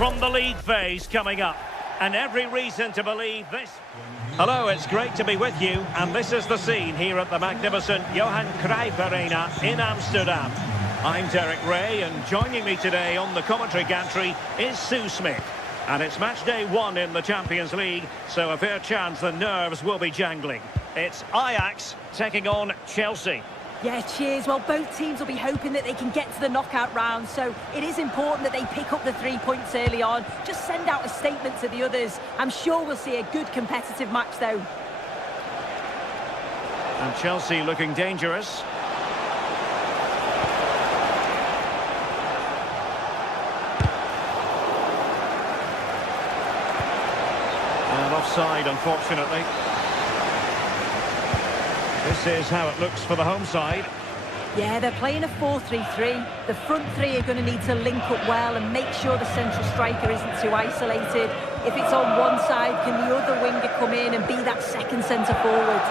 from the league phase coming up. And every reason to believe this. Hello, it's great to be with you. And this is the scene here at the magnificent Johan Cruyff Arena in Amsterdam. I'm Derek Ray, and joining me today on the commentary gantry is Sue Smith. And it's match day 1 in the Champions League, so a fair chance the nerves will be jangling. It's Ajax taking on Chelsea. Yeah, cheers. Well, both teams will be hoping that they can get to the knockout round, so it is important that they pick up the 3 points early on. Just send out a statement to the others. I'm sure we'll see a good competitive match, though. And Chelsea looking dangerous. And offside, unfortunately. This is how it looks for the home side. Yeah, they're playing a 4-3-3. The front three are going to need to link up well and make sure the central striker isn't too isolated. If it's on one side, can the other winger come in and be that second centre-forward?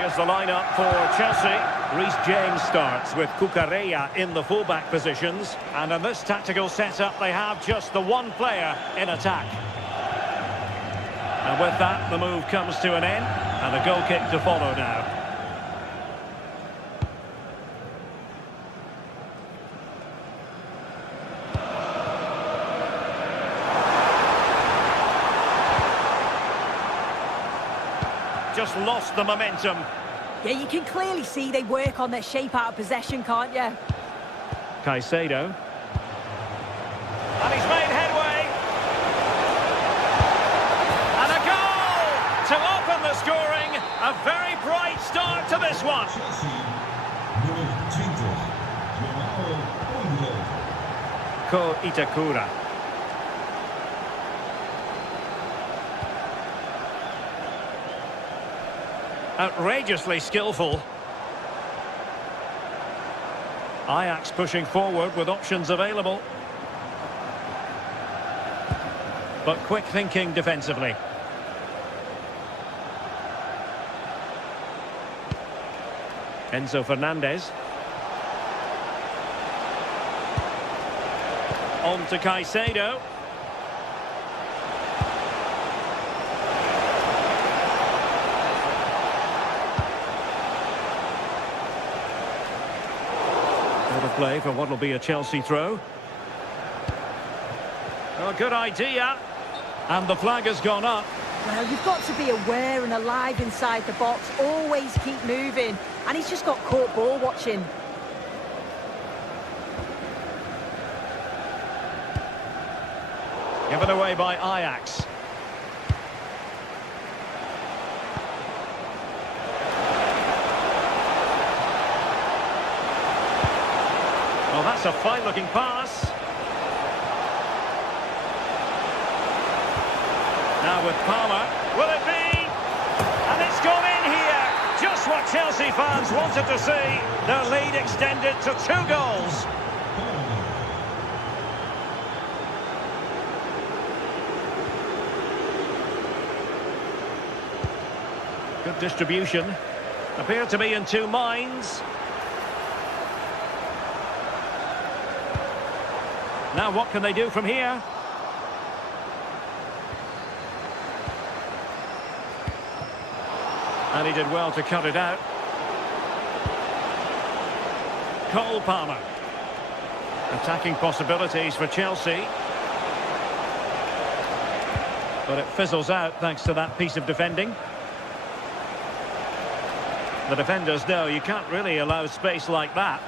Here's the lineup for Chelsea. Reece James starts with Cucurella in the fullback positions. And in this tactical setup, they have just the one player in attack. And with that, the move comes to an end, and a goal kick to follow now. Just lost the momentum. Yeah, you can clearly see they work on their shape out of possession, can't you? Caicedo. And he's made headway. To open the scoring, a very bright start to this one. Ko Itakura. Outrageously skillful. Ajax pushing forward with options available. But quick thinking defensively. Enzo Fernandez. On to Caicedo. Out of play for what will be a Chelsea throw. Oh, good idea. And the flag has gone up. Well, you've got to be aware and alive inside the box. Always keep moving. And he's just got caught ball watching. Given away by Ajax. Well, that's a fine-looking pass. Now with Palmer. Will it be? And it's gone in here. Just what Chelsea fans wanted to see. Their lead extended to 2 goals. Good distribution. Appear to be in 2 minds. Now what can they do from here? And he did well to cut it out. Cole Palmer. Attacking possibilities for Chelsea. But it fizzles out thanks to that piece of defending. The defenders know you can't really allow space like that.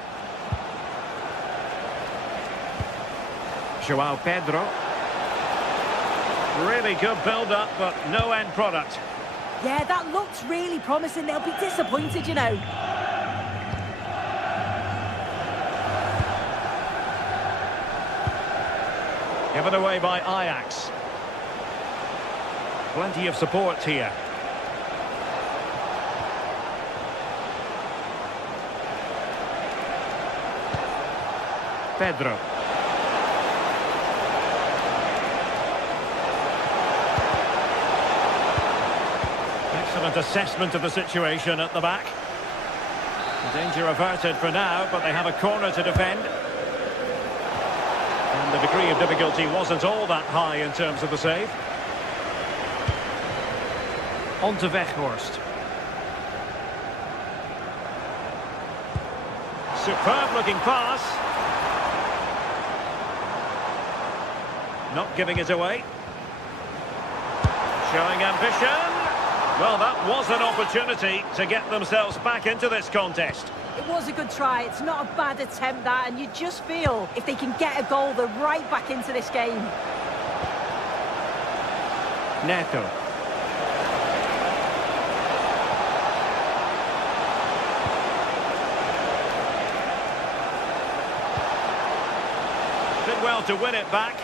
Joao Pedro. Really good build-up, but no end product. Yeah, that looks really promising. They'll be disappointed, you know. Given away by Ajax. Plenty of support here. Pedro. Excellent assessment of the situation at the back. Danger averted for now, but they have a corner to defend. And And the degree of difficulty wasn't all that high in terms of the save. On to Weghorst. Superb looking pass. Not giving it away. Showing ambition. Well, that was an opportunity to get themselves back into this contest. It was a good try. It's not a bad attempt, that, and you just feel if they can get a goal, they're right back into this game. Neto. Did well to win it back.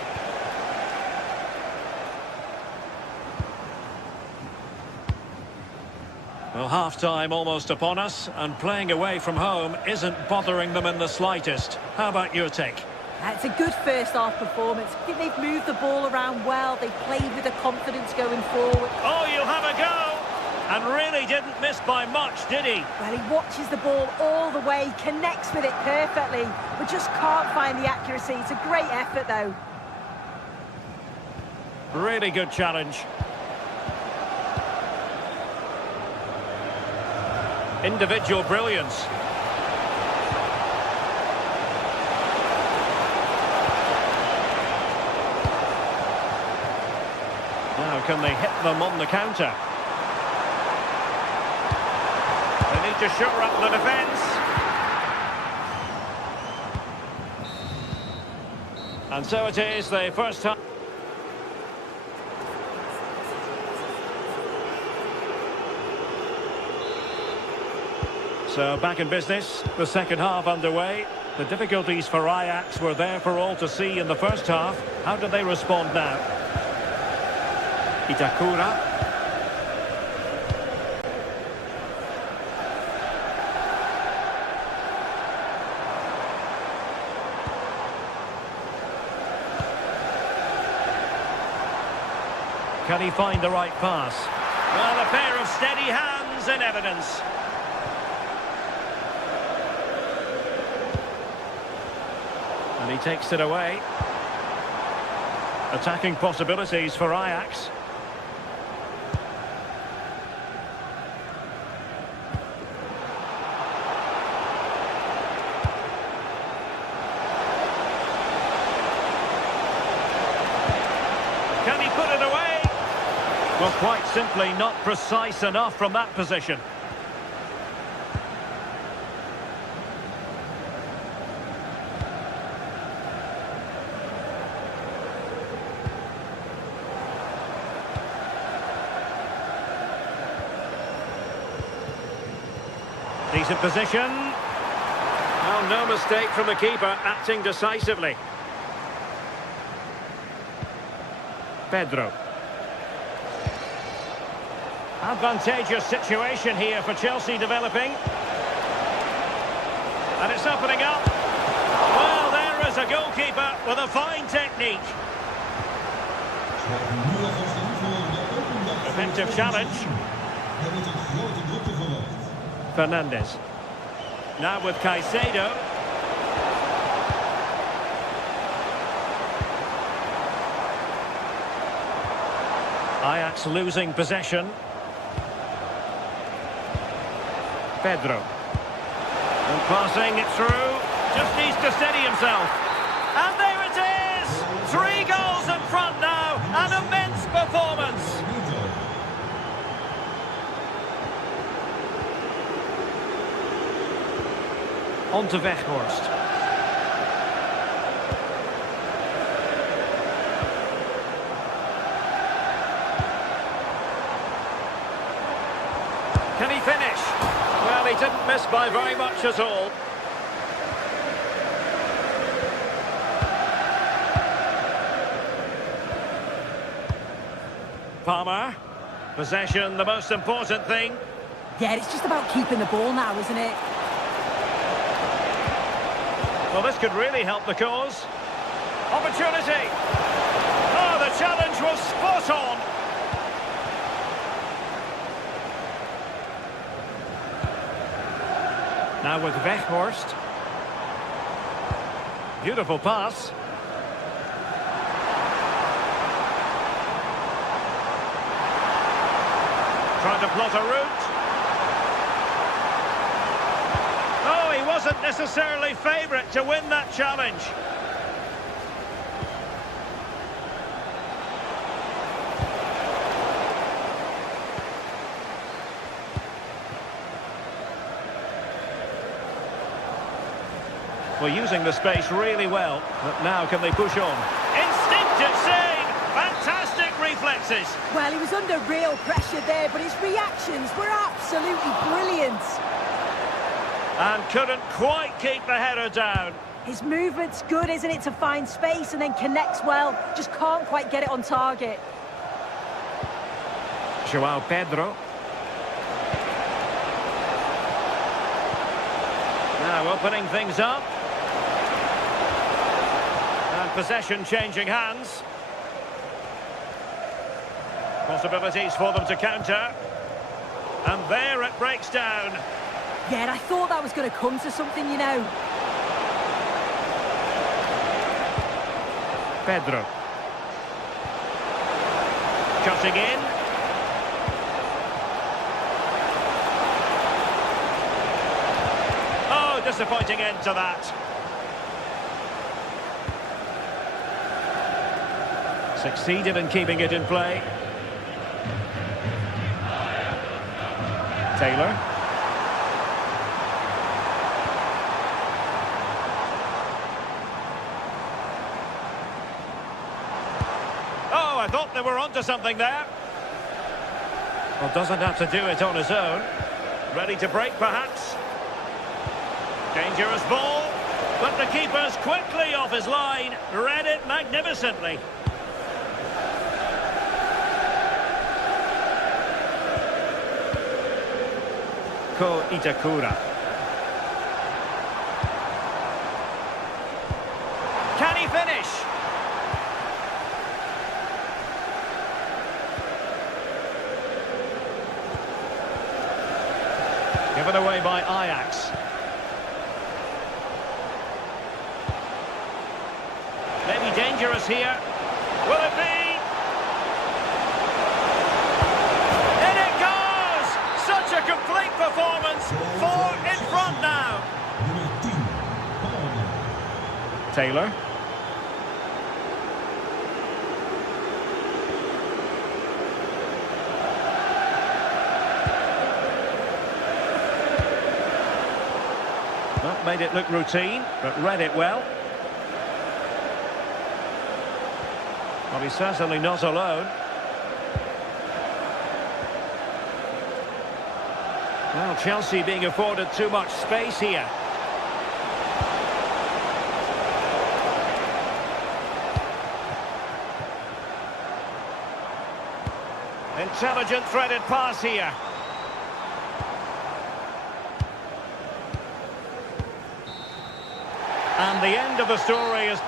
Well, half-time almost upon us, and playing away from home isn't bothering them in the slightest. How about your take? It's a good first-half performance. I think they've moved the ball around well. They've played with the confidence going forward. Oh, you'll have a go! And really didn't miss by much, did he? Well, he watches the ball all the way, connects with it perfectly, but just can't find the accuracy. It's a great effort, though. Really good challenge. Individual brilliance. Now can they hit them on the counter? They need to shore up the defence. And so it is, the first time. So back in business, the second half underway. The difficulties for Ajax were there for all to see in the first half. How do they respond now? Itakura. Can he find the right pass? Well, a pair of steady hands in evidence. And he takes it away. Attacking possibilities for Ajax. Can he put it away? Well, quite simply not precise enough from that position. Decent position. Well, no mistake from the keeper, acting decisively. Pedro. Advantageous situation here for Chelsea developing. And it's opening up. Well, there is a goalkeeper with a fine technique. Effective challenge. Fernandes. Now with Caicedo. Ajax losing possession. Pedro. And passing it through. Just needs to steady himself. And there it is! 3 goals in front now. An immense performance. On to Weghorst. Can he finish? Well, he didn't miss by very much at all. Palmer. Possession, the most important thing. Yeah, it's just about keeping the ball now, isn't it? Well, this could really help the cause. Opportunity. Oh, the challenge was spot on. Now with Weghorst. Beautiful pass. Trying to plot a route. Oh, he wasn't necessarily favourite to win that challenge. Well, using the space really well, but now can they push on? Instinctive save! Fantastic reflexes! Well, he was under real pressure there, but his reactions were absolutely brilliant. And couldn't quite keep the header down. His movement's good, isn't it, to find space and then connects well. Just can't quite get it on target. Joao Pedro. Now opening things up. And possession changing hands. Possibilities for them to counter. And there it breaks down. Yeah, I thought that was going to come to something, you know. Pedro. Cutting in. Oh, disappointing end to that. Succeeded in keeping it in play. Taylor. Oh, I thought they were onto something there. Well, doesn't have to do it on his own. Ready to break, perhaps. Dangerous ball, but the keeper's quickly off his line. Read it magnificently. Ko Itakura. Can he finish? Given away by Ajax. Maybe dangerous here. Will it be? In it goes! Such a complete performance. 4 in front now. Taylor. Well, made it look routine, but read it well. Well, he's certainly not alone. Well, Chelsea being afforded too much space here. Intelligent threaded pass here. And the end of the story is...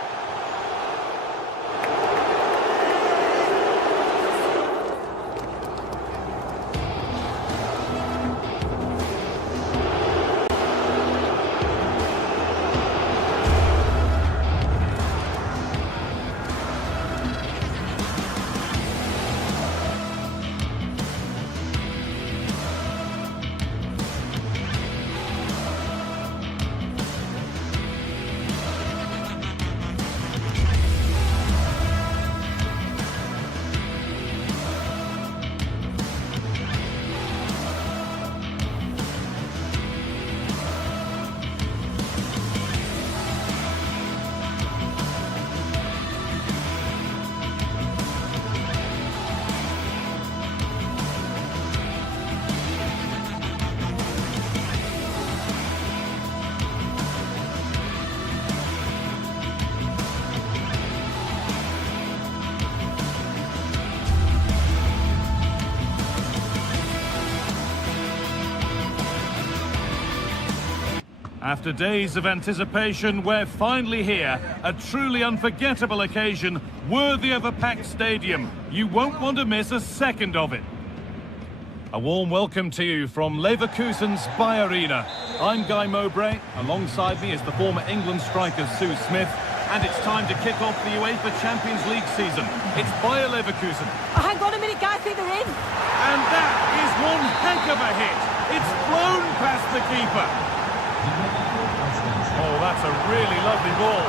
After days of anticipation, we're finally here. A truly unforgettable occasion, worthy of a packed stadium. You won't want to miss a second of it. A warm welcome to you from Leverkusen's Arena. I'm Guy Mowbray. Alongside me is the former England striker Sue Smith. And it's time to kick off the UEFA Champions League season. It's Bayer Leverkusen. Oh, hang on a minute, Guy, I think they're in. And that is one heck of a hit. It's flown past the keeper. Oh, that's a really lovely ball.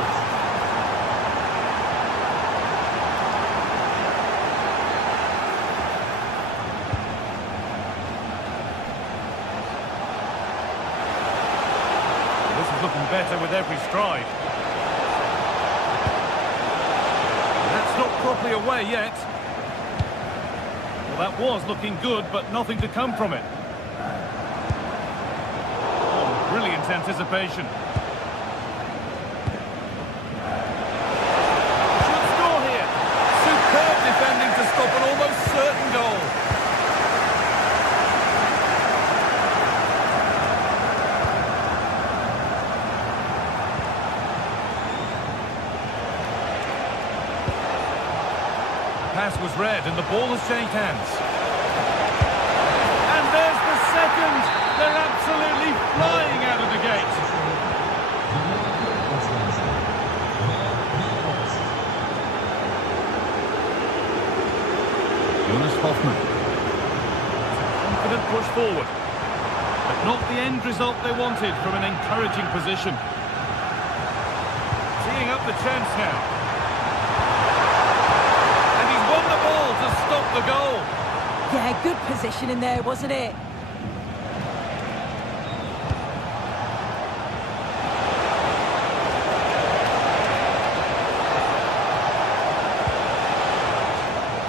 This is looking better with every stride. That's not properly away yet. Well, that was looking good, but nothing to come from it. Oh, brilliant anticipation. Should score here. Superb defending to stop an almost certain goal. Pass was read and the ball has changed hands. And there's the second. They're absolutely flying out of the gate. Jonas Hoffmann. Confident push forward. But not the end result they wanted from an encouraging position. Teeing up the chance now. To stop the goal. Yeah, good position in there, wasn't it?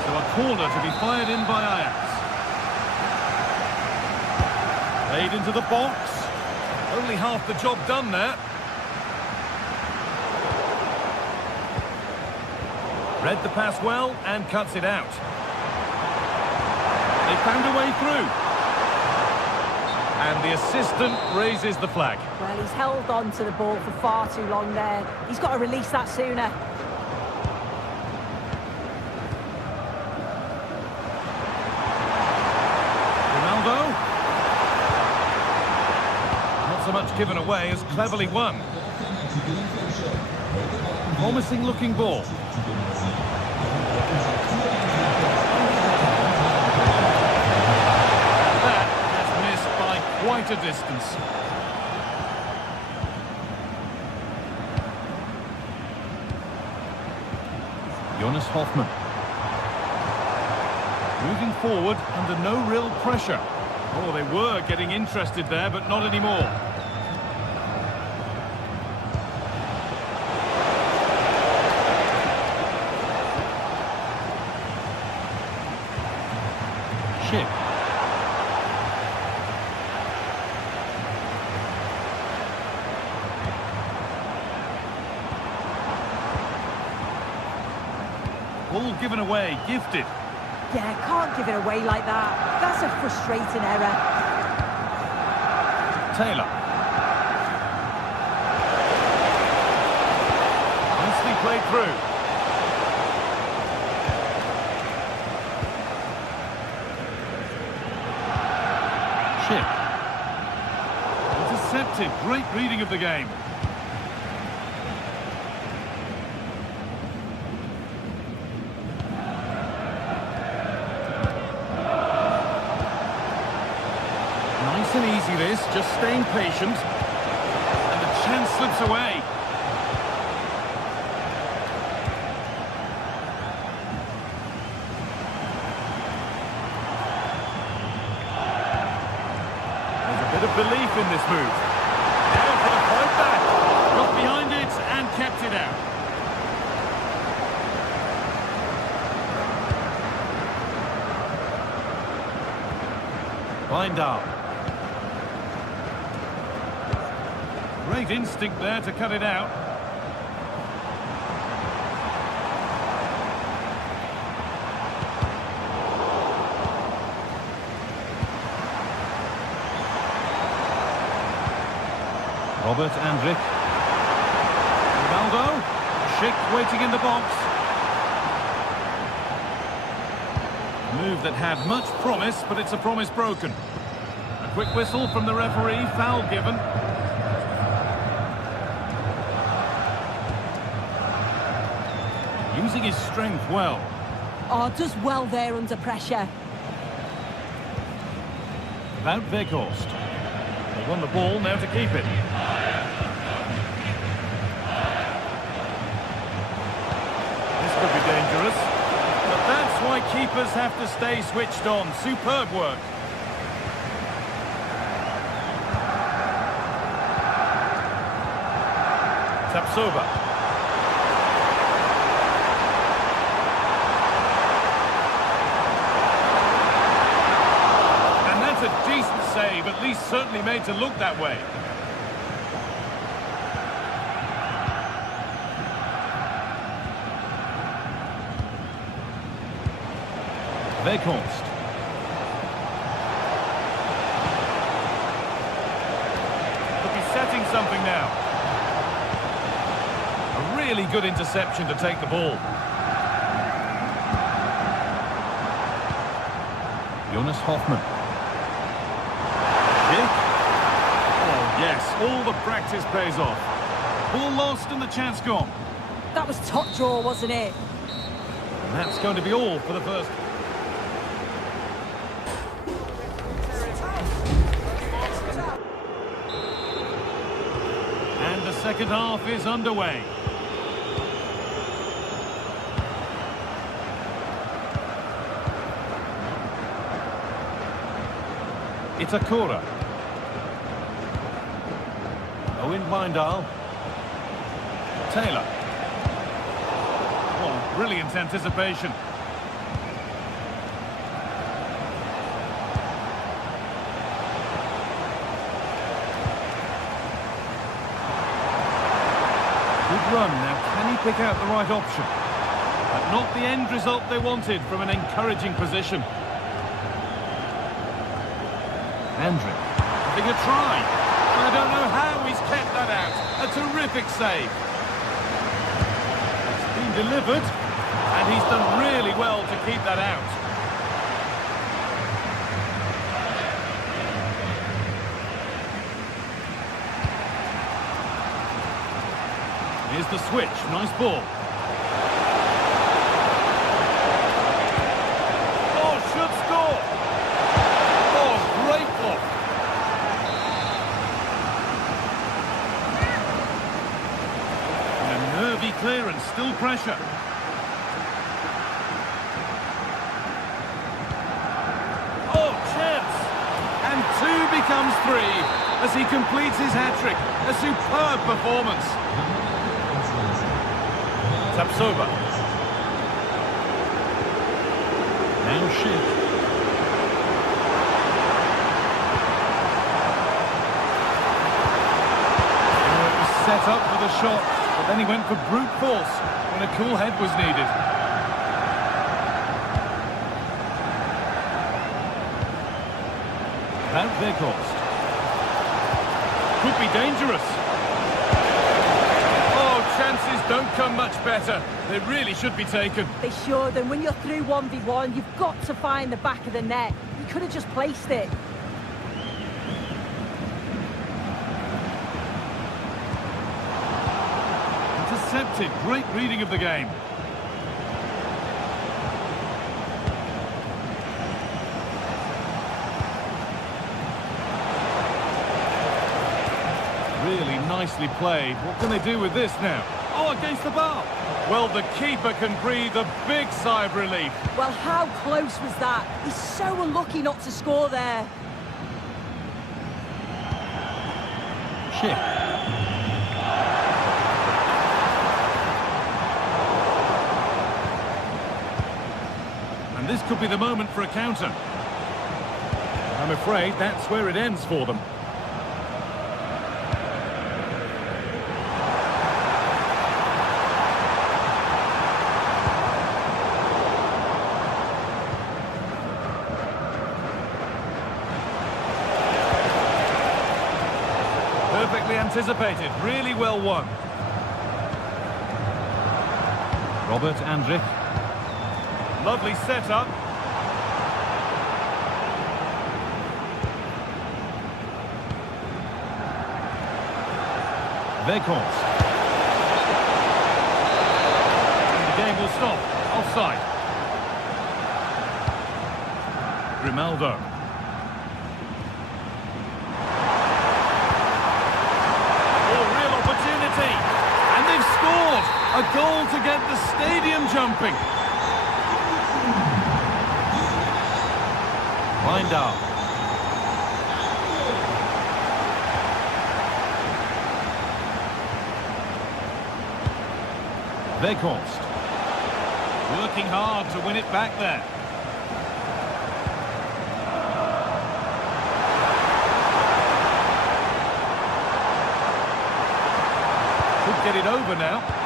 So a corner to be fired in by Ajax. Played into the box. Only half the job done there. Read the pass well and cuts it out. They found a way through. And the assistant raises the flag. Well, he's held on to the ball for far too long there. He's got to release that sooner. Ronaldo. Not so much given away as cleverly won. Promising looking ball. That has missed by quite a distance. Jonas Hoffmann. Moving forward under no real pressure. Oh, they were getting interested there, but not anymore. Ship. Ball given away, gifted. Yeah, can't give it away like that. That's a frustrating error. Taylor. Nicely played through. Ship. Intercepted. Great reading of the game. Nice and easy this, just staying patient. And the chance slips away. There's a bit of belief in this move. Now for the fight back. Got behind it and kept it out. Wijndal. Great instinct there to cut it out. Robert Andrik. Ronaldo. Schick waiting in the box. Move that had much promise, but it's a promise broken. A quick whistle from the referee, foul given. Using his strength well. Oh, does well there under pressure. Wout Weghorst. They won the ball, now to keep it. This could be dangerous. But that's why keepers have to stay switched on. Superb work. Tapsoba. And that's a decent save, at least certainly made to look that way. Weghorst. Could be setting something now. A really good interception to take the ball. Jonas Hoffmann. Kick. Oh, yes, all the practice pays off. Ball lost and the chance gone. That was top draw, wasn't it? And that's going to be all for the first. And the second half is underway. Itakura. Owen Bindal. Taylor. Oh, brilliant anticipation. Good run. Now, can he pick out the right option? But not the end result they wanted from an encouraging position. Andrew, having a try. I don't know how he's kept that out. A terrific save. It's been delivered, and he's done really well to keep that out. Here's the switch. Nice ball. Oh, should score. Oh, great block. And a nervy clearance, still pressure. Oh, chance. And 2 becomes 3 as he completes his hat-trick. A superb performance. Tapsoba. Now Schick. It was set up for the shot, but then he went for brute force when a cool head was needed. Wout Weghorst. Could be dangerous. Chances don't come much better. They really should be taken. They should, and when you're through 1v1, you've got to find the back of the net. You could have just placed it. Intercepted. Great reading of the game. Really nicely played. What can they do with this now? Oh, against the bar. Well, the keeper can breathe a big sigh of relief. Well, how close was that? He's so unlucky not to score there. Schick. And this could be the moment for a counter. I'm afraid that's where it ends for them. Perfectly anticipated, really well won. Robert Andrich. Lovely setup. Weghorst. And the game will stop. Offside. Grimaldo. A goal to get the stadium jumping. Wijndal. Weghorst. Working hard to win it back there. Could get it over now.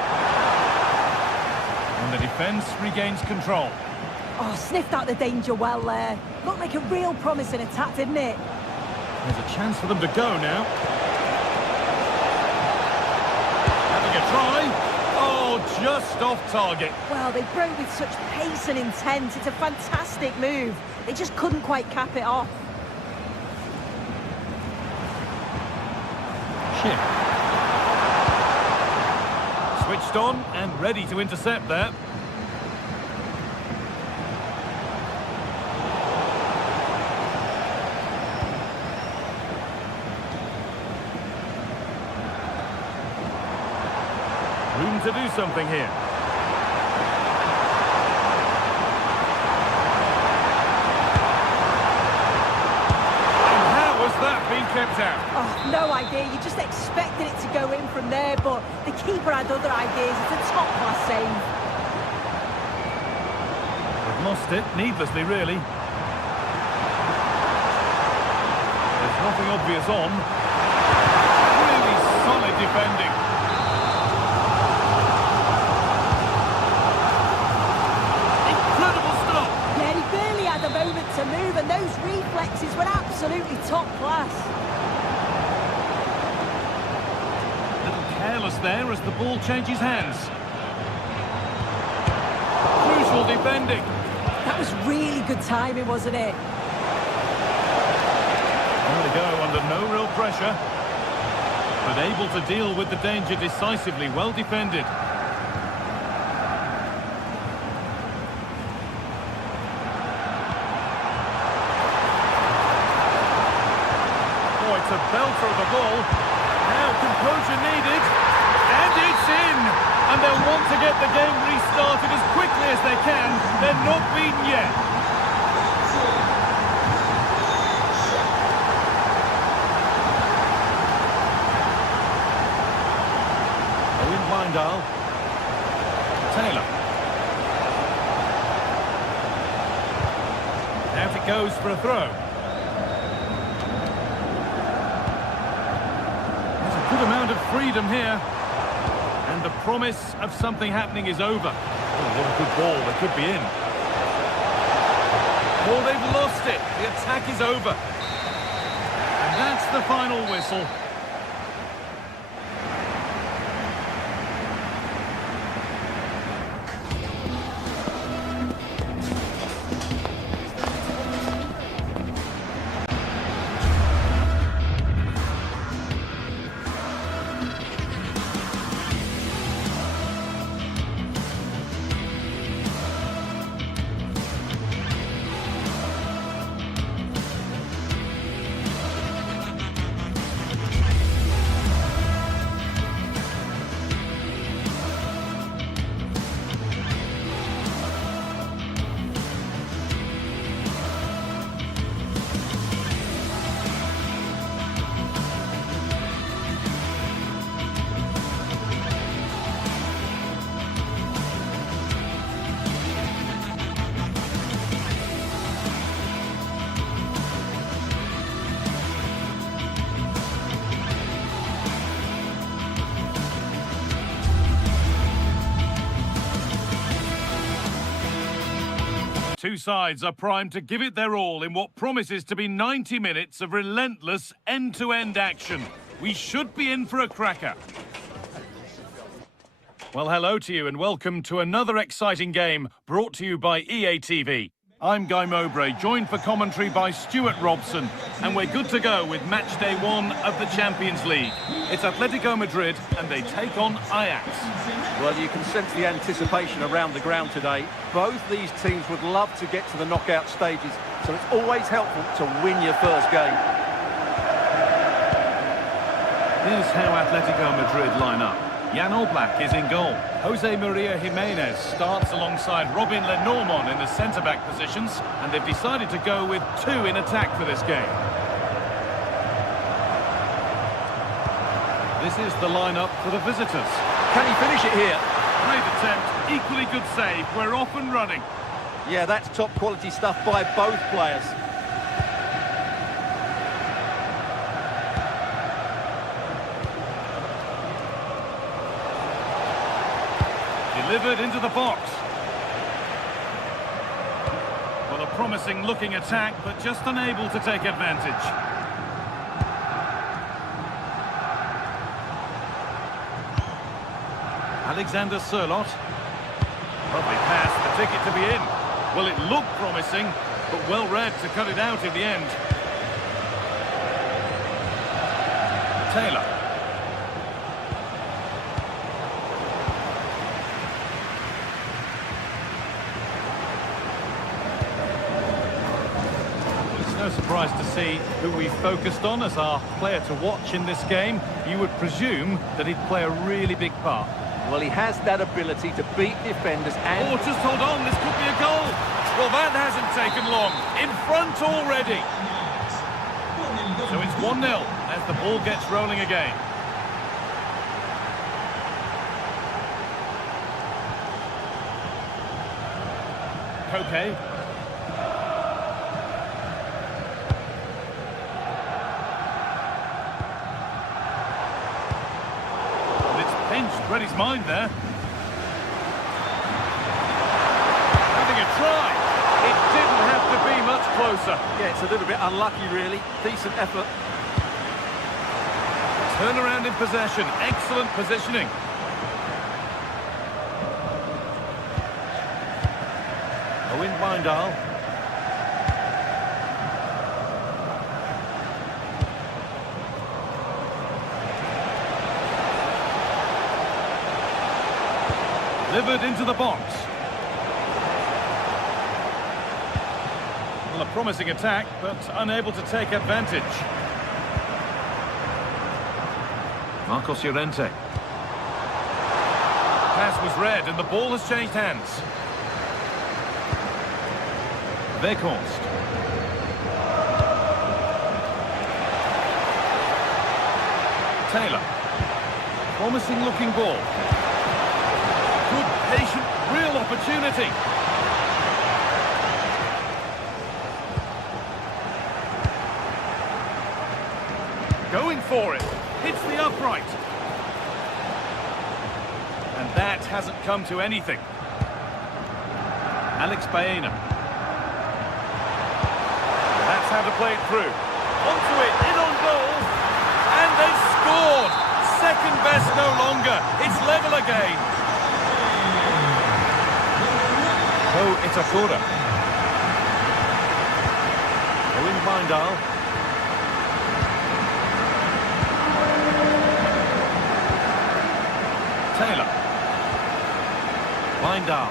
And the defence regains control. Oh, sniffed out the danger well there. Looked like a real promising attack, didn't it? There's a chance for them to go now. Having a try. Oh, just off target. Well, they broke with such pace and intent. It's a fantastic move. They just couldn't quite cap it off. Chip. Switched on and ready to intercept there. Room to do something here. And how has that been kept out? Oh, no idea. You just expected it to go in from there, but the keeper had other ideas. It's a top-class save. They've lost it, needlessly, really. There's nothing obvious on. Really solid defending. A moment to move, and those reflexes were absolutely top class. A little careless there as the ball changes hands. Crucial defending. That was really good timing, wasn't it? On the go under no real pressure, but able to deal with the danger decisively. Well defended. It's a belter of the ball. Now composure needed. And it's in. And they'll want to get the game restarted as quickly as they can. They're not beaten yet. Owen Wijndal. Taylor. Out it goes for a throw. Good amount of freedom here, and the promise of something happening is over. Oh, what a good ball, they could be in. Oh, they've lost it, the attack is over. And that's the final whistle. Two sides are primed to give it their all in what promises to be 90 minutes of relentless end-to-end action. We should be in for a cracker. Well, hello to you and welcome to another exciting game brought to you by EA TV. I'm Guy Mowbray, joined for commentary by Stuart Robson, and we're good to go with match day 1 of the Champions League. It's Atletico Madrid and they take on Ajax. Well, you can sense the anticipation around the ground today. Both these teams would love to get to the knockout stages, so it's always helpful to win your first game. Here's how Atletico Madrid line up. Jan Oblak is in goal. Jose Maria Jimenez starts alongside Robin Lenormand in the centre-back positions, and they've decided to go with two in attack for this game. This is the lineup for the visitors. Can he finish it here? Great attempt, equally good save. We're off and running. Yeah, that's top quality stuff by both players. Delivered into the box. Well, a promising looking attack, but just unable to take advantage. Alexander Sørloth. Lovely pass, the ticket to be in. Well, it looked promising, but well read to cut it out in the end. Taylor. No surprise to see who we focused on as our player to watch in this game. You would presume that he'd play a really big part. Well, he has that ability to beat defenders and... Oh, just hold on, this could be a goal. Well, that hasn't taken long. In front already. So it's 1-0 as the ball gets rolling again. Koke. Read his mind there. Having a try. It didn't have to be much closer. Yeah, it's a little bit unlucky, really. Decent effort. Turnaround in possession. Excellent positioning. Owen Wijndal. Delivered into the box. Well, a promising attack, but unable to take advantage. Marcos Llorente. Pass was read, and the ball has changed hands. Weghorst. Taylor. Promising looking ball. Good, patient, real opportunity. Going for it. Hits the upright. And that hasn't come to anything. Alex Baena. That's how to play it through. Onto it, in on goal. And they've scored. Second best no longer. It's level again. Oh, it's a quarter. Owen Wijndal. Taylor. Wijndal.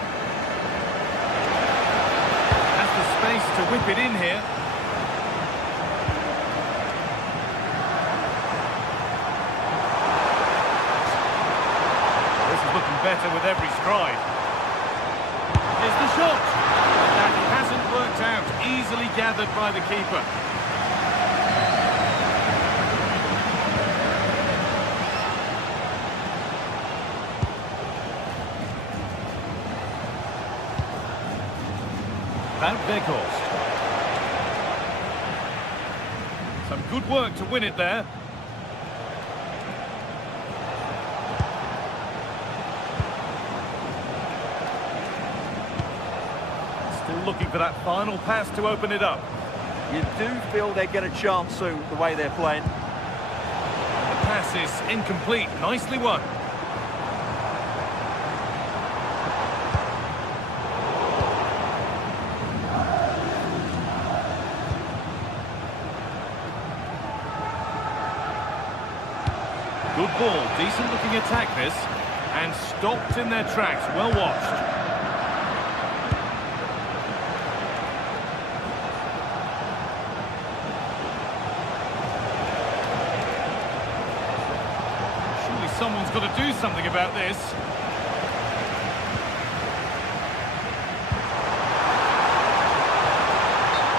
Has the space to whip it in here. This is looking better with every stride. Here's the shot. That hasn't worked out. Easily gathered by the keeper. About Weghorst. Some good work to win it there. Looking for that final pass to open it up. You do feel they get a chance soon, the way they're playing. The pass is incomplete. Nicely won. Good ball. Decent looking attack this. And stopped in their tracks. Well watched. someone's got to do something about this.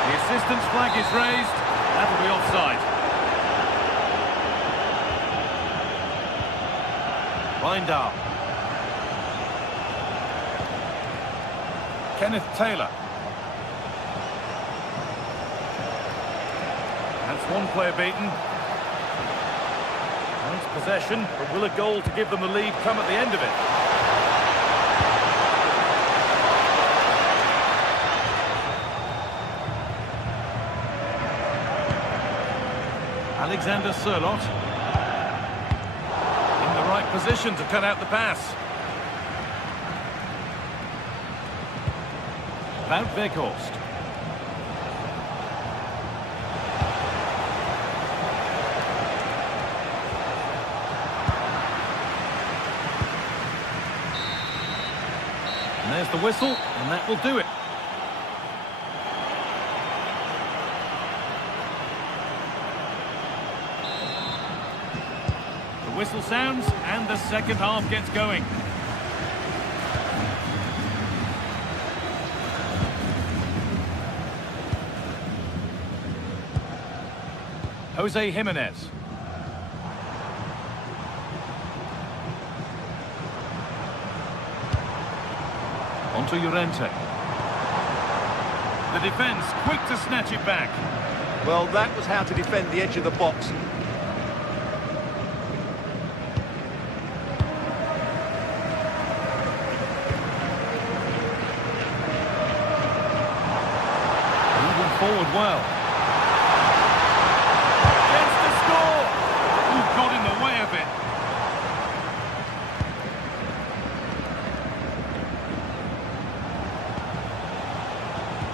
The assistant's flag is raised. That'll be offside. Bindal. Kenneth Taylor. That's one player beaten. Nice possession, but will a goal to give them the lead come at the end of it? Alexander Sørloth in the right position to cut out the pass. Wout Weghorst. And there's the whistle, and that will do it. The whistle sounds, and the second half gets going. Jose Jimenez. Onto Llorente. The defence quick to snatch it back. Well, that was how to defend the edge of the box. Moving forward well. Gets the score! Who got in the way of it?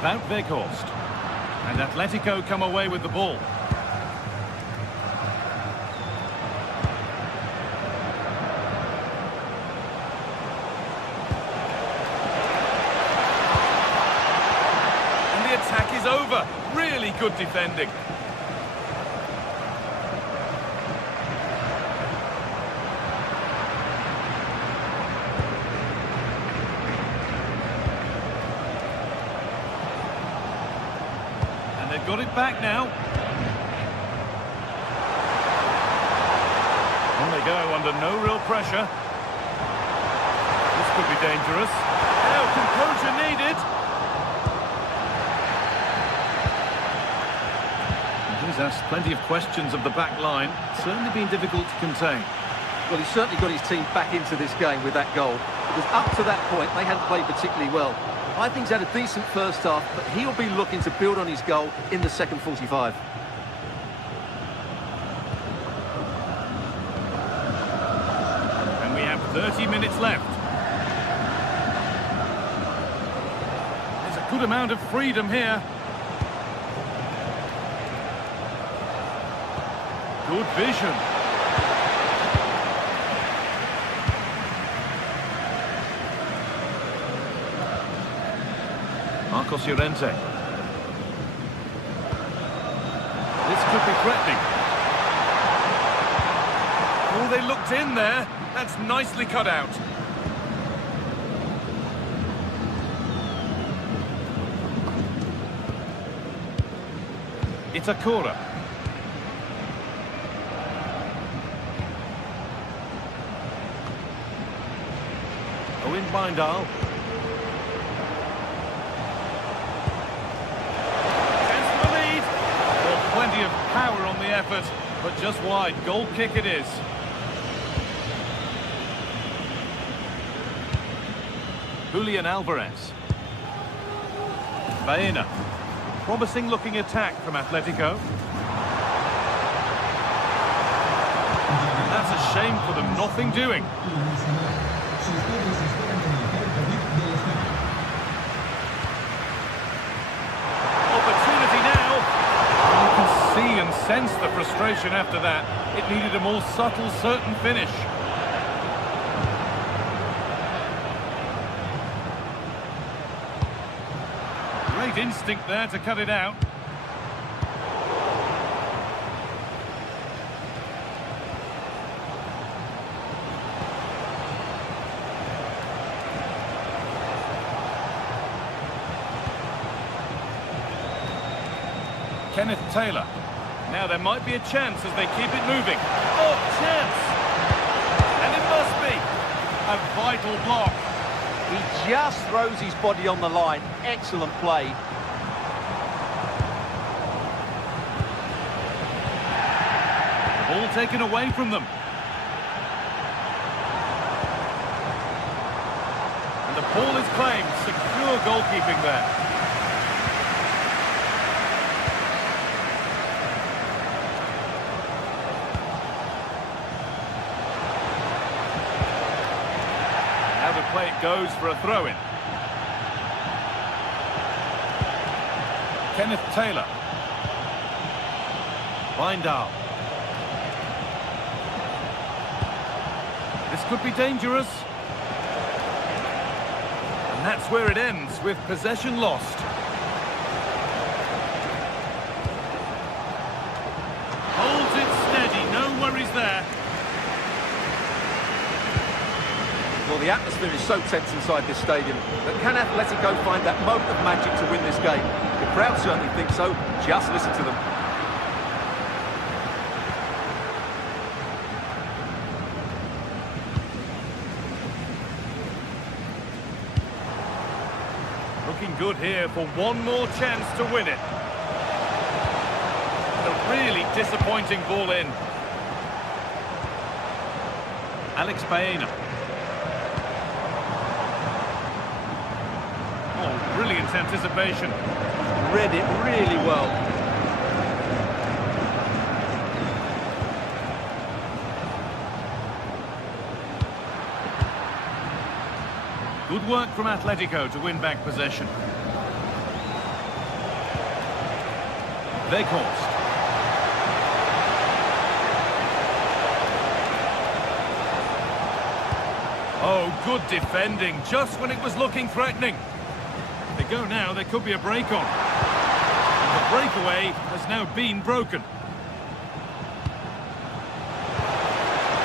Wout Weghorst. And Atletico come away with the ball. And the attack is over. Really good defending. They've got it back now. On they go under no real pressure. This could be dangerous. Now composure needed. He's asked plenty of questions of the back line. Certainly been difficult to contain. Well, he's certainly got his team back into this game with that goal. Because up to that point, they hadn't played particularly well. I think he's had a decent first half, but he'll be looking to build on his goal in the second 45. And we have 30 minutes left. There's a good amount of freedom here. Good vision. Marcos Llorente. This could be threatening. Oh, they looked in there. That's nicely cut out. It's Akura. Owen Bindal. Plenty of power on the effort, but just wide. Goal kick it is. Julian Alvarez. Baena. Promising looking attack from Atletico. That's a shame for them, nothing doing. See and sense the frustration after that. It needed a more subtle, certain finish. Great instinct there to cut it out. Kenneth Taylor. Now there might be a chance as they keep it moving. Oh, chance! And it must be a vital block. He just throws his body on the line. Excellent play. Ball taken away from them. And the ball is claimed. Secure goalkeeping there. Now the play it goes for a throw-in. Kenneth Taylor. Bindal. This could be dangerous. And that's where it ends, with possession lost. Holds it steady, no worries there. Well, the atmosphere is so tense inside this stadium that can Atletico find that moment of magic to win this game? The crowd certainly think so. Just listen to them. Looking good here for one more chance to win it. A really disappointing ball in. Alex Baena. Oh, brilliant anticipation. Read it really well. Good work from Atletico to win back possession. Weghorst. Oh, good defending, just when it was looking threatening. If they go now, there could be a break on. And the breakaway has now been broken.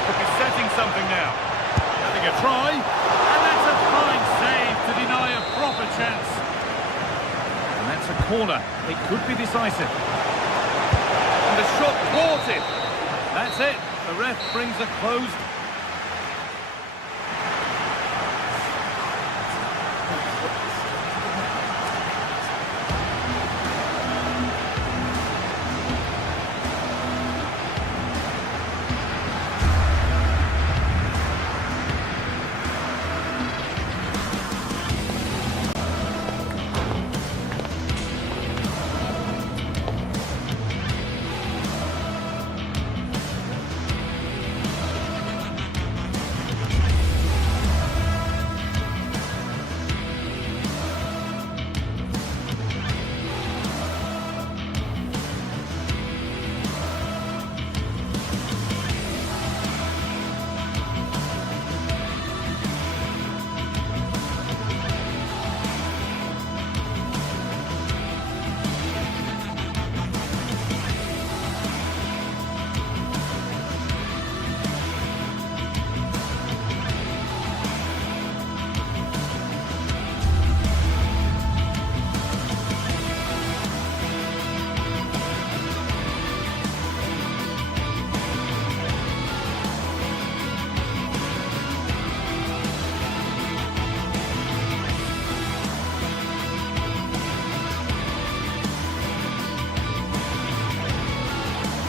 Could be setting something now. Having a try. And that's a fine save to deny a proper chance. And that's a corner. It could be decisive. And the shot thwarted. That's it. The ref brings a closed.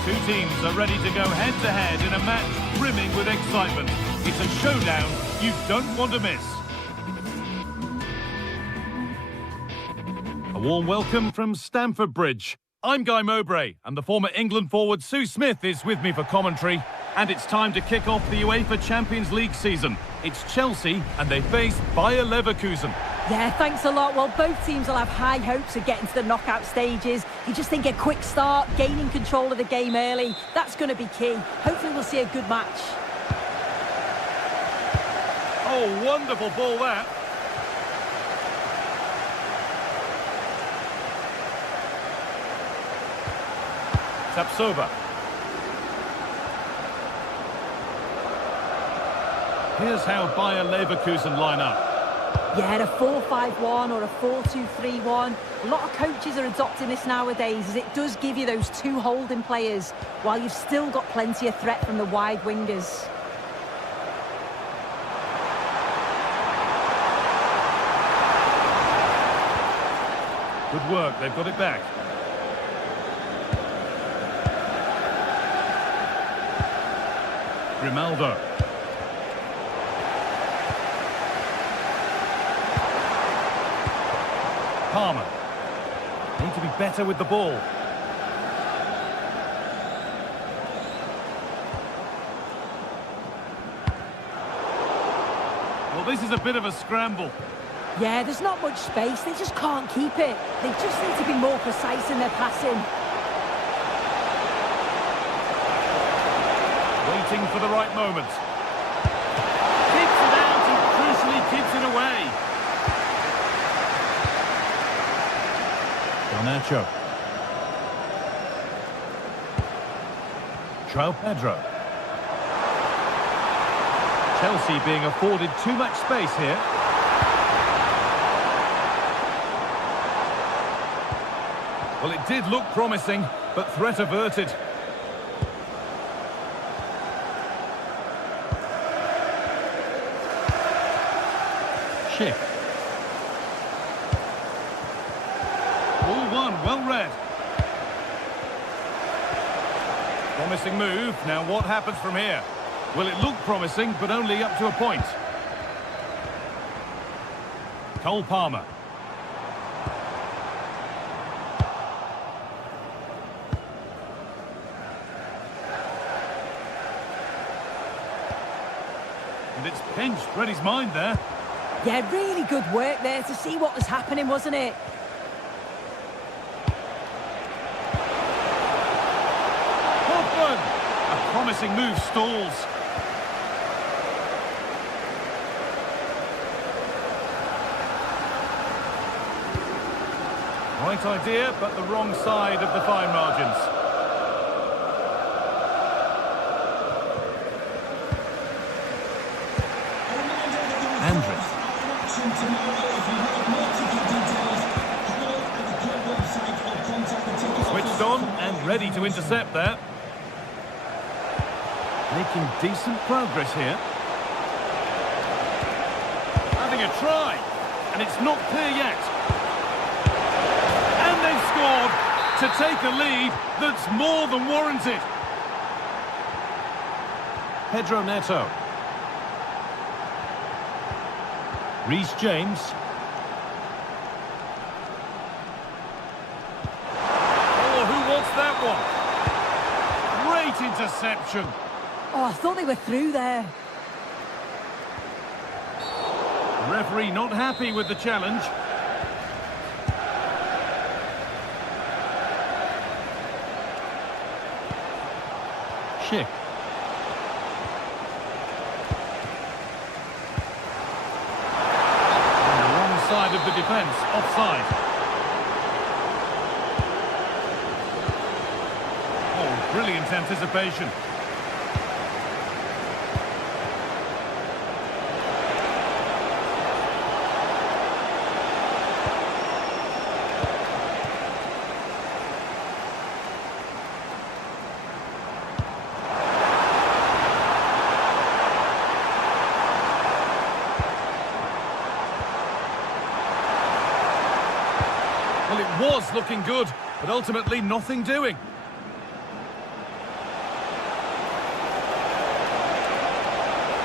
Two teams are ready to go head-to-head in a match brimming with excitement. It's a showdown you don't want to miss. A warm welcome from Stamford Bridge. I'm Guy Mowbray, and the former England forward Sue Smith is with me for commentary. And it's time to kick off the UEFA Champions League season. It's Chelsea, and they face Bayer Leverkusen. Yeah, thanks a lot. Well, both teams will have high hopes of getting to the knockout stages. You just think a quick start, gaining control of the game early, that's going to be key. Hopefully we'll see a good match. Oh, wonderful ball that. Tapsoba. Here's how Bayer Leverkusen line up. Yeah, a 4-5-1 or a 4-2-3-1. A lot of coaches are adopting this nowadays, as it does give you those two holding players, while you've still got plenty of threat from the wide wingers. Good work, they've got it back. Grimaldo. Palmer. Need to be better with the ball. Well, this is a bit of a scramble. Yeah, there's not much space. They just can't keep it. They just need to be more precise in their passing. Waiting for the right moment. Keeps it out and crucially keeps it away. Garnacho. João Pedro. Chelsea being afforded too much space here. Well, it did look promising, but threat averted. Schick. Ball one, well read. Promising move. Now what happens from here? Well, it looked promising, but only up to a point. Cole Palmer. And it's pinched. Read his mind there. Yeah, really good work there to see what was happening, wasn't it? Hoffman! A promising move stalls. Right idea, but the wrong side of the fine margins. Andres. Switched on and ready to intercept there. Making decent progress here. Having a try, and it's not clear yet. And they've scored to take a lead that's more than warranted. Pedro Neto. Reece James. Oh, who wants that one? Great interception. Oh, I thought they were through there. The referee not happy with the challenge. Schick. Side of the defence, offside. Oh, brilliant anticipation. Well, it was looking good, but ultimately nothing doing.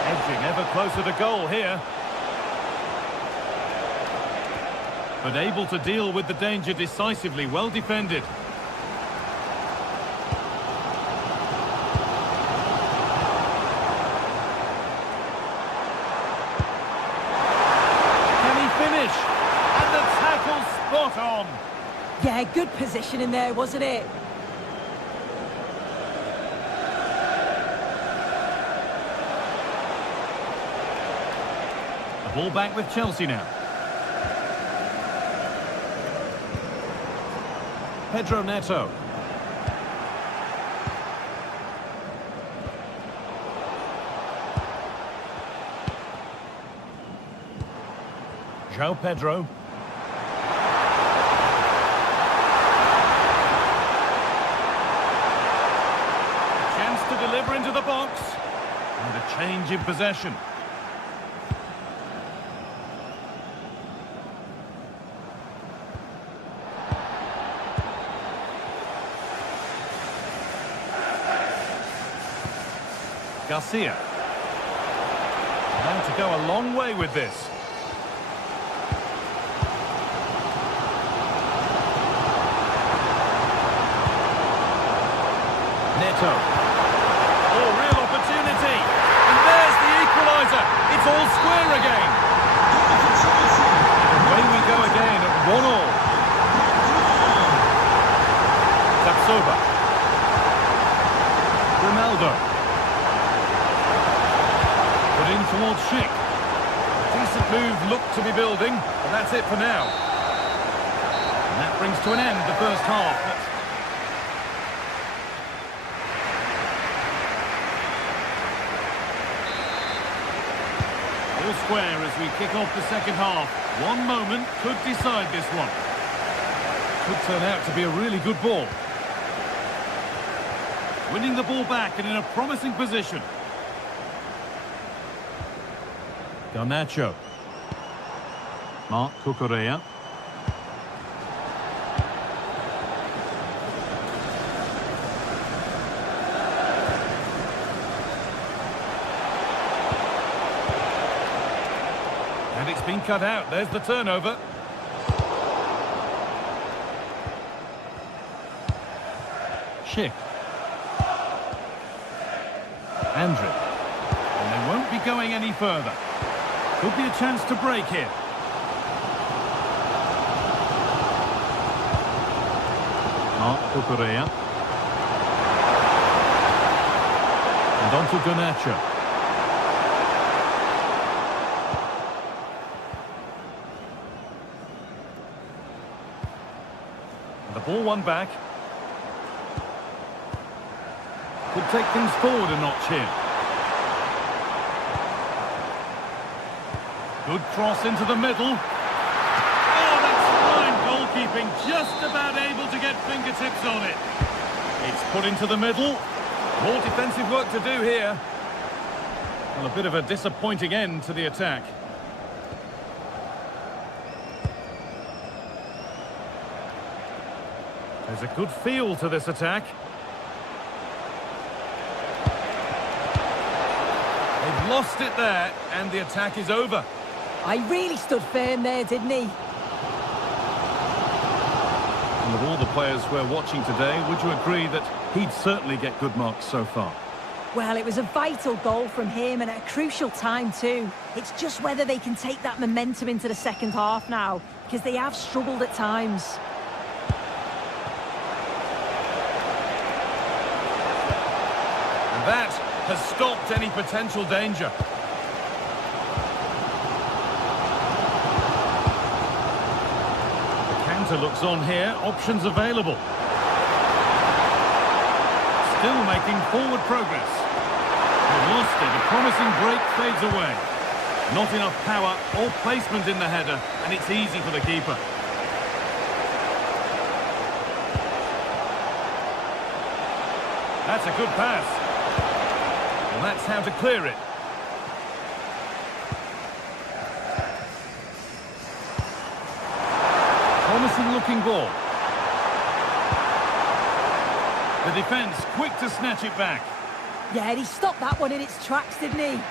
Edging ever closer to goal here. But able to deal with the danger decisively, well defended. Can he finish? And the tackle spot on. Yeah, good position in there, wasn't it? The ball back with Chelsea now. Pedro Neto. João Pedro. Chance to deliver into the box. And a change in possession. Garcia. Now to go a long way with this. Neto. Oh, real opportunity. And there's the equaliser. It's all square again. Away we go again at 1-1. Tapsoba. Ronaldo. Put in towards Schick. Decent move looked to be building, but that's it for now. And that brings to an end the first half. All square as we kick off the second half. One moment could decide this one. Could turn out to be a really good ball. Winning the ball back and in a promising position. Garnacho. Marc Cucurella. And it's been cut out. There's the turnover. Schick. Andrić. And they won't be going any further. Could be a chance to break here. Marc Cucurella. And on to Garnacho. And the ball won back. Could take things forward a notch here. Good cross into the middle. Oh, that's fine goalkeeping. Just about able to get fingertips on it. It's put into the middle. More defensive work to do here. Well, a bit of a disappointing end to the attack. There's a good feel to this attack. They've lost it there, and the attack is over. I really stood firm there, didn't he? And of all the players we're watching today, would you agree that he'd certainly get good marks so far? Well, it was a vital goal from him and at a crucial time too. It's just whether they can take that momentum into the second half now, because they have struggled at times. And that has stopped any potential danger. Looks on here, options available. Still making forward progress. They've lost it, a promising break fades away. Not enough power or placement in the header, and it's easy for the keeper. That's a good pass. Well, that's how to clear it. Promising looking ball. The defence quick to snatch it back. Yeah, he stopped that one in its tracks, didn't he?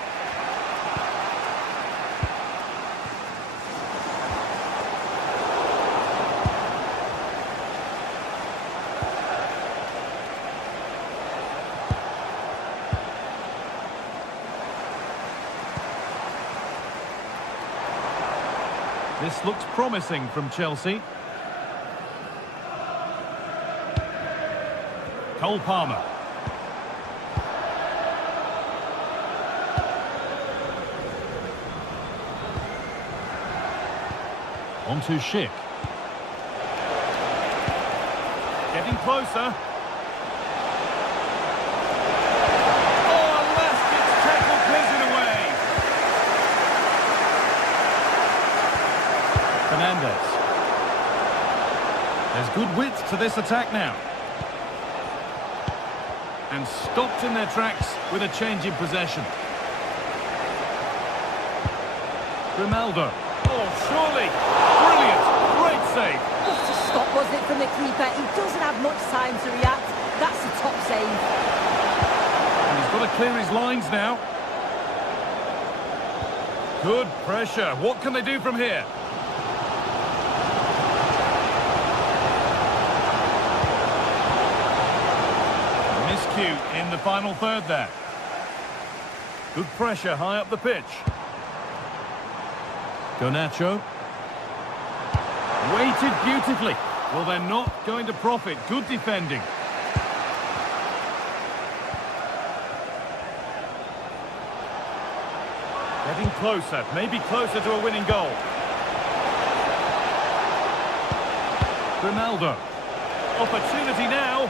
This looks promising from Chelsea. Cole Palmer. On to Schick. Getting closer. Oh, last it's tackled, clears it away. There's good width to this attack now. And stopped in their tracks with a change in possession. Grimaldo. Oh, surely. Brilliant. Great save. What a stop, wasn't it, from the keeper? He doesn't have much time to react. That's a top save. And he's got to clear his lines now. Good pressure. What can they do from here? Miscue in the final third there. Good pressure high up the pitch. Garnacho. Weighted beautifully. Well, they're not going to profit. Good defending. Getting closer, maybe closer to a winning goal. Grimaldo. Opportunity now.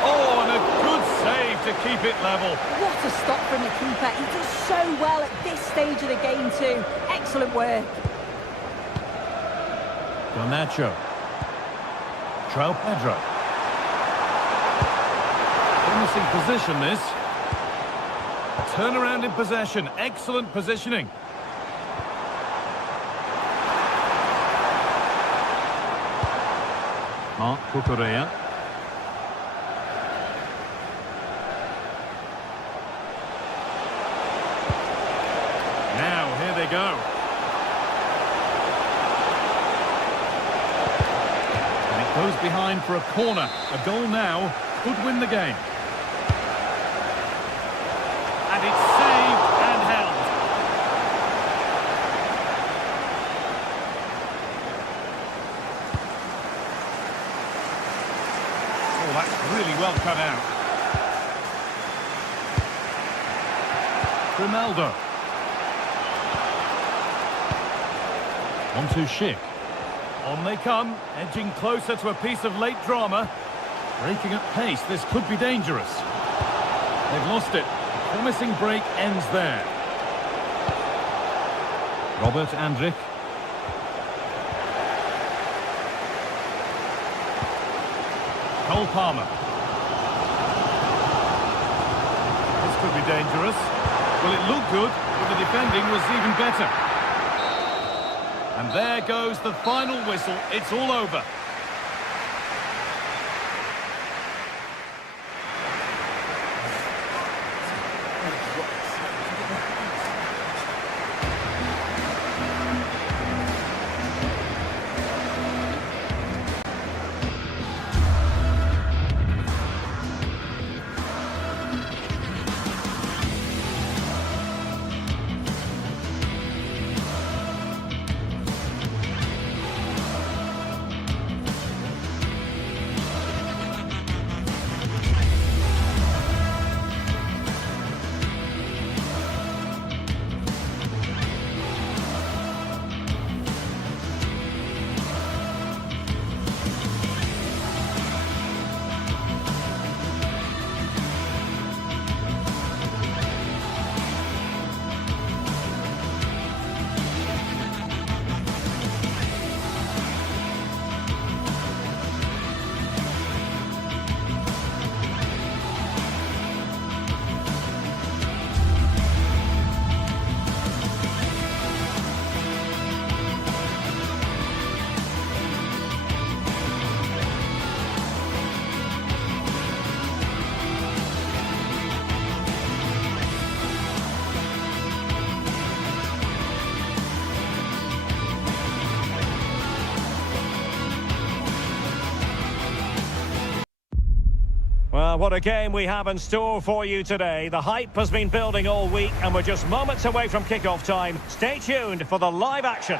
Oh, and a good save to keep it level. What a stop from the keeper. He does so well at this stage of the game too. Excellent work. Garnacho. João Pedro. Promising position this. Turnaround in possession. Excellent positioning. Marc Cucurella. Now, here they go. And it goes behind for a corner. A goal now could win the game. And it's saved and held. Oh, that's really well cut out. Grimaldo. On to Schick. On they come, edging closer to a piece of late drama. Breaking at pace, this could be dangerous. They've lost it. Promising break ends there. Robert Andrich. Cole Palmer. This could be dangerous. Well, it looked good, but the defending was even better. And there goes the final whistle. It's all over. Well, what a game we have in store for you today. The hype has been building all week and we're just moments away from kick-off time. Stay tuned for the live action.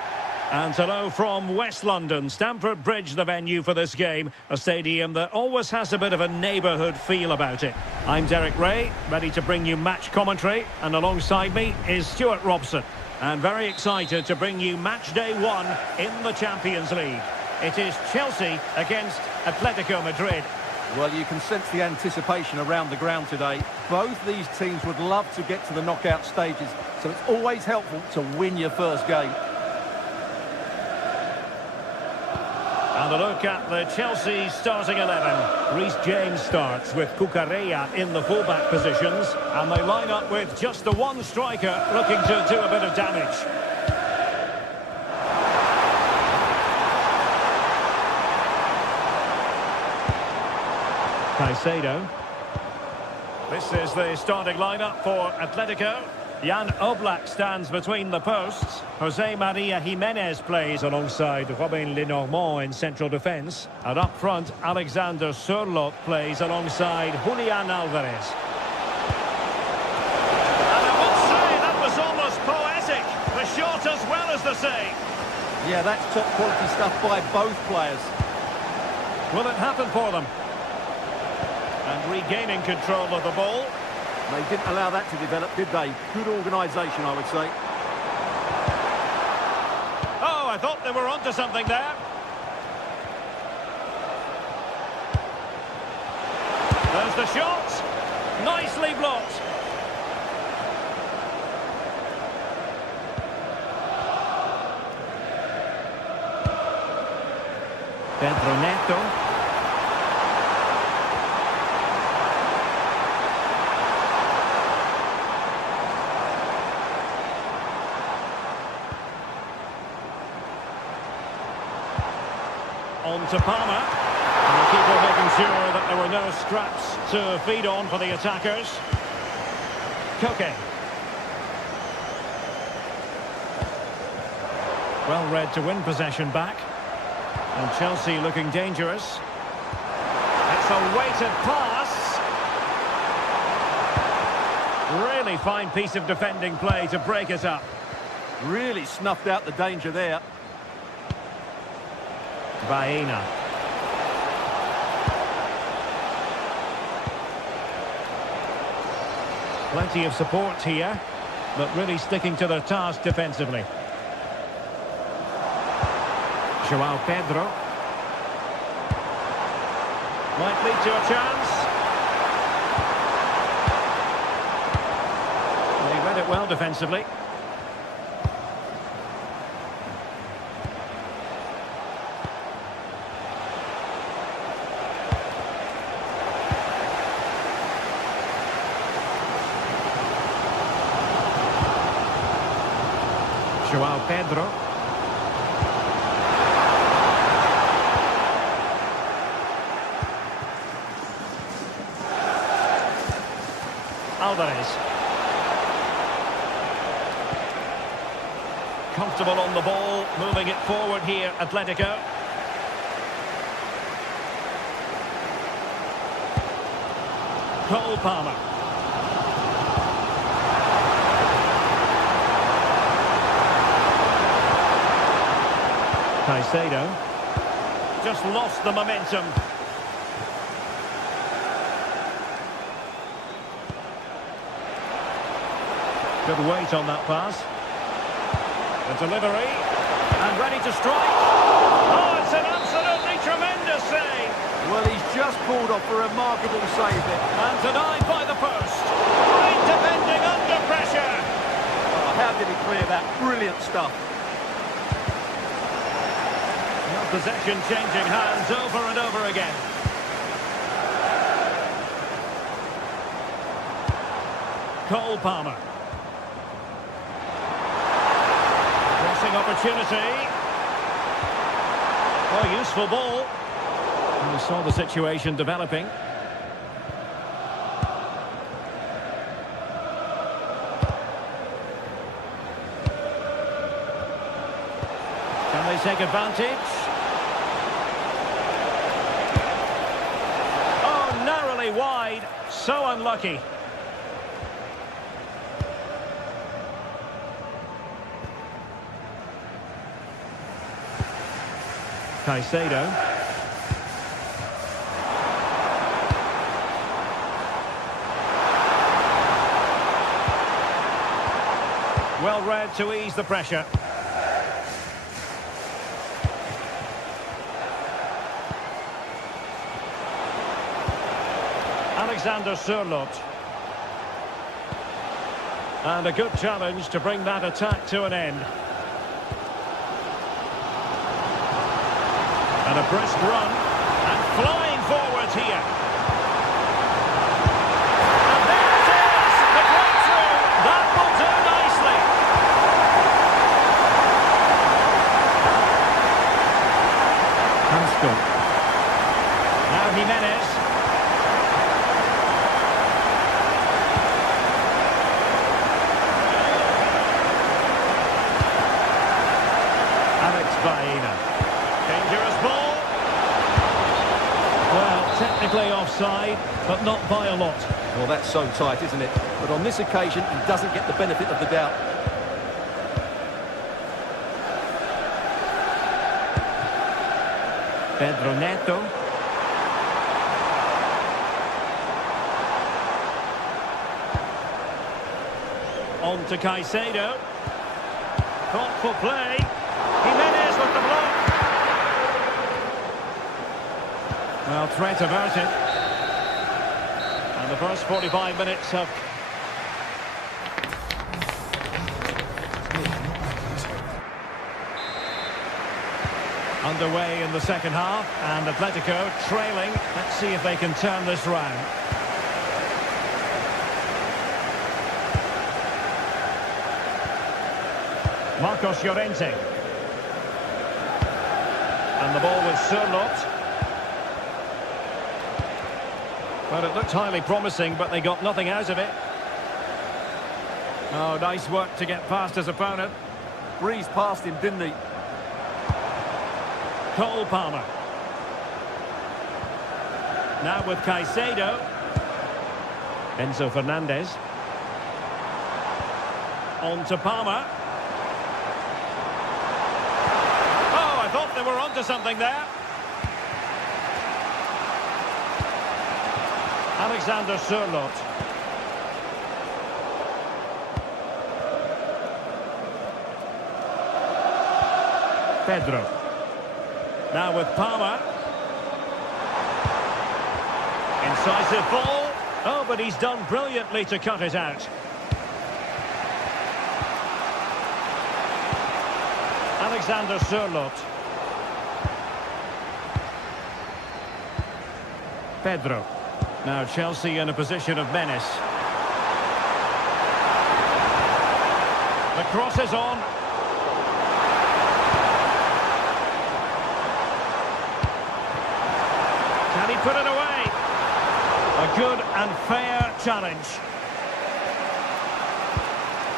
And hello from West London, Stamford Bridge, the venue for this game. A stadium that always has a bit of a neighbourhood feel about it. I'm Derek Ray, ready to bring you match commentary. And alongside me is Stuart Robson. And very excited to bring you match day 1 in the Champions League. It is Chelsea against Atletico Madrid. Well, you can sense the anticipation around the ground today. Both these teams would love to get to the knockout stages, so it's always helpful to win your first game. And a look at the Chelsea starting 11. Reece James starts with Cucurella in the fullback positions. And they line up with just the one striker looking to do a bit of damage. Caicedo. This is the starting lineup for Atletico. Jan Oblak stands between the posts. Jose Maria Jimenez plays alongside Robin Lenormand in central defence. And up front, Alexander Sørloth plays alongside Julian Alvarez. And I would say that was almost poetic. The shot as well as the save. Yeah, that's top quality stuff by both players. Will it happen for them? And regaining control of the ball. They didn't allow that to develop, did they? Good organisation, I would say. Oh, I thought they were onto something there. There's the shot. Nicely blocked. Pedro Neto. On to Palmer. And the keeper making sure that there were no scraps to feed on for the attackers. Koke. Well read to win possession back. And Chelsea looking dangerous. It's a weighted pass. Really fine piece of defending play to break it up. Really snuffed out the danger there. Baena. Plenty of support here, but really sticking to their task defensively. João Pedro. Might lead to a chance. They read it well defensively. João Pedro. Alvarez. Comfortable on the ball, moving it forward here, Atletico. Cole Palmer. Caicedo just lost the momentum. Good weight on that pass. The delivery and ready to strike. Oh, it's an absolutely tremendous save. Well, he's just pulled off a remarkable save there. And denied by the post. Great defending under pressure. Oh, how did he clear that? Brilliant stuff. Possession changing hands over and over again. Cole Palmer. Crossing opportunity. Oh, useful ball. And we saw the situation developing. Can they take advantage? Wide, so unlucky. Caicedo. Well read to ease the pressure. Alexander Sørloth. And a good challenge to bring that attack to an end. And a brisk run. And flying forwards here. And there it is! The breakthrough! That will do nicely. Hanscom. Now Jimenez. Dangerous ball. Well, technically offside, but not by a lot. Well, that's so tight, isn't it? But on this occasion, he doesn't get the benefit of the doubt. Pedro Neto. On to Caicedo. Thoughtful play. Jimenez with the block. Well, threat averted. And the first 45 minutes have... underway in the second half, and Atletico trailing. Let's see if they can turn this round. Marcos Llorente. And the ball with Sørloth. Well, it looked highly promising, but they got nothing out of it. Oh, nice work to get past his opponent. Breezed past him, didn't he? Cole Palmer. Now with Caicedo. Enzo Fernandez. On to Palmer. Oh, I thought they were onto something there. Alexander Sørloth. Pedro. Now with Palmer. Incisive ball. Oh, but he's done brilliantly to cut it out. Alexander Sørloth. Pedro. Now Chelsea in a position of menace. The cross is on. Can he put it away? A good and fair challenge.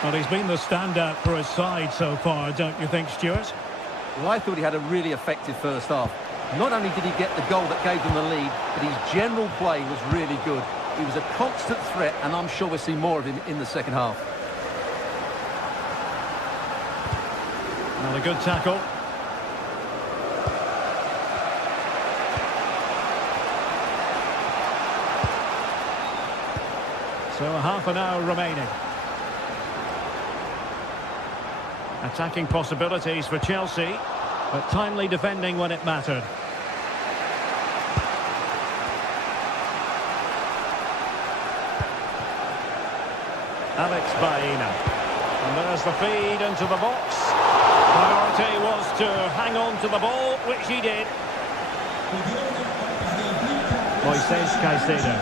Well, he's been the standout for his side so far, don't you think, Stuart? Well, I thought he had a really effective first half. Not only did he get the goal that gave them the lead, but his general play was really good. He was a constant threat, and I'm sure we'll see more of him in the second half. Well, a good tackle. So half an hour remaining. Attacking possibilities for Chelsea, but timely defending when it mattered. Alex Baena. And there's the feed into the box. Priority was to hang on to the ball, which he did. Moises Caicedo.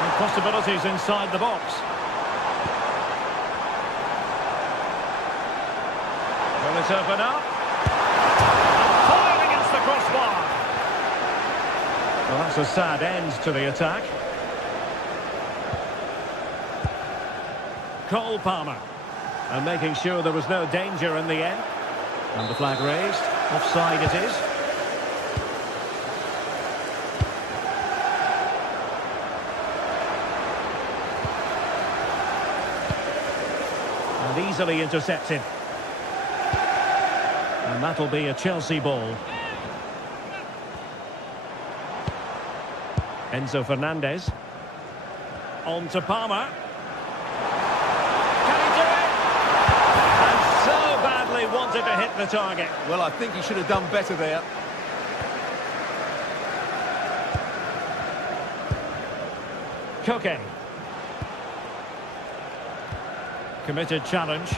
And possibilities inside the box. Will it open up? And fired against the crossbar. Well, that's a sad end to the attack. Cole Palmer. And making sure there was no danger in the end. And the flag raised. Offside it is. And easily intercepted. And that'll be a Chelsea ball. Enzo Fernandez. On to Palmer. Can he do it? And so badly wanted to hit the target. Well, I think he should have done better there. Koke. Committed challenge.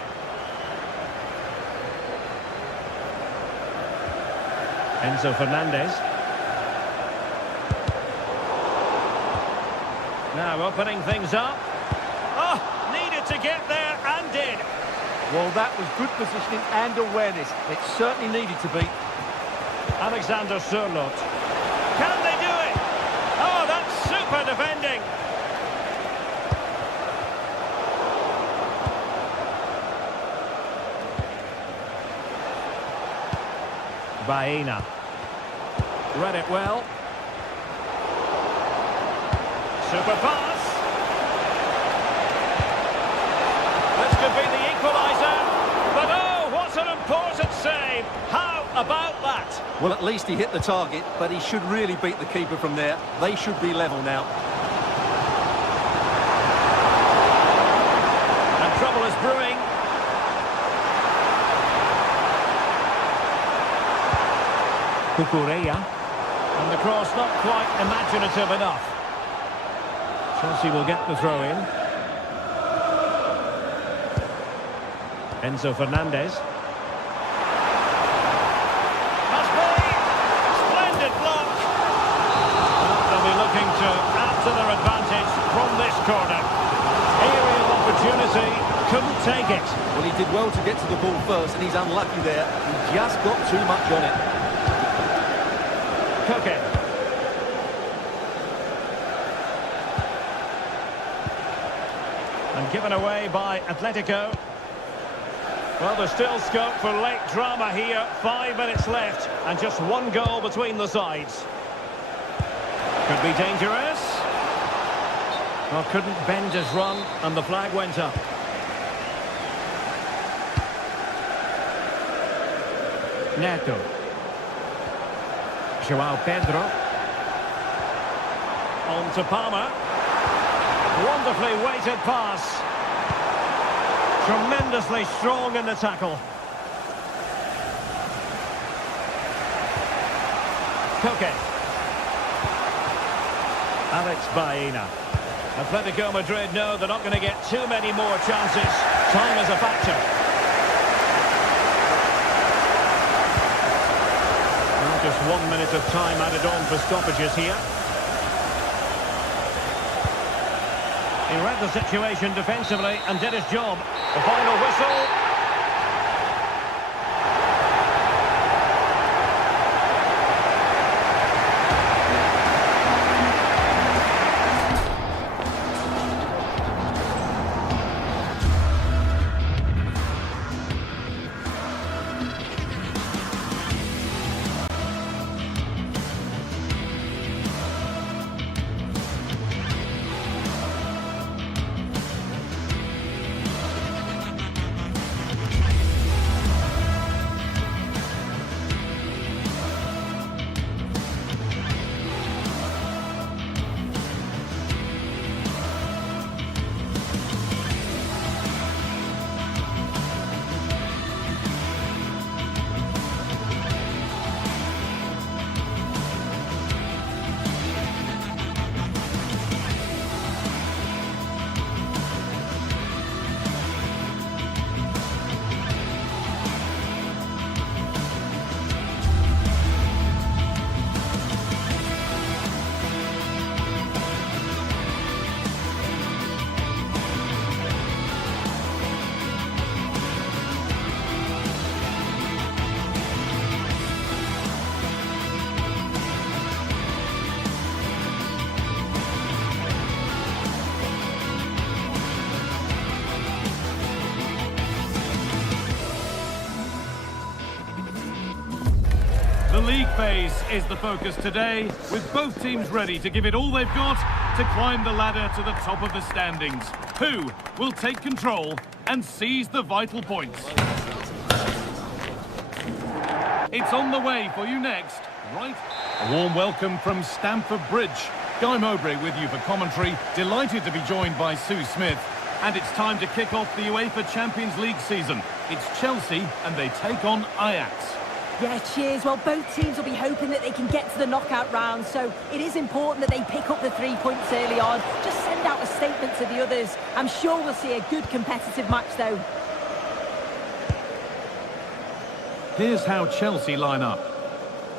Enzo Fernandez. Now opening things up. Oh, needed to get there and did. Well, that was good positioning and awareness. It certainly needed to be. Alexander Sørloth. Can they do it? Oh, that's super defending. Baena. Read it well. Super pass. This could be the equaliser. But oh, what an important save. How about that? Well, at least he hit the target, but he should really beat the keeper from there. They should be level now. And trouble is brewing. Cucurella. And the cross not quite imaginative enough. Chelsea will get the throw in. Enzo Fernandez. Must be. Splendid block. They'll be looking to add to their advantage from this corner. Aerial opportunity. Couldn't take it. Well, he did well to get to the ball first, and he's unlucky there. He just got too much on it. Koke. And given away by Atletico. Well, there's still scope for late drama here. 5 minutes left and just one goal between the sides. Could be dangerous. Well, couldn't bend his run and the flag went up. Neto. João Pedro. On to Palmer. Wonderfully weighted pass. Tremendously strong in the tackle. Koke. Alex Baena. Atletico Madrid know they're not going to get too many more chances. Time is a factor. Well, just 1 minute of time added on for stoppages here. He read the situation defensively and did his job. The final whistle. The league phase is the focus today, with both teams ready to give it all they've got to climb the ladder to the top of the standings. Who will take control and seize the vital points? It's on the way for you next, right? A warm welcome from Stamford Bridge. Guy Mowbray with you for commentary. Delighted to be joined by Sue Smith. And it's time to kick off the UEFA Champions League season. It's Chelsea and they take on Ajax. Yeah, cheers. Well, both teams will be hoping that they can get to the knockout round, so it is important that they pick up the 3 points early on. Just send out a statement to the others. I'm sure we'll see a good competitive match, though. Here's how Chelsea line up.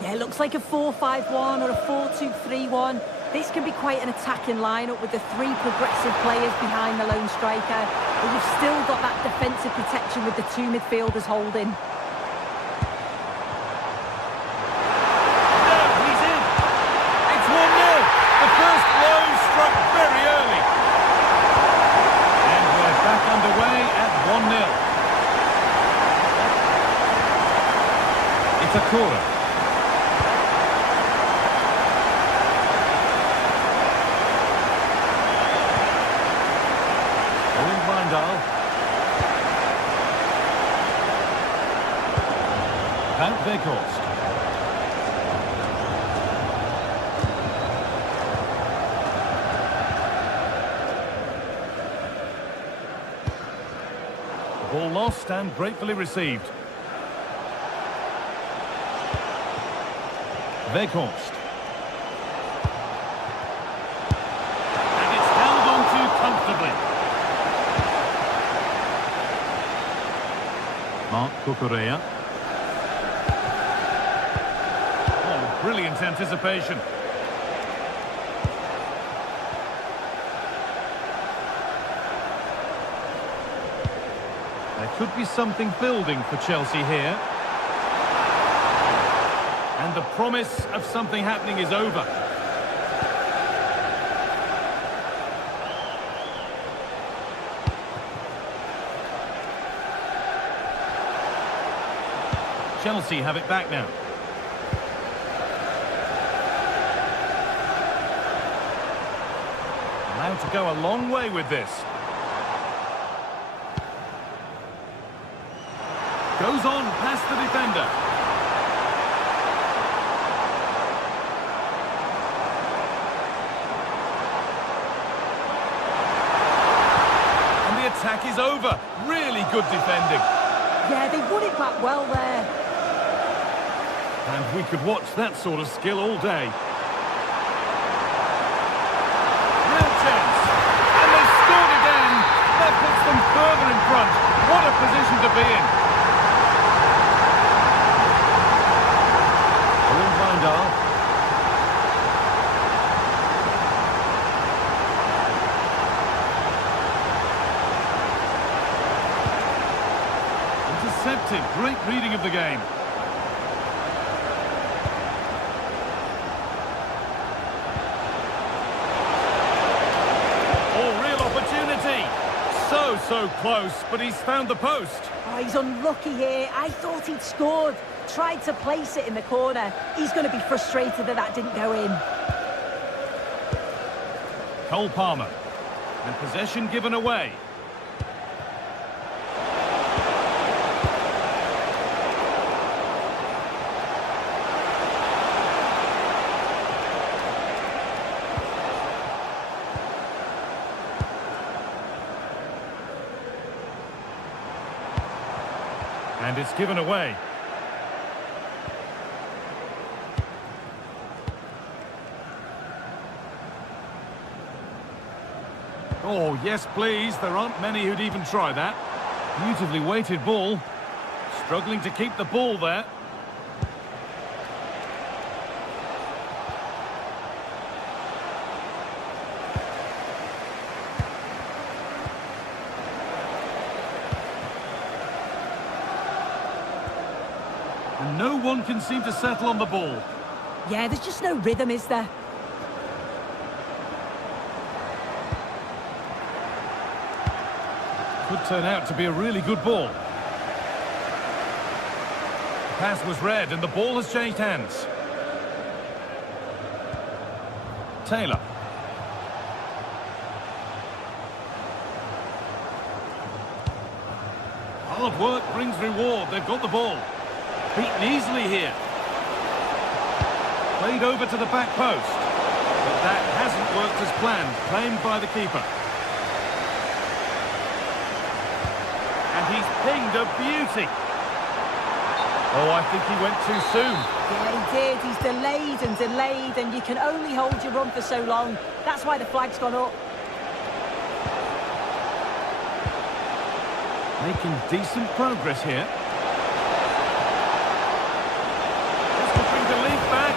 Yeah, it looks like a 4-5-1 or a 4-2-3-1. This can be quite an attacking lineup with the 3 progressive players behind the lone striker. But you've still got that defensive protection with the 2 midfielders holding. Corner. Van Weghorst. Ball lost and gratefully received. Weghorst. And it's held on to comfortably. Mark Cucurella. Oh, brilliant anticipation. There could be something building for Chelsea here. And the promise of something happening is over. Chelsea have it back now. Allowed to go a long way with this. Goes on past the defender. Attack is over. Really good defending. Yeah, they won it back well there. And we could watch that sort of skill all day. Real chance. And they've scored again. That puts them further in front. What a position to be in. Intercepted. Great reading of the game. Oh, real opportunity. So close, but he's found the post. Oh, he's unlucky here. I thought he'd scored. Tried to place it in the corner. He's going to be frustrated that that didn't go in. Cole Palmer. And possession given away. And it's given away. Oh, yes, please. There aren't many who'd even try that. Beautifully weighted ball. Struggling to keep the ball there. And no one can seem to settle on the ball. Yeah, there's just no rhythm, is there? Could turn out to be a really good ball. The pass was read and the ball has changed hands. Taylor. Hard work brings reward. They've got the ball. Beaten easily here. Played over to the back post. But that hasn't worked as planned. Claimed by the keeper. And he's pinged a beauty. Oh, I think he went too soon. Yeah, he did. He's delayed, and you can only hold your run for so long. That's why the flag's gone up. Making decent progress here. This could bring the lead back.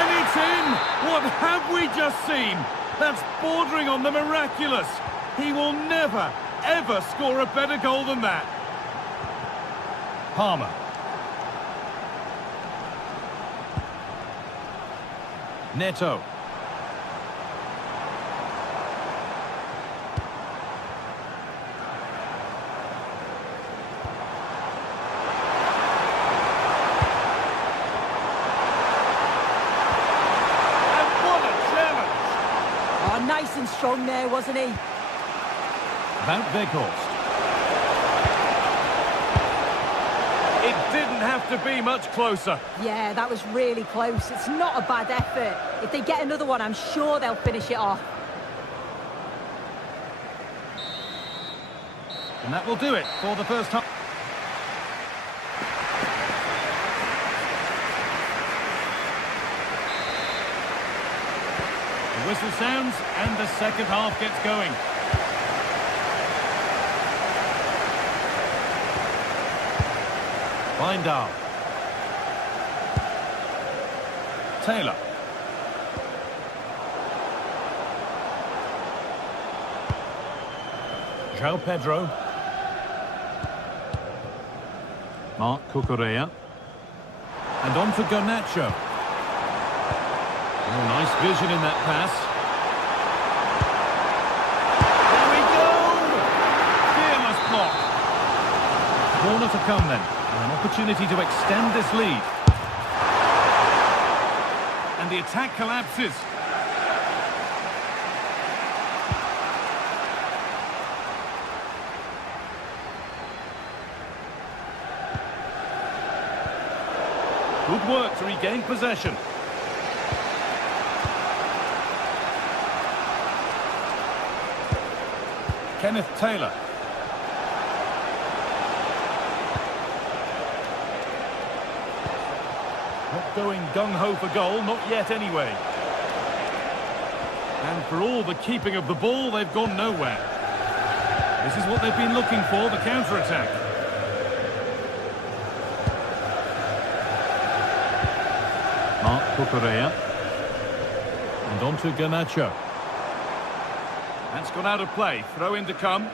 And it's in! What have we just seen? That's bordering on the miraculous. He will never, ever score a better goal than that. Palmer. Neto. Nice and strong there, wasn't he? Wout Weghorst. It didn't have to be much closer. Yeah, that was really close. It's not a bad effort. If they get another one, I'm sure they'll finish it off. And that will do it for the first half. The whistle sounds and the second half gets going. Bindal. Taylor. João Pedro. Marc Cucurella. And on for Garnacho. Oh, nice vision in that pass. There we go! Fearless block. Corner to come then. And an opportunity to extend this lead. And the attack collapses. Good work to regain possession. Kenneth Taylor. Not going gung-ho for goal, not yet anyway. And for all the keeping of the ball, they've gone nowhere. This is what they've been looking for, the counter-attack. Marc Cucurella. And on to Garnacho. That's gone out of play. Throw in to come.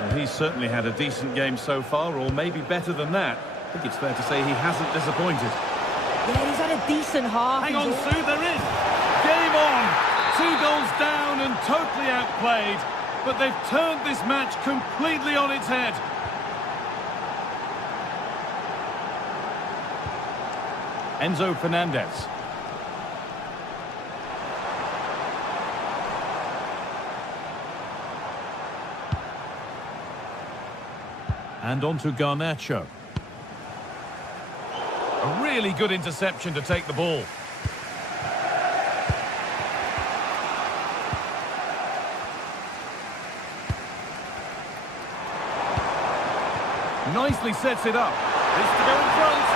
Well, he's certainly had a decent game so far, or maybe better than that. I think it's fair to say he hasn't disappointed. Yeah, he's had a decent half. Hang on, Sue, there is. Game on. 2 goals down and totally outplayed. But they've turned this match completely on its head. Enzo Fernandez. And on to Garnacho. A really good interception to take the ball. Nicely sets it up. This to go in front.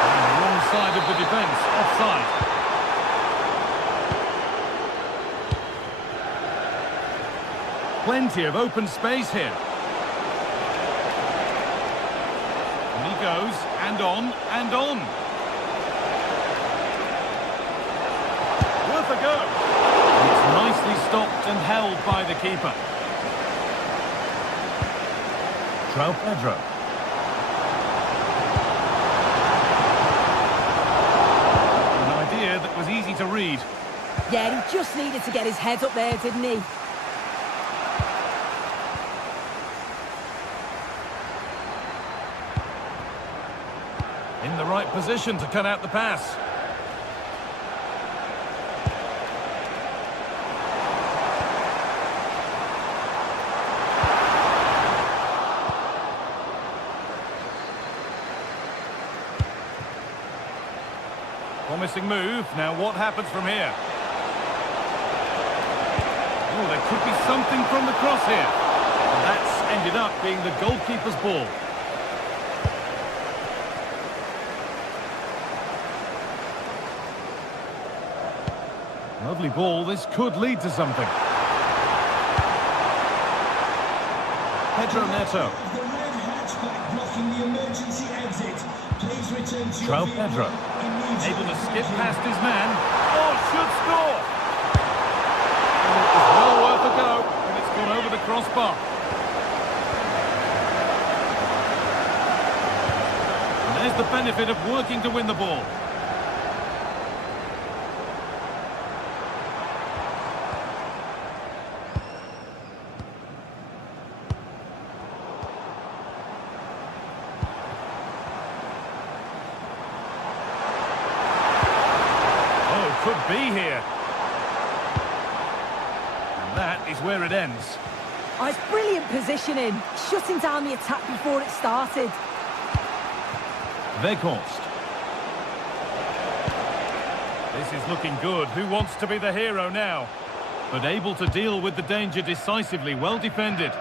On the wrong side of the defence, offside. Plenty of open space here. And he goes, and on, and on. Worth a go. It's nicely stopped and held by the keeper. João Pedro. That was easy to read. Yeah, he just needed to get his head up there, didn't he? In the right position to cut out the pass. Promising move. Now what happens from here? Oh, there could be something from the cross here. And up being the goalkeeper's ball. Lovely ball. This could lead to something. Pedro Neto. João Pedro. Able to skip past his man. Oh, should score! It was well worth a go, and it's gone over the crossbar. And there's the benefit of working to win the ball. Could be here. And that is where it ends. Oh, it's brilliant positioning, shutting down the attack before it started. Weghorst. This is looking good. Who wants to be the hero now? But able to deal with the danger decisively. Well defended.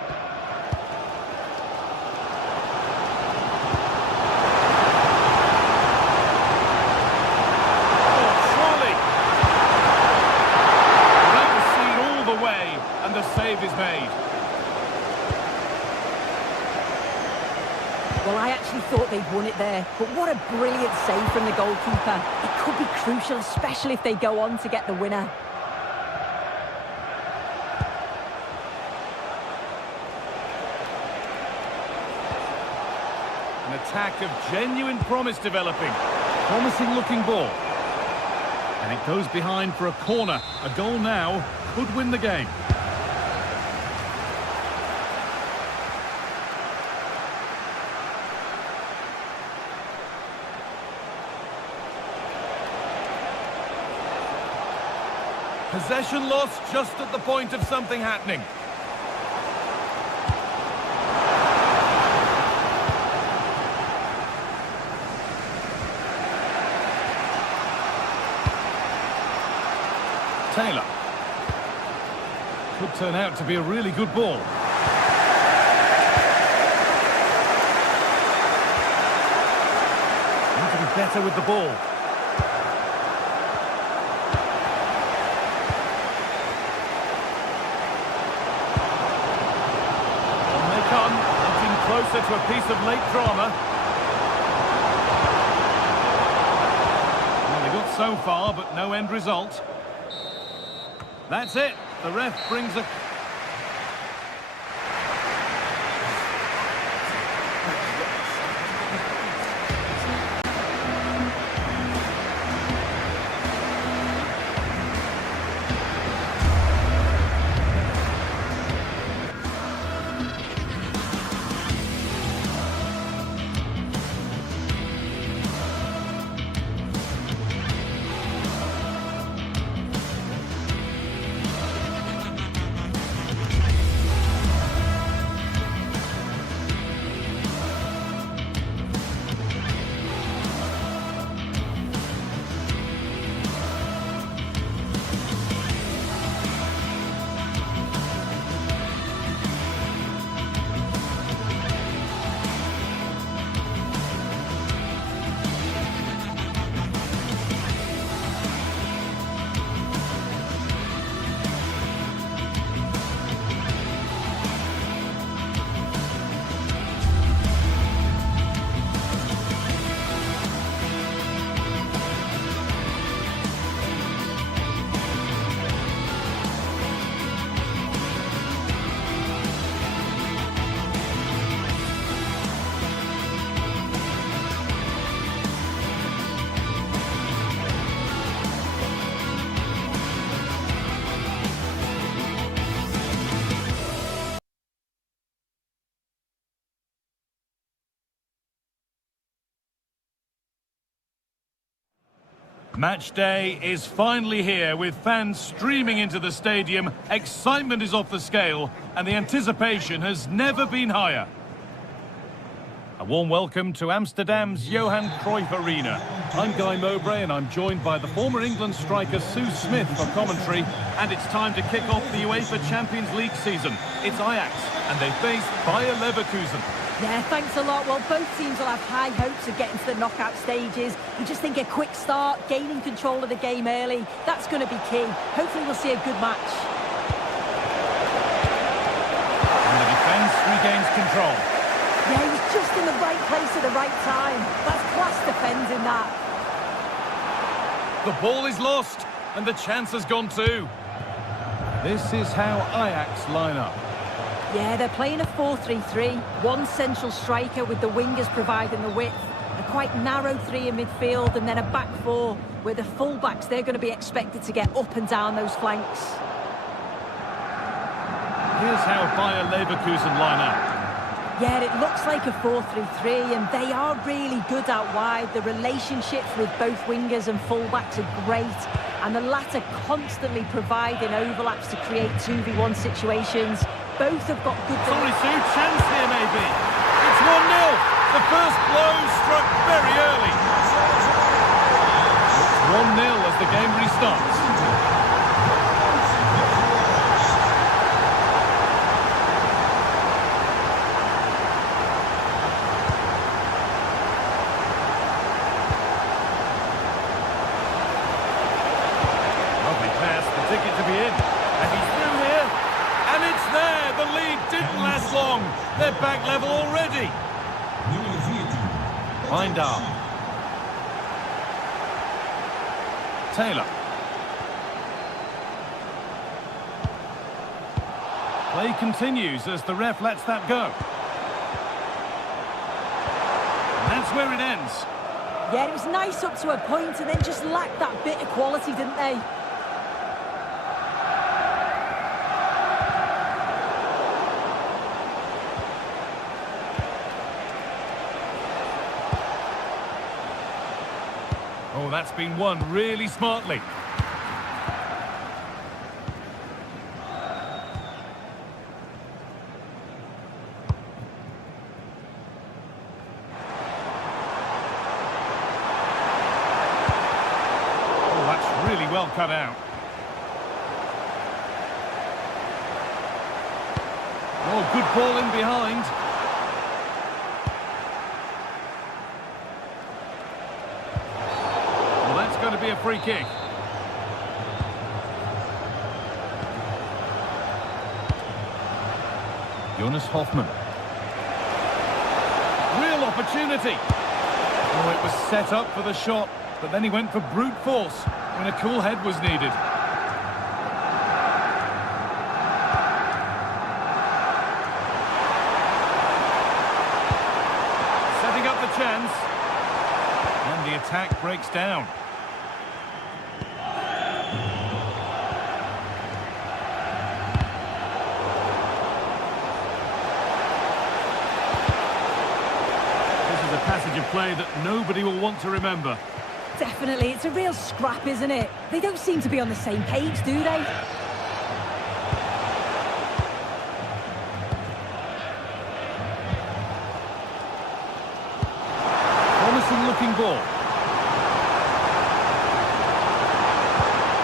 And the save is made. Well, I actually thought they'd won it there, but what a brilliant save from the goalkeeper. It could be crucial, especially if they go on to get the winner. An attack of genuine promise developing. Promising looking ball. And it goes behind for a corner. A goal now could win the game. Possession lost just at the point of something happening. Taylor. Could turn out to be a really good ball. Need to be better with the ball. Closer to a piece of late drama. Well, they got so far, but no end result. That's it. The ref brings a... Match day is finally here, with fans streaming into the stadium. Excitement is off the scale, and the anticipation has never been higher. A warm welcome to Amsterdam's Johan Cruyff Arena. I'm Guy Mowbray and I'm joined by the former England striker Sue Smith for commentary. And it's time to kick off the UEFA Champions League season. It's Ajax and they face Bayer Leverkusen. Yeah, thanks a lot. Well, both teams will have high hopes of getting to the knockout stages. We just think a quick start, gaining control of the game early, that's going to be key. Hopefully we'll see a good match. And the defence regains control. Yeah, he was just in the right place at the right time. That's class defending that. The ball is lost and the chance has gone too. This is how Ajax line up. Yeah, they're playing a 4-3-3. One central striker with the wingers providing the width. A quite narrow three in midfield and then a back four where the full-backs, they're going to be expected to get up and down those flanks. Here's how Bayer Leverkusen line up. Yeah, it looks like a 4-3-3 and they are really good out wide. The relationships with both wingers and full-backs are great. And the latter constantly providing overlaps to create 2v1 situations. Both have got good... Sorry, Sue, chance here maybe. It's 1-0. The first blow struck very early. It's 1-0 as the game restarts. Lovely pass, the ticket to be in. And he's through here. And it's there! The lead didn't last long! They're back level already! Heindal. Taylor. Play continues as the ref lets that go. And that's where it ends. Yeah, it was nice up to a point and then just lacked that bit of quality, didn't they? Oh, that's been won really smartly. Oh, that's really well cut out. Oh, good ball in behind. Going to be a free kick. Jonas Hoffmann. Real opportunity. Oh, it was set up for the shot, but then he went for brute force when a cool head was needed. Setting up the chance. And the attack breaks down. Passage of play that nobody will want to remember. Definitely, it's a real scrap, isn't it? They don't seem to be on the same page, do they? Promising looking ball.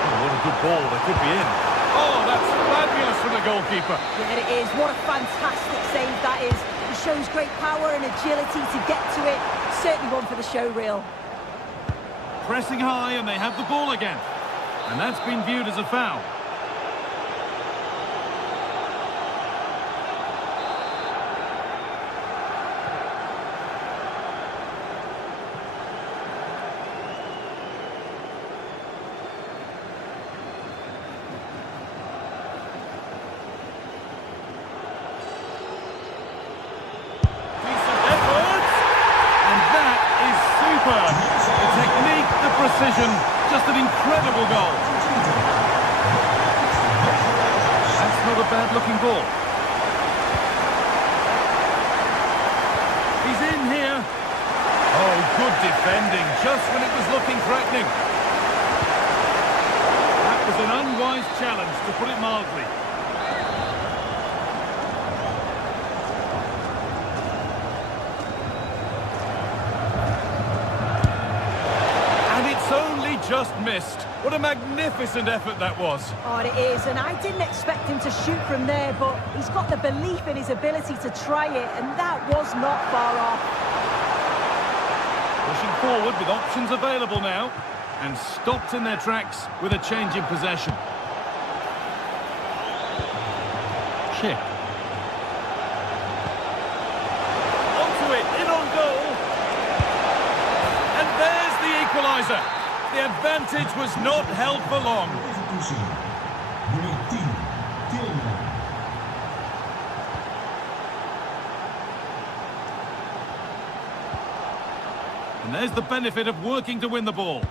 Oh, what a good ball, they could be in. Oh, that's fabulous from the goalkeeper. Yeah, it is. What a fantastic save that is. It shows great power and agility to get to it. Certainly one for the show reel. Pressing high and they have the ball again. And that's been viewed as a foul. The technique, the precision, just an incredible goal. That's not a bad-looking ball. He's in here. Oh, good defending, just when it was looking threatening. That was an unwise challenge, to put it mildly. just missed. What a magnificent effort that was. Oh, it is, and I didn't expect him to shoot from there, but he's got the belief in his ability to try it, and that was not far off. Pushing forward with options available now, and stopped in their tracks with a change in possession. Chip. Onto it, in on goal. And there's the equaliser. The advantage was not held for long. And there's the benefit of working to win the ball.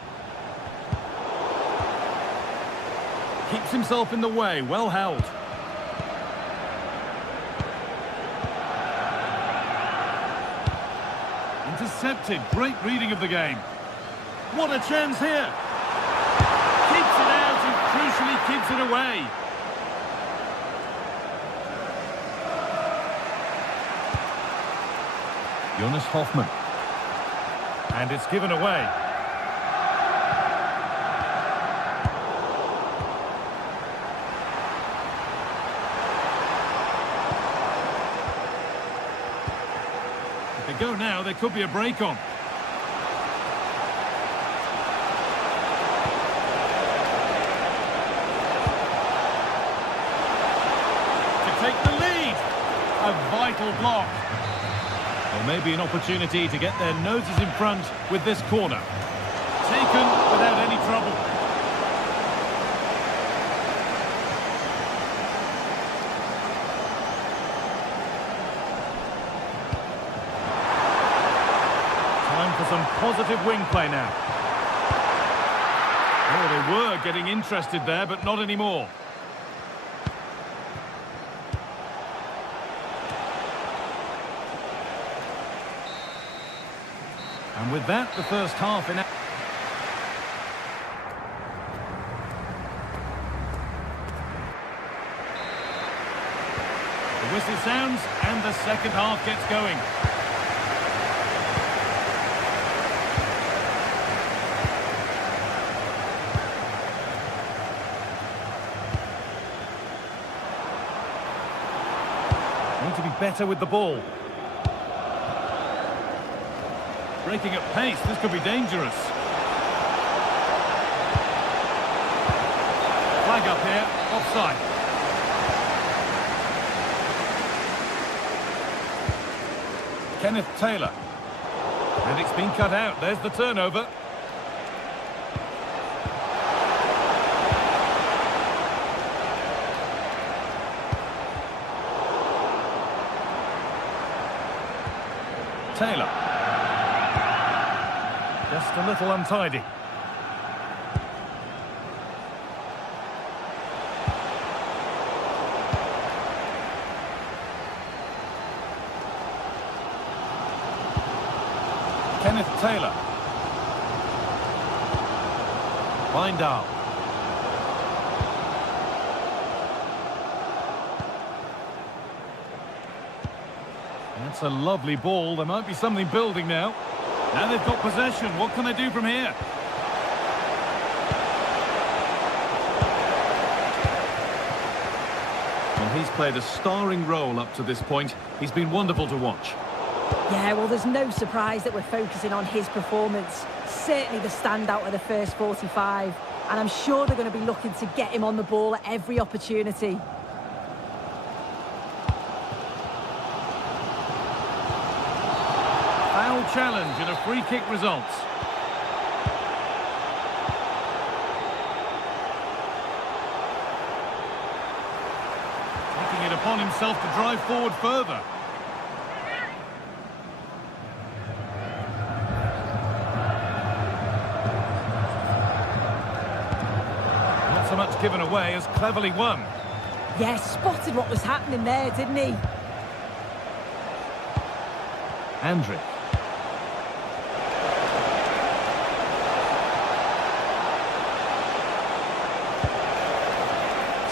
Keeps himself in the way, well held. Intercepted, great reading of the game. What a chance here. Keeps it out and crucially keeps it away. Jonas Hoffmann. And it's given away. If they go now, there could be a break on. Take the lead. A vital block. Or maybe an opportunity to get their noses in front with this corner. Taken without any trouble. Time for some positive wing play now. Oh, they were getting interested there, but not anymore. And with that, the first half in... The whistle sounds, and the second half gets going. Need to be better with the ball. Breaking at pace, this could be dangerous. Flag up here, offside. Kenneth Taylor. And it's been cut out, there's the turnover. Taylor. Just a little untidy. Kenneth Taylor. Bindal. That's a lovely ball. There might be something building now. Now they've got possession. What can they do from here? Well, he's played a starring role up to this point. He's been wonderful to watch. Yeah, well, there's no surprise that we're focusing on his performance. Certainly the standout of the first 45. And I'm sure they're going to be looking to get him on the ball at every opportunity. Foul challenge and a free kick results. Taking it upon himself to drive forward further. Not so much given away as cleverly won. Yeah, spotted what was happening there, didn't he? Andrick.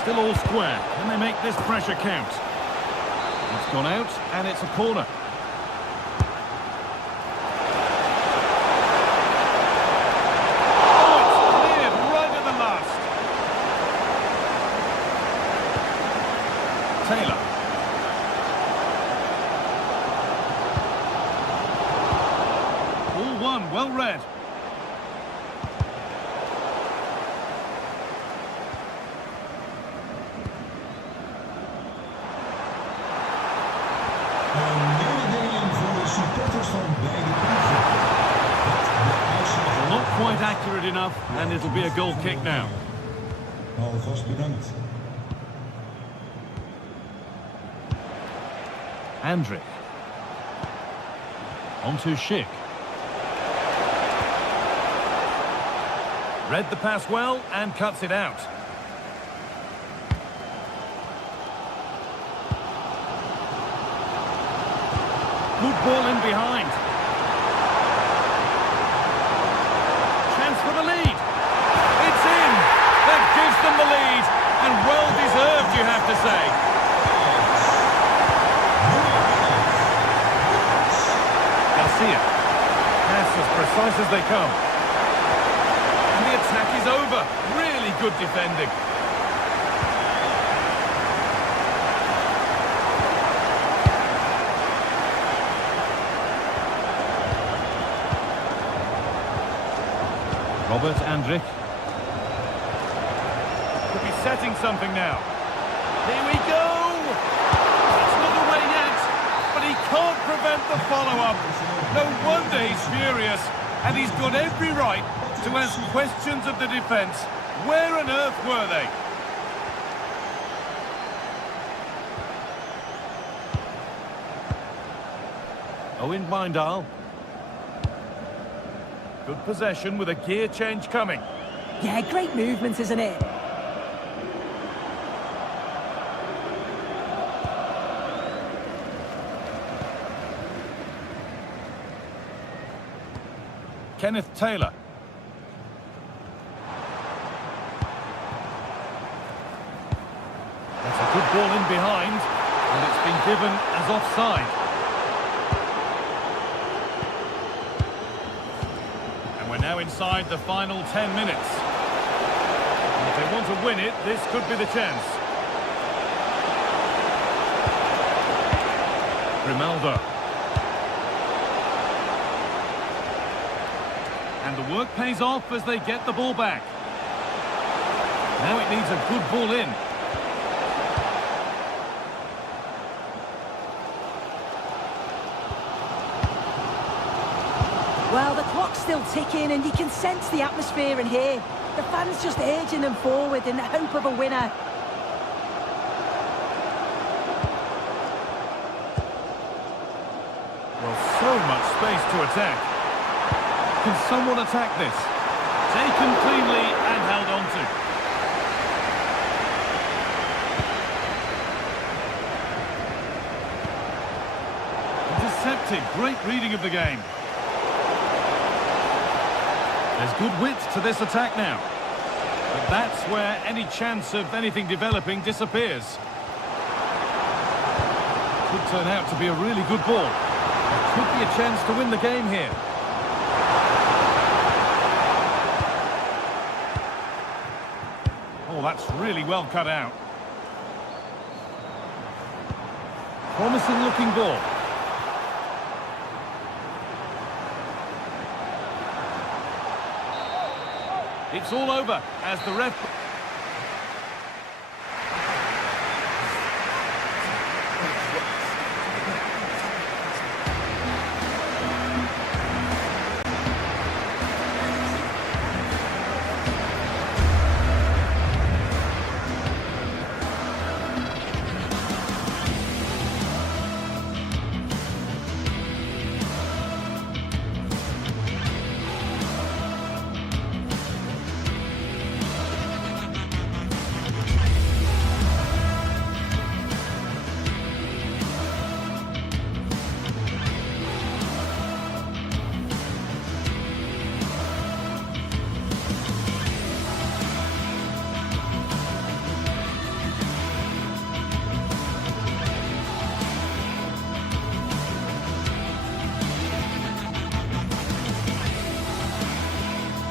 Still all square. Can they make this pressure count? It's gone out, and it's a corner. Oh, it's well read. Not quite accurate enough, and it'll be a goal kick now. Alvast bedankt. Andrick. On to Schick. Read the pass well and cuts it out. Good ball in behind. Chance for the lead. It's in. That gives them the lead. And well deserved, you have to say. Garcia. Pass as precise as they come. And the attack is over. Really good defending. Robert Andrick. Could be setting something now. Here we go! It's not away yet, but he can't prevent the follow-up. No wonder he's furious, and he's got every right to ask questions of the defence. Where on earth were they? Owen Bindal. Good possession with a gear change coming. Yeah, great movement, isn't it? Kenneth Taylor. That's a good ball in behind, and it's been given as offside. And we're now inside the final 10 minutes. And if they want to win it, this could be the chance. Grimaldo. And the work pays off as they get the ball back. Now it needs a good ball in. Well, the clock's still ticking and you can sense the atmosphere in here. The fans just urging them forward in the hope of a winner. Well, so much space to attack. Can someone attack this? Taken cleanly and held on to. Intercepted. Great reading of the game. There's good width to this attack now. But that's where any chance of anything developing disappears. Could turn out to be a really good ball. There could be a chance to win the game here. Oh, that's really well cut out. Promising looking ball. It's all over as the ref...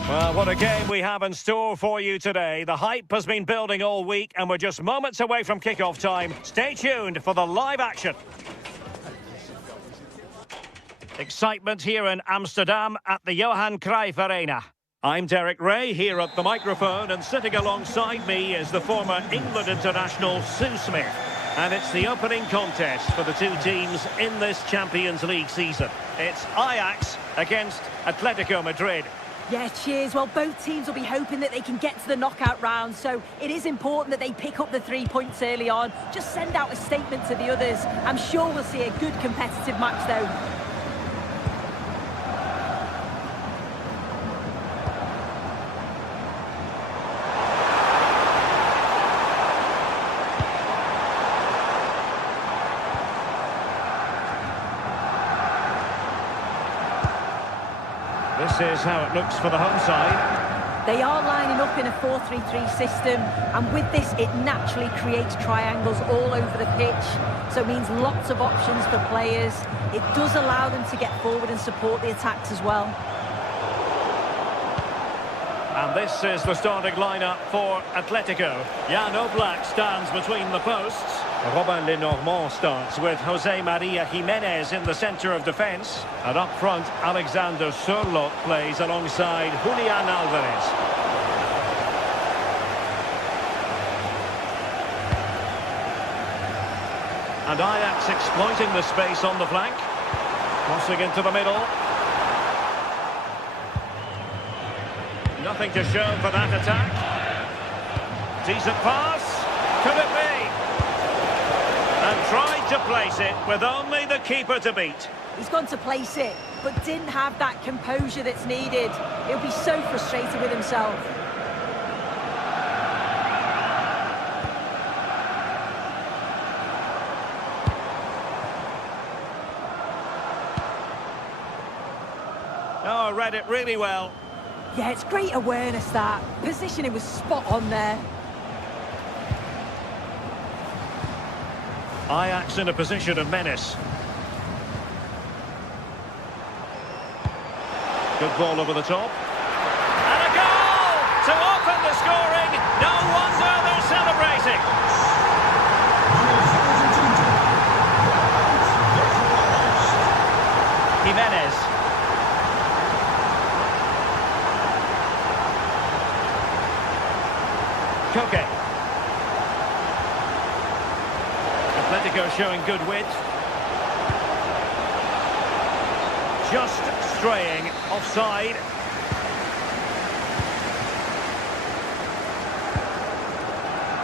Well, what a game we have in store for you today. The hype has been building all week and we're just moments away from kickoff time. Stay tuned for the live action. Excitement here in Amsterdam at the Johan Cruyff Arena. I'm Derek Ray here at the microphone, and sitting alongside me is the former England international Sue Smith. And it's the opening contest for the two teams in this Champions League season. It's Ajax against Atletico Madrid. Yeah, cheers. Well, both teams will be hoping that they can get to the knockout round, so it is important that they pick up the 3 points early on. Just send out a statement to the others. I'm sure we'll see a good competitive match, though. This is how it looks for the home side. They are lining up in a 4-3-3 system, and with this it naturally creates triangles all over the pitch, so it means lots of options for players. It does allow them to get forward and support the attacks as well. And this is the starting lineup for Atletico. Jan Oblak stands between the posts. Robin Lenormand starts with Jose Maria Jimenez in the centre of defence. And up front, Alexander Sørloth plays alongside Julian Alvarez. And Ajax exploiting the space on the flank. Crossing into the middle. Nothing to show for that attack. Decent pass. Could it be? And tried to place it with only the keeper to beat. He's gone to place it, but didn't have that composure that's needed. He'll be so frustrated with himself. Oh, read it really well. Yeah, it's great awareness, that. Positioning was spot on there. Ajax in a position of menace. Good ball over the top. And a goal to open the scoring. No wonder they're celebrating. Jimenez. Koke. Atletico showing good width. Just straying offside.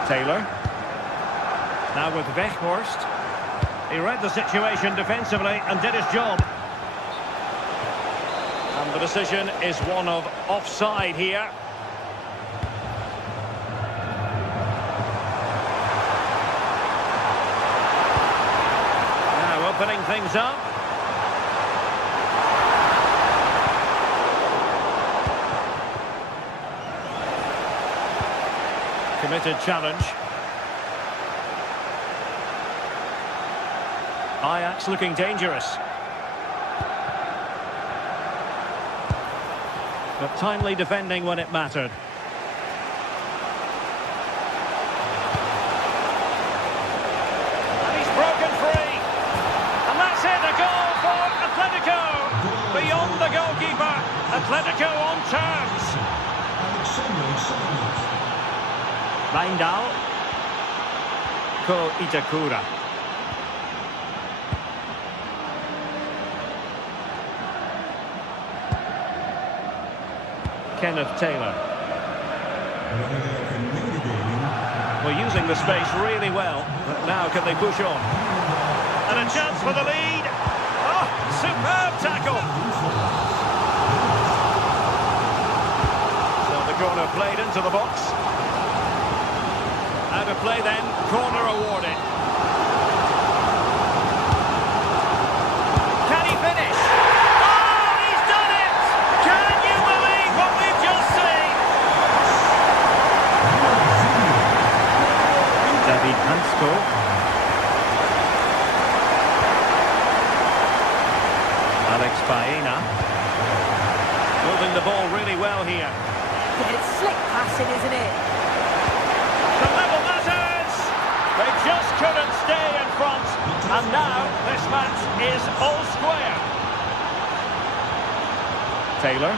Taylor. Now with Weghorst. He read the situation defensively and did his job. And the decision is one of offside here. Opening things up. Committed challenge. Ajax looking dangerous. But timely defending when it mattered. And he's broken free. Beyond the goalkeeper, Atletico on terms. Wijndal. Ko Itakura. Kenneth Taylor. We're using the space really well, but now can they push on? And a chance for the lead. Oh, superb tackle. So the corner played into the box. Out of play then, corner awarded. Can he finish? Oh, he's done it! Can you believe what we've just seen? David Hansko. Alex Baena. Moving the ball really well here. Yeah, it's slick passing, isn't it? The level matters! They just couldn't stay in front. And now this match is all square. Taylor.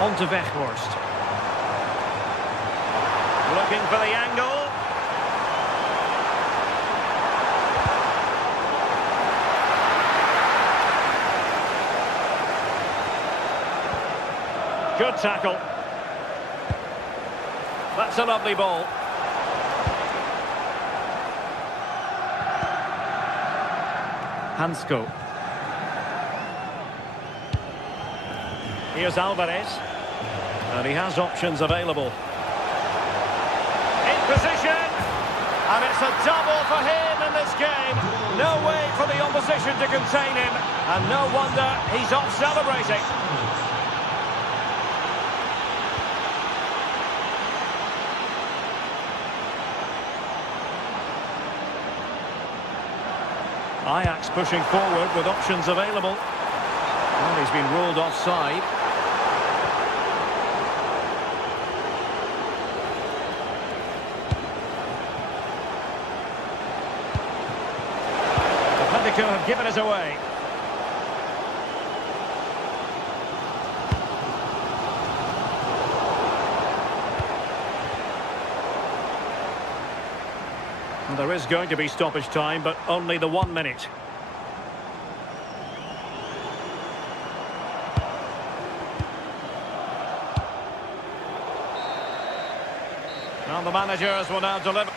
On to Weghorst. Looking for the angle. Good tackle. That's a lovely ball. Hansko. Here's Alvarez. And he has options available. In position. And it's a double for him in this game. No way for the opposition to contain him. And no wonder he's off celebrating. Ajax pushing forward with options available. Well, he's been ruled offside. Atletico have given us away. And there is going to be stoppage time, but only the 1 minute. And the managers will now deliver.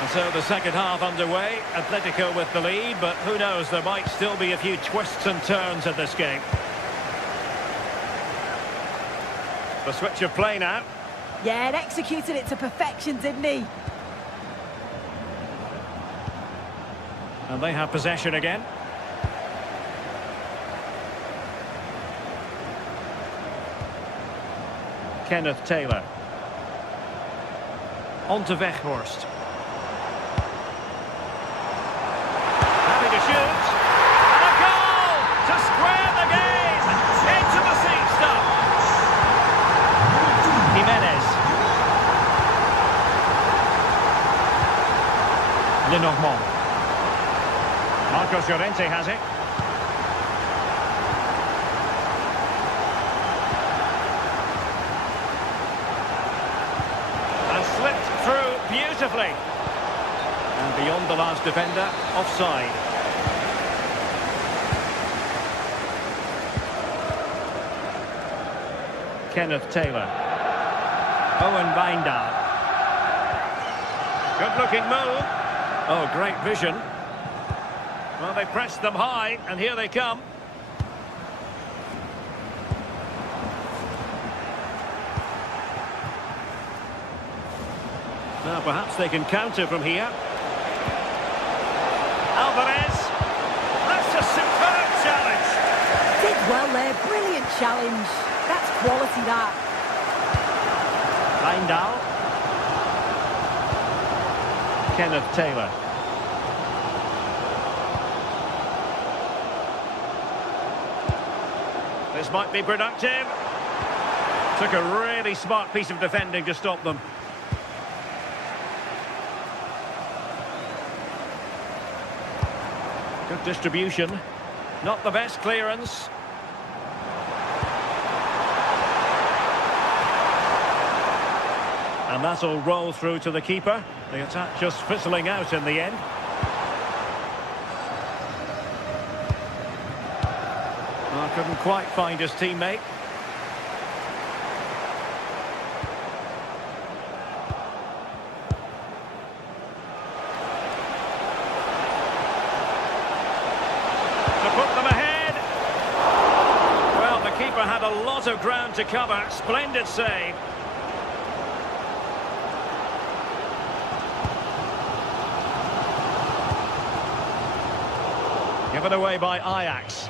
And so the second half underway. Atletico with the lead, but who knows, there might still be a few twists and turns in this game. The switch of play now. Yeah, and executed it to perfection, didn't he? And they have possession again. Kenneth Taylor. On to Weghorst. Happy to shoot. And a goal to square the game. Into the seat stuff. Jimenez. Lenormand. Marcos Llorente has it. And slipped through beautifully. And beyond the last defender, offside. Kenneth Taylor. Owen Wijndal. Good looking move. Oh, great vision. Well, they pressed them high, and here they come. Now, perhaps they can counter from here. Alvarez. That's a superb challenge. Did well there, brilliant challenge. That's quality, that. Wijndal. Kenneth Taylor. This might be productive. Took a really smart piece of defending to stop them. Good distribution. Not the best clearance. And that'll roll through to the keeper. The attack just fizzling out in the end. Oh, couldn't quite find his teammate. To put them ahead. Well, the keeper had a lot of ground to cover. Splendid save. Given away by Ajax.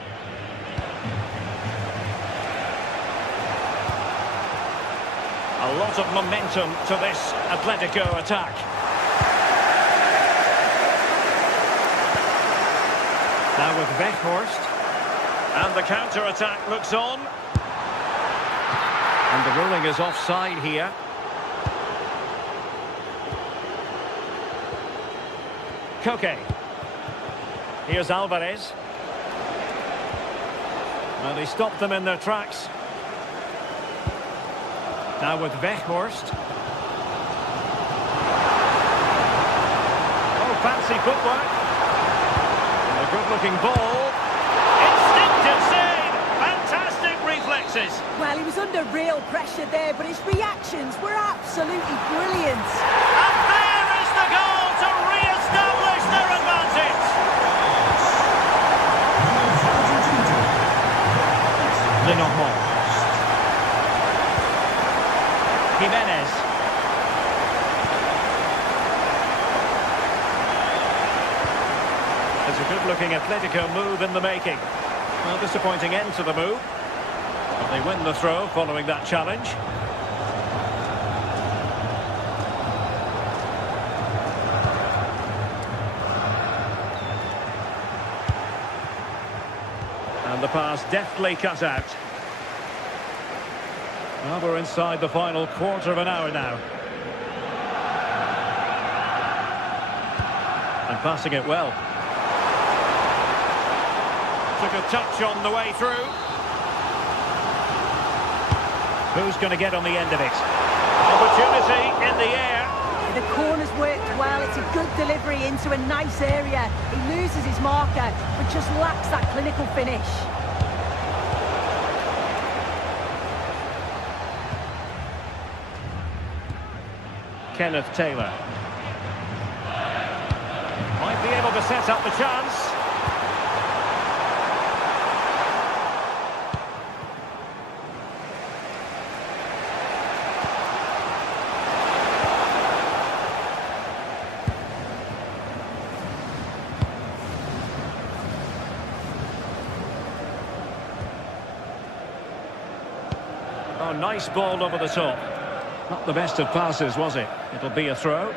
A lot of momentum to this Atletico attack. Now with Weghorst. And the counter-attack looks on. And the ruling is offside here. Koke. Here's Alvarez. Well, they stopped them in their tracks. Now with Weghorst. Oh, fancy footwork. And a good-looking ball. Instinctive save. Fantastic reflexes. Well, he was under real pressure there, but his reactions were absolutely brilliant. And there is the goal to re-establish their advantage. Lenormand. Jimenez. It's a good-looking Atletico move in the making. Well, disappointing end to the move. But they win the throw following that challenge. And the pass deftly cut out. Well, we're inside the final quarter of an hour now. And passing it well. Took a touch on the way through. Who's going to get on the end of it? Opportunity in the air. The corner's worked well. It's a good delivery into a nice area. He loses his marker, but just lacks that clinical finish. Kenneth Taylor. Might be able to set up the chance. Oh, nice ball over the top. Not the best of passes, was it? It'll be a throw.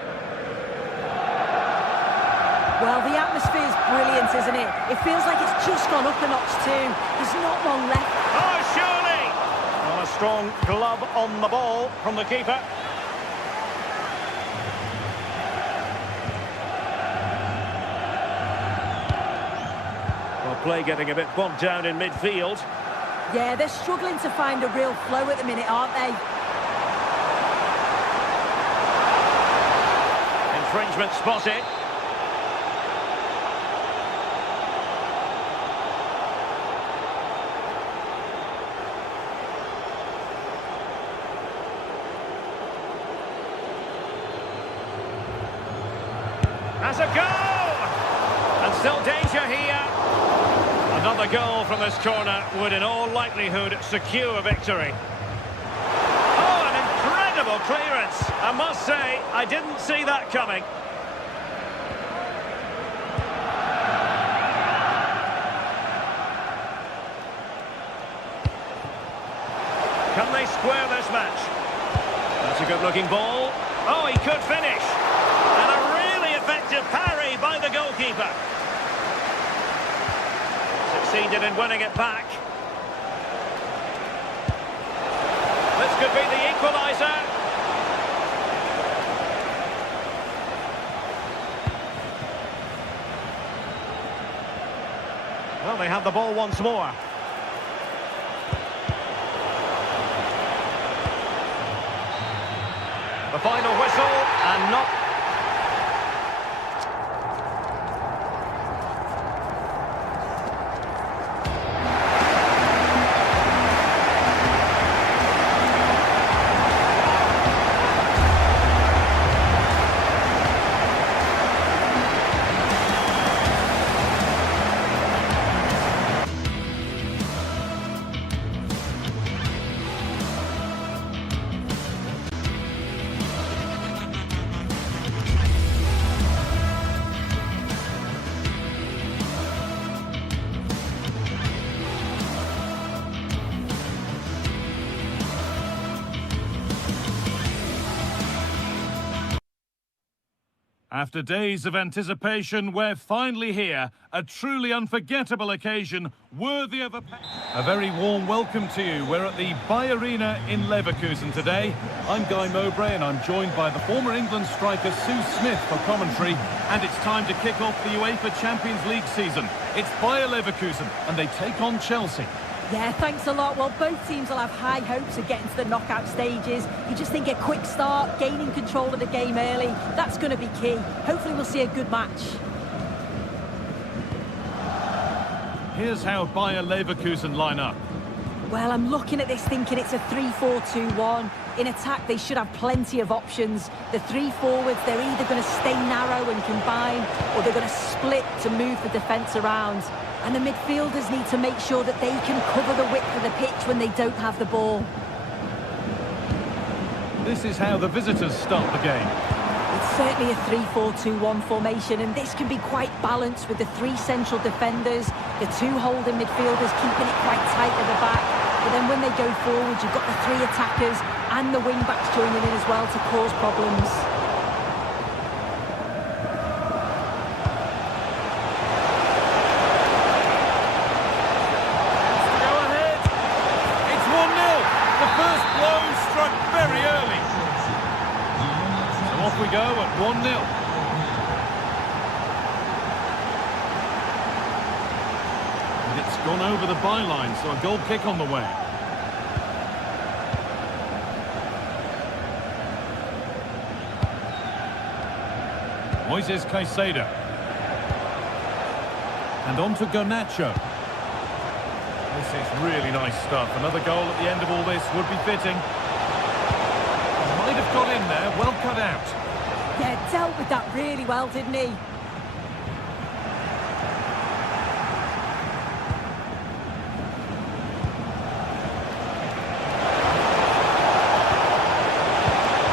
Well, the atmosphere's brilliant, isn't it? It feels like it's just gone up a notch too. There's not long left. Oh, surely! Well, a strong glove on the ball from the keeper. Well, play getting a bit bogged down in midfield. Yeah, they're struggling to find a real flow at the minute, aren't they? Infringement spotted. Has a goal! And still danger here. Another goal from this corner would in all likelihood secure victory. Oh, an incredible clearance. I must say, I didn't see that coming. Can they square this match? That's a good-looking ball. Oh, he could finish. And a really effective parry by the goalkeeper. Succeeded in winning it back. This could be the equaliser. Well, they have the ball once more. The final whistle, and not... After days of anticipation, we're finally here. A truly unforgettable occasion, worthy of a very warm welcome to you. We're at the Arena in Leverkusen today. I'm Guy Mowbray and I'm joined by the former England striker Sue Smith for commentary. And it's time to kick off the UEFA Champions League season. It's Bayer Leverkusen and they take on Chelsea. Yeah, thanks a lot. Well, both teams will have high hopes of getting to the knockout stages. You just think a quick start, gaining control of the game early, that's going to be key. Hopefully we'll see a good match. Here's how Bayer Leverkusen line up. Well, I'm looking at this thinking it's a 3-4-2-1. In attack, they should have plenty of options. The three forwards, they're either going to stay narrow and combine, or they're going to split to move the defence around. And the midfielders need to make sure that they can cover the width of the pitch when they don't have the ball. This is how the visitors start the game. It's certainly a 3-4-2-1 formation, and this can be quite balanced with the three central defenders, the two holding midfielders keeping it quite tight at the back. But then when they go forward, you've got the three attackers and the wing-backs joining in as well to cause problems. Off we go at 1-0. And it's gone over the byline, so a goal kick on the way. Moises Caicedo. And on to Garnacho. This is really nice stuff. Another goal at the end of all this would be fitting. Might have got in there, well cut out. Yeah, dealt with that really well, didn't he?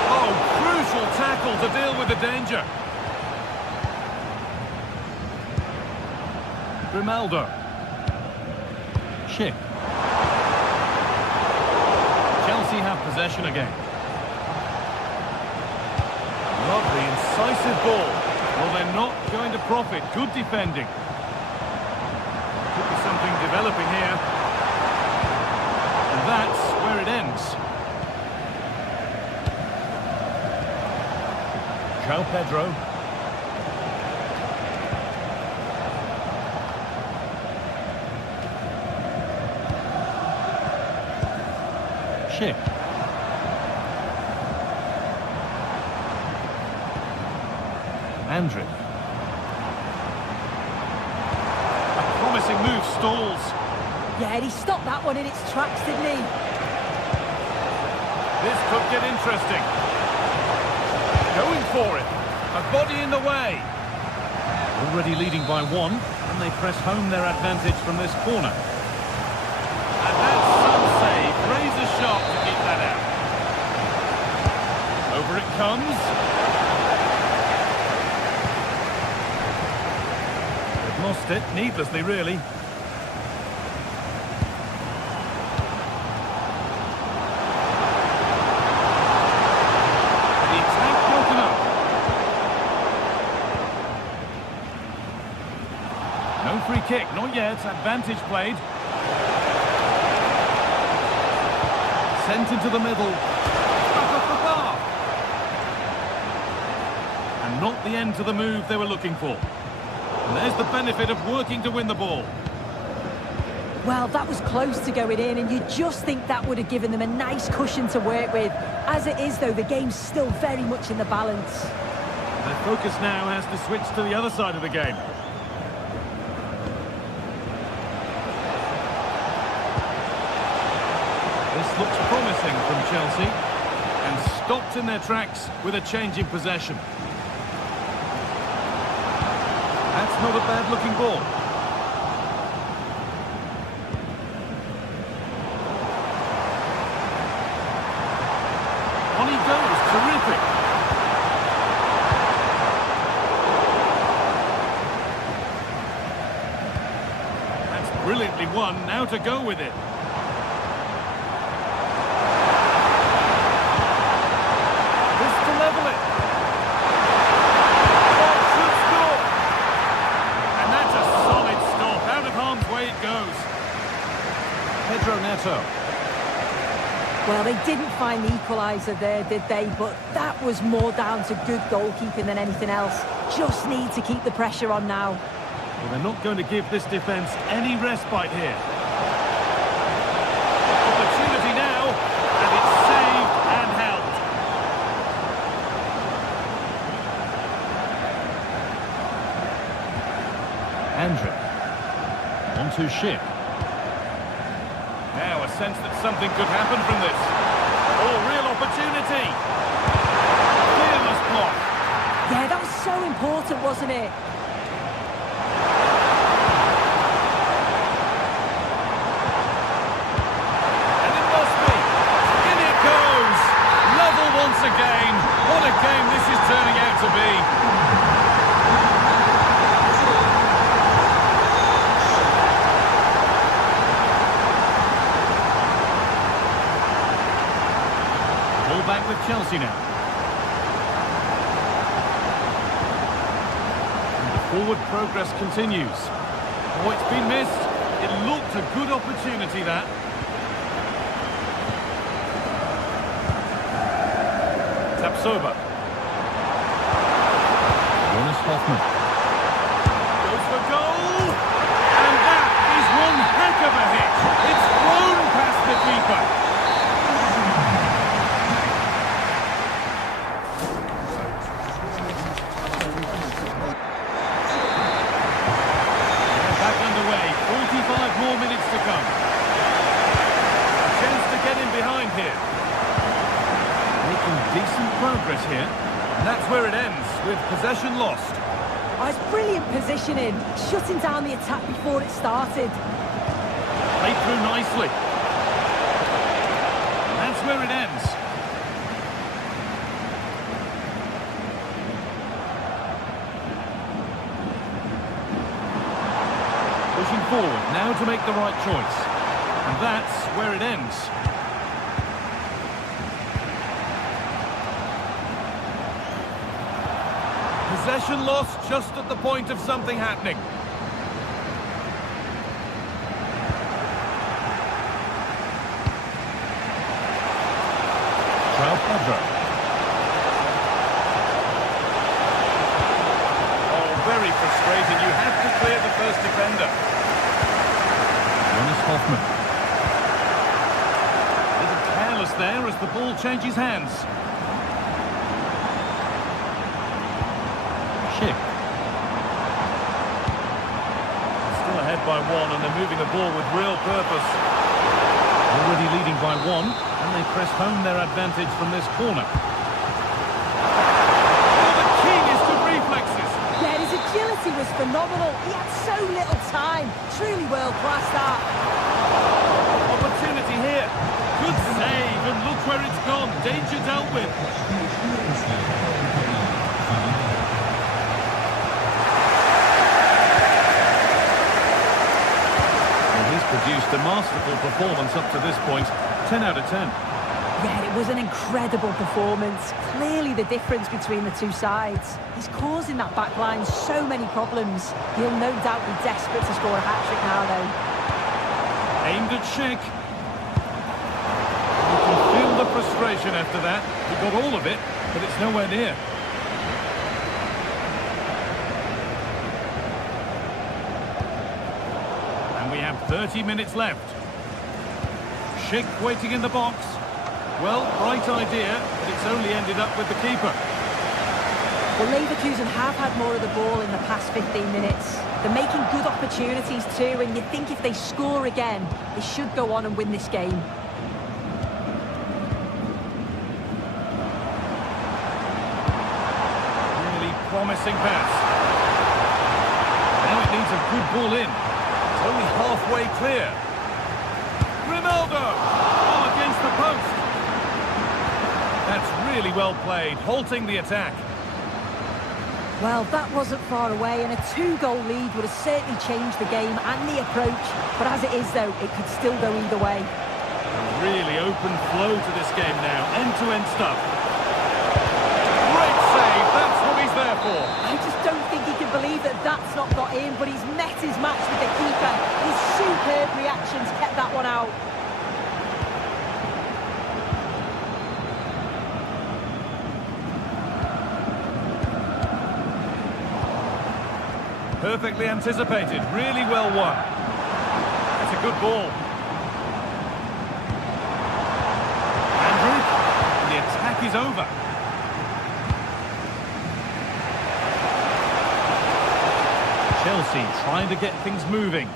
Oh, crucial tackle to deal with the danger. Grimaldo. Chip. Chelsea have possession again. Lovely, incisive ball. Well, they're not going to profit. Good defending. Could be something developing here. And that's where it ends. João Pedro. Chip. Andrick. A promising move stalls. Yeah, and he stopped that one in its tracks, didn't he? This could get interesting. Going for it. A body in the way. Already leading by one, and they press home their advantage from this corner. And that's some save. Razor sharp to keep that out. Over it comes. Lost it, needlessly really. The attack broken up. No free kick, not yet. Advantage played. Sent into the middle. And not the end to the move they were looking for. And there's the benefit of working to win the ball. Well, that was close to going in, and you just think that would have given them a nice cushion to work with. As it is, though, the game's still very much in the balance. Their focus now has to switch to the other side of the game. This looks promising from Chelsea, and stopped in their tracks with a change in possession. That's not a bad-looking ball. On he goes, terrific. That's brilliantly won, now to go with it. This to level it. Well, they didn't find the equaliser there, did they? But that was more down to good goalkeeping than anything else. Just need to keep the pressure on now. Well, they're not going to give this defence any respite here. Opportunity now, and it's saved and held. Andrew. On to Schick. Now a sense that something could happen from this. Oh, real opportunity. Fearless block. Yeah, that was so important, wasn't it? And it must be. In it goes. Level once again. What a game this is turning out to be. Back with Chelsea now. And the forward progress continues. Oh, it's been missed. It looked a good opportunity, that. Tapsoba. Jonas Hoffman. Goes for goal. And that is one heck of a hit. It's flown past the keeper. More minutes to come. A chance to get in behind here. Making decent progress here. And that's where it ends, with possession lost. Oh, it's brilliant positioning, shutting down the attack before it started. Played through nicely. And that's where it ends. Pushing forward now to make the right choice. And that's where it ends. Possession lost just at the point of something happening. Pedro. Oh, very frustrating. You have to clear the first defender. Jonas Hoffman. A little careless there as the ball changes hands. Schick. Still ahead by one, and they're moving the ball with real purpose. Already leading by one, and they press home their advantage from this corner. Oh, the key is to reflexes. Yeah, his agility was phenomenal. He had so little time. Truly world-class, that. Opportunity here. Good save, and look where it's gone. Danger dealt with. Produced a masterful performance up to this point. 10 out of 10. Yeah, it was an incredible performance. Clearly the difference between the two sides. He's causing that back line so many problems. He'll no doubt be desperate to score a hat-trick now, though. Aimed at Schick. You can feel the frustration after that. He got all of it, but it's nowhere near. We have 30 minutes left. Schick waiting in the box. Well, right idea, but it's only ended up with the keeper. Well, Leverkusen have had more of the ball in the past 15 minutes. They're making good opportunities too, and you think if they score again, they should go on and win this game. Really promising pass. Now it needs a good ball in. Only halfway clear. Ronaldo! Oh, against the post. That's really well played, halting the attack. Well, that wasn't far away, and a 2-goal lead would have certainly changed the game and the approach. But as it is, though, it could still go either way. A really open flow to this game now. End-to-end stuff. Great save, that's what he's there for. I just don't think he can believe that that's not got in, but he's met his match with the keeper. His superb reactions kept that one out. Perfectly anticipated, really well won. That's a good ball. Andrew, the attack is over. Chelsea trying to get things moving.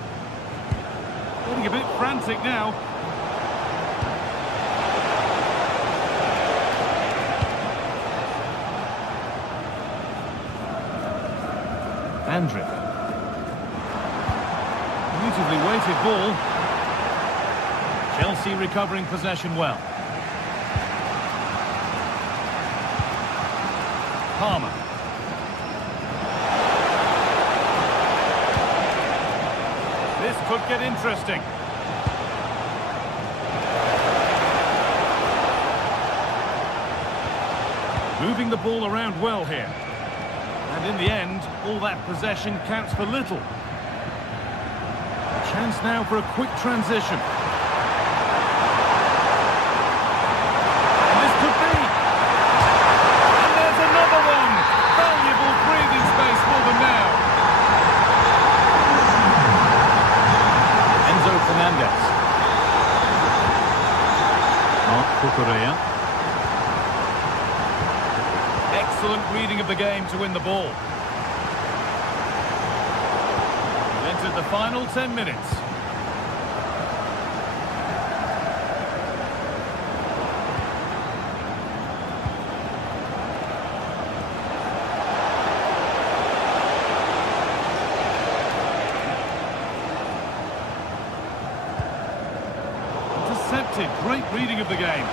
Getting a bit frantic now. Andrew. Beautifully weighted ball. Chelsea recovering possession well. Palmer. This could get interesting. Moving the ball around well here. And in the end, all that possession counts for little. Chance now for a quick transition. And this could be. And there's another one. Valuable breathing space for them now. Enzo Fernandez. Mark Cucurella. Excellent reading of the game to win the ball. We've entered the final 10 minutes. Intercepted. Great reading of the game.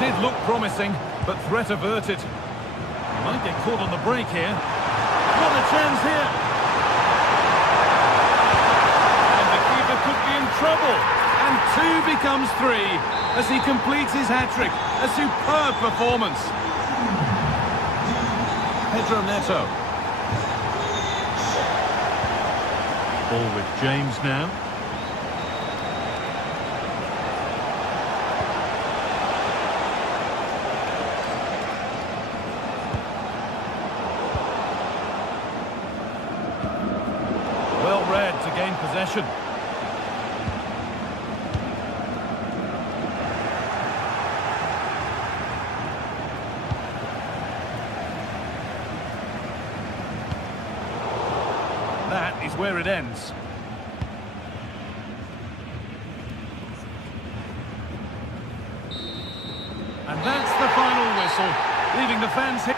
Did look promising, but threat averted. Might get caught on the break here. What a chance here! And the keeper could be in trouble. And 2 becomes 3 as he completes his hat-trick. A superb performance. Pedro Neto. Ball with James now. Well read to gain possession. That is where it ends. And that's the final whistle, leaving the fans here.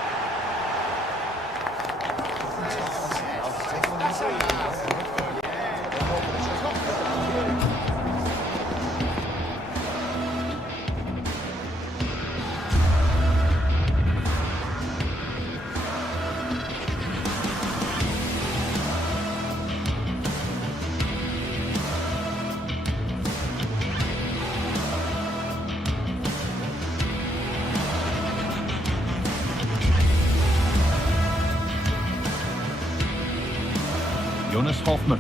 Jonas Hoffmann.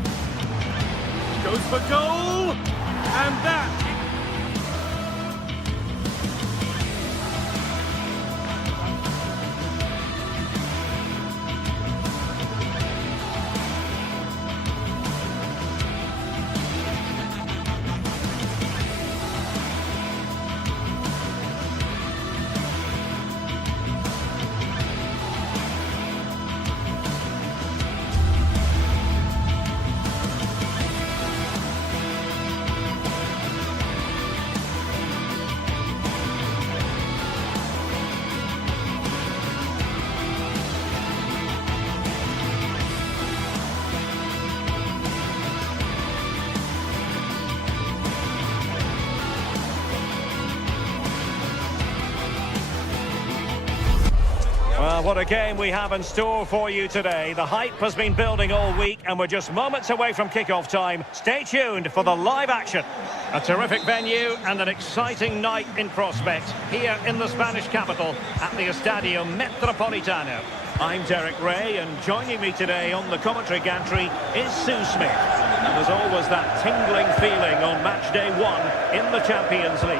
Goes for goal! And that... Well, what a game we have in store for you today. The hype has been building all week and we're just moments away from kickoff time. Stay tuned for the live action. A terrific venue and an exciting night in prospect here in the Spanish capital at the Estadio Metropolitano. I'm Derek Ray, and joining me today on the commentary gantry is Sue Smith. And there's always that tingling feeling on match day 1 in the Champions League.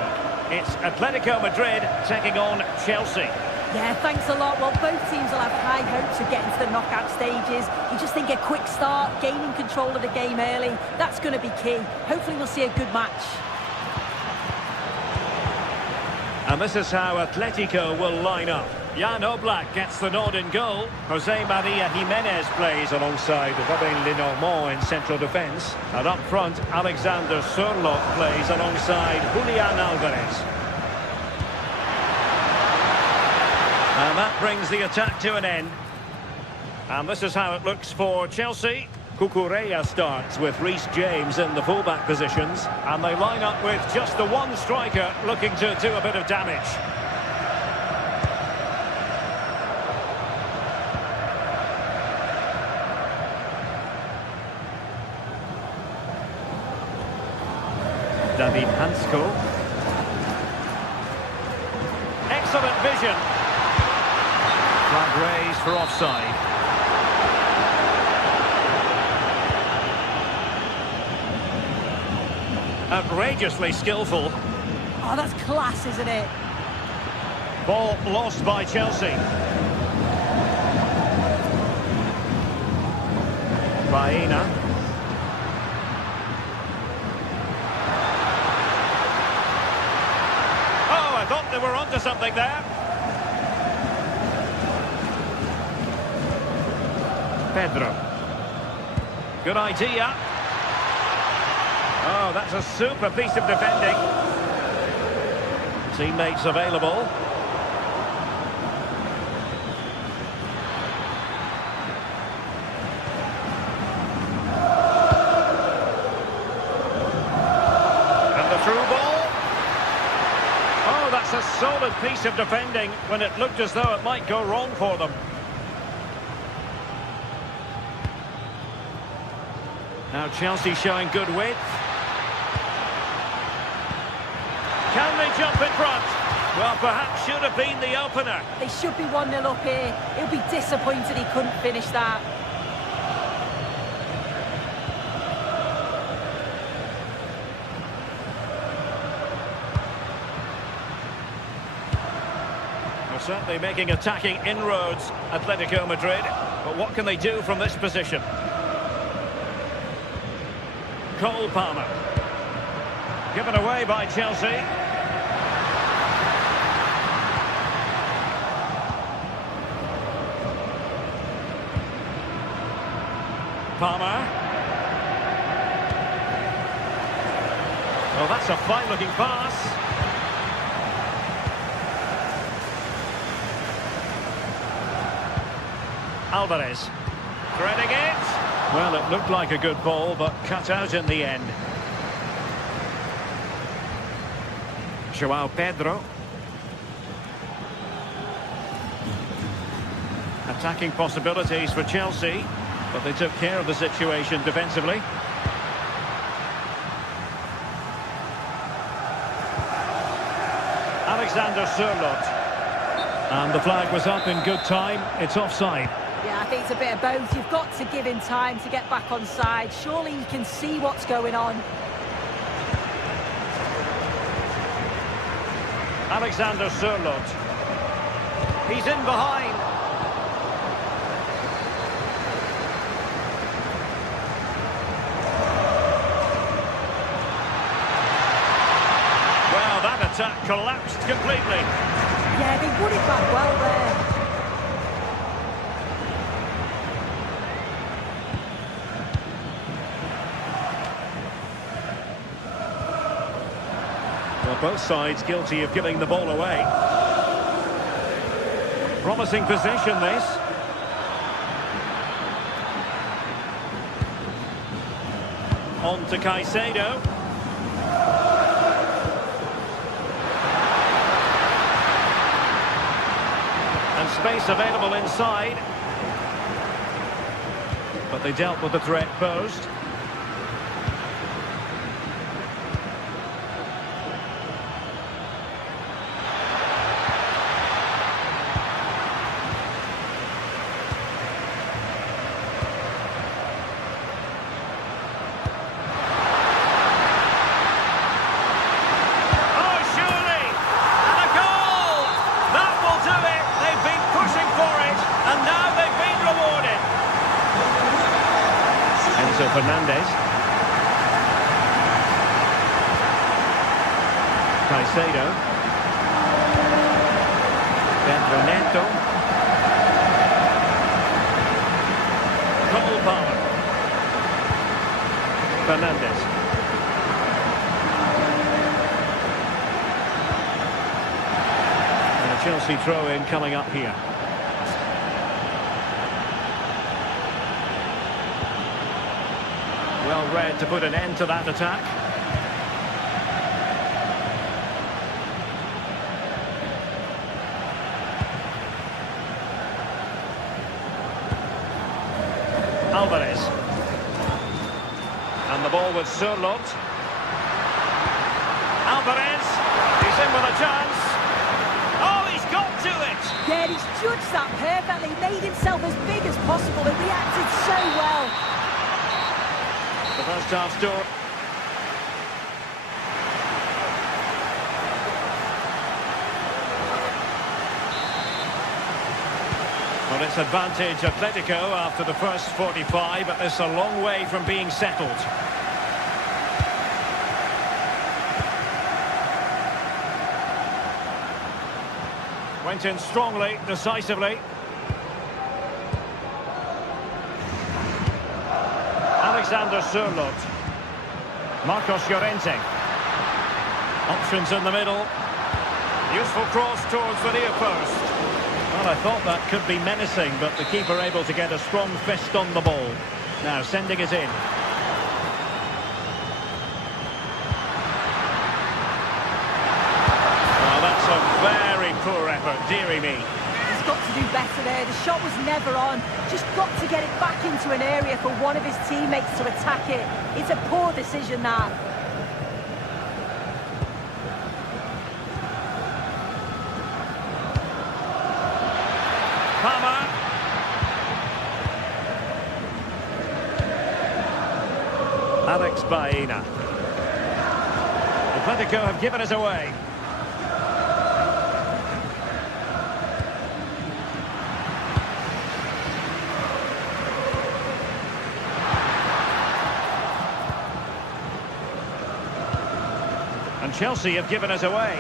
It's Atletico Madrid taking on Chelsea. Yeah, thanks a lot. Well, both teams will have high hopes of getting to the knockout stages. You just think a quick start, gaining control of the game early, that's going to be key. Hopefully we'll see a good match. And this is how Atletico will line up. Jan Oblak gets the nod in goal. Jose Maria Jimenez plays alongside Robin Lenormand in central defence. And up front, Alexander Sørloth plays alongside Julian Alvarez. And that brings the attack to an end. And this is how it looks for Chelsea. Cucurella starts with Reece James in the fullback positions. And they line up with just the one striker looking to do a bit of damage. David Hansko. Excellent vision. Flag raised for offside. Outrageously skillful. Oh, that's class, isn't it? Ball lost by Chelsea. Baena. Oh, I thought they were onto something there. Pedro. Good idea. Oh, that's a super piece of defending. Teammates available. And the through ball. Oh, that's a solid piece of defending when it looked as though it might go wrong for them. Now Chelsea showing good width. Can they jump in front? Well, perhaps should have been the opener. They should be 1-0 up here. He'll be disappointed he couldn't finish that. They're certainly making attacking inroads, Atletico Madrid. But what can they do from this position? Cole Palmer. Given away by Chelsea. Palmer. Oh, that's a fine-looking pass. Alvarez. Threading it. Well, it looked like a good ball, but cut out in the end. João Pedro. Attacking possibilities for Chelsea, but they took care of the situation defensively. Alexander Sørloth. And the flag was up in good time. It's offside. Yeah, I think it's a bit of both. You've got to give him time to get back on side. Surely he can see what's going on. Alexander Sørloth. He's in behind. Well, that attack collapsed completely. Yeah, they won it back well there. Well, both sides guilty of giving the ball away. Promising position, this. On to Caicedo. And space available inside. But they dealt with the threat posed. Fernandez. Caicedo. Pedro Neto. Cole Palmer. Fernandez. And a Chelsea throw-in coming up here. Well read to put an end to that attack. Alvarez. And the ball with Surlot. Alvarez. He's in with a chance. Oh, he's got to it! Yeah, he's judged that perfectly. Made himself as big as possible and reacted so well. The first half score. Well, it's advantage Atletico after the first 45, but it's a long way from being settled. Went in strongly, decisively. Alexander Surlot. Marcos Llorente. Options in the middle. Useful cross towards the near post. Well, I thought that could be menacing, but the keeper able to get a strong fist on the ball. Now sending it in. Well, that's a very poor effort, dearie me. He's got to do better there. The shot was never on. Just got to get it back into an area for one of his teammates to attack it. It's a poor decision, that. Palmer. Alex Baena. Atletico have given it away. And Chelsea have given it away.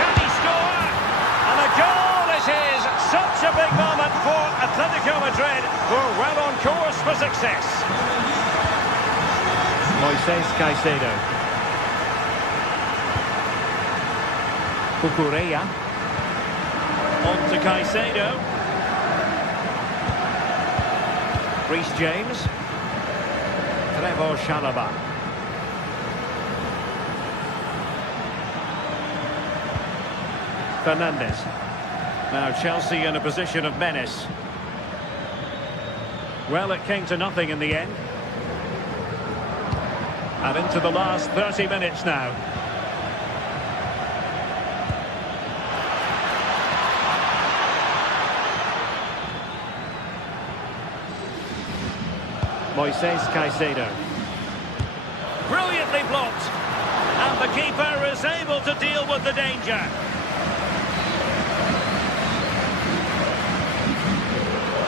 Can he score? And a goal it is! Such a big moment for Atletico Madrid, who are well on course for success. Moises Caicedo. Cucurella. On to Caicedo. Reece James. Trevor Chalobah. Fernandez. Now Chelsea in a position of menace. Well, it came to nothing in the end. And into the last 30 minutes now. Moises Caicedo. Brilliantly blocked. And the keeper is able to deal with the danger.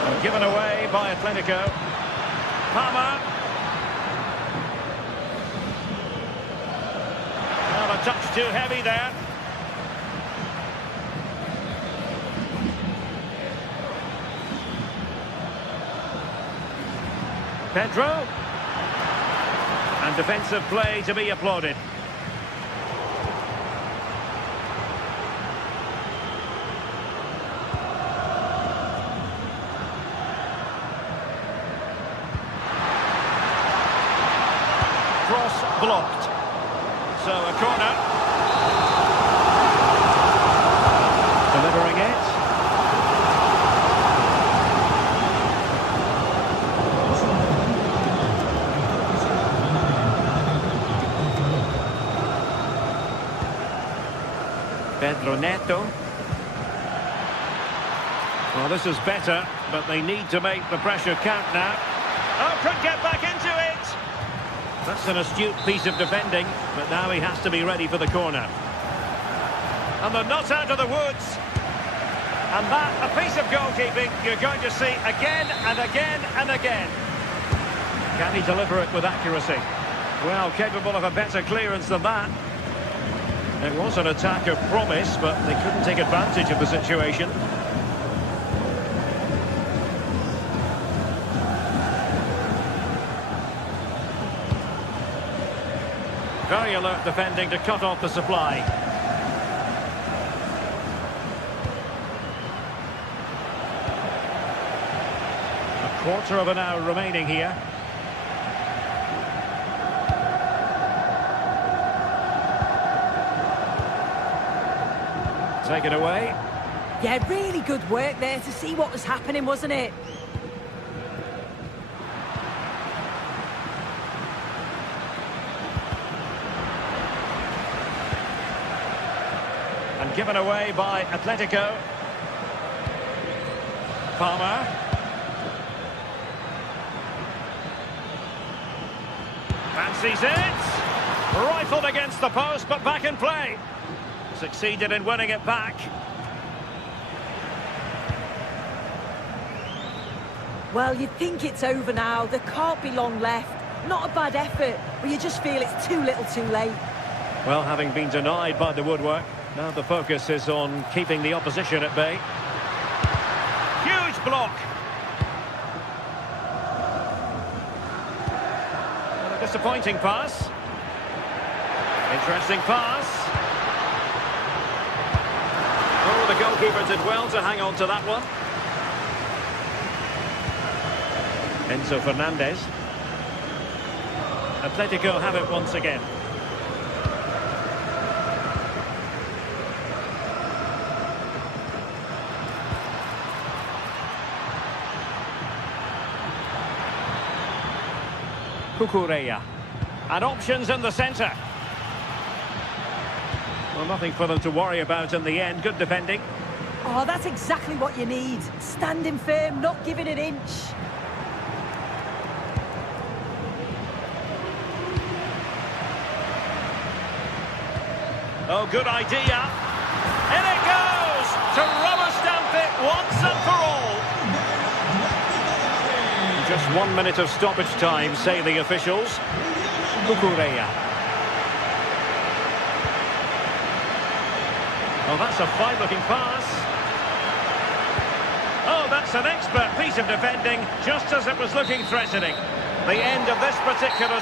And given away by Atletico. Palmer. Well, a touch too heavy there. Pedro. And defensive play to be applauded. Cross blocked. So a corner. Delivering it. Pedro Neto. Well, this is better, but they need to make the pressure count now. Oh, could get back into it! That's an astute piece of defending, but now he has to be ready for the corner. And they're not out of the woods. And that, a piece of goalkeeping you're going to see again and again and again. Can he deliver it with accuracy? Well, capable of a better clearance than that. It was an attack of promise, but they couldn't take advantage of the situation. Very alert defending to cut off the supply. A quarter of an hour remaining here. Take it away. Yeah, really good work there to see what was happening, wasn't it? And given away by Atletico. Palmer. Fancies it. Rifled against the post, but back in play. Succeeded in winning it back. Well, you'd think it's over now. There can't be long left. Not a bad effort, but you just feel it's too little too late. Well, having been denied by the woodwork, now the focus is on keeping the opposition at bay. Huge block. And a disappointing pass. Interesting pass. Oh, the goalkeeper did well to hang on to that one. Enzo Fernandez. Atletico have it once again. Cucurella. And options in the centre. Well, nothing for them to worry about in the end. Good defending. Oh, that's exactly what you need. Standing firm, not giving an inch. Oh, good idea. In it goes to rubber stamp it once and for all. Just 1 minute of stoppage time, say the officials. Cucurella. Oh, that's a fine-looking pass. Oh, that's an expert piece of defending, just as it was looking threatening. The end of this particular...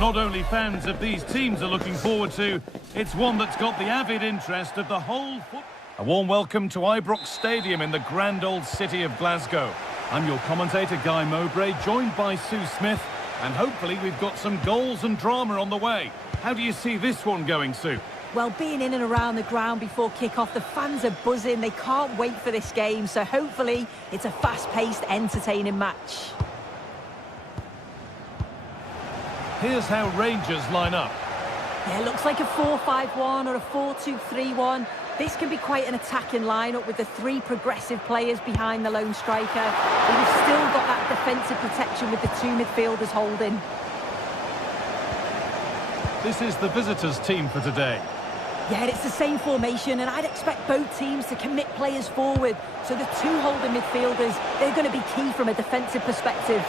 Not only fans of these teams are looking forward to, it's one that's got the avid interest of the whole football. A warm welcome to Ibrox Stadium in the grand old city of Glasgow. I'm your commentator, Guy Mowbray, joined by Sue Smith, and hopefully we've got some goals and drama on the way. How do you see this one going, Sue? Well, being in and around the ground before kick-off, the fans are buzzing. They can't wait for this game, so hopefully it's a fast-paced, entertaining match. Here's how Rangers line up. Yeah, it looks like a 4-5-1 or a 4-2-3-1. This can be quite an attacking lineup with the three progressive players behind the lone striker. But you've still got that defensive protection with the two midfielders holding. This is the visitors' team for today. Yeah, it's the same formation, and I'd expect both teams to commit players forward. So the two holding midfielders, they're going to be key from a defensive perspective.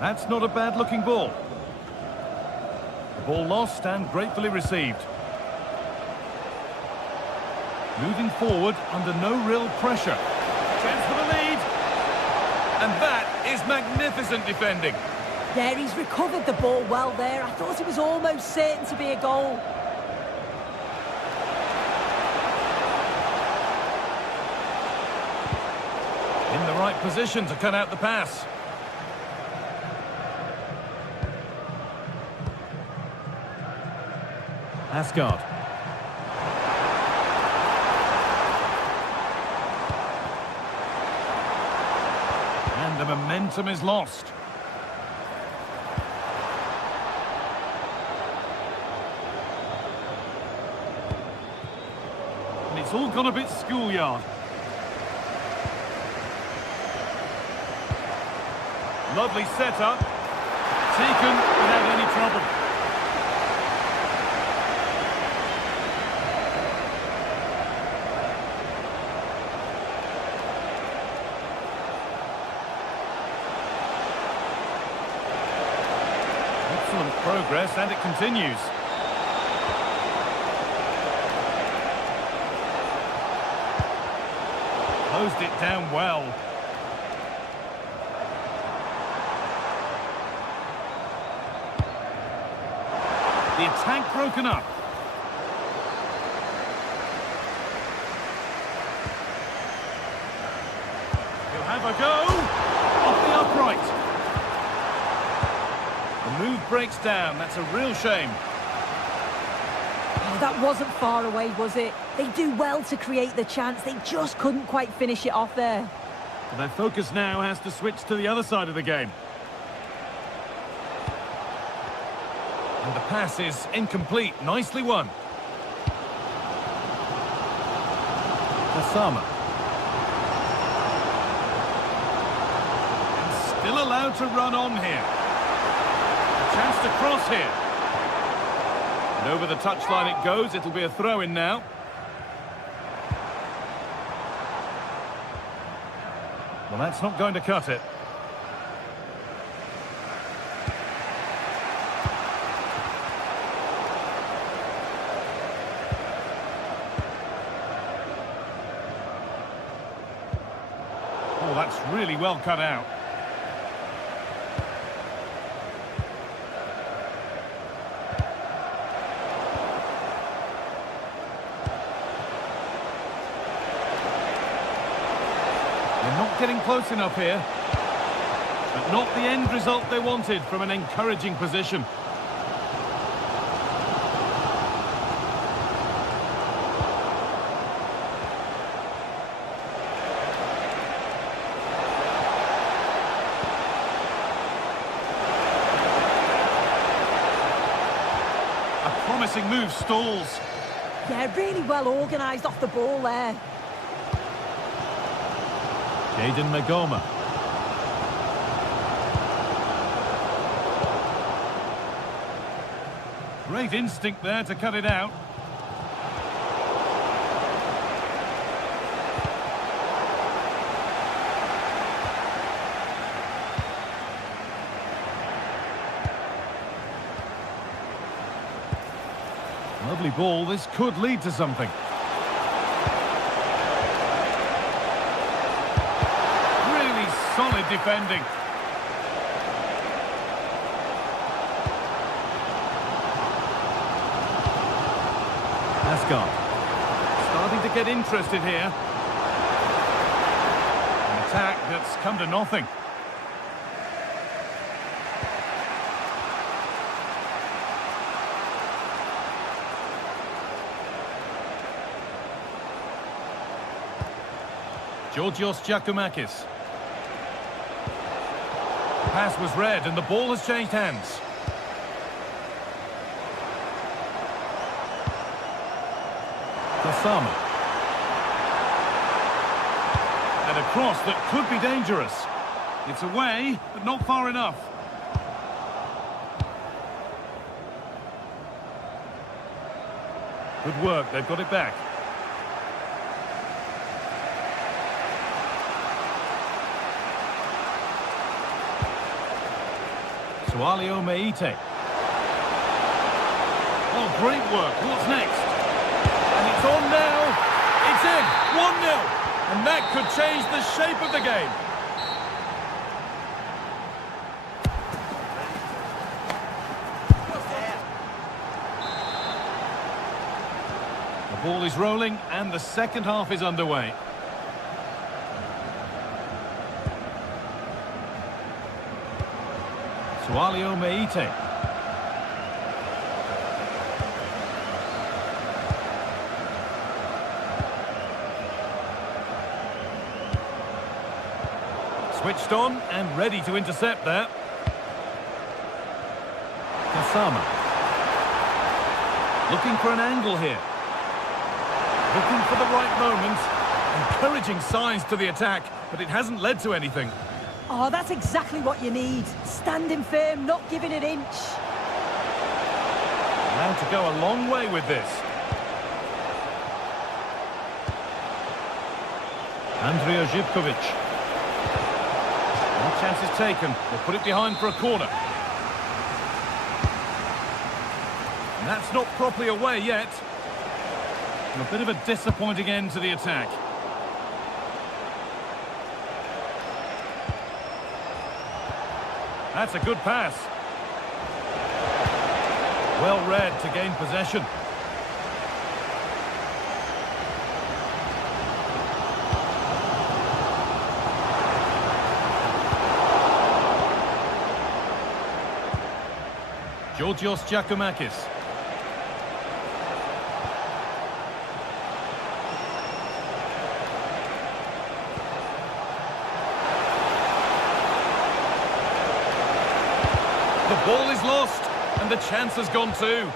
That's not a bad-looking ball. The ball lost and gratefully received. Moving forward under no real pressure. Chance for the lead. And that is magnificent defending. Yeah, he's recovered the ball well there. I thought it was almost certain to be a goal. In the right position to cut out the pass. Asgard. And the momentum is lost. And it's all gone a bit schoolyard. Lovely setup. Taken without any trouble. Excellent progress, and it continues. Closed it down well. The attack broken up. He'll have a go. Off the upright. The move breaks down. That's a real shame. Oh, that wasn't far away, was it? They do well to create the chance. They just couldn't quite finish it off there. But their focus now has to switch to the other side of the game. And the pass is incomplete. Nicely won. Osama. And still allowed to run on here. A chance to cross here. And over the touchline it goes. It'll be a throw-in now. Well, that's not going to cut it. Oh, that's really well cut out. They're not getting close enough here. But not the end result they wanted from an encouraging position. Promising move stalls. Yeah, really well organised off the ball there. Jaden Magoma. Great instinct there to cut it out. Lovely ball, this could lead to something. Really solid defending. Asgard. Starting to get interested here. attack that's come to nothing. Georgios Giacomakis. Pass was read and the ball has changed hands. Kasama. And a cross that could be dangerous. It's away, but not far enough. Good work, they've got it back. Sualio Meite. Oh, great work. What's next? And it's on now. It's in. 1-0. And that could change the shape of the game. The ball is rolling and the second half is underway. Sualio Meite. Switched on and ready to intercept there. Kasama. Looking for an angle here. Looking for the right moment. Encouraging signs to the attack, but it hasn't led to anything. Oh, that's exactly what you need. Standing firm, not giving an inch. Allowed to go a long way with this. Andrija Živković. No chances taken. They'll put it behind for a corner. And that's not properly away yet. And a bit of a disappointing end to the attack. That's a good pass. Well read to gain possession. Georgios Giacomakis. The ball is lost, and the chance has gone too.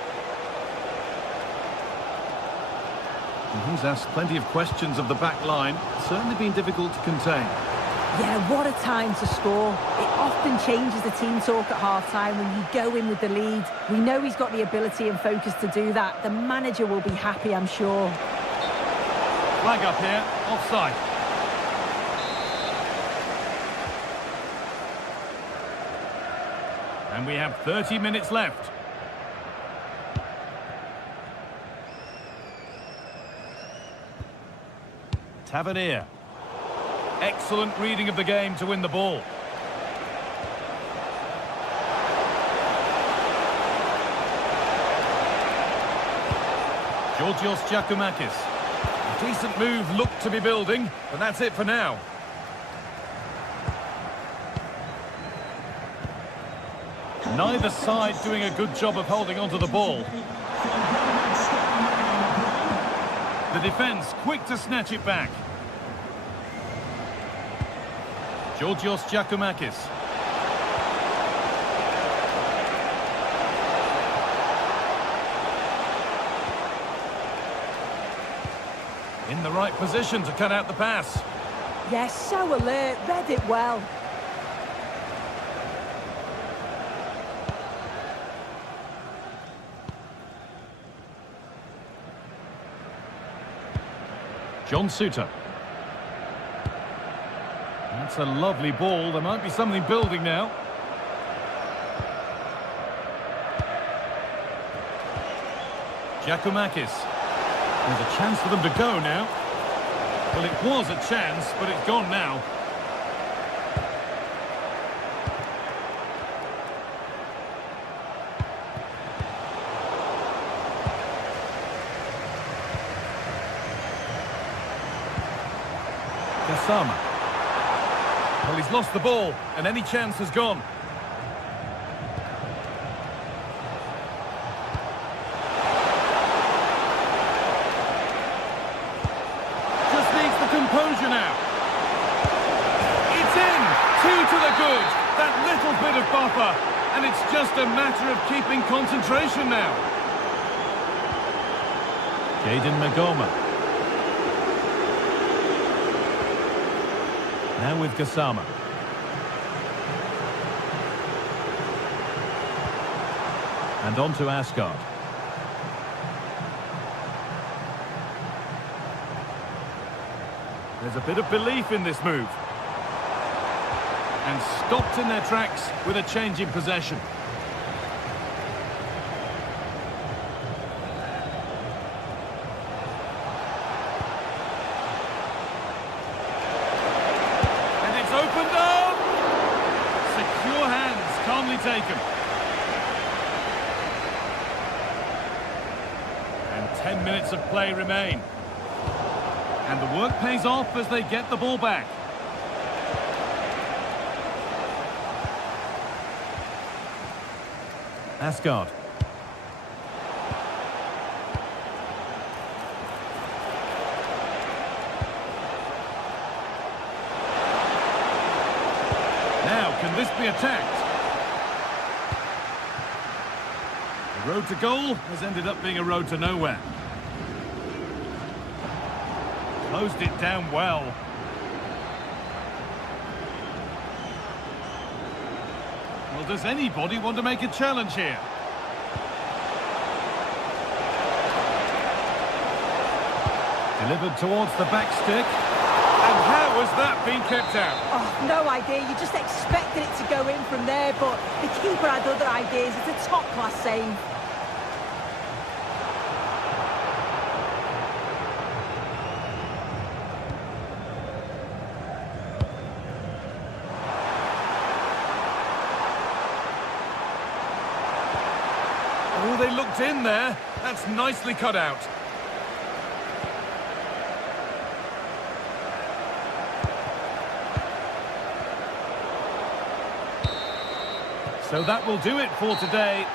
And he's asked plenty of questions of the back line. Certainly been difficult to contain. Yeah, what a time to score. It often changes the team talk at half-time when you go in with the lead. We know he's got the ability and focus to do that. The manager will be happy, I'm sure. Flag up here, offside. And we have 30 minutes left. Tavernier. Excellent reading of the game to win the ball. Georgios Giacomakis. A decent move looked to be building, but that's it for now. Neither side doing a good job of holding onto the ball. The defence quick to snatch it back. Georgios Giacomakis. In the right position to cut out the pass. Yes, so alert, read it well. John Suter. That's a lovely ball. There might be something building now. Giacomakis. There's a chance for them to go now. Well, it was a chance, but it's gone now. Kasama. Well, he's lost the ball, and any chance has gone. Just needs the composure now. It's in! 2 to the good. That little bit of buffer. And it's just a matter of keeping concentration now. Jaden Magoma. Now with Gassama. And on to Ascot. There's a bit of belief in this move. And stopped in their tracks with a change in possession. And it's opened up! Secure hands, calmly taken. And 10 minutes of play remain. And the work pays off as they get the ball back. Ascot. Now, can this be attacked? The road to goal has ended up being a road to nowhere. Closed it down well. Well, does anybody want to make a challenge here? Delivered towards the back stick. And how has that been kept out? Oh, no idea. You just expected it to go in from there, but the keeper had other ideas. It's a top-class save. Oh, they looked in there. That's nicely cut out. So that will do it for today.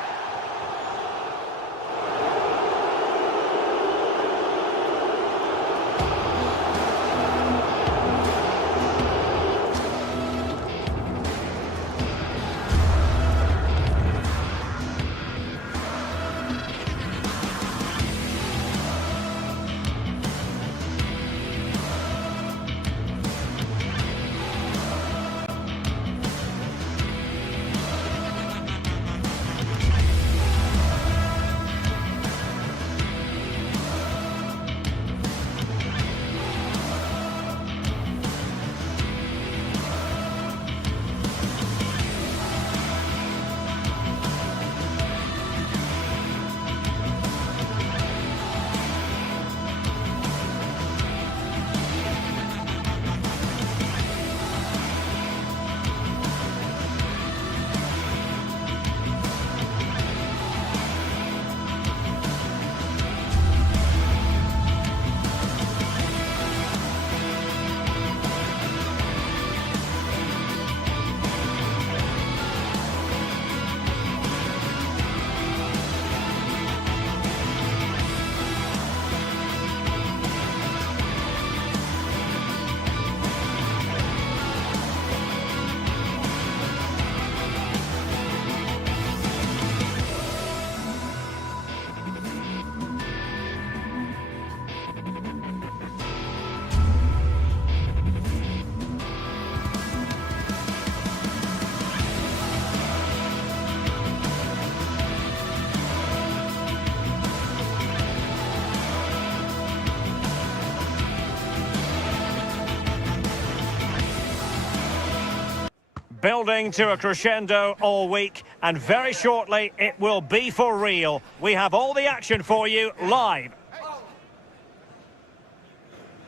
Building to a crescendo all week, and very shortly it will be for real. We have all the action for you live.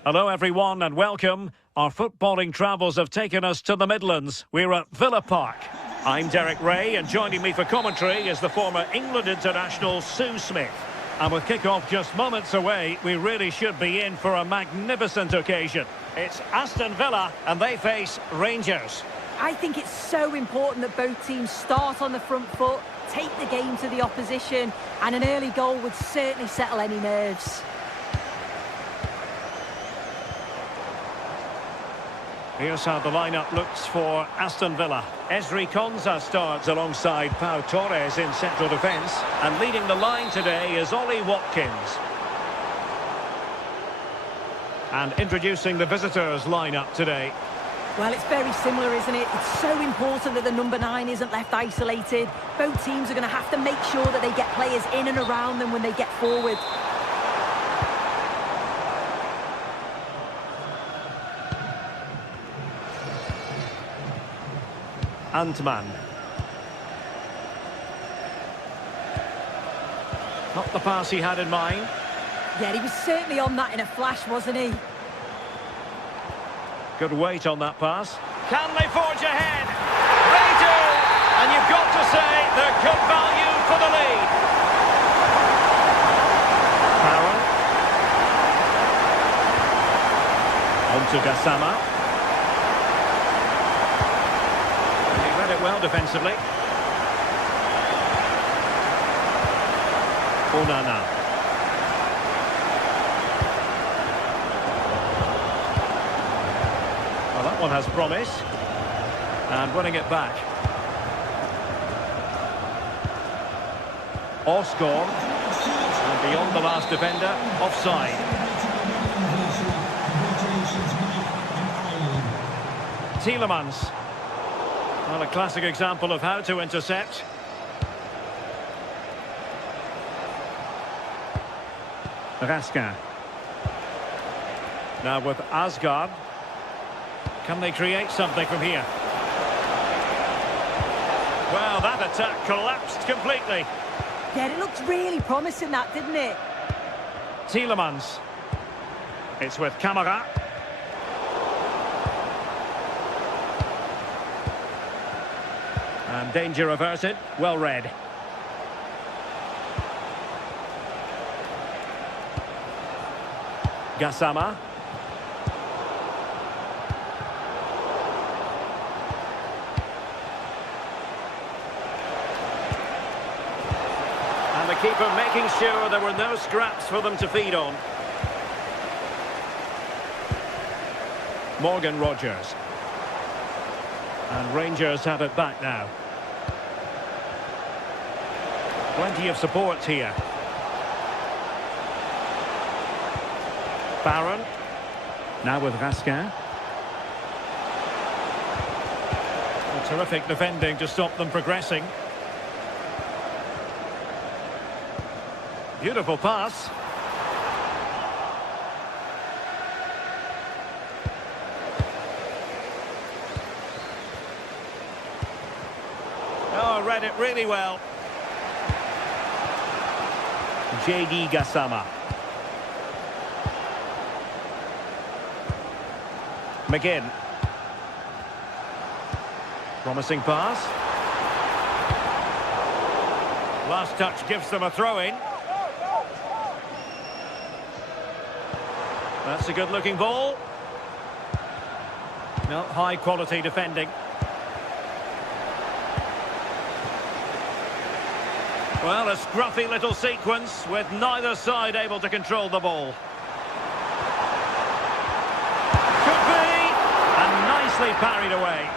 Hello everyone and welcome. Our footballing travels have taken us to the Midlands. We're at Villa Park. I'm Derek Ray, and joining me for commentary is the former England international Sue Smith. And with kick-off just moments away, we really should be in for a magnificent occasion. It's Aston Villa, and they face Rangers. I think it's so important that both teams start on the front foot, take the game to the opposition, and an early goal would certainly settle any nerves. Here's how the lineup looks for Aston Villa. Ezri Konsa starts alongside Pau Torres in central defence. And leading the line today is Ollie Watkins. And introducing the visitors lineup today. Well, it's very similar, isn't it? It's so important that the number 9 isn't left isolated. Both teams are going to have to make sure that they get players in and around them when they get forward. Antman. Not the pass he had in mind. Yeah, he was certainly on that in a flash, wasn't he? Good weight on that pass. Can they forge ahead? They do! And you've got to say they're good value for the lead. Farrell. On to Gassama. It well defensively. Onana. Well, that one has promise. And winning it back. Osgore. And beyond the last defender, offside. Tielemans. Well, a classic example of how to intercept. Raskin. Now with Asgard. Can they create something from here? Well, that attack collapsed completely. Yeah, it looked really promising, that, didn't it? Tielemans. It's with Camara. And danger averted. Well read. Gassama. And the keeper making sure there were no scraps for them to feed on. Morgan Rogers. And Rangers have it back now. Plenty of support here. Barron. Now with Raskin. Terrific defending to stop them progressing. Beautiful pass. Oh, read it really well. J.D. Gassama. McGinn. Promising pass. Last touch gives them a throw-in. That's a good-looking ball. No, high-quality defending. Well, a scruffy little sequence with neither side able to control the ball. Could be! And nicely parried away.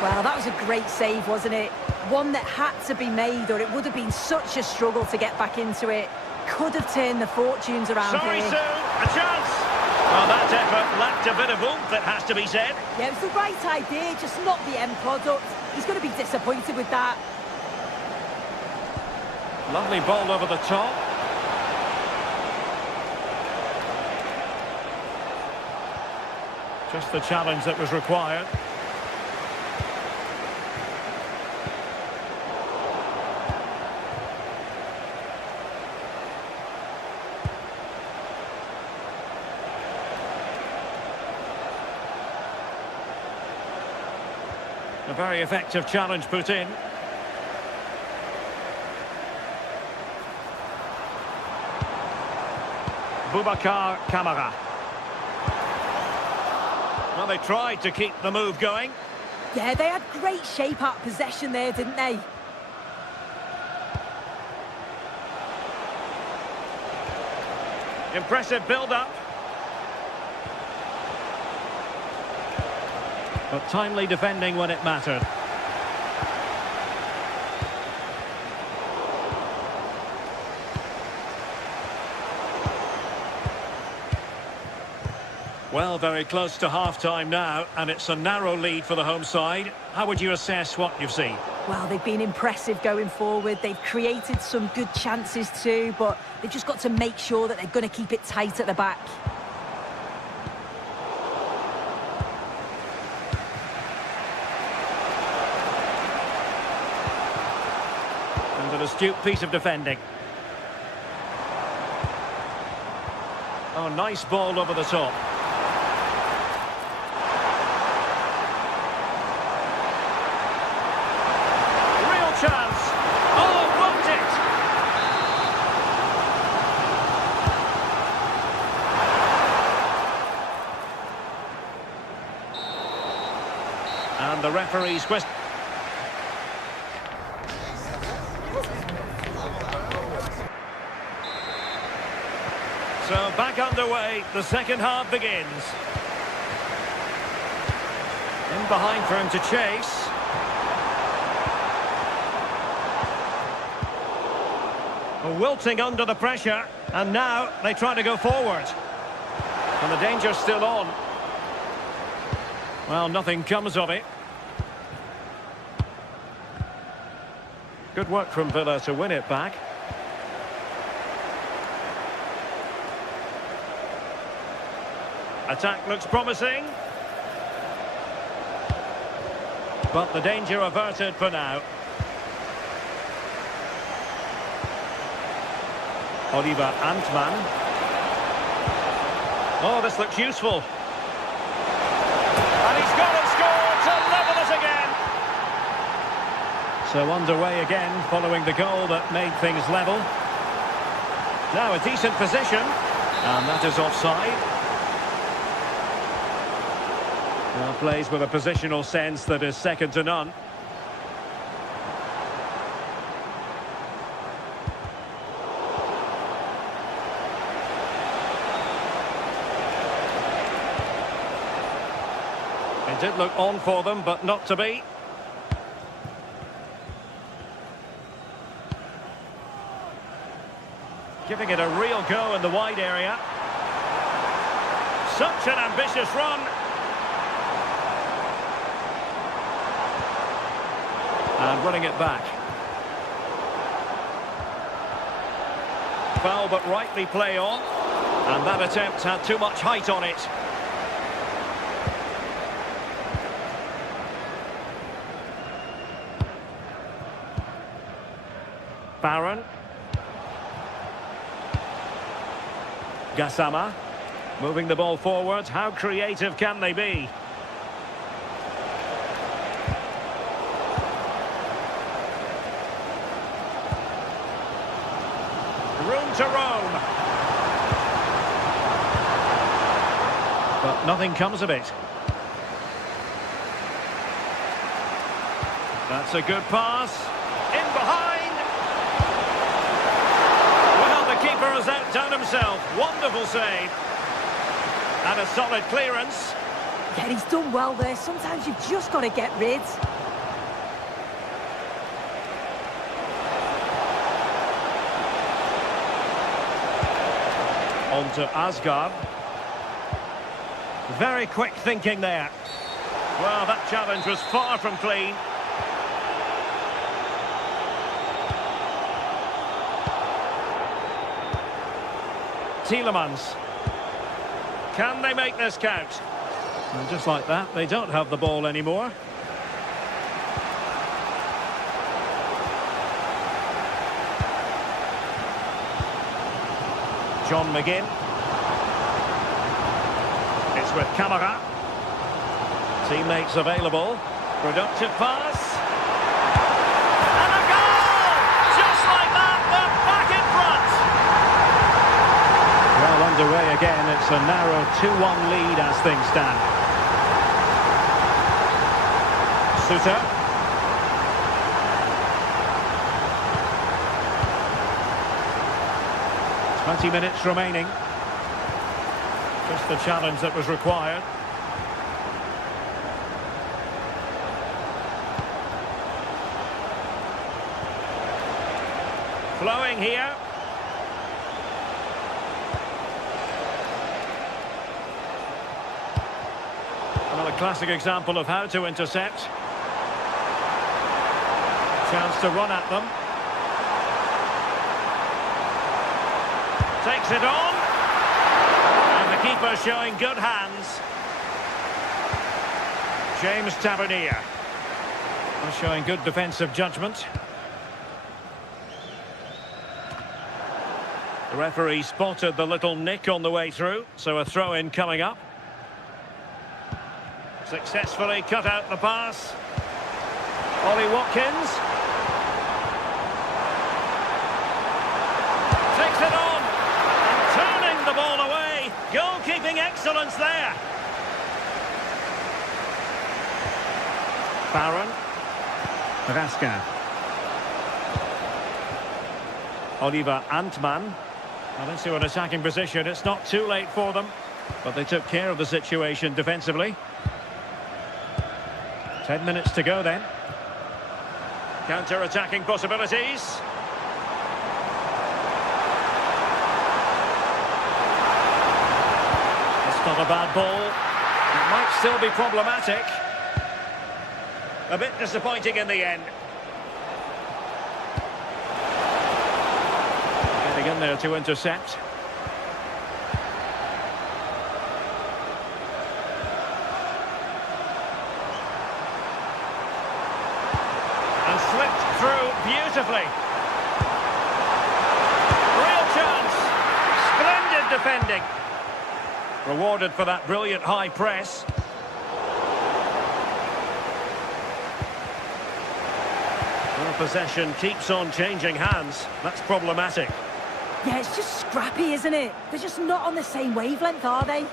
Well, that was a great save, wasn't it? One that had to be made, or it would have been such a struggle to get back into it. Could have turned the fortunes around Sorry, here. Sue, a chance! Well, that effort lacked a bit of oomph, it has to be said. Yeah, it was the right idea, just not the end product. He's going to be disappointed with that. Lovely ball over the top. Just the challenge that was required. A very effective challenge put in. Boubacar Kamara. Well, they tried to keep the move going. Yeah, they had great shape out possession there, didn't they? Impressive build-up. But timely defending when it mattered. Well, very close to half-time now, and it's a narrow lead for the home side. How would you assess what you've seen? Well, they've been impressive going forward. They've created some good chances too, but they've just got to make sure that they're going to keep it tight at the back. And an astute piece of defending. Oh, nice ball over the top. Chance. Oh, won't it? And the referee's question. So back underway, the second half begins. In behind for him to chase. Wilting under the pressure, and now they try to go forward. And the danger's still on. Well, nothing comes of it. Good work from Villa to win it back. Attack looks promising. But the danger averted for now. Oliver Antman. Oh, this looks useful. And he's got it scored to level it again. So underway again following the goal that made things level. Now a decent position. And that is offside. Now plays with a positional sense that is second to none. It did look on for them, but not to be. Giving it a real go in the wide area. Such an ambitious run. And winning it back. Foul, but rightly play on. And that attempt had too much height on it. Barron. Gassama. Moving the ball forward. How creative can they be? Room to roam. But nothing comes of it. That's a good pass. In behind. Well, the keeper has outdone himself. Wonderful save. And a solid clearance. Yeah, he's done well there. Sometimes you've just got to get rid. On to Asgard. Very quick thinking there. Well, that challenge was far from clean. Tielemans. Can they make this count? And just like that, they don't have the ball anymore. John McGinn. It's with Kamara. Teammates available. Productive pass. And a goal! Just like that, they're back in front. Well, underway again. It's a narrow 2-1 lead as things stand. Suter. 20 minutes remaining. Just the challenge that was required. Flowing here. Another classic example of how to intercept. Chance to run at them. Takes it on. And the keeper showing good hands. James Tavernier. Showing good defensive judgment. The referee spotted the little nick on the way through, so a throw-in coming up. Successfully cut out the pass. Ollie Watkins. Takes it on. And turning the ball away. Goalkeeping excellence there. Barron. Raskin. Oliver Antman. Well, into an attacking position. It's not too late for them, but they took care of the situation defensively. 10 minutes to go then. Counter-attacking possibilities. It's not a bad ball. It might still be problematic. A bit disappointing in the end. Getting in there to intercept. And slipped through beautifully. Real chance. Splendid defending. Rewarded for that brilliant high press. Well, possession keeps on changing hands. That's problematic. Yeah, it's just scrappy, isn't it? They're just not on the same wavelength, are they?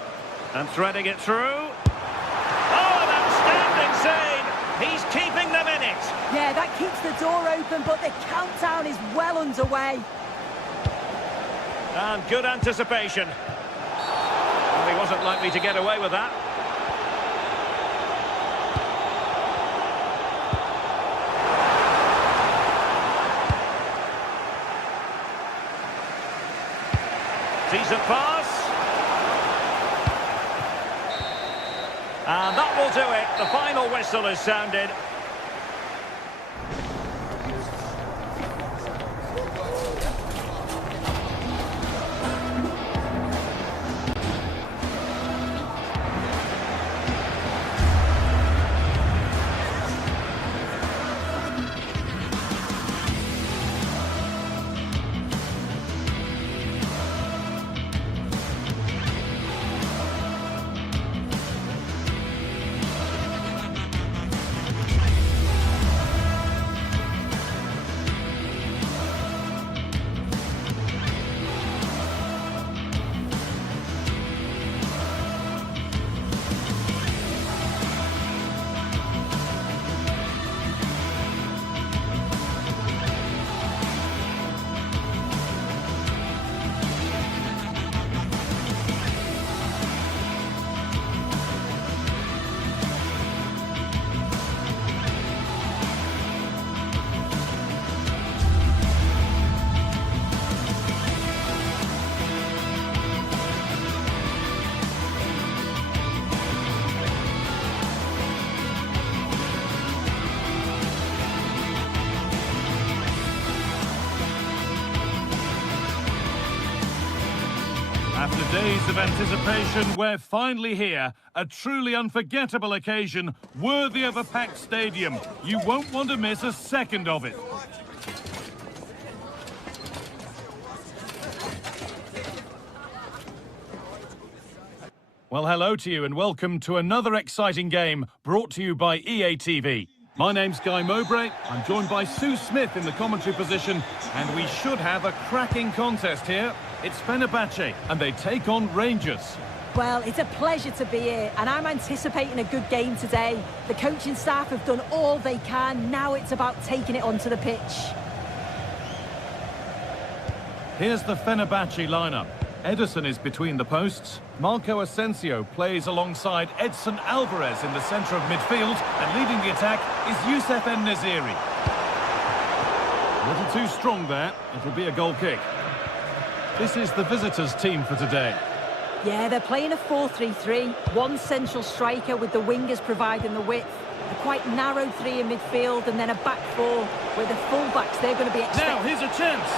And threading it through. Oh, an outstanding save! He's keeping them in it. Yeah, that keeps the door open, but the countdown is well underway. And good anticipation. Well, he wasn't likely to get away with that. Decent pass. And that will do it. The final whistle is sounded. After days of anticipation, we're finally here. A truly unforgettable occasion, worthy of a packed stadium. You won't want to miss a second of it. Well, hello to you and welcome to another exciting game brought to you by EA TV. My name's Guy Mowbray. I'm joined by Sue Smith in the commentary position, and we should have a cracking contest here. It's Fenerbahce, and they take on Rangers. Well, it's a pleasure to be here, and I'm anticipating a good game today. The coaching staff have done all they can. Now it's about taking it onto the pitch. Here's the Fenerbahce lineup. Ederson is between the posts. Marco Asensio plays alongside Edson Alvarez in the centre of midfield, and leading the attack is Youssef En-Nesyri. A little too strong there. It'll be a goal kick. This is the visitors' team for today. Yeah, they're playing a 4-3-3. One central striker with the wingers providing the width. A quite narrow three in midfield, and then a back four where the full-backs, they're going to be expected. Now, here's a chance.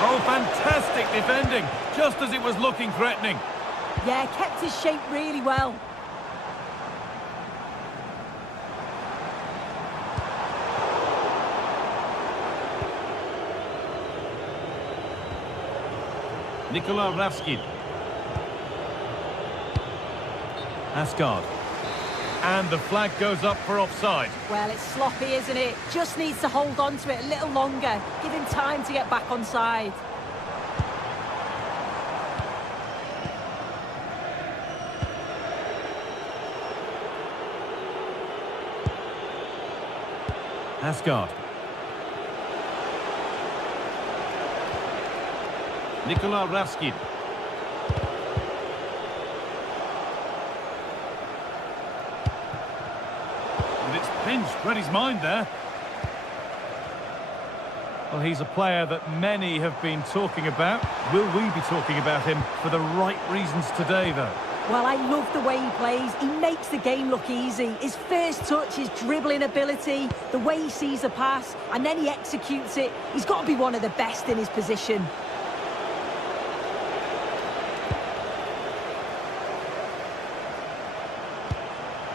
Oh, fantastic defending, just as it was looking threatening. Yeah, kept his shape really well. Nikola Ravskin. Asgard. And the flag goes up for offside. Well, it's sloppy, isn't it? Just needs to hold on to it a little longer. Give him time to get back on side. Asgard. Nikola Ravskin. And it's pinched, read his mind there. Well, he's a player that many have been talking about. Will we be talking about him for the right reasons today, though? Well, I love the way he plays. He makes the game look easy. His first touch, his dribbling ability, the way he sees a pass, and then he executes it. He's got to be one of the best in his position.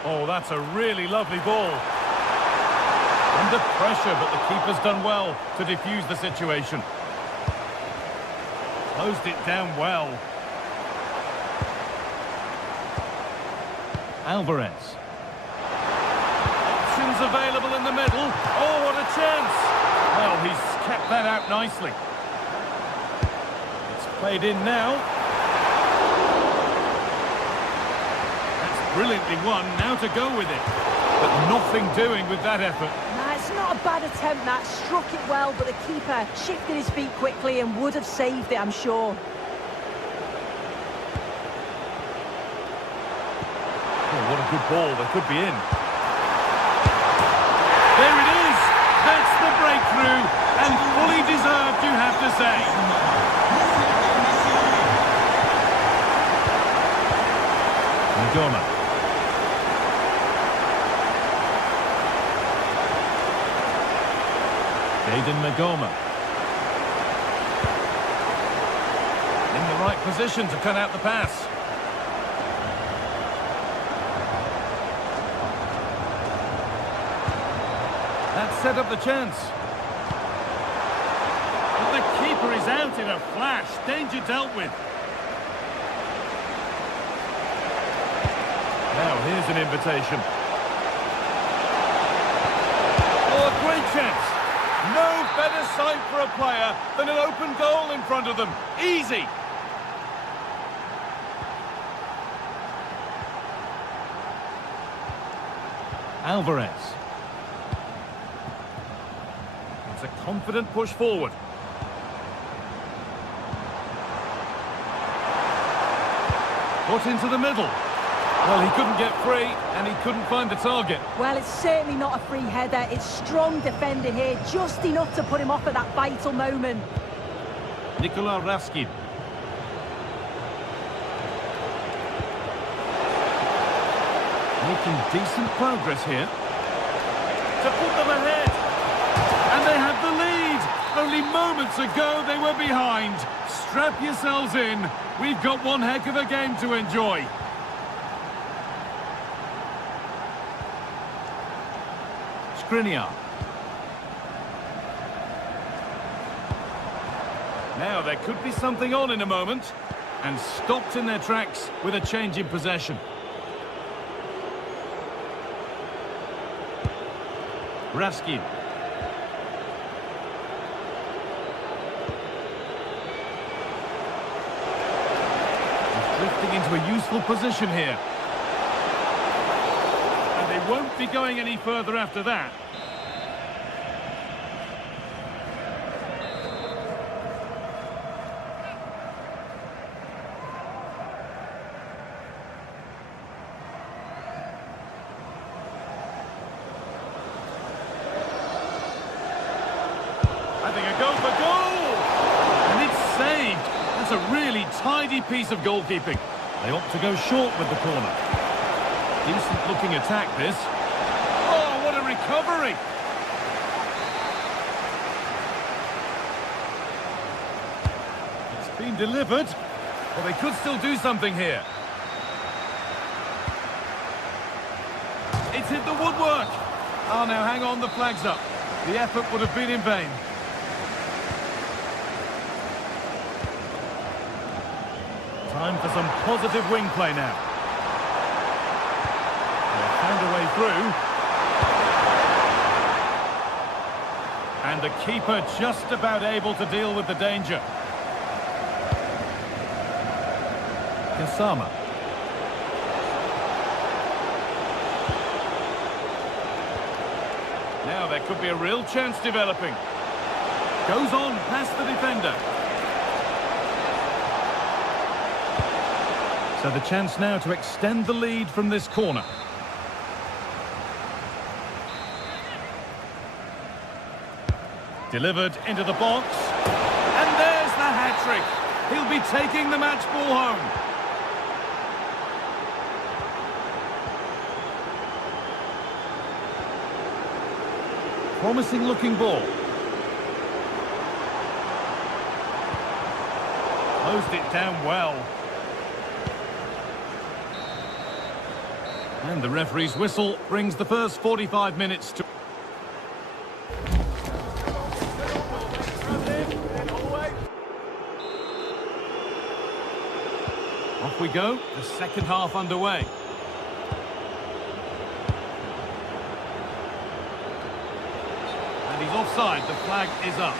Oh, that's a really lovely ball. Under pressure, but the keeper's done well to defuse the situation. Closed it down well. Alvarez. Options available in the middle. Oh, what a chance! Well, he's kept that out nicely. It's played in now. That's brilliantly won. Now to go with it. But nothing doing with that effort. Nah, it's not a bad attempt, that. Struck it well, but the keeper shifted his feet quickly and would have saved it, I'm sure. Oh, what a good ball. They could be in. There it is. That's the breakthrough. And fully deserved, you have to say. Ngoma. Aiden Ngoma. In the right position to cut out the pass. That set up the chance. But the keeper is out in a flash. Danger dealt with. Now here's an invitation. Oh, a great chance. No better sight for a player than an open goal in front of them. Easy. Alvarez. It's a confident push forward. Put into the middle. Well, he couldn't get free, and he couldn't find the target. Well, it's certainly not a free header. It's strong defending here, just enough to put him off at that vital moment. Nikola Ravskin. Making decent progress here. To put them ahead. And they have the lead. Only moments ago they were behind. Strap yourselves in. We've got one heck of a game to enjoy. Skriniar. Now there could be something on in a moment. And stopped in their tracks with a change in possession. Ravskin. into a useful position here. And they won't be going any further after that. Having a go for goal! And it's saved. That's a really tidy piece of goalkeeping. They opt to go short with the corner. Decent looking attack, this. Oh, what a recovery! It's been delivered. Well, they could still do something here. It's hit the woodwork. Oh, now hang on, the flag's up. The effort would have been in vain. Time for some positive wing play now. They've found a way through. And the keeper just about able to deal with the danger. Kasama. Now there could be a real chance developing. Goes on past the defender. So the chance now to extend the lead from this corner. Delivered into the box. And there's the hat-trick. He'll be taking the match ball home. Promising looking ball. Closed it down well. And the referee's whistle brings the first 45 minutes to... Off we go, the second half underway. And he's offside, the flag is up.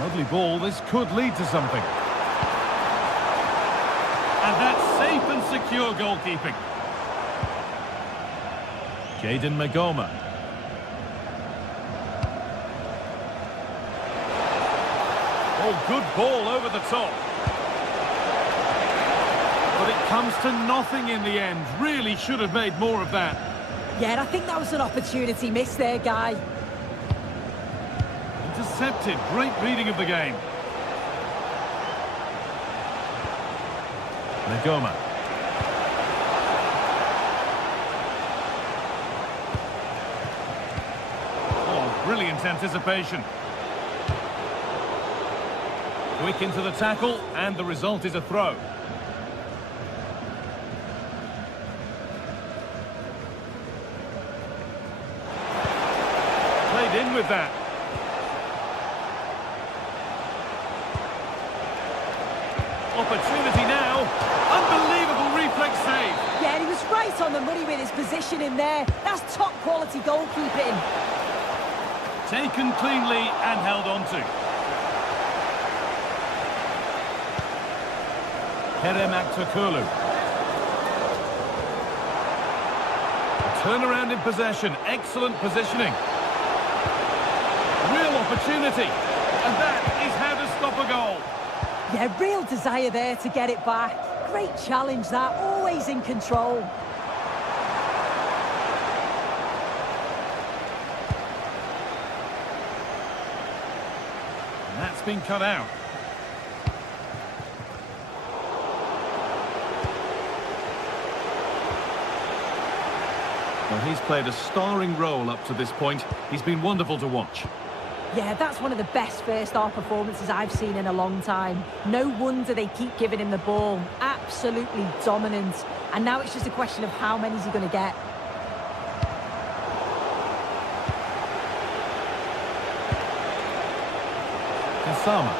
Lovely ball, this could lead to something. And that's safe and secure goalkeeping. Jayden Magoma. Oh, good ball over the top. But it comes to nothing in the end. Really should have made more of that. Yeah, and I think that was an opportunity missed there, Guy. Intercepted. Great reading of the game. Magoma. Oh, brilliant anticipation. Quick into the tackle, and the result is a throw. Played in with that. Opportunity now. Unbelievable reflex save. Yeah, he was right on the money with his position in there. That's top quality goalkeeping. Taken cleanly and held on to. Kerem Aktürkoğlu. Turnaround in possession. Excellent positioning. Real opportunity. And that is how to stop a goal. Yeah, real desire there to get it back. Great challenge that, always in control. And that's been cut out. Well, he's played a starring role up to this point. He's been wonderful to watch. Yeah, that's one of the best first-half performances I've seen in a long time. No wonder they keep giving him the ball. Absolutely dominant. And now it's just a question of how many is he going to get. Kasama.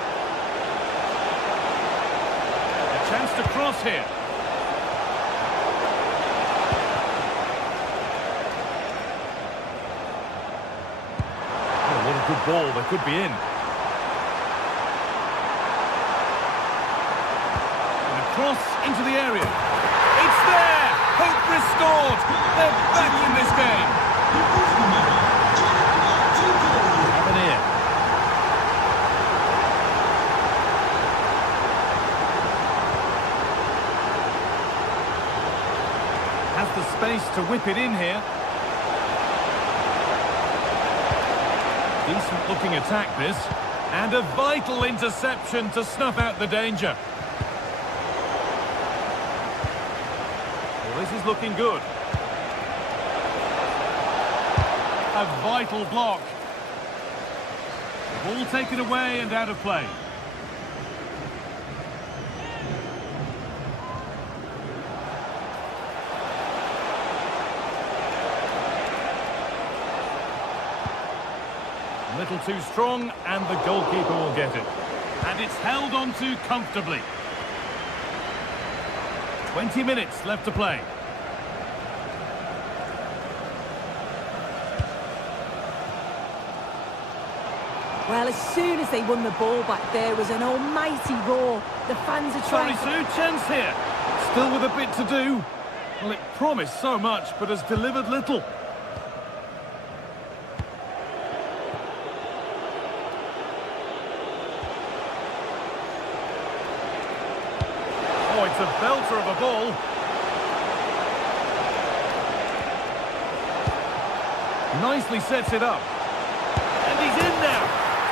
A chance to cross here. Good ball, they could be in. cross into the area. It's there! Hope restored! They're back in this game! Tavernier. Has the space to whip it in here. Decent looking attack this. And a vital interception to snuff out the danger. Well, this is looking good. A vital block. Ball taken away and out of play. A little too strong, and the goalkeeper will get it. And it's held on to comfortably. 20 minutes left to play. Well, as soon as they won the ball back, there was an almighty roar. The fans are trying Sue, chance here. Still with a bit to do. Well, it promised so much, but has delivered little. Oh, it's a belter of a ball. Nicely sets it up. And he's in now.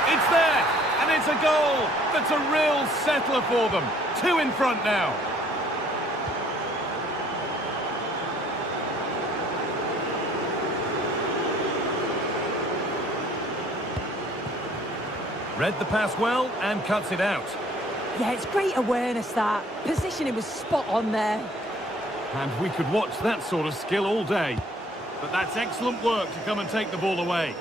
It's there. And it's a goal. That's a real settler for them. 2 in front now. Read the pass well and cuts it out. Yeah, it's great awareness, that. Positioning was spot on there. And we could watch that sort of skill all day. But that's excellent work to come and take the ball away.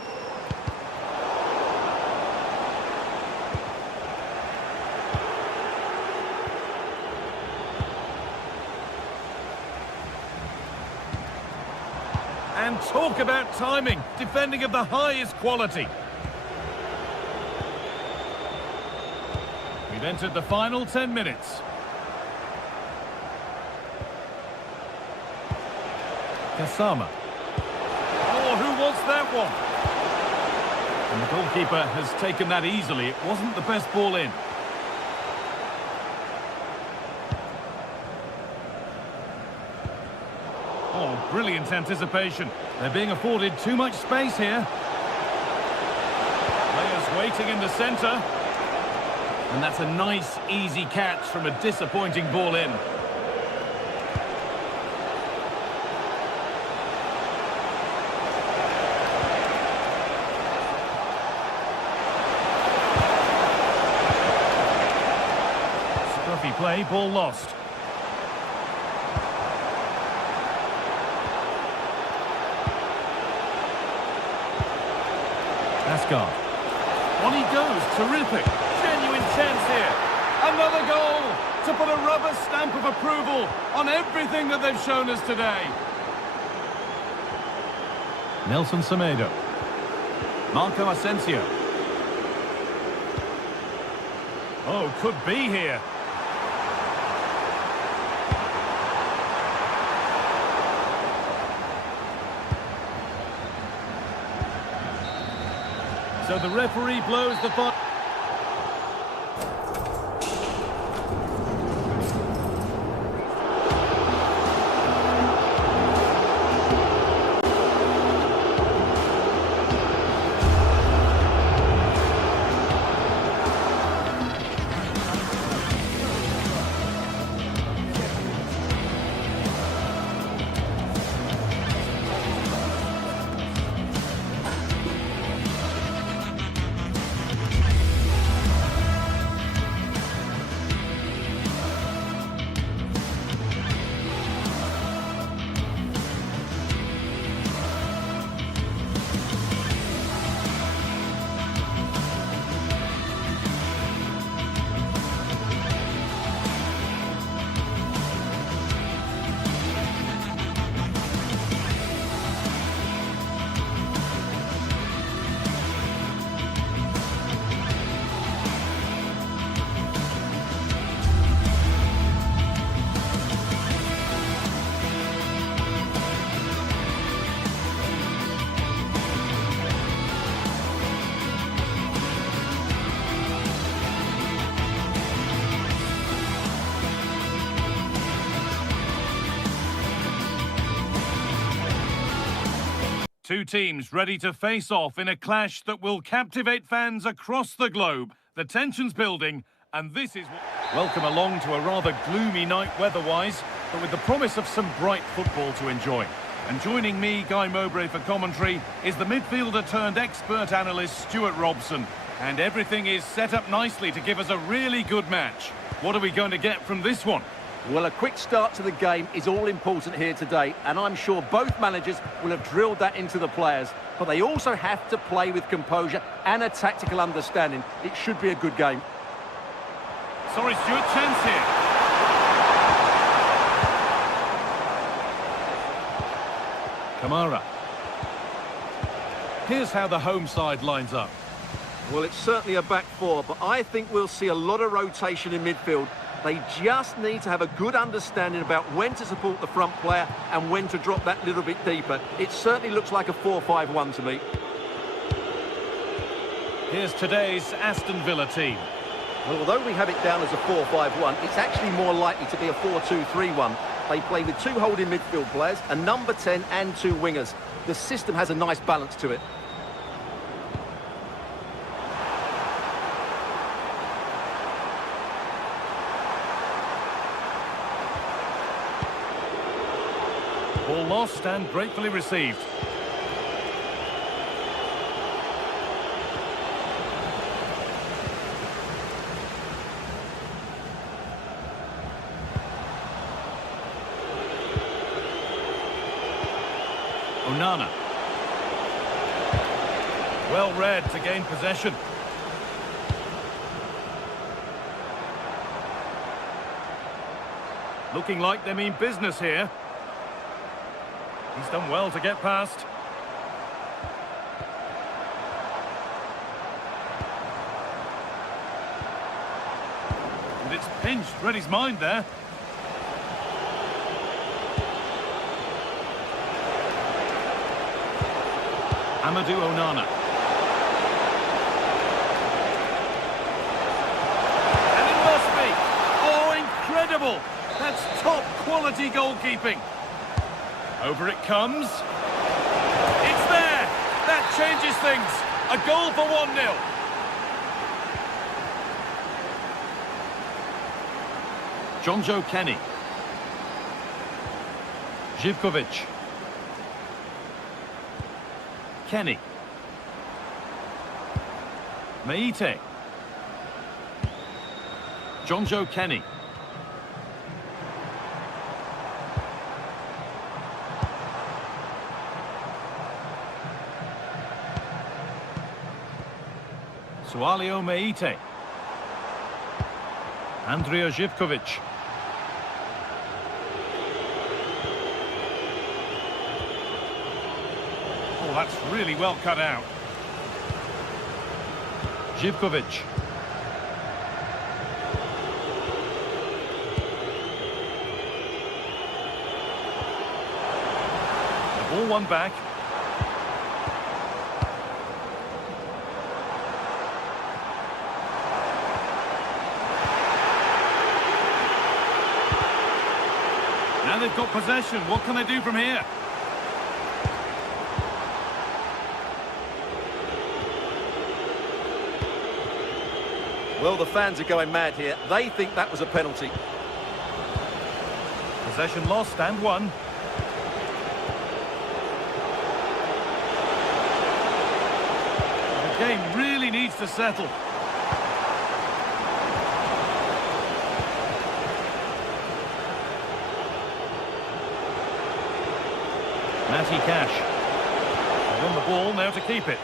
And talk about timing. Defending of the highest quality. We've entered the final 10 minutes. Kasama. Oh, who was that one? And the goalkeeper has taken that easily. It wasn't the best ball in. Oh, brilliant anticipation. They're being afforded too much space here. Players waiting in the centre. And that's a nice, easy catch from a disappointing ball in. Scruffy play, ball lost. Asgard. On he goes, terrific. Genuine chance here. Another goal to put a rubber stamp of approval on everything that they've shown us today. Nelson Semedo. Marco Asensio. Oh, could be here. So the referee blows the final. Two teams ready to face off in a clash that will captivate fans across the globe. The tension's building, and this is welcome along to a rather gloomy night weather-wise, but with the promise of some bright football to enjoy. And joining me, Guy Mowbray, for commentary is the midfielder-turned-expert analyst Stuart Robson. And everything is set up nicely to give us a really good match. What are we going to get from this one? Well, a quick start to the game is all important here today, and I'm sure both managers will have drilled that into the players. But they also have to play with composure and a tactical understanding. It should be a good game. Sorry, Stuart, chance here. Kamara. Here's how the home side lines up. Well, it's certainly a back four, but I think we'll see a lot of rotation in midfield. They just need to have a good understanding about when to support the front player and when to drop that little bit deeper. It certainly looks like a 4-5-1 to me. Here's today's Aston Villa team. Well, although we have it down as a 4-5-1, it's actually more likely to be a 4-2-3-1. They play with two holding midfield players, a number 10 and two wingers. The system has a nice balance to it. Ball lost and gratefully received. Onana. Well read to gain possession. Looking like they mean business here. He's done well to get past. And it's pinched, read his mind there. Amadou Onana. And it must be! Oh, incredible! That's top quality goalkeeping. Over it comes. It's there! That changes things. A goal for 1-0. Jonjo Kenny. Živković. Kenny. Meite. Jonjo Kenny. Sualio Meite. Andrija Živković. Oh, that's really well cut out. Živković. The ball won back. Now they've got possession. What can they do from here? Well, the fans are going mad here. They think that was a penalty. Possession lost and won. The game really needs to settle. Matty Cash. They've won the ball, now to keep it.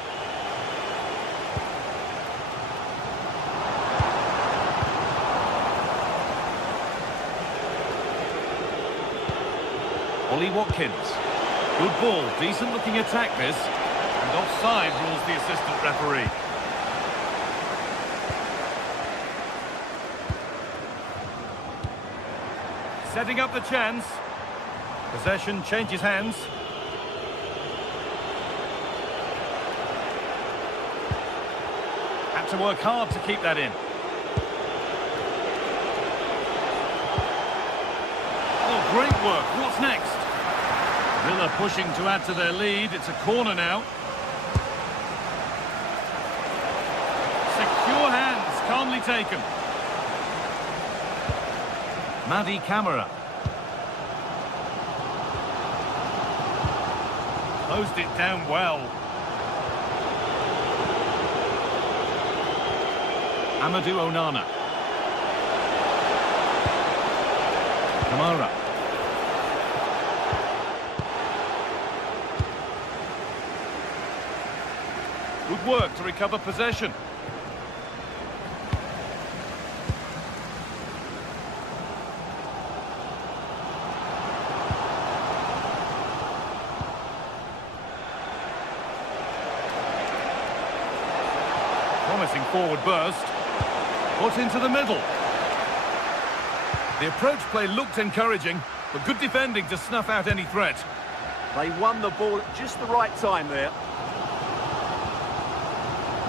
Ollie Watkins. Good ball, decent looking attack this. And offside rules the assistant referee. Setting up the chance. Possession changes hands. Had to work hard to keep that in. Oh, great work. What's next? Villa pushing to add to their lead. It's a corner now. Secure hands, calmly taken. Madi Camara. Closed it down well. Amadou Onana. Camara. Good work to recover possession. Promising forward burst. Put into the middle. The approach play looked encouraging, but good defending to snuff out any threat. They won the ball at just the right time there.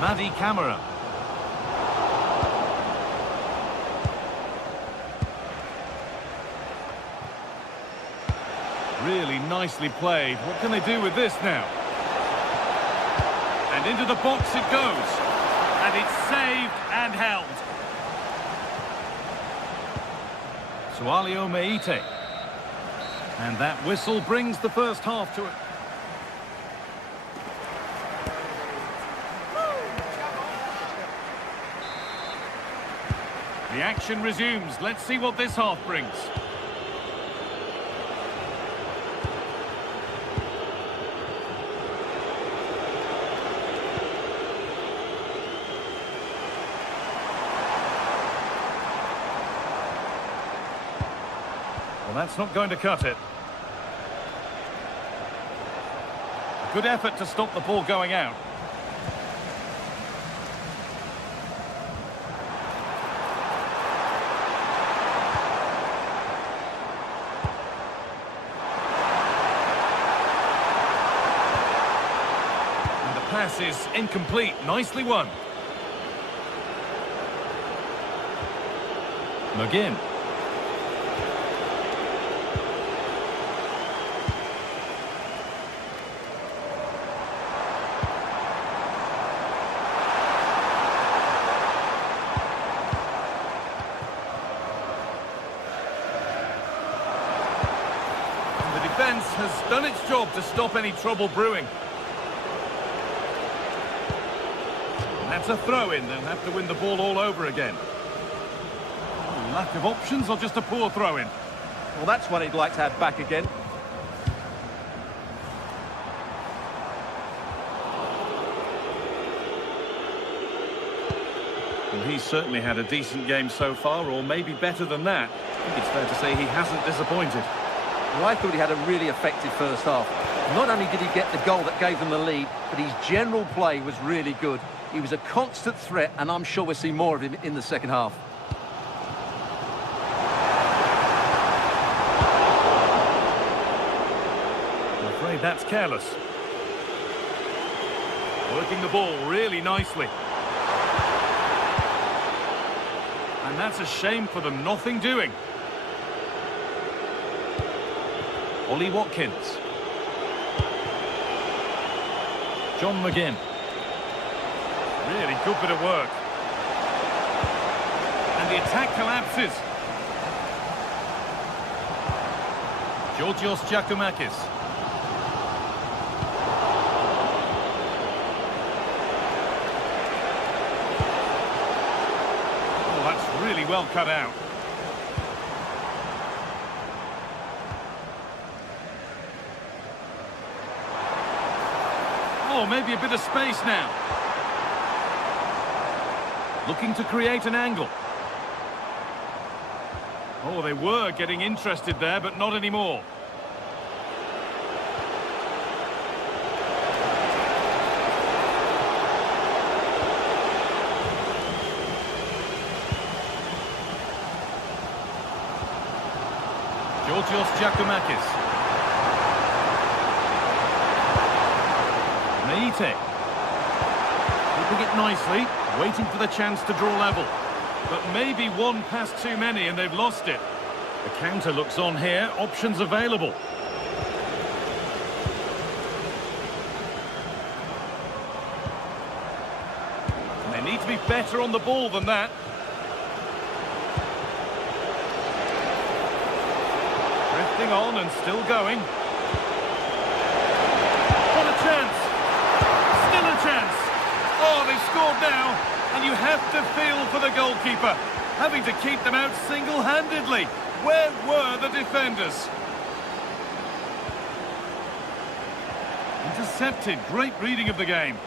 Madi Camara. Really nicely played. What can they do with this now? And into the box it goes. And it's saved and held. Sualio Meite. And that whistle brings the first half to it. The action resumes. Let's see what this half brings. Well, that's not going to cut it. A good effort to stop the ball going out. And the pass is incomplete. Nicely won. McGinn. Defence has done its job to stop any trouble brewing. And that's a throw-in. They'll have to win the ball all over again. Lack of options or just a poor throw-in? Well, that's what he'd like to have back again. Well, he's certainly had a decent game so far, or maybe better than that. I think it's fair to say he hasn't disappointed. Well, I thought he had a really effective first half. Not only did he get the goal that gave them the lead, but his general play was really good. He was a constant threat, and I'm sure we'll see more of him in the second half. I'm afraid that's careless. Working the ball really nicely. And that's a shame for them, nothing doing. Ollie Watkins. John McGinn. Really good bit of work. And the attack collapses. Georgios Giacomakis. Oh, that's really well cut out. Oh, maybe a bit of space now. Looking to create an angle. Oh, they were getting interested there, but not anymore. Georgios Giacomakis. Meite. Keeping it nicely, waiting for the chance to draw level. But maybe one pass too many and they've lost it. The counter looks on here, options available. better on the ball than that. Drifting on and still going. What a chance! Still a chance! Oh, they've scored now, and you have to feel for the goalkeeper, having to keep them out single-handedly. Where were the defenders? Intercepted, great reading of the game.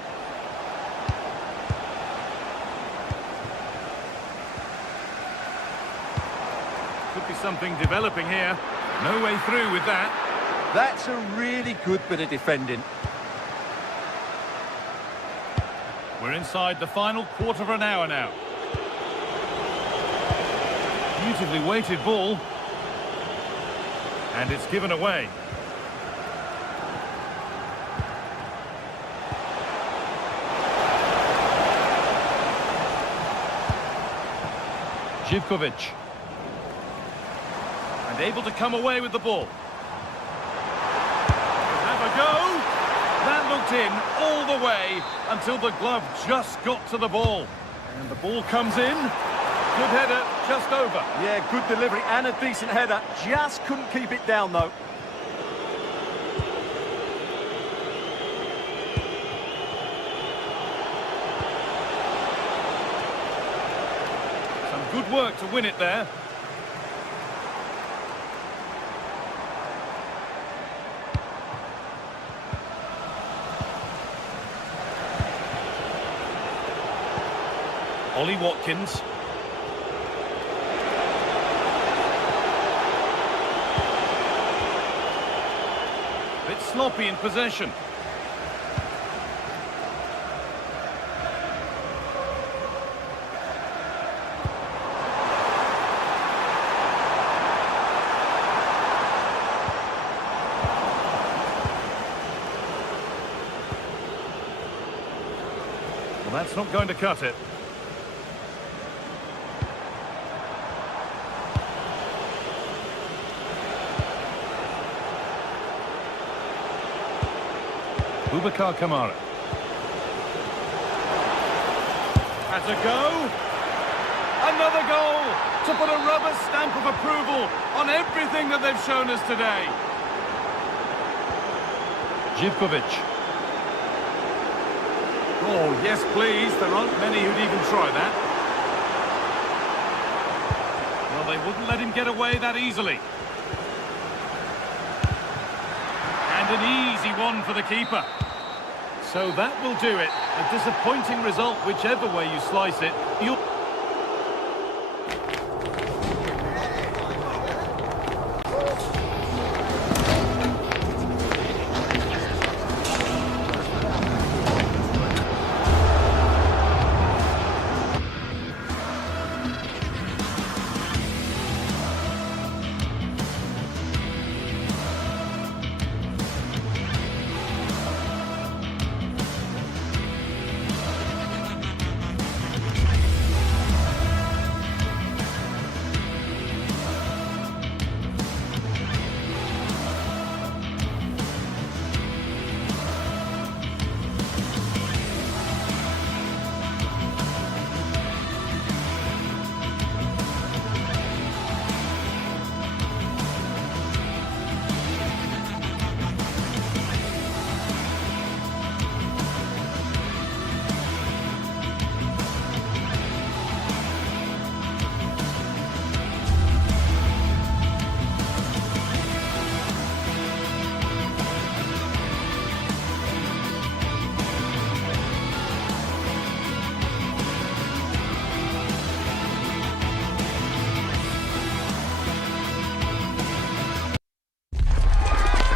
Could be something developing here. No way through with that. That's a really good bit of defending. We're inside the final quarter of an hour now. Beautifully weighted ball. And it's given away. Živković. And able to come away with the ball. Have a go. That looked in all the way until the glove just got to the ball. And the ball comes in. Good header, just over. Yeah, good delivery and a decent header. Just couldn't keep it down, though. Some good work to win it there. Ollie Watkins. Bit sloppy in possession. Well, that's not going to cut it. Boubacar Kamara. Has a go. Another goal to put a rubber stamp of approval on everything that they've shown us today. Živković. Oh, yes, please. There aren't many who'd even try that. Well, they wouldn't let him get away that easily. And an easy one for the keeper. So that will do it. A disappointing result, whichever way you slice it.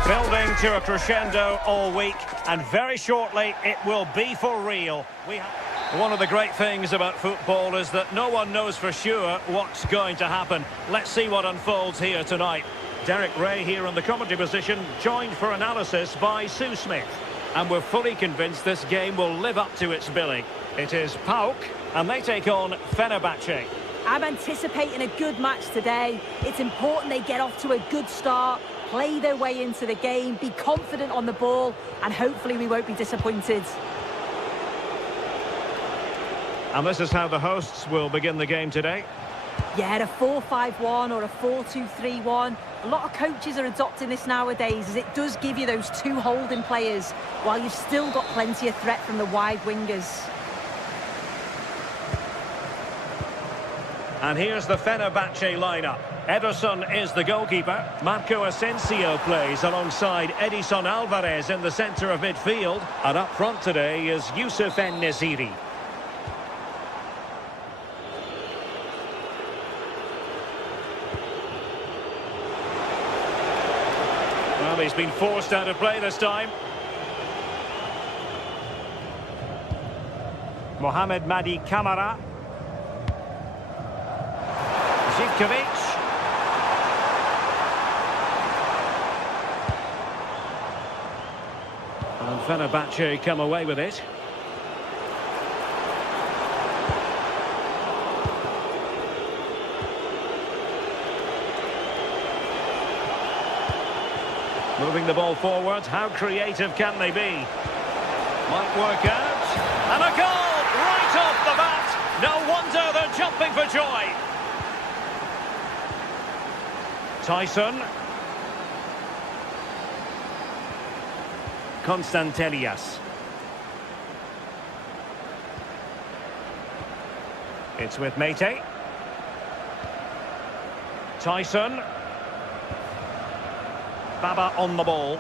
Building to a crescendo all week, and very shortly it will be for real. One of the great things about football is that no one knows for sure what's going to happen. Let's see what unfolds here tonight. Derek Ray here in the commentary position, joined for analysis by Sue Smith. And we're fully convinced this game will live up to its billing. It is PAOK, and they take on Fenerbahce. I'm anticipating a good match today. It's important they get off to a good start, play their way into the game, be confident on the ball, and hopefully we won't be disappointed. And this is how the hosts will begin the game today. Yeah, a 4-5-1 or a 4-2-3-1. A lot of coaches are adopting this nowadays, as it does give you those two holding players, while you've still got plenty of threat from the wide wingers. And here's the Fenerbahce lineup. Ederson is the goalkeeper. Marco Asensio plays alongside Edison Alvarez in the centre of midfield. And up front today is Youssef En-Nesyri. Well, he's been forced out of play this time. Mohamed Madi Camara. Zivkovic. And Fenerbahce come away with it. Moving the ball forward, how creative can they be? Might work out. And a goal right off the bat. No wonder they're jumping for joy. Tyson. Constantelias. It's with Mete. Tyson. Baba on the ball.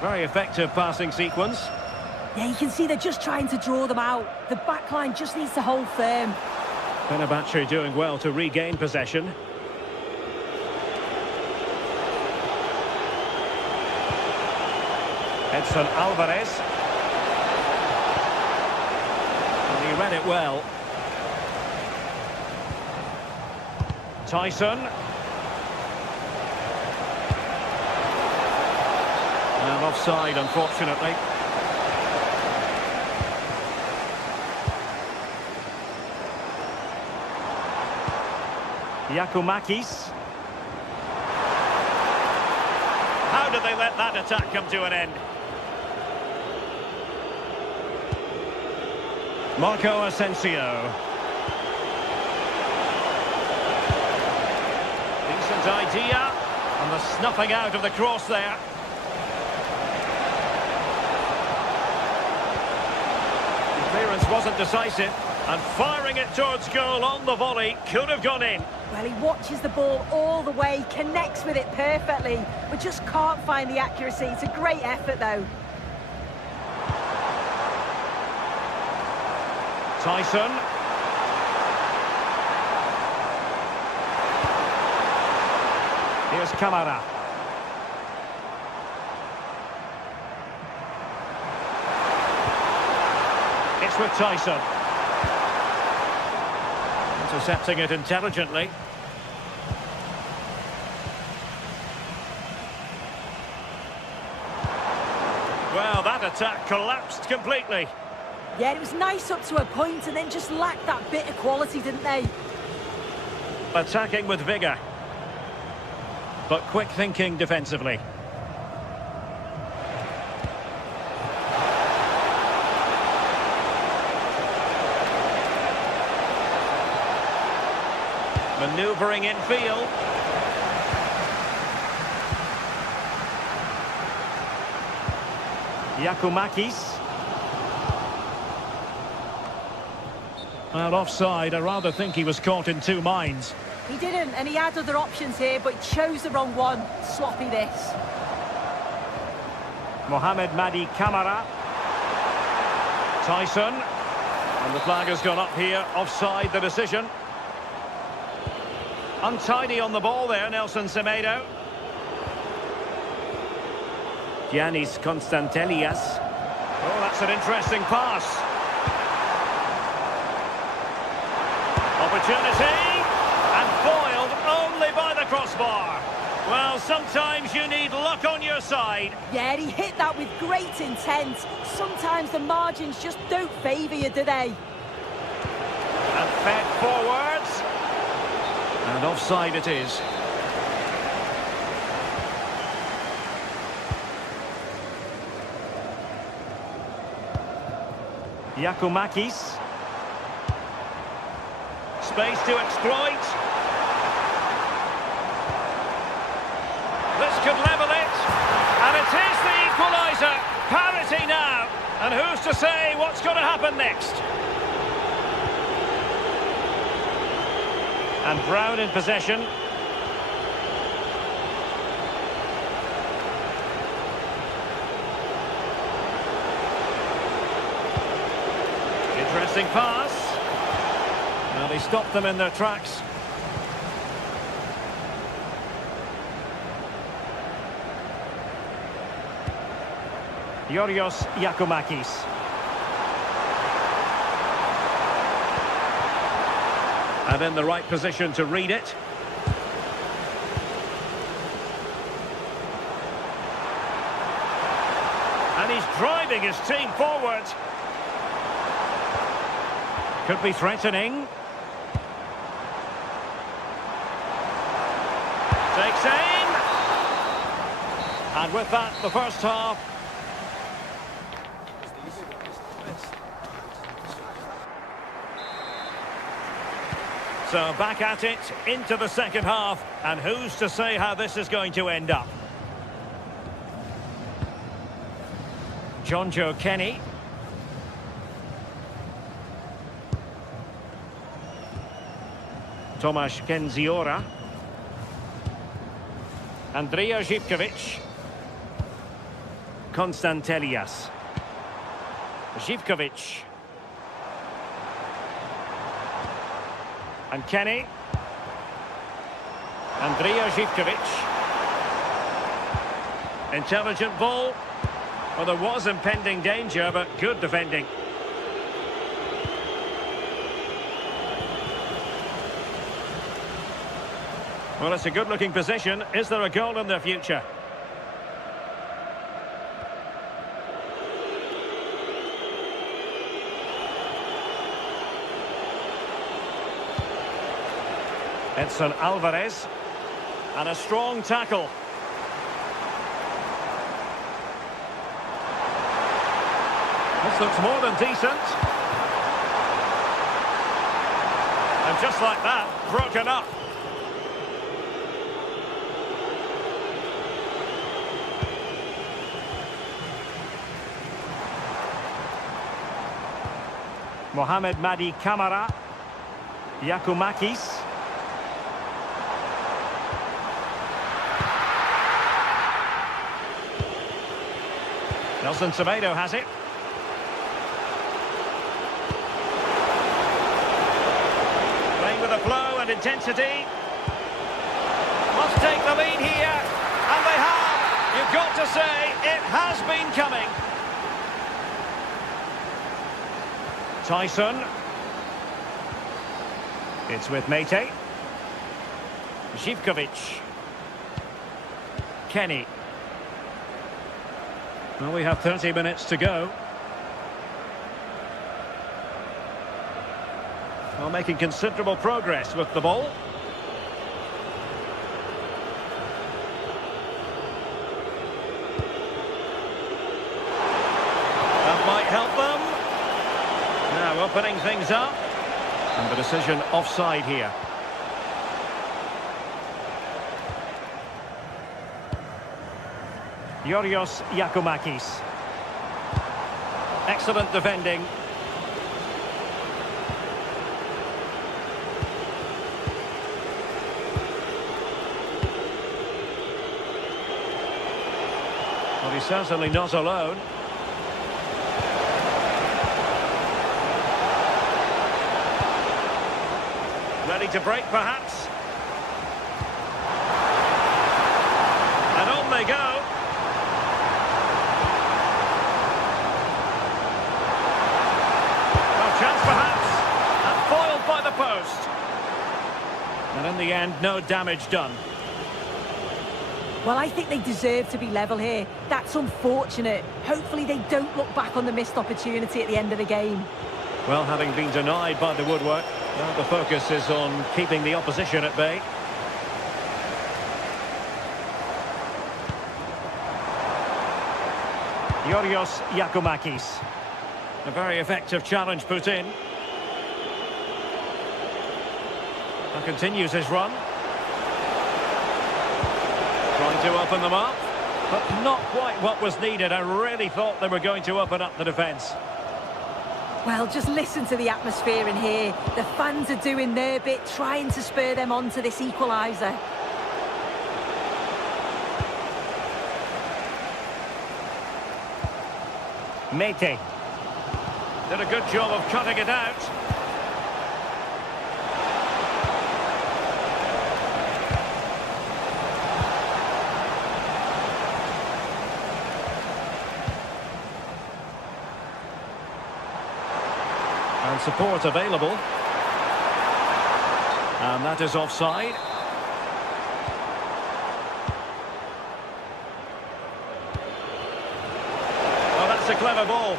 Very effective passing sequence. Yeah, you can see they're just trying to draw them out. The back line just needs to hold firm. Fenerbahce doing well to regain possession. Edson Alvarez. And he read it well. Tyson. And offside, unfortunately. Giacomakis. How did they let that attack come to an end? Marco Asensio. Decent idea. And the snuffing out of the cross there. The clearance wasn't decisive. And firing it towards goal on the volley could have gone in. Well, he watches the ball all the way, connects with it perfectly, but just can't find the accuracy. It's a great effort, though. Tyson. Here's Camara. It's with Tyson. Intercepting it intelligently. Well, that attack collapsed completely. Yeah, it was nice up to a point and then just lacked that bit of quality, didn't they? Attacking with vigour. But quick thinking defensively. Manoeuvring in field. Giacomakis. Well, offside. I rather think he was caught in two minds. He didn't, and he had other options here, but he chose the wrong one. Sloppy this. Mohamed Madi Camara. Tyson. And the flag has gone up here. Offside the decision. Untidy on the ball there, Nelson Semedo. Giannis Constantelias. Oh, that's an interesting pass. Opportunity. And foiled only by the crossbar. Well, sometimes you need luck on your side. Yeah, he hit that with great intent. Sometimes the margins just don't favour you, do they? And fed forwards. And offside it is. Giacomakis. Space to exploit. This could level it. And it is the equaliser. Parity now. And who's to say what's going to happen next? And Brown in possession. Interesting pass. Now they stopped them in their tracks. Yorios Giacomakis. And in the right position to read it. And he's driving his team forward. Could be threatening. Takes aim. And with that, the first half. So back at it, into the second half, and who's to say how this is going to end up? Jonjo Kenny. Tomasz Kenziora. Andrija Živković. Konstantelias. Živković. And Kenny. Andrija Živković. Intelligent ball. Well, there was impending danger, but good defending. Well, it's a good-looking position. Is there a goal in their future? Edson Alvarez. And a strong tackle. This looks more than decent. And just like that, broken up. Mohamed Madi Kamara. Giacomakis. Nelson Semedo has it. Playing with a flow and intensity. Must take the lead here. And they have. You've got to say, it has been coming. Tyson. It's with Mete. Živković. Kenny. Well, we have 30 minutes to go. Well, making considerable progress with the ball. That might help them. Now opening things up. And the decision offside here. Yorios Giacomakis. Excellent defending. Well, he's certainly not alone. Ready to break, perhaps. And on they go. Chance perhaps, and foiled by the post. And in the end, no damage done. Well, I think they deserve to be level here. That's unfortunate. Hopefully they don't look back on the missed opportunity at the end of the game. Well, having been denied by the woodwork, now the focus is on keeping the opposition at bay. Yorios Giacomakis. A very effective challenge put in. And continues his run. Trying to open them up, but not quite what was needed. I really thought they were going to open up the defence. Well, just listen to the atmosphere in here. The fans are doing their bit, trying to spur them on to this equaliser. Mete. Did a good job of cutting it out. And support available. And that is offside. Oh, that's a clever ball.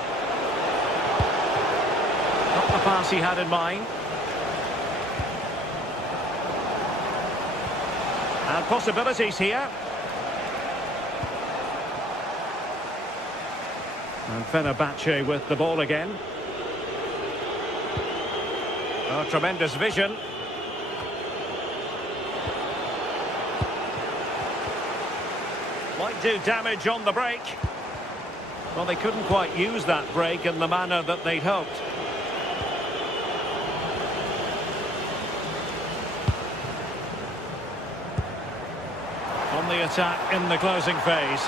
Not the pass he had in mind. And possibilities here. And Fenerbahce with the ball again. Oh, tremendous vision. Might do damage on the break. Well, they couldn't quite use that break in the manner that they'd hoped. On the attack in the closing phase.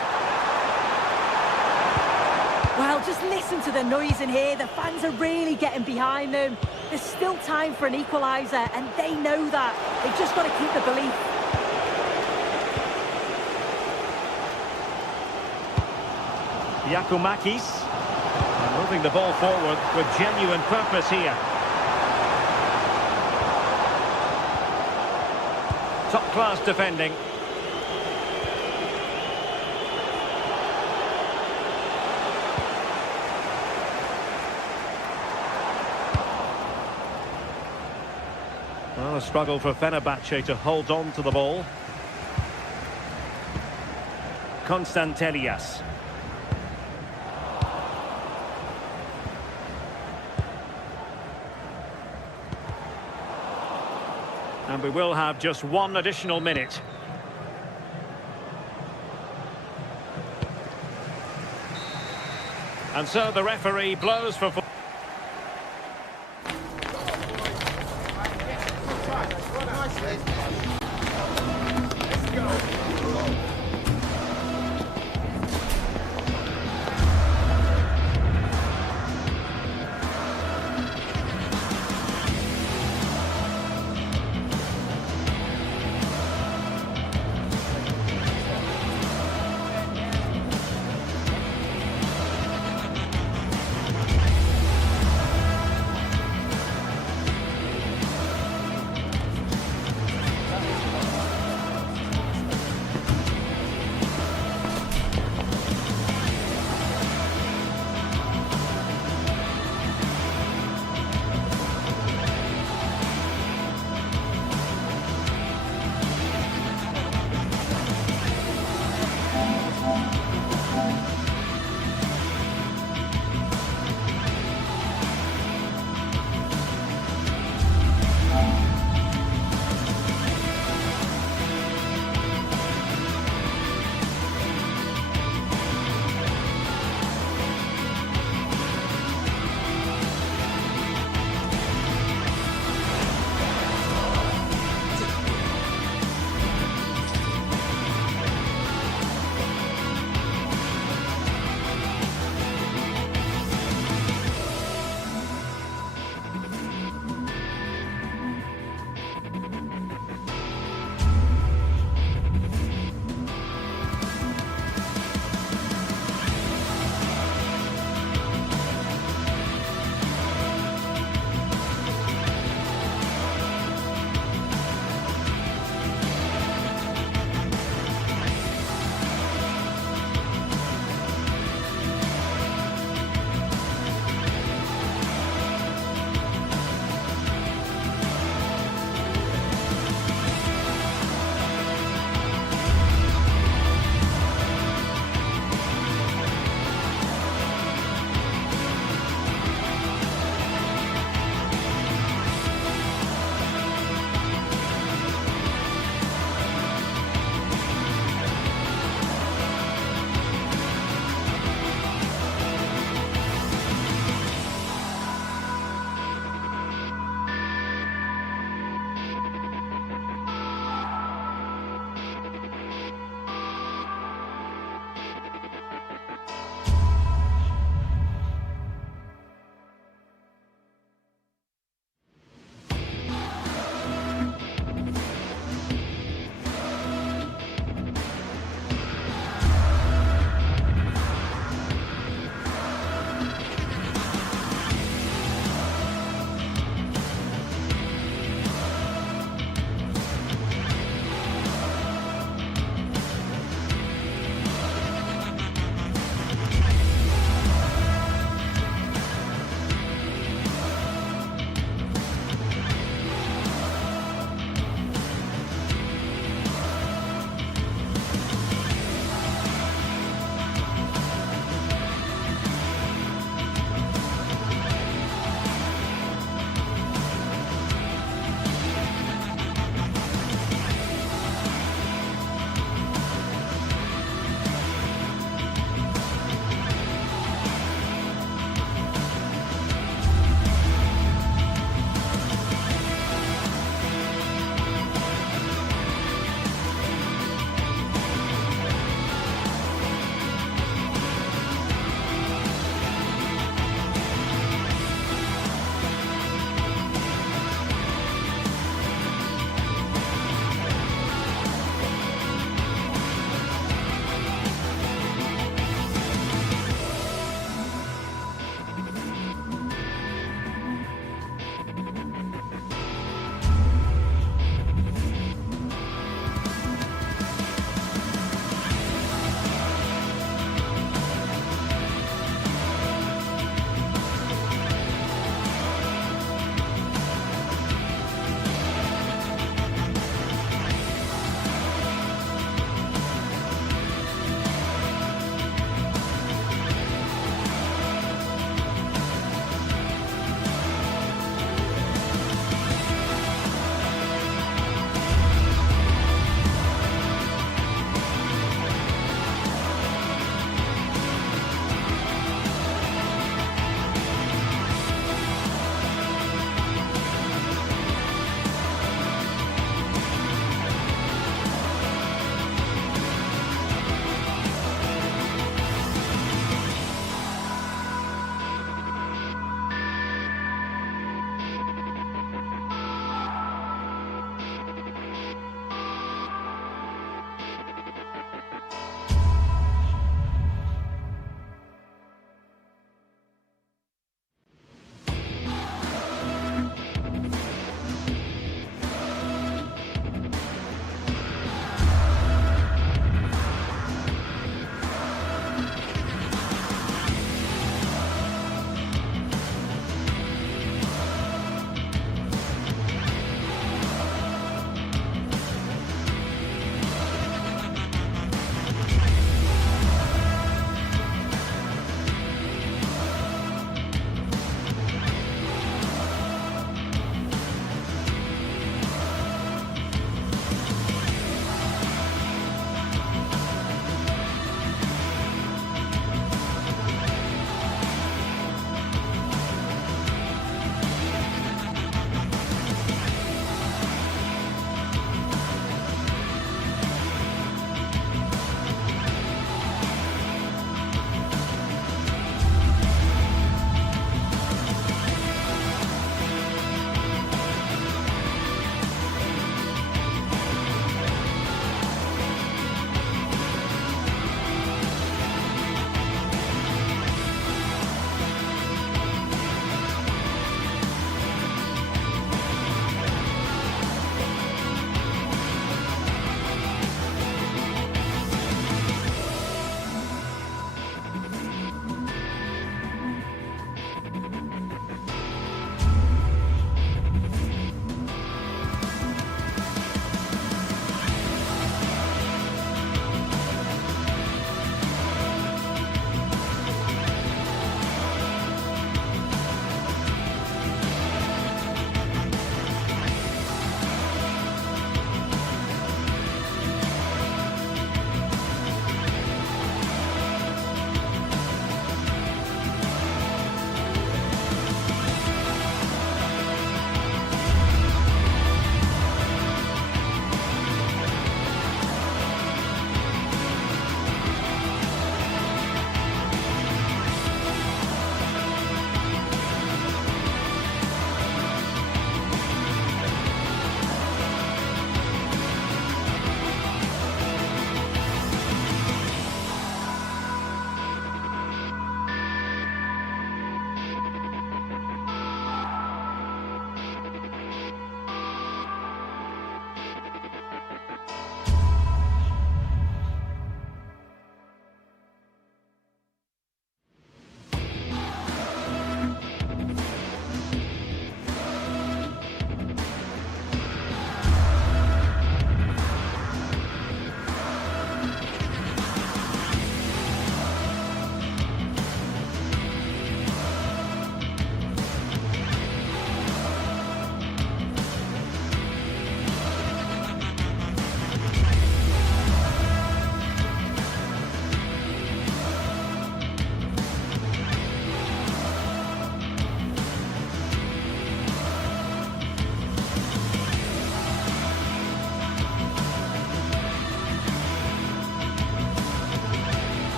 Well, just listen to the noise in here. The fans are really getting behind them. There's still time for an equaliser, and they know that. They've just got to keep the belief. Yakumakis. Moving the ball forward with genuine purpose here. Top-class defending. Well, a struggle for Fenerbahce to hold on to the ball. Konstantelias. And we will have just one additional minute. And so the referee blows for...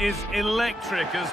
is electric as...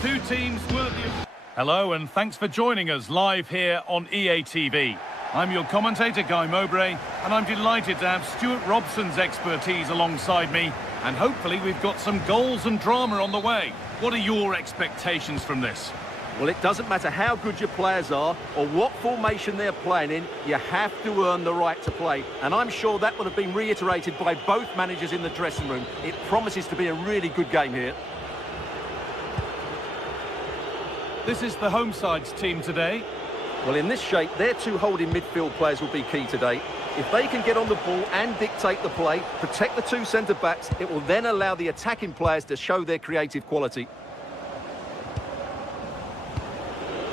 Two teams worthy of... Hello and thanks for joining us live here on EA TV. I'm your commentator, Guy Mowbray, and I'm delighted to have Stuart Robson's expertise alongside me, and hopefully we've got some goals and drama on the way. What are your expectations from this? Well, it doesn't matter how good your players are or what formation they're playing in, you have to earn the right to play. And I'm sure that would have been reiterated by both managers in the dressing room. It promises to be a really good game here. This is the home side's team today. Well, in this shape, their two holding midfield players will be key today. If they can get on the ball and dictate the play, protect the two centre-backs, it will then allow the attacking players to show their creative quality.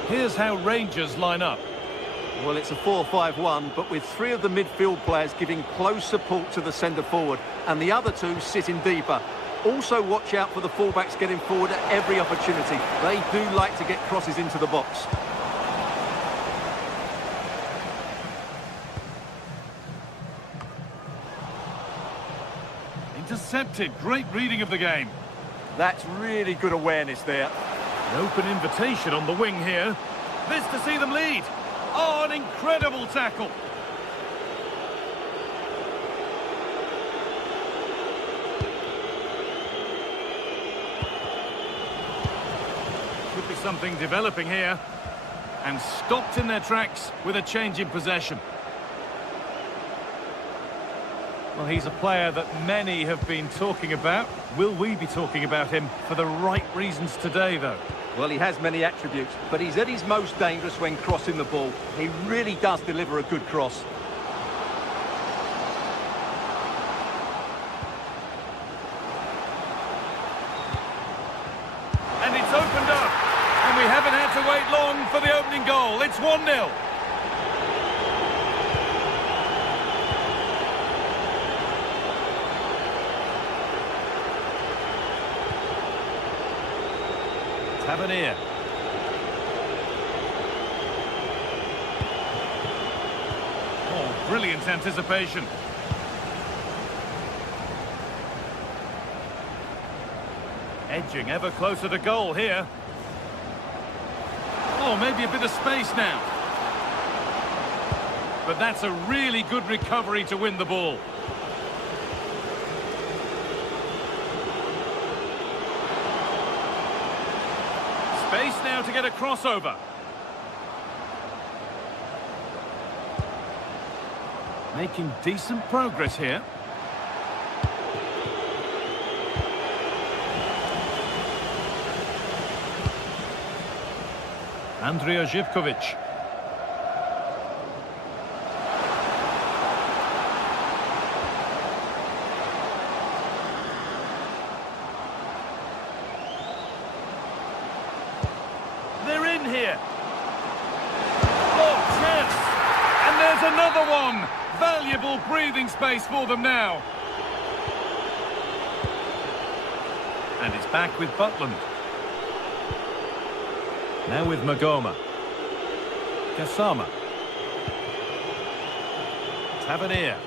Here's how Rangers line up. Well, it's a 4-5-1, but with three of the midfield players giving close support to the centre-forward, and the other two sitting deeper. Also watch out for the fullbacks getting forward at every opportunity. They do like to get crosses into the box. Intercepted, great reading of the game. That's really good awareness there. An open invitation on the wing here. This to see them lead. Oh, an incredible tackle. Could be something developing here. And stopped in their tracks with a change in possession. Well, he's a player that many have been talking about. Will we be talking about him for the right reasons today, though? Well, he has many attributes, but he's at his most dangerous when crossing the ball. He really does deliver a good cross. And it's opened up. And we haven't had to wait long for the opening goal. It's 1-0. Tavernier. Oh, brilliant anticipation. Edging ever closer to goal here. Oh, maybe a bit of space now. But that's a really good recovery to win the ball. Space now to get a crossover. Making decent progress here. Andrija Živković. They're in here. Oh, chance. And there's another one. Valuable breathing space for them now. And it's back with Butland. Now with Magoma. Kasama. Tavernier.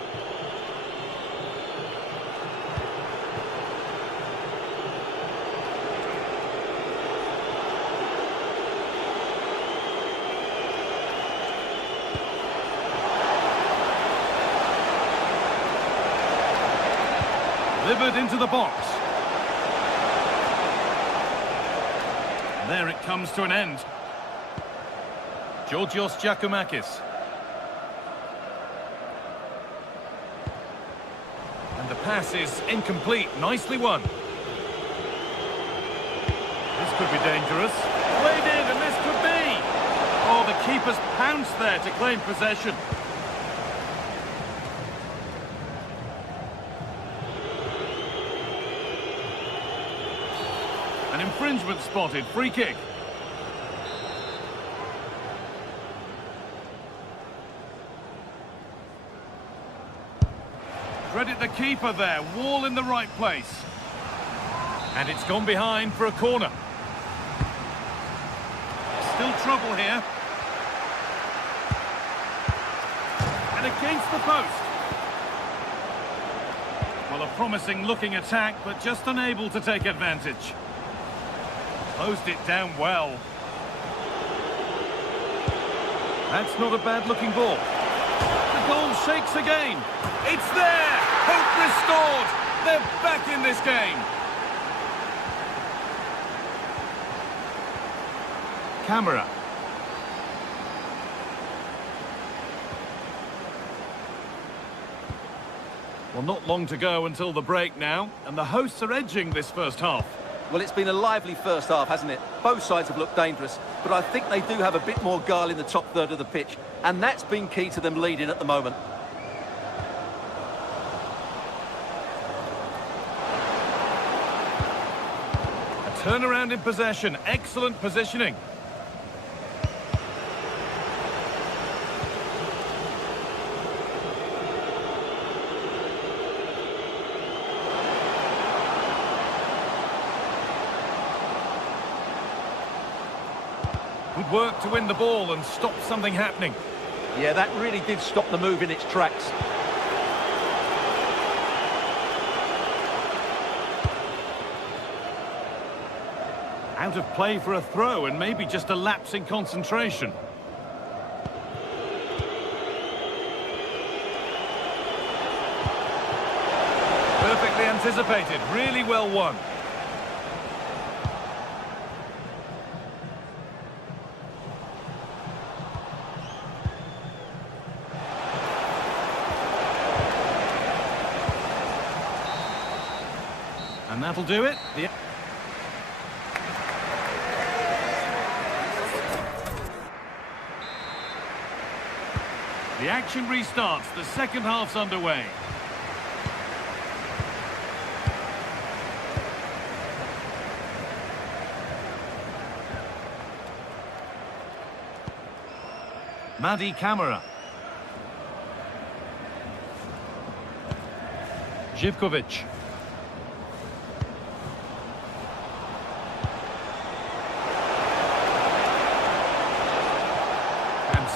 Delivered into the box. There it comes to an end. Georgios Giacomakis. And the pass is incomplete. Nicely won. This could be dangerous. Played in, and this could be. Oh, the keeper's pounced there to claim possession. An infringement spotted. Free kick. Credit the keeper there. Wall in the right place. And it's gone behind for a corner. Still trouble here. And against the post. Well, a promising looking attack, but just unable to take advantage. Closed it down well. That's not a bad looking ball. The goal shakes again. It's there! Hope restored! They're back in this game. Camera. Well, not long to go until the break now, and the hosts are edging this first half. Well, it's been a lively first half, hasn't it? Both sides have looked dangerous, but I think they do have a bit more guile in the top third of the pitch, and that's been key to them leading at the moment. A turnaround in possession, excellent positioning. Good work to win the ball and stop something happening. Yeah, that really did stop the move in its tracks. Out of play for a throw and maybe just a lapse in concentration. Perfectly anticipated, really well won. And that'll do it. The action restarts. The second half's underway. Madi Camara. Živkovic.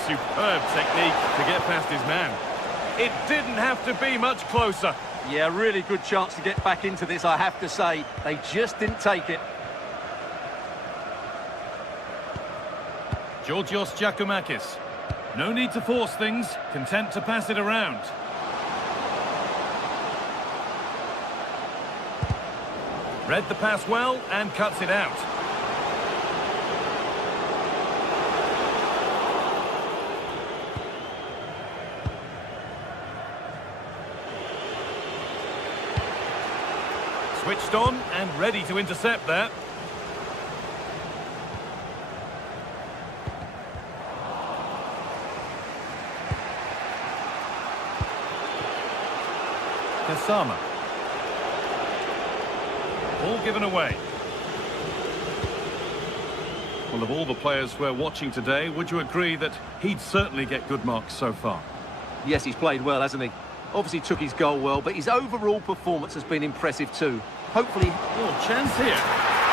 Superb technique to get past his man. It didn't have to be much closer. Yeah, really good chance to get back into this, I have to say. They just didn't take it. Georgios Giacomakis. No need to force things, content to pass it around. Read the pass well and cuts it out. Switched on and ready to intercept there. Kasama. Ball given away. Well, of all the players we're watching today, would you agree that he'd certainly get good marks so far? Yes, he's played well, hasn't he? Obviously took his goal well, but his overall performance has been impressive too. Hopefully... Oh, chance here.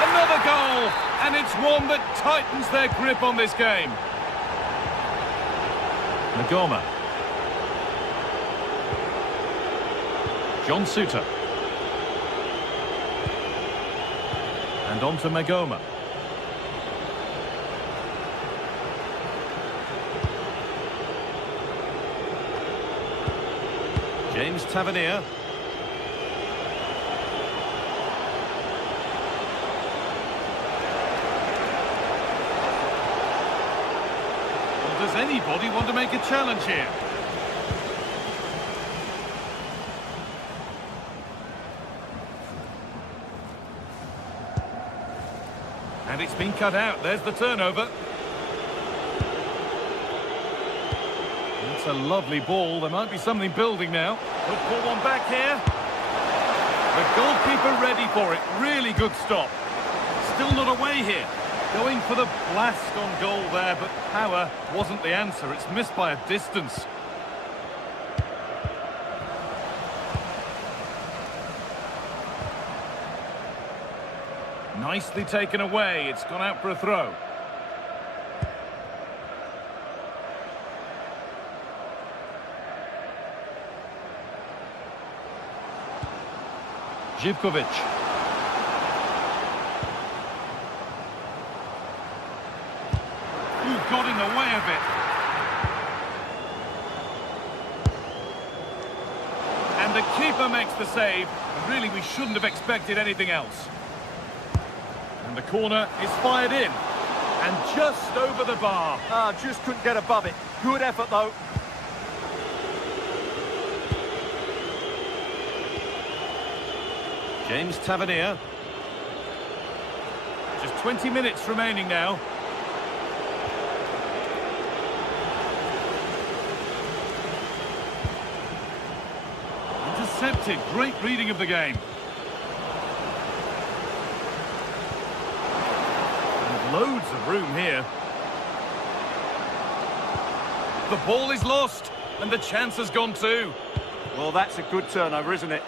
Another goal! And it's one that tightens their grip on this game. Magoma. John Suter. And on to Magoma. James Tavernier. Well, does anybody want to make a challenge here? And it's been cut out. There's the turnover. It's a lovely ball. There might be something building now. Could pull one back here. The goalkeeper ready for it. Really good stop. Still not away here. Going for the blast on goal there, but power wasn't the answer. It's missed by a distance. Nicely taken away. It's gone out for a throw. Živkovic. Ooh, got in the way of it. And the keeper makes the save. Really, we shouldn't have expected anything else. And the corner is fired in. And just over the bar. Just couldn't get above it. Good effort, though. James Tavernier. Just 20 minutes remaining now. Intercepted. Great reading of the game. And loads of room here. The ball is lost, and the chance has gone too. Well, that's a good turnover, isn't it?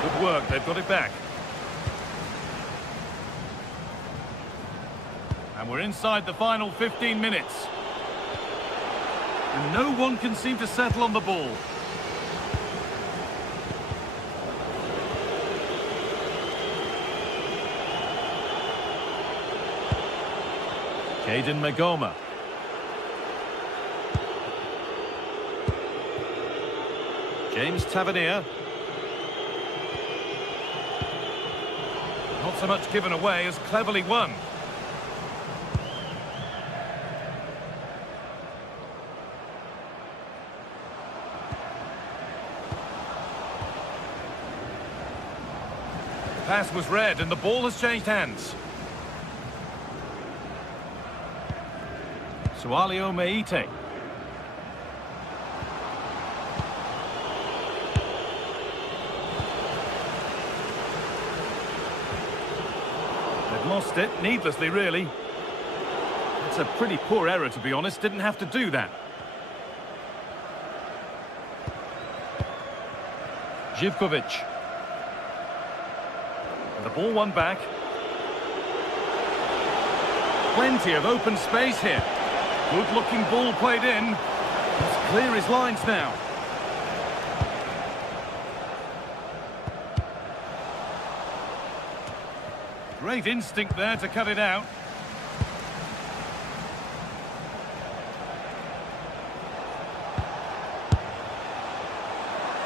Good work, they've got it back. And we're inside the final 15 minutes. And no one can seem to settle on the ball. Caden Magoma. James Tavernier. Not so much given away as cleverly won. The pass was read and the ball has changed hands. Sualio Meite. Lost it, needlessly really. It's a pretty poor error, to be honest. Didn't have to do that. Živkovic. And the ball won back. Plenty of open space here. Good looking ball played in. Let's clear his lines now. Great instinct there to cut it out.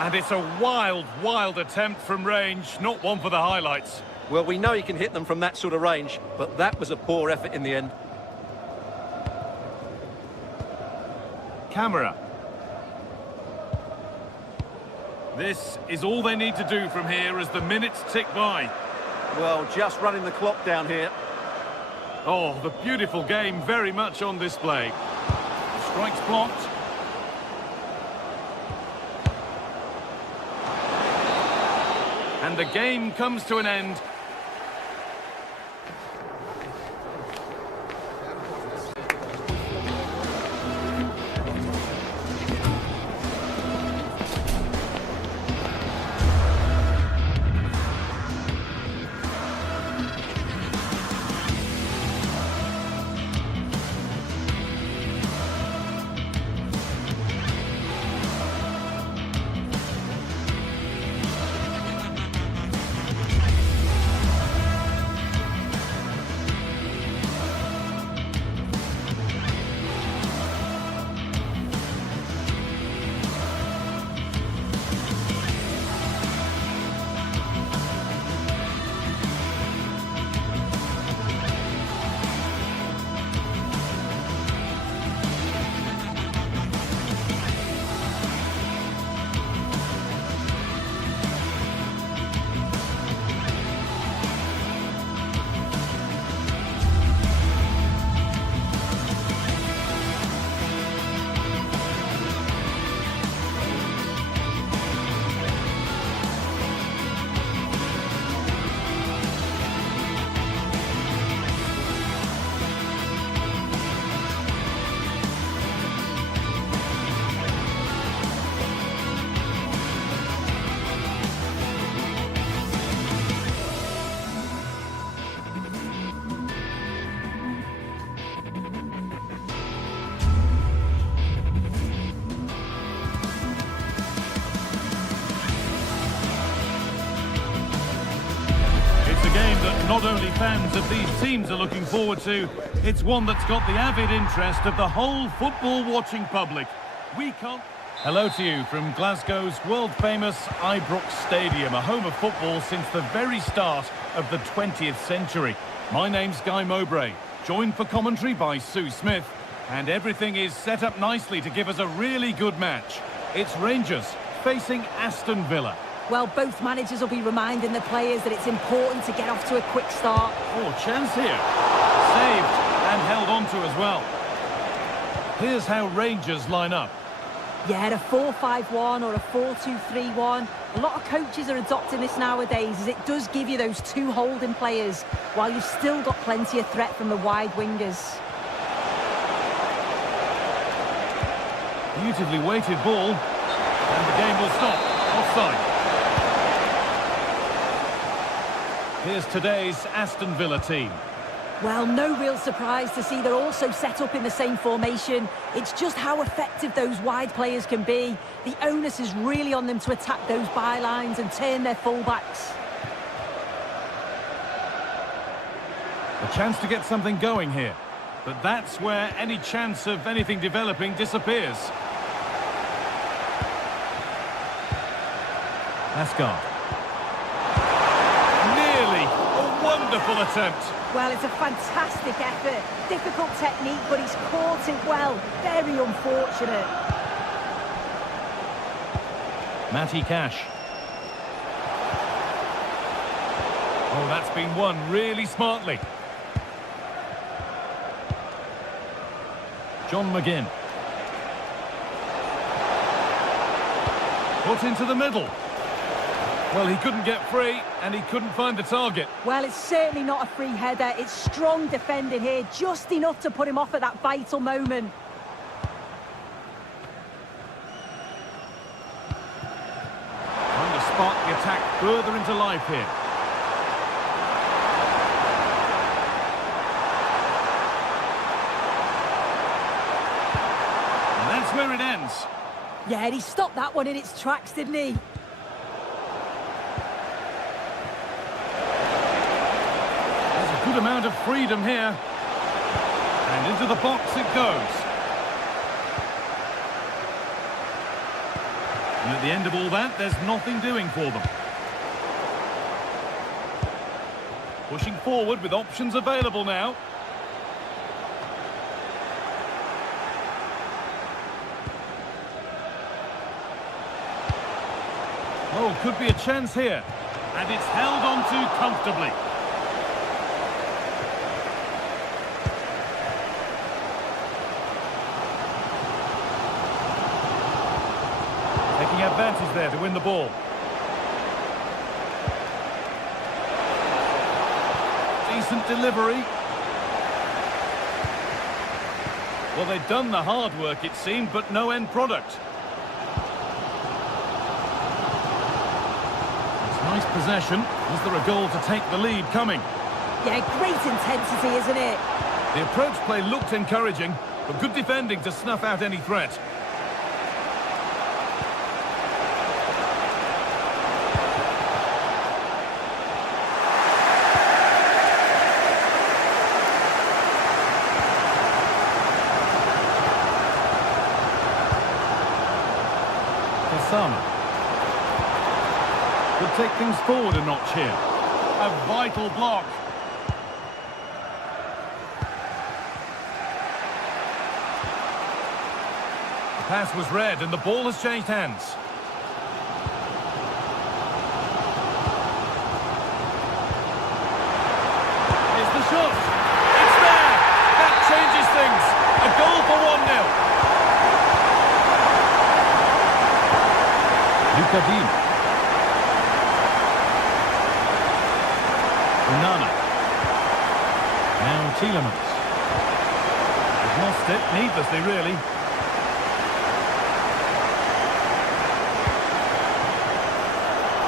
And it's a wild, wild attempt from range, not one for the highlights. Well, we know he can hit them from that sort of range, but that was a poor effort in the end. Camera. This is all they need to do from here as the minutes tick by. Well, just running the clock down here. Oh, the beautiful game very much on display. Strikes blocked. And the game comes to an end. that not only fans of these teams are looking forward to, it's one that's got the avid interest of the whole football-watching public. We can't... Hello to you from Glasgow's world-famous Ibrox Stadium, a home of football since the very start of the 20th century. My name's Guy Mowbray, joined for commentary by Sue Smith, and everything is set up nicely to give us a really good match. It's Rangers facing Aston Villa. Well, both managers will be reminding the players that it's important to get off to a quick start. Oh, chance here. Saved and held on to as well. Here's how Rangers line up. Yeah, a 4-5-1 or a 4-2-3-1. A lot of coaches are adopting this nowadays, as it does give you those two holding players, while you've still got plenty of threat from the wide wingers. Beautifully weighted ball, and the game will stop. Offside. Here's today's Aston Villa team. Well, no real surprise to see they're also set up in the same formation. It's just how effective those wide players can be. The onus is really on them to attack those bylines and turn their fullbacks. A chance to get something going here, but that's where any chance of anything developing disappears. Asgard. Nearly a wonderful attempt. Well, it's a fantastic effort. Difficult technique, but he's caught it well. Very unfortunate. Matty Cash. Oh, that's been won really smartly. John McGinn. Put into the middle. Well, he couldn't get free, and he couldn't find the target. Well, it's certainly not a free header. It's strong defending here, just enough to put him off at that vital moment. Trying to spark the attack further into life here. And that's where it ends. Yeah, and he stopped that one in its tracks, didn't he? Good amount of freedom here, and into the box it goes. And at the end of all that, there's nothing doing for them. Pushing forward with options available now. Oh, could be a chance here, and it's held on to comfortably. Taking advantage there to win the ball. Decent delivery. Well, they'd done the hard work, it seemed, but no end product. It's nice possession. Is there a goal to take the lead coming? Yeah, great intensity, isn't it? The approach play looked encouraging, but good defending to snuff out any threat. Could take things forward a notch here. A vital block. The pass was read and the ball has changed hands. Here's the shot. It's there. That changes things. A goal for 1-0. Lucadine. Nana. Now Tielemans. He's lost it, needlessly really.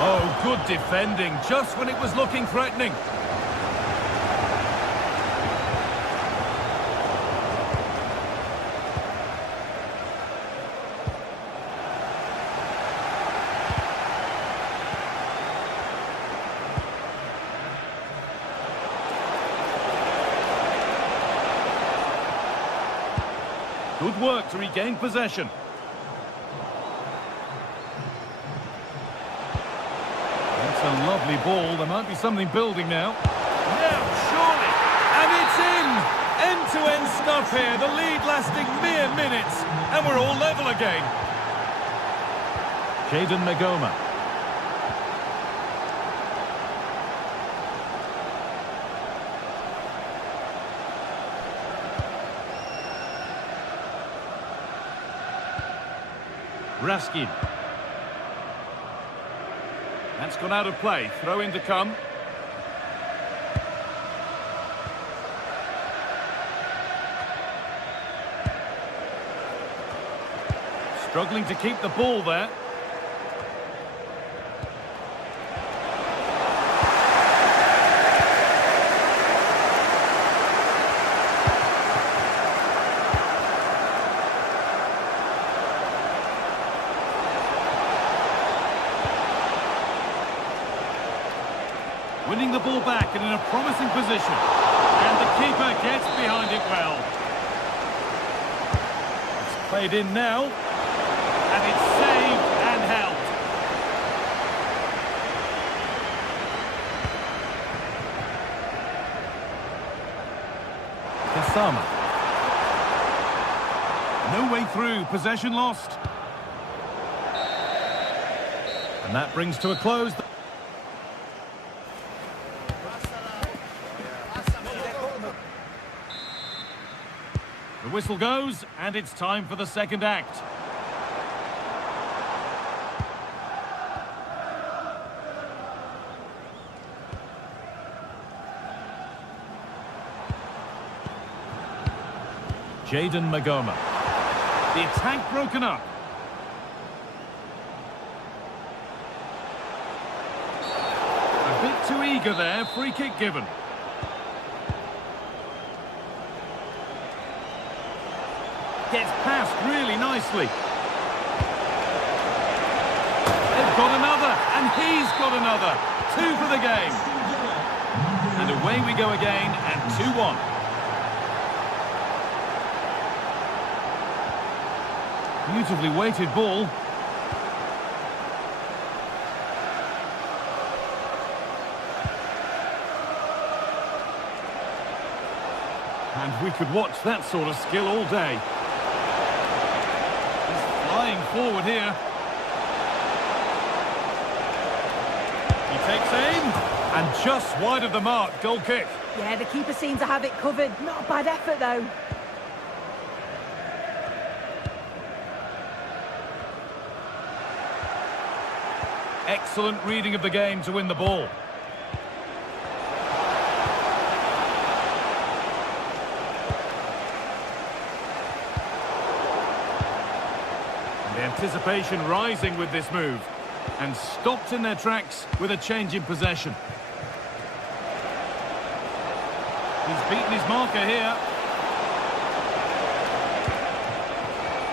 Oh, good defending, just when it was looking threatening. Good work to regain possession. That's a lovely ball. There might be something building now. Now, surely. And it's in! End-to-end stuff here. The lead lasting mere minutes. And we're all level again. Jayden Magoma. Raskin. That's gone out of play. Throw in to come. Struggling to keep the ball there. Winning the ball back and in a promising position. And the keeper gets behind it well. It's played in now. And it's saved and held. Kasama. No way through. Possession lost. And that brings to a close. The whistle goes, and it's time for the second act. Jayden Magoma. The attack broken up. A bit too eager there, free kick given. Gets past really nicely. They've got another, and he's got another. 2 for the game. And away we go again, and 2-1. Beautifully weighted ball. And we could watch that sort of skill all day. Flying forward here. He takes aim, and just wide of the mark, goal kick. Yeah, the keeper seemed to have it covered. Not a bad effort, though. Excellent reading of the game to win the ball. Anticipation rising with this move, and stopped in their tracks with a change in possession. He's beaten his marker here.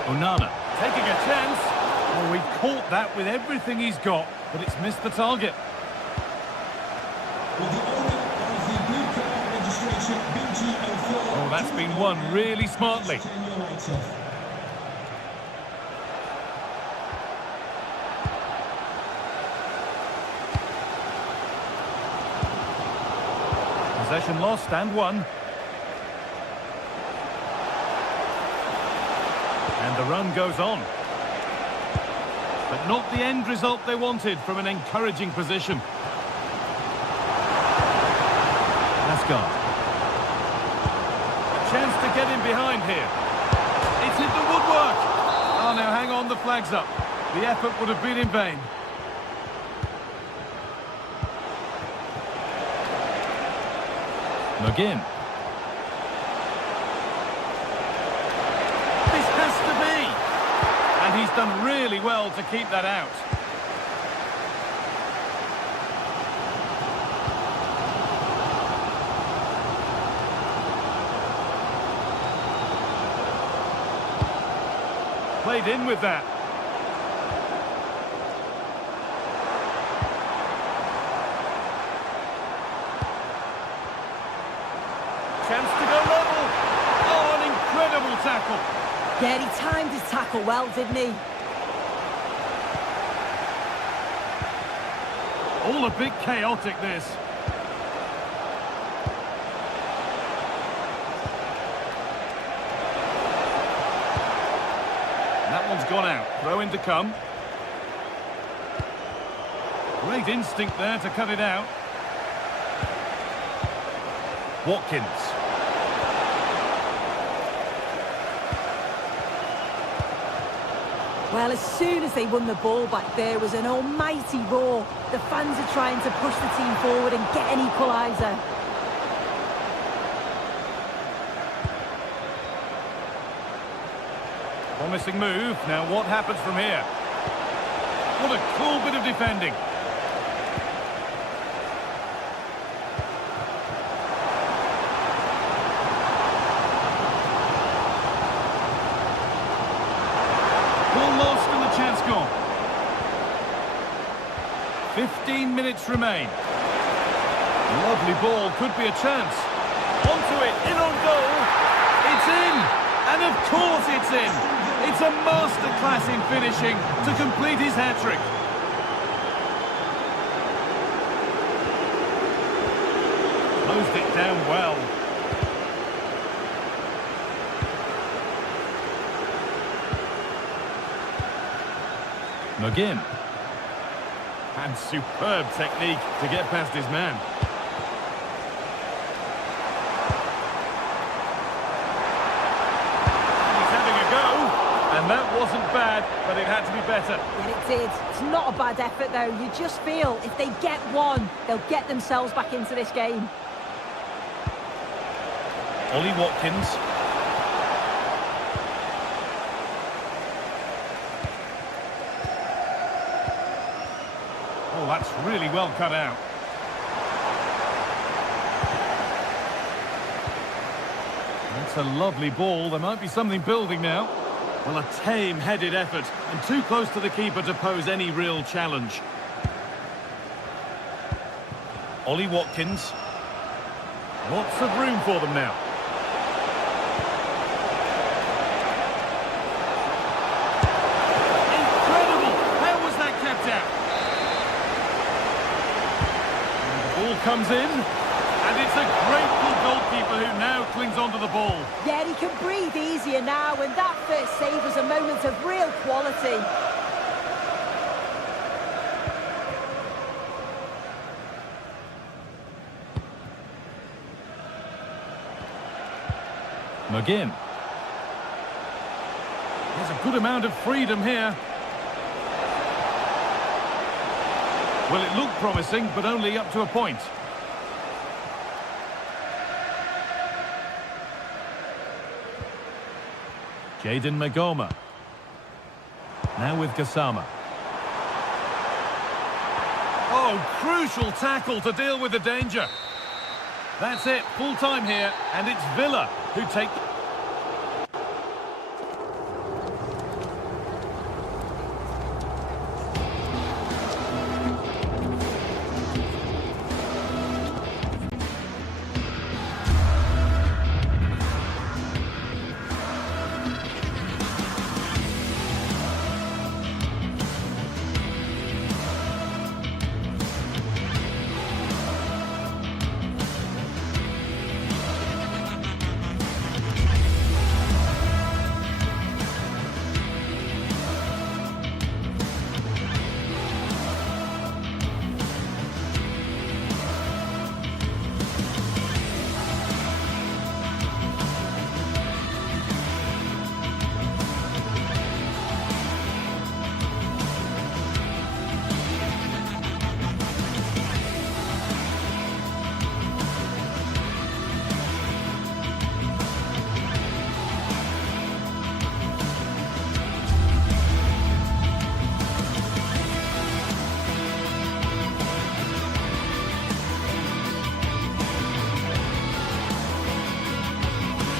Onana taking a chance. Oh, he caught that with everything he's got, but it's missed the target. Oh, that's been won really smartly. Possession lost and won. And the run goes on. But not the end result they wanted from an encouraging position. Asgard. A chance to get in behind here. It's hit the woodwork. Oh, now hang on, the flag's up. The effort would have been in vain. McGinn. This has to be. And he's done really well to keep that out. Played in with that. Chance to go level. Oh, an incredible tackle. Yeah, he timed his tackle well, didn't he? All a bit chaotic, this. That one's gone out. Throw in to come. Great instinct there to cut it out. Watkins. Well, as soon as they won the ball back there was an almighty roar. The fans are trying to push the team forward and get an equaliser. Promising move. Now what happens from here? What a cool bit of defending. Ball lost and the chance gone. 15 minutes remain. Lovely ball, could be a chance. Onto it, in on goal. It's in, and of course it's in. It's a masterclass in finishing to complete his hat-trick. Closed it down well. McGinn. And superb technique to get past his man. He's having a go. And that wasn't bad, but it had to be better. And it did. It's not a bad effort, though. You just feel if they get one, they'll get themselves back into this game. Ollie Watkins. Oh, that's really well cut out. That's a lovely ball. There might be something building now. Well, a tame-headed effort, and too close to the keeper to pose any real challenge. Ollie Watkins. Lots of room for them now. Incredible! How was that kept out? The ball comes in. And it's a grateful goalkeeper who now clings onto the ball. Yeah, he can breathe easier now, and that first save was a moment of real quality. McGinn. There's a good amount of freedom here. Well, it looked promising, but only up to a point. Jaden Magoma. Now with Gassama. Oh, crucial tackle to deal with the danger. That's it, full time here, and it's Villa who take...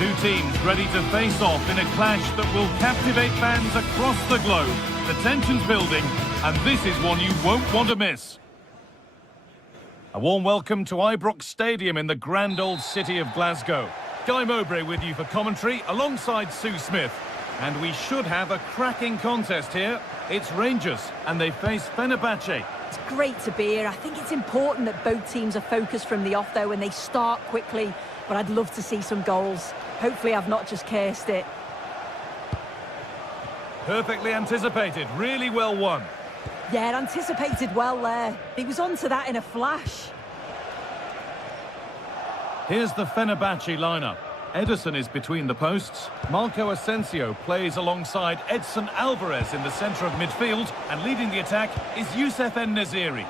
Two teams ready to face off in a clash that will captivate fans across the globe. The tension's building, and this is one you won't want to miss. A warm welcome to Ibrox Stadium in the grand old city of Glasgow. Guy Mowbray with you for commentary, alongside Sue Smith. And we should have a cracking contest here. It's Rangers, and they face Fenerbahce. It's great to be here. I think it's important that both teams are focused from the off, though, and they start quickly. But I'd love to see some goals. Hopefully I've not just cursed it. Perfectly anticipated, really well won. Yeah, anticipated well there. He was onto that in a flash. Here's the Fenerbahce lineup. Ederson is between the posts. Marco Asensio plays alongside Edson Alvarez in the centre of midfield, and leading the attack is Youssef En-Nesyri.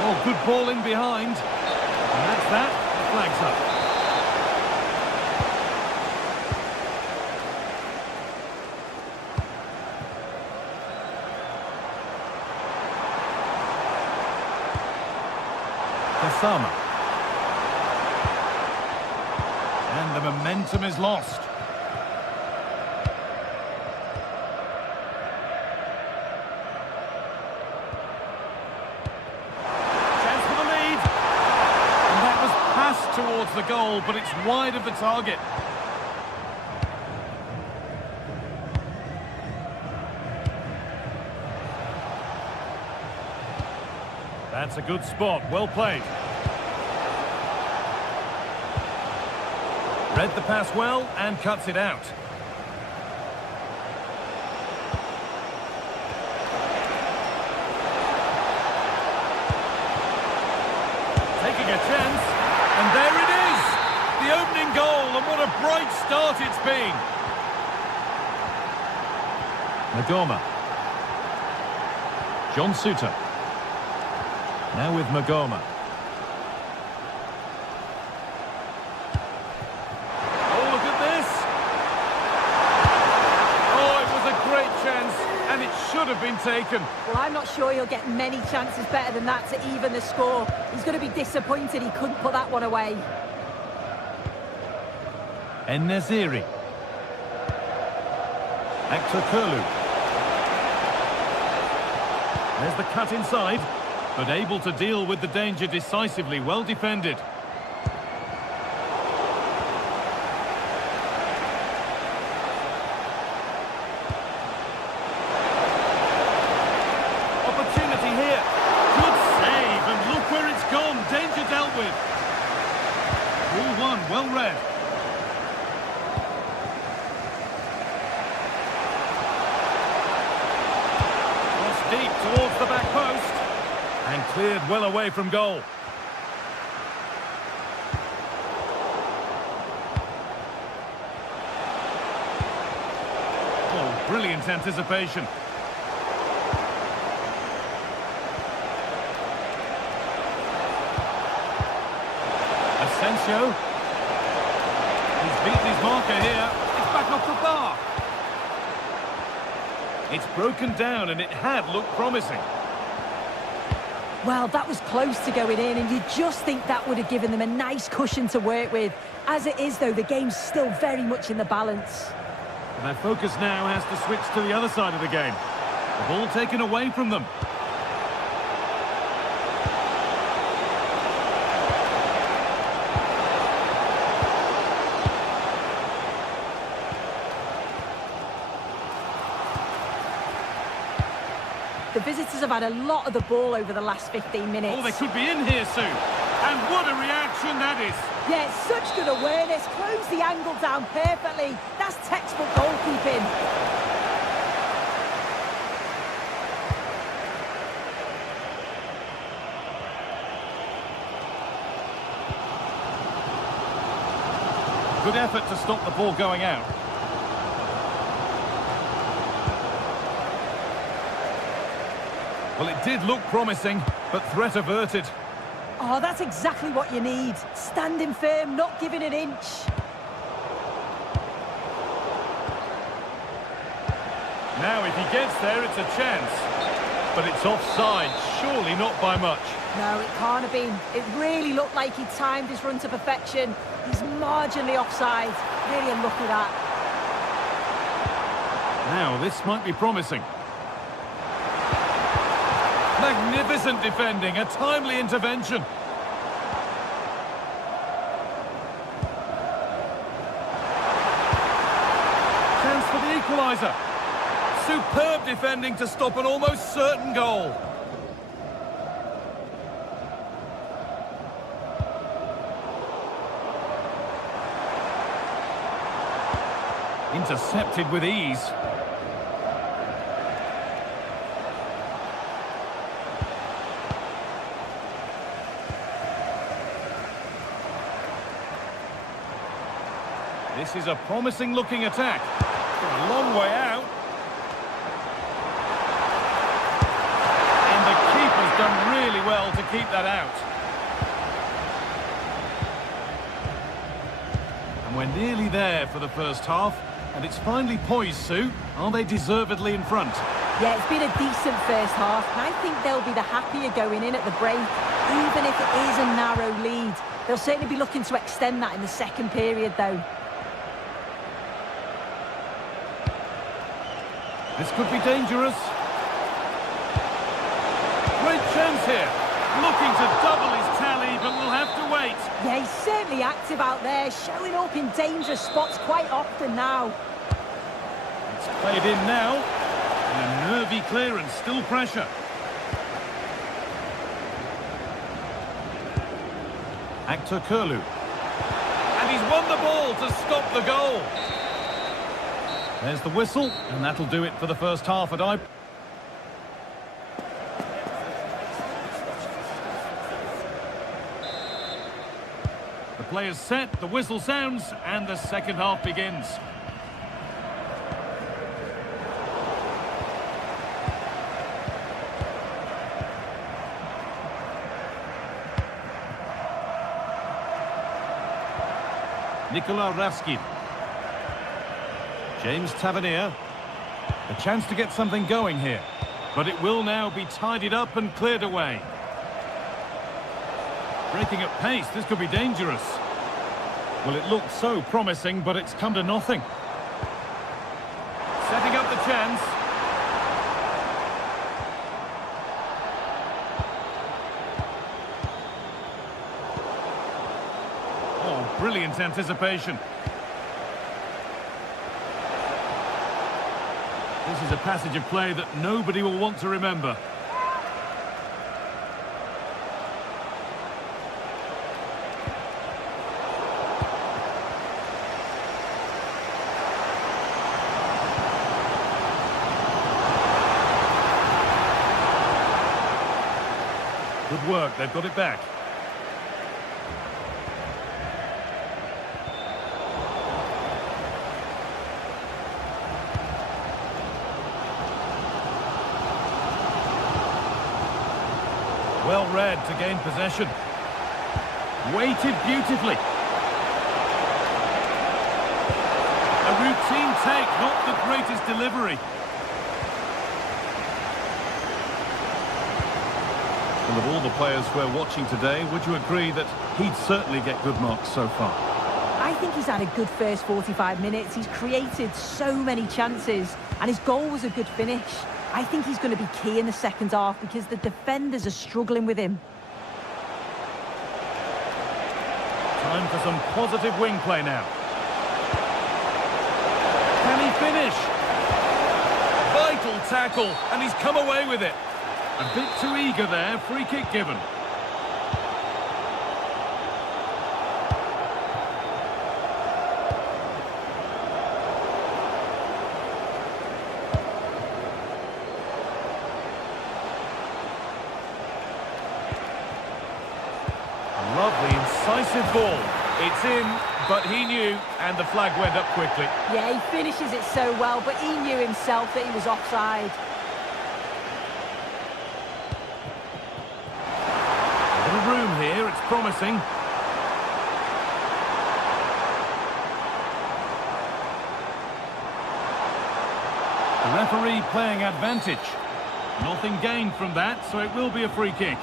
Oh, good ball in behind. And that's that. The flag's up. Kasama. And the momentum is lost. Chance for the lead. And that was passed towards the goal, but it's wide of the target. That's a good spot, well played. Read the pass well and cuts it out. Taking a chance, and there it is! The opening goal, and what a bright start it's been! Magoma. John Suter. Now with Magoma. Oh, look at this! Oh, it was a great chance, and it should have been taken. Well, I'm not sure he'll get many chances better than that to even the score. He's going to be disappointed he couldn't put that one away. En-Nesyri. Aktürkoğlu. There's the cut inside, but able to deal with the danger decisively, well defended. Opportunity here. Good save, and look where it's gone. Danger dealt with. Ball one, well read. Cross deep towards the back post. And cleared well away from goal. Oh, brilliant anticipation. Asensio. He's beaten his marker here. It's back off the bar. It's broken down, and it had looked promising. Well, that was close to going in, and you just think that would have given them a nice cushion to work with. As it is, though, the game's still very much in the balance. And their focus now has to switch to the other side of the game. The ball taken away from them. The visitors have had a lot of the ball over the last 15 minutes. Oh, they could be in here soon. And what a reaction that is. Yeah, it's such good awareness. Close the angle down perfectly. That's textbook goalkeeping. Good effort to stop the ball going out. Well, it did look promising, but threat averted. Oh, that's exactly what you need. Standing firm, not giving an inch. Now, if he gets there, it's a chance. But it's offside, surely not by much. No, it can't have been. It really looked like he timed his run to perfection. He's marginally offside. Really unlucky that. Now, this might be promising. Magnificent defending, a timely intervention. equaliser. Superb defending to stop an almost certain goal. Intercepted with ease. This is a promising looking attack. For a long way out. And the keeper's done really well to keep that out. And we're nearly there for the first half. And it's finally poised, Sue. Are they deservedly in front? Yeah, it's been a decent first half, and I think they'll be the happier going in at the break, even if it is a narrow lead. They'll certainly be looking to extend that in the second period, though. This could be dangerous. Great chance here. Looking to double his tally, but we'll have to wait. Yeah, he's certainly active out there, showing up in dangerous spots quite often now. It's played in now. And a nervy clearance, still pressure. Actor Kurlu. And he's won the ball to stop the goal. There's the whistle, and that'll do it for the first half at I. The player's set, the whistle sounds, and the second half begins. Nikola Ravsky. James Tavernier. A chance to get something going here. But it will now be tidied up and cleared away. Breaking at pace, this could be dangerous. Well, it looked so promising, but it's come to nothing. Setting up the chance. Oh, brilliant anticipation. This is a passage of play that nobody will want to remember. Good work, they've got it back. Well read to gain possession. Weighted beautifully. A routine take, not the greatest delivery. Well, of all the players we're watching today, would you agree that he'd certainly get good marks so far? I think he's had a good first 45 minutes. He's created so many chances, and his goal was a good finish. I think he's going to be key in the second half because the defenders are struggling with him. Time for some positive wing play now. Can he finish? Vital tackle, and he's come away with it. A bit too eager there, free kick given. Lovely, incisive ball. It's in, but he knew, and the flag went up quickly. Yeah, he finishes it so well, but he knew himself that he was offside. A little room here, it's promising. The referee playing advantage. Nothing gained from that, so it will be a free kick.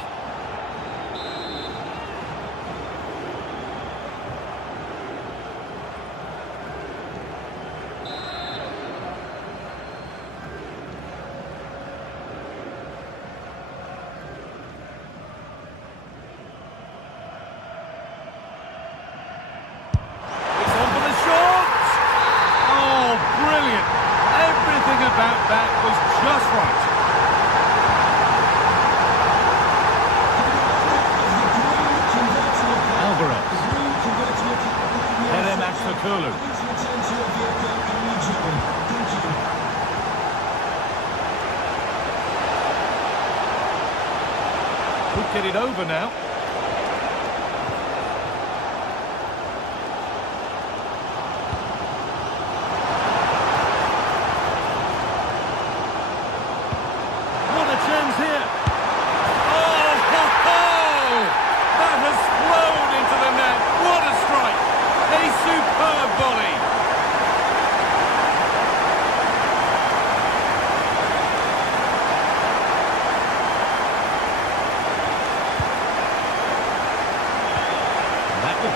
played it over now. What a chance here. Oh, ho, ho! That has flown into the net. What a strike. A superb volley.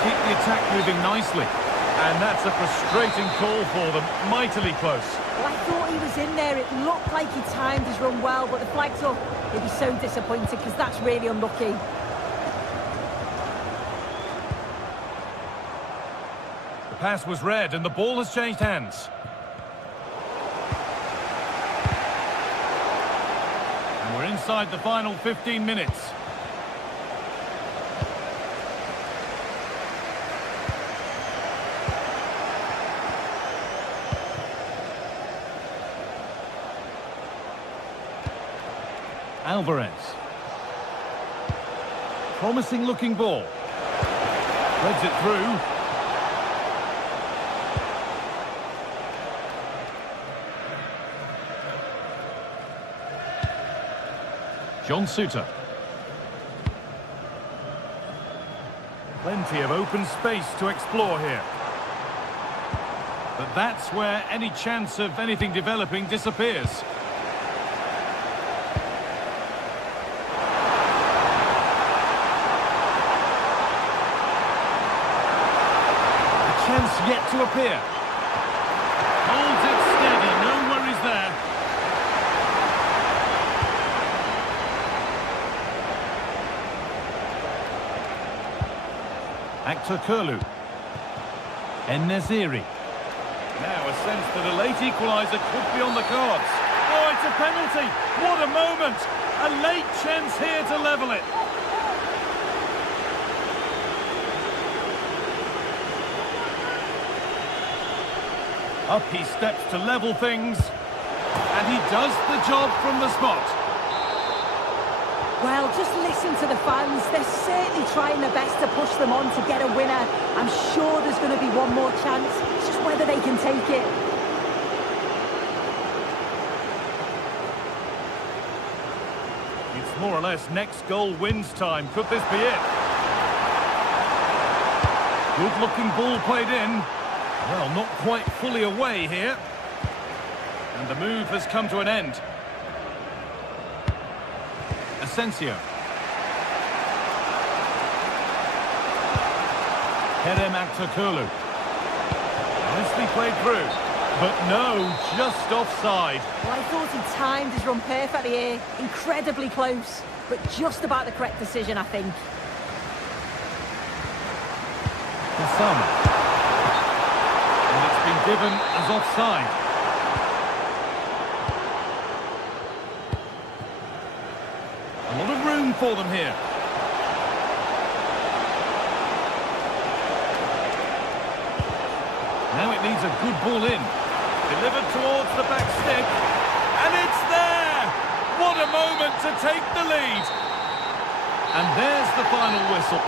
Keep the attack moving nicely, and that's a frustrating call for them. Mightily close. Well, I thought he was in there. It looked like he timed his run well, but the flag's up. He'll be so disappointed because that's really unlucky. The pass was read and the ball has changed hands. And we're inside the final 15 minutes. Alvarez. Promising looking ball. Threads it through. John Suter. Plenty of open space to explore here. But that's where any chance of anything developing disappears. Chance yet to appear. Holds it steady, no worries there. Akturkoglu. En-Nesyri. Now a sense that a late equaliser could be on the cards. Oh, it's a penalty! What a moment! A late chance here to level it. Up he steps to level things, and he does the job from the spot. Well, just listen to the fans. They're certainly trying their best to push them on to get a winner. I'm sure there's going to be one more chance. It's just whether they can take it. It's more or less next goal wins time. Could this be it? Good-looking ball played in. Well, not quite fully away here. And the move has come to an end. Asensio. Kerem Akturkoglu. Nicely played through. But no, just offside. Well, I thought he timed his run perfectly here. Incredibly close. But just about the correct decision, I think. Osama. Given as offside. A lot of room for them here. Now it needs a good ball in. Delivered towards the back stick. And it's there! What a moment to take the lead. And there's the final whistle.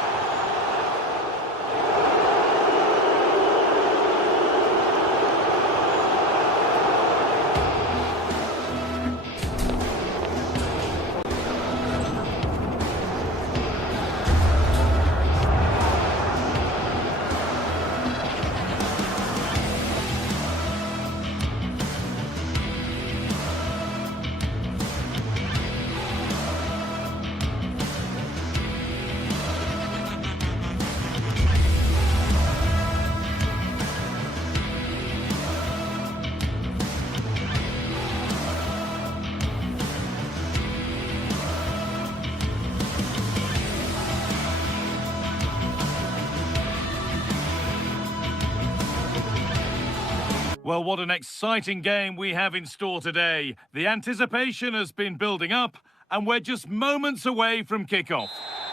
Well, what an exciting game we have in store today. The anticipation has been building up, and we're just moments away from kickoff.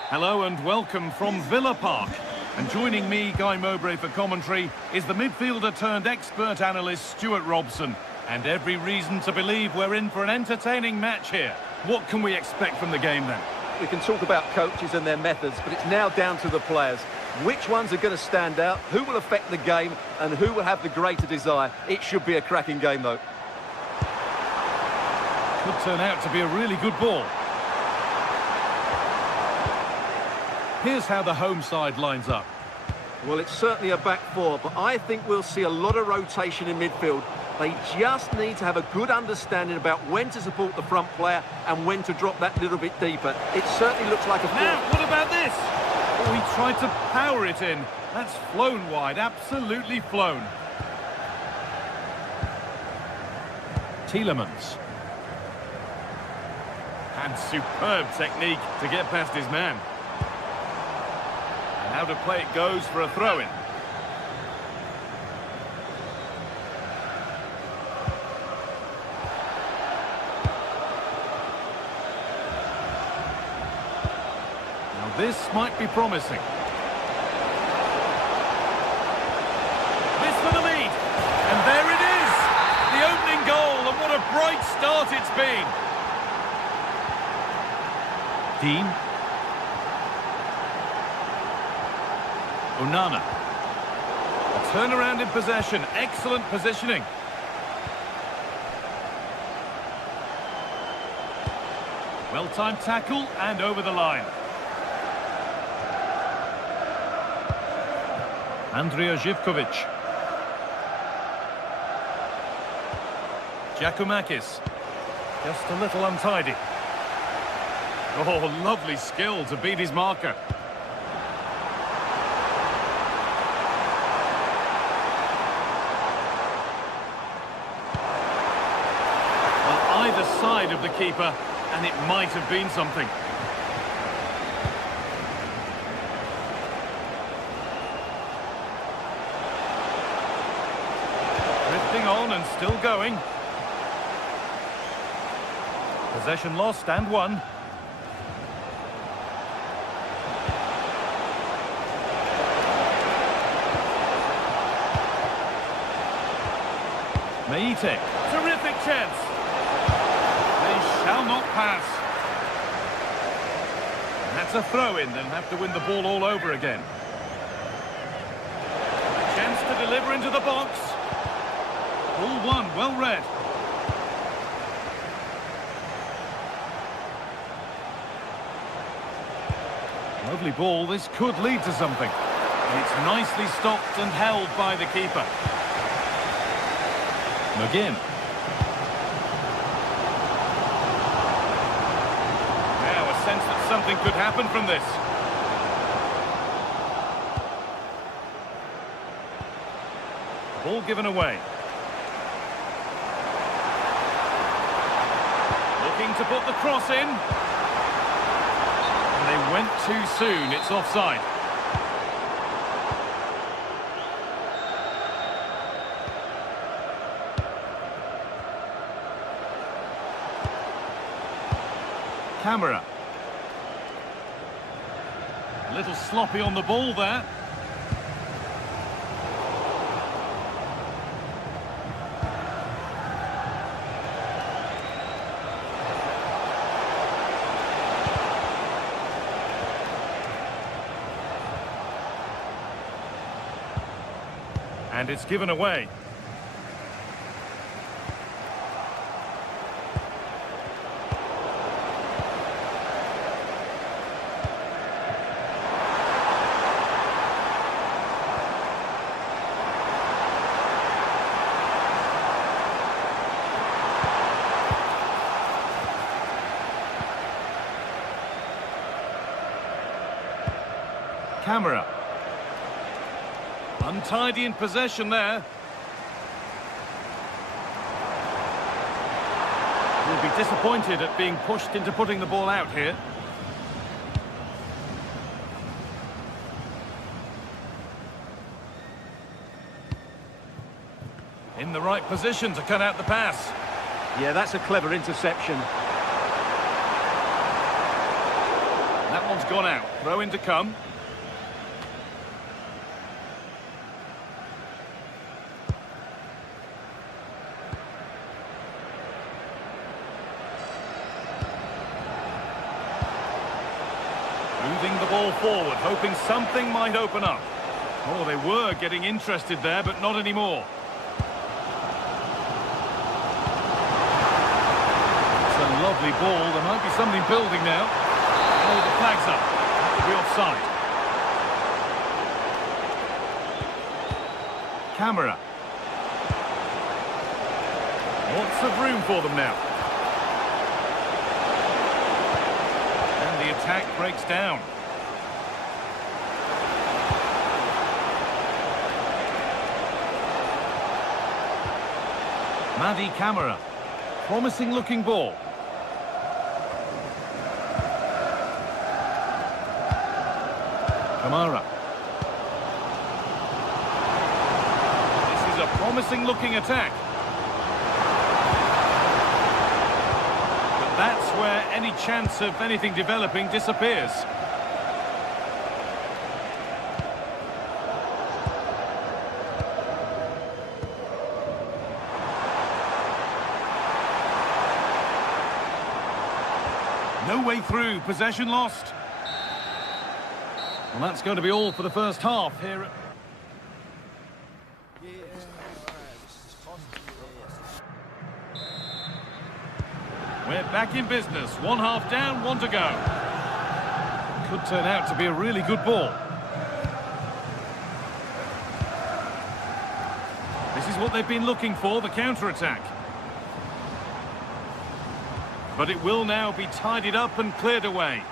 Hello and welcome from Villa Park. And joining me, Guy Mowbray, for commentary is the midfielder turned expert analyst Stuart Robson. And every reason to believe we're in for an entertaining match here. What can we expect from the game then? we can talk about coaches and their methods, but it's now down to the players. Which ones are going to stand out, who will affect the game, and who will have the greater desire. It should be a cracking game, though. Could turn out to be a really good ball. Here's how the home side lines up. Well, it's certainly a back four, but I think we'll see a lot of rotation in midfield. They just need to have a good understanding about when to support the front player and when to drop that little bit deeper. It certainly looks like a... Now, what about this? Oh, he tried to power it in. That's flown wide, absolutely flown. Tielemans. And superb technique to get past his man. And how to play it goes for a throw-in. Now this might be promising. This for the lead. And there it is! The opening goal, and what a bright start it's been. Dean. Onana. A turnaround in possession. Excellent positioning. Well-timed tackle and over the line. Andrija Živković. Giacomakis. Just a little untidy. Oh, lovely skill to beat his marker. Well, either side of the keeper, and it might have been something. Drifting on and still going. Possession lost and won. Meite, terrific chance. They shall not pass. And that's a throw-in, they'll have to win the ball all over again. Chance to deliver into the box. Ball one, well read. Lovely ball, this could lead to something. It's nicely stopped and held by the keeper. McGinn. Now a sense that something could happen from this. Ball given away. Looking to put the cross in. And they went too soon, it's offside. Camera. A little sloppy on the ball there. And it's given away. Camera. Untidy in possession there. Will be disappointed at being pushed into putting the ball out here. In the right position to cut out the pass. Yeah, that's a clever interception. That one's gone out. Throw in to come. ball forward, hoping something might open up. Oh, they were getting interested there, but not anymore. It's a lovely ball. There might be something building now. Oh, the flag's up. That could be offside. Camera. Lots of room for them now. And the attack breaks down. Madi Camera. Promising looking ball. Kamara. This is a promising looking attack. But that's where any chance of anything developing disappears. No way through, possession lost. Well, that's going to be all for the first half here. We're back in business. One half down, one to go. Could turn out to be a really good ball. This is what they've been looking for, the counter-attack. But it will now be tidied up and cleared away.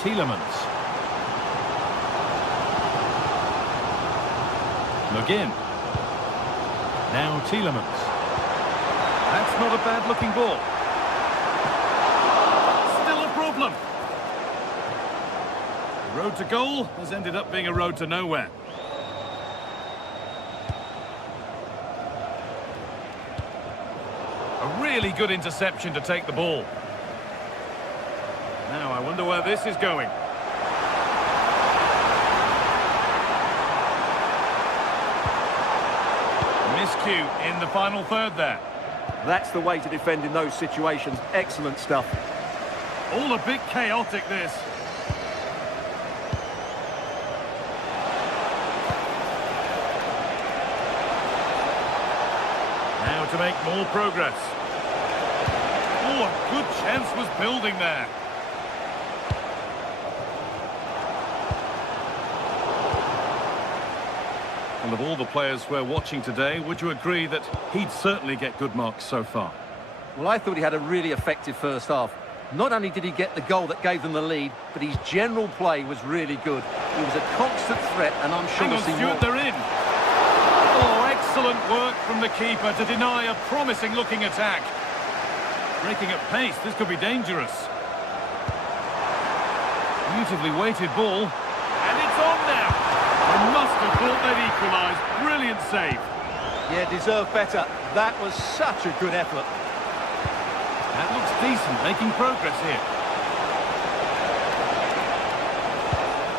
Tielemans. McGinn. Now Tielemans. That's not a bad looking ball. Still a problem. The road to goal has ended up being a road to nowhere. A really good interception to take the ball. Now, I wonder where this is going. Miscue in the final third there. That's the way to defend in those situations. Excellent stuff. All a bit chaotic, this. Now to make more progress. Oh, a good chance was building there. And of all the players we're watching today, would you agree that he'd certainly get good marks so far? Well, I thought he had a really effective first half. Not only did he get the goal that gave them the lead, but his general play was really good. He was a constant threat, and I'm sure Hang on, we'll see Stuart, more. they're in. Oh, excellent work from the keeper to deny a promising-looking attack. Breaking at pace, this could be dangerous. Beautifully weighted ball. And it's on now. They must have thought they'd equalise. Brilliant save. Yeah, deserved better. That was such a good effort. That looks decent, making progress here.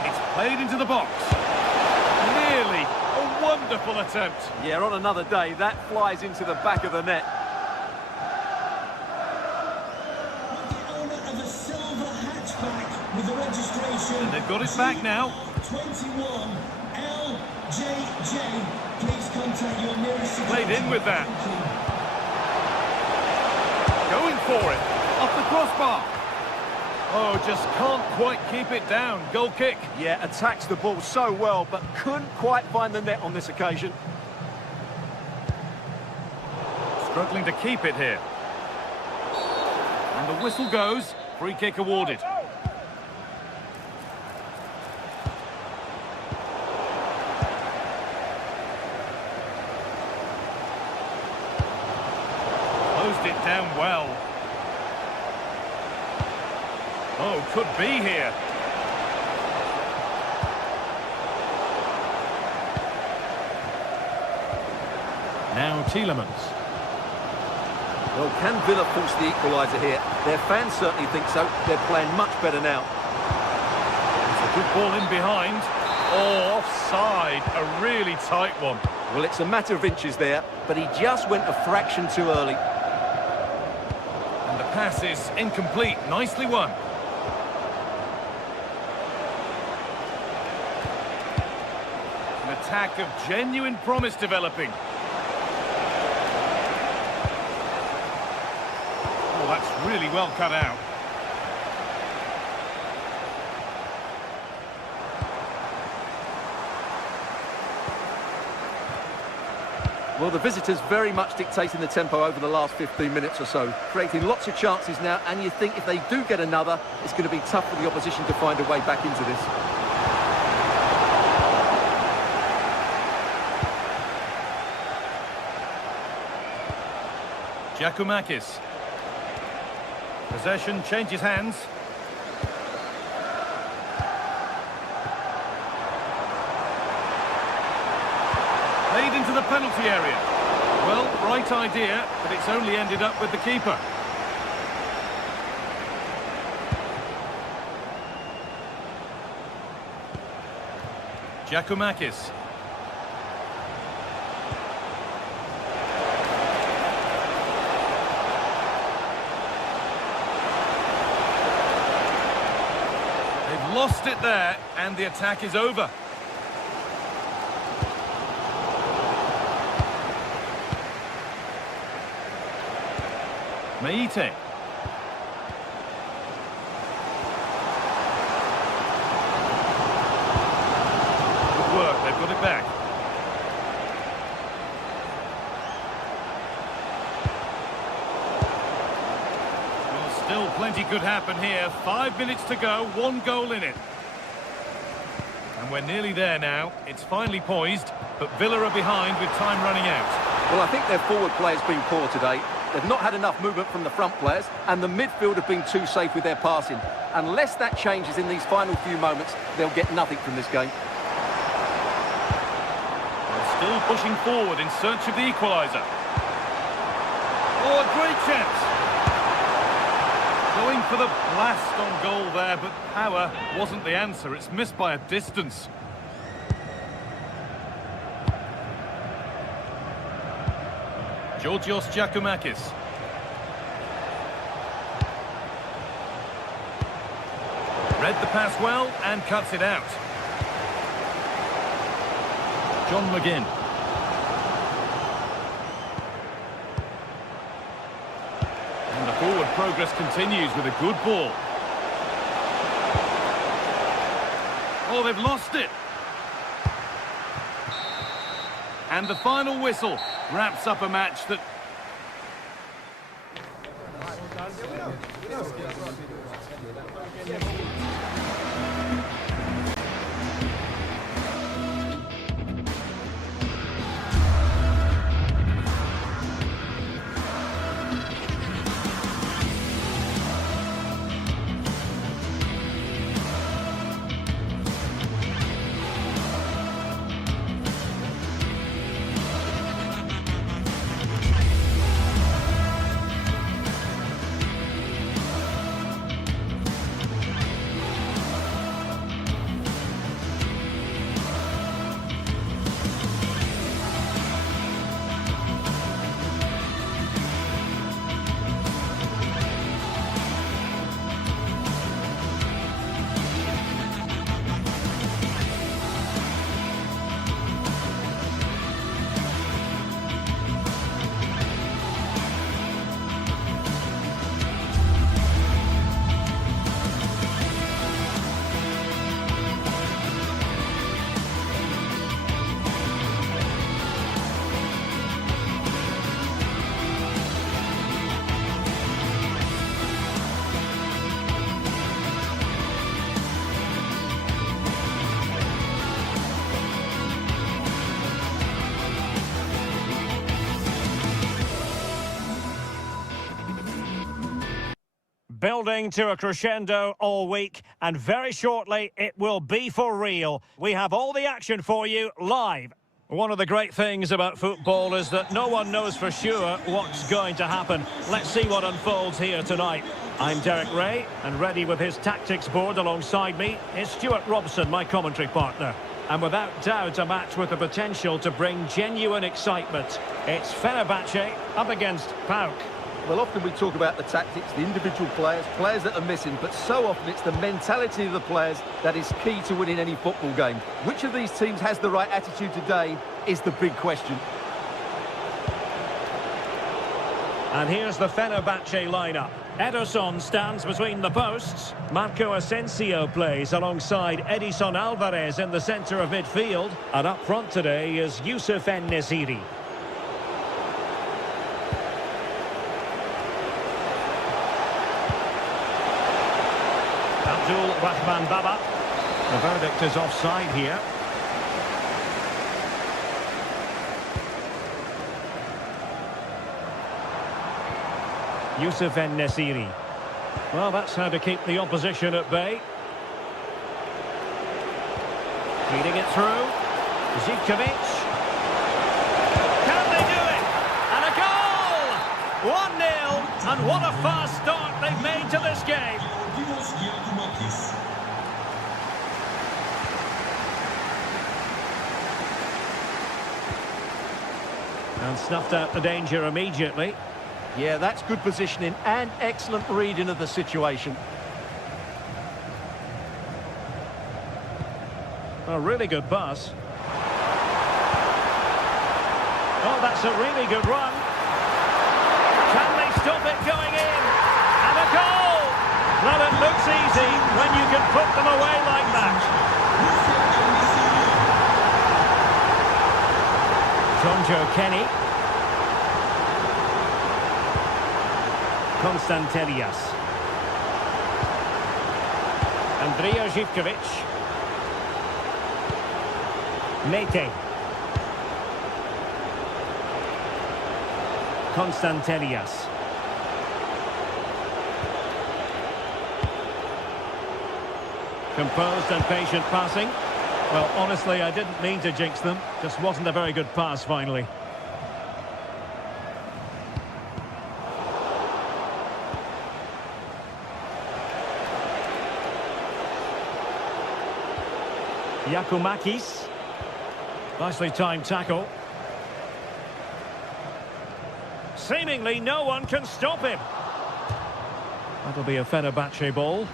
It's played into the box. Nearly. A wonderful attempt. Yeah, on another day, that flies into the back of the net. The owner of a silver hatchback with the registration. And they've got it back now. 21 LJJ. Please contact your nearest. Played in with that. Going for it. Off the crossbar. Oh, just can't quite keep it down. Goal kick. Yeah, attacks the ball so well, but couldn't quite find the net on this occasion. Struggling to keep it here. And the whistle goes. Free kick awarded. Closed it down well. Oh, could be here. Now Tielemans. Well, can Villa force the equaliser here? Their fans certainly think so. They're playing much better now. It's a good ball in behind. Oh, offside. A really tight one. Well, it's a matter of inches there, but he just went a fraction too early. And the pass is incomplete. Nicely won. An attack of genuine promise developing. Oh, that's really well cut out. Well, the visitors very much dictating the tempo over the last 15 minutes or so, creating lots of chances now, and you think if they do get another, it's going to be tough for the opposition to find a way back into this. Giacomakis. Possession changes hands. Played into the penalty area. Well, right idea, but it's only ended up with the keeper. Giacomakis. They've lost it there, and the attack is over. Meite. Good work, they've got it back. Well, still plenty could happen here. 5 minutes to go, 1 goal in it. And we're nearly there now. It's finally poised, but Villa are behind with time running out. Well, I think their forward play has been poor today. They've not had enough movement from the front players, and the midfield have been too safe with their passing. Unless that changes in these final few moments, they'll get nothing from this game. They're still pushing forward in search of the equaliser. Oh, a great chance! Going for the blast on goal there, but power wasn't the answer. It's missed by a distance. Georgios Giacomakis. Read the pass well and cuts it out. John McGinn. And the forward progress continues with a good ball. Oh, they've lost it. And the final whistle wraps up a match that... Building to a crescendo all week, and very shortly it will be for real. We have all the action for you live. One of the great things about football is that no one knows for sure what's going to happen. Let's see what unfolds here tonight. I'm Derek Ray, and ready with his tactics board alongside me is Stuart Robson, my commentary partner. And without doubt, a match with the potential to bring genuine excitement. It's Fenerbahce up against PAOK. Well, often we talk about the tactics, the individual players that are missing, but so often it's the mentality of the players that is key to winning any football game. Which of these teams has the right attitude today is the big question. And here's the Fenerbahce lineup. Ederson stands between the posts. Marco Asensio plays alongside Edison Alvarez in the centre of midfield. And up front today is Youssef En-Nesyri. Abdul-Rahman Baba. The verdict is offside here. Youssef En-Nesyri. Well, that's how to keep the opposition at bay. Feeding it through. Zivkovic. Can they do it? And a goal! 1-0. And what a fast start they've made to this game. And snuffed out the danger immediately. Yeah, that's good positioning and excellent reading of the situation. A really good pass. Oh, that's a really good run. Can they stop it going in? And a goal! Well, it looks easy when you can put them away like that. Jonjo Kenny. Konstantelias. Andrija Zivkovic. Mete. Konstantelias. Composed and patient passing. Well, honestly, I didn't mean to jinx them. Just wasn't a very good pass, finally. Yakumakis. Nicely timed tackle. Seemingly no one can stop him. That'll be a Fenerbahce ball.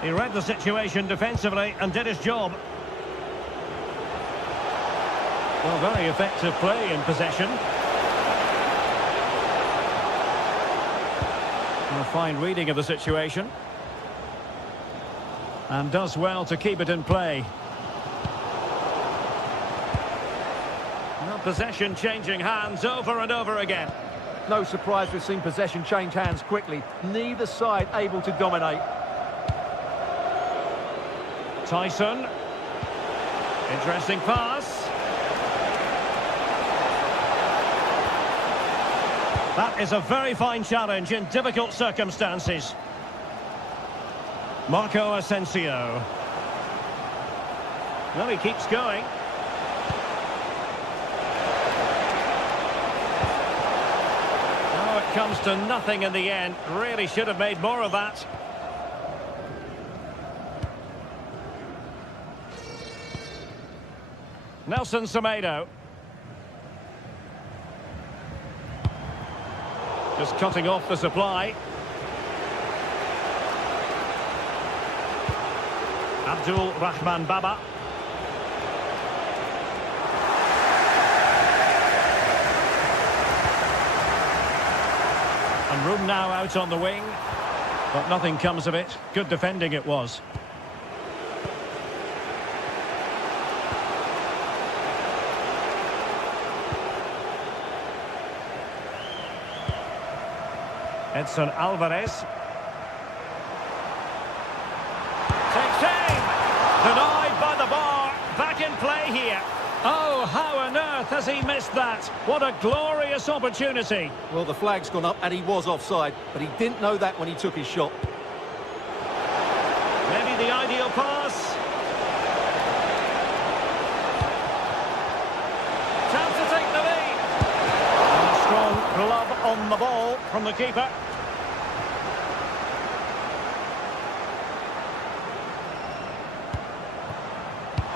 He read the situation defensively and did his job. Well, very effective play in possession. A fine reading of the situation. And does well to keep it in play. Well, possession changing hands over and over again. No surprise we've seen possession change hands quickly. Neither side able to dominate. Tyson. Interesting pass. That is a very fine challenge in difficult circumstances. Marco Asensio. Well, he keeps going. Oh, it comes to nothing in the end. Really should have made more of that. Nelson Semedo. Just cutting off the supply. Abdul-Rahman Baba. And room now out on the wing. But nothing comes of it. Good defending it was. Edson Alvarez. Takes aim! Denied by the bar. Back in play here. Oh, how on earth has he missed that? What a glorious opportunity. Well, the flag's gone up and he was offside, but he didn't know that when he took his shot. Maybe the ideal pass. Chance to take the lead. And a strong Glove on the ball from the keeper.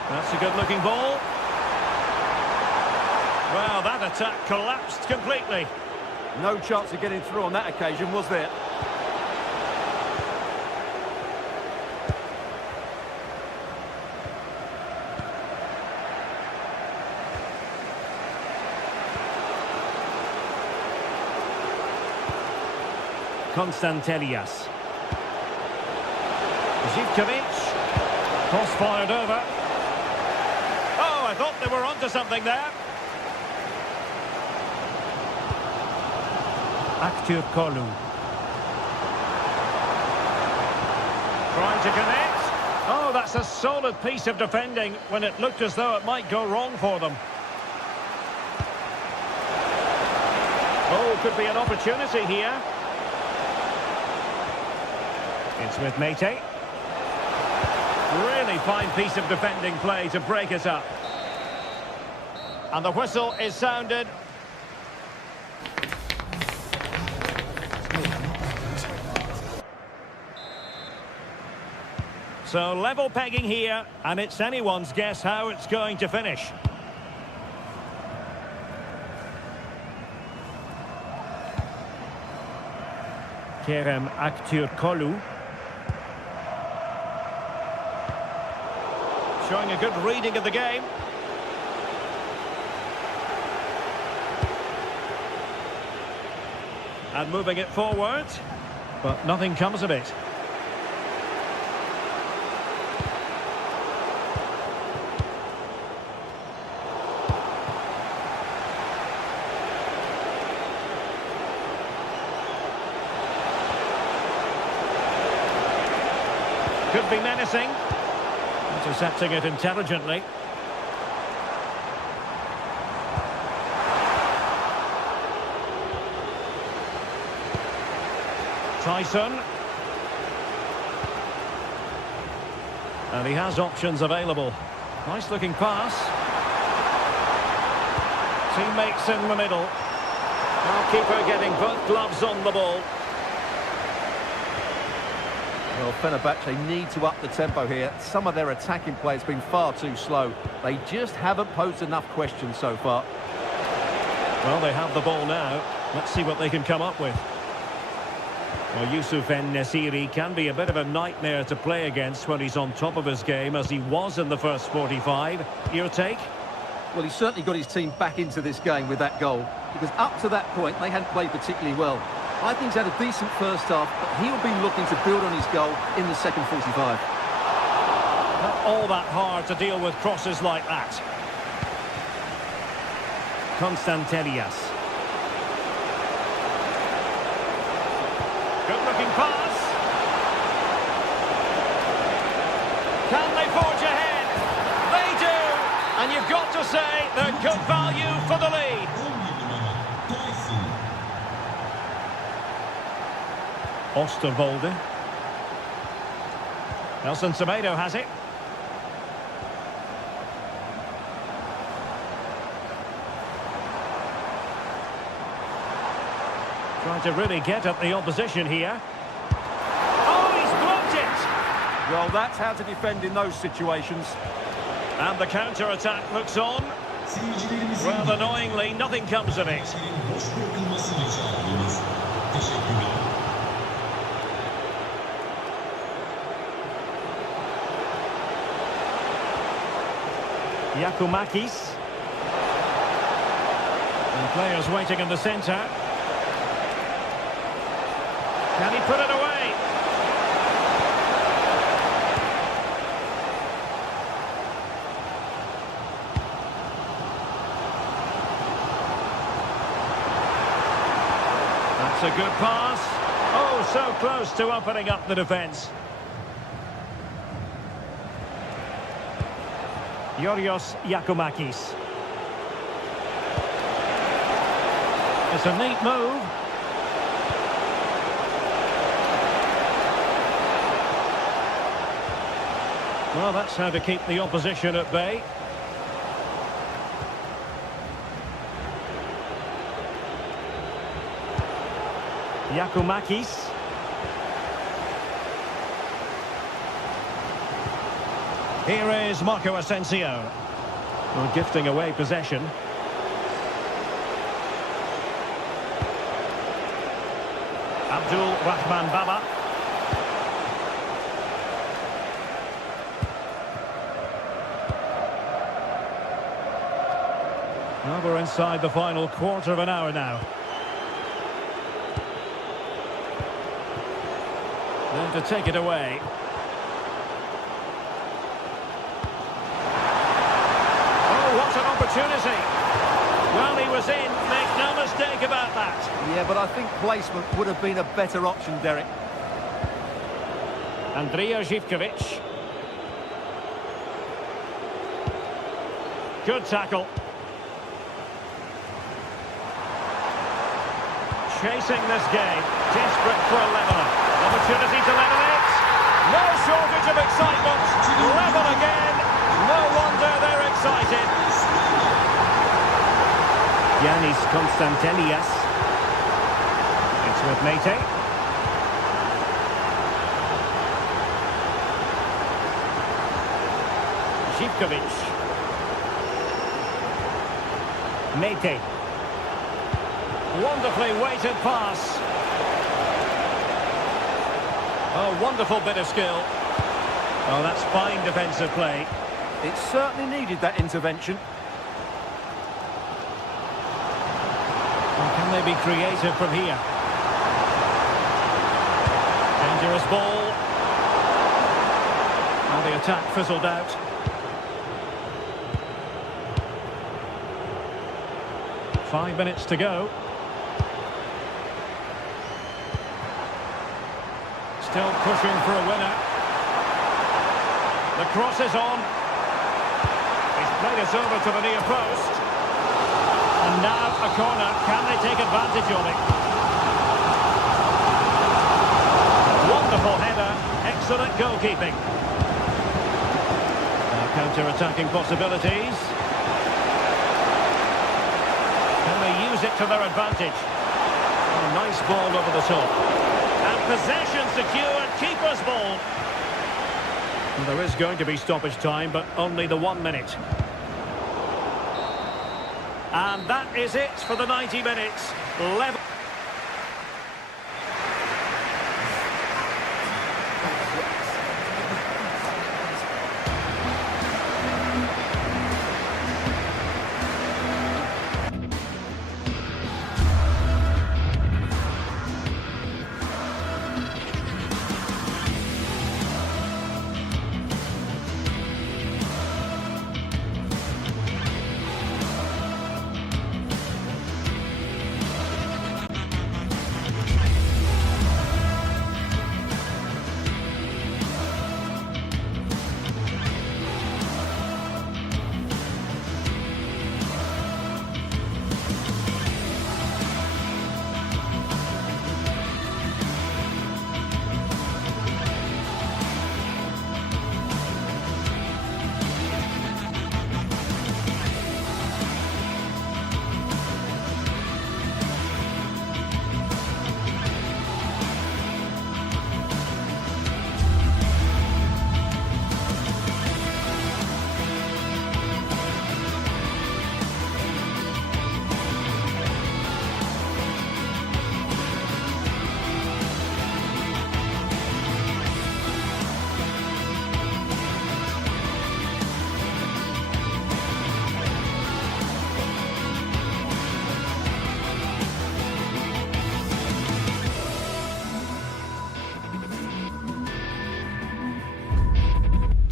That's a good-looking ball. Well, that attack collapsed completely. No chance of getting through on that occasion, was there? Konstantelias. Zivkovic. Cross fired over. Oh, I thought they were onto something there. Aktür Kolu. Trying to connect. Oh, that's a solid piece of defending when it looked as though it might go wrong for them. Oh, could be an opportunity here. It's with Mete. Really fine piece of defending play to break it up. And the whistle is sounded. So level pegging here, and it's anyone's guess how it's going to finish. Kerem Aktürkoğlu. Showing a good reading of the game. And moving it forward, but nothing comes of it. Could be menacing. Intercepting it intelligently. Tyson. And he has options available. Nice looking pass. Teammates in the middle. Now keeper getting both gloves on the ball. Well, Fenerbahce need to up the tempo here. Some of their attacking play has been far too slow. They just haven't posed enough questions so far. Well, they have the ball now. Let's see what they can come up with. Well, Yusuf En-Nesyri can be a bit of a nightmare to play against when he's on top of his game, as he was in the first 45. Your take? Well, he's certainly got his team back into this game with that goal, because up to that point, they hadn't played particularly well. I think he's had a decent first half, but he'll be looking to build on his goal in the second 45. Not all that hard to deal with crosses like that. Konstantelias. Good-looking pass. Can they forge ahead? They do! And you've got to say they're good value for the lead. Osterwolde. Nelson Semedo has it. Trying to really get at the opposition here. Oh, he's blocked it! Well, that's how to defend in those situations. And the counter-attack looks on. Well, annoyingly, nothing comes of it. Giacomakis. And players waiting in the centre. Can he put it away? That's a good pass. Oh, so close to opening up the defence. Yorios Giacomakis. It's a neat move. Well, that's how to keep the opposition at bay. Yakumakis. Here is Marco Asensio. Well, gifting away possession. Abdul Rahman Baba. Well, we're inside the final quarter of an hour now. Then to take it away. Oh, what an opportunity. Well, he was in. Make no mistake about that. Yeah, but I think placement would have been a better option, Derek. Andrija Živković. Good tackle. Chasing this game. Desperate for a leveller. Opportunity to level it. No shortage of excitement. Level again. No wonder they're excited. Yanis Konstantelias. It's with Mete. Živković. Mete. Wonderfully weighted pass. A wonderful bit of skill. Oh, that's fine defensive play. It certainly needed that intervention. And can they be creative from here? Dangerous ball. Well, the attack fizzled out. Five minutes to go. Still pushing for a winner. The cross is on. He's played it over to the near post. And now a corner. Can they take advantage of it? Wonderful header. Excellent goalkeeping. Now counter-attacking possibilities. Can they use it to their advantage? Oh, nice ball over the top. And possession secured, keeper's ball. And there is going to be stoppage time, but only the 1 minute. And that is it for the 90 minutes. Level.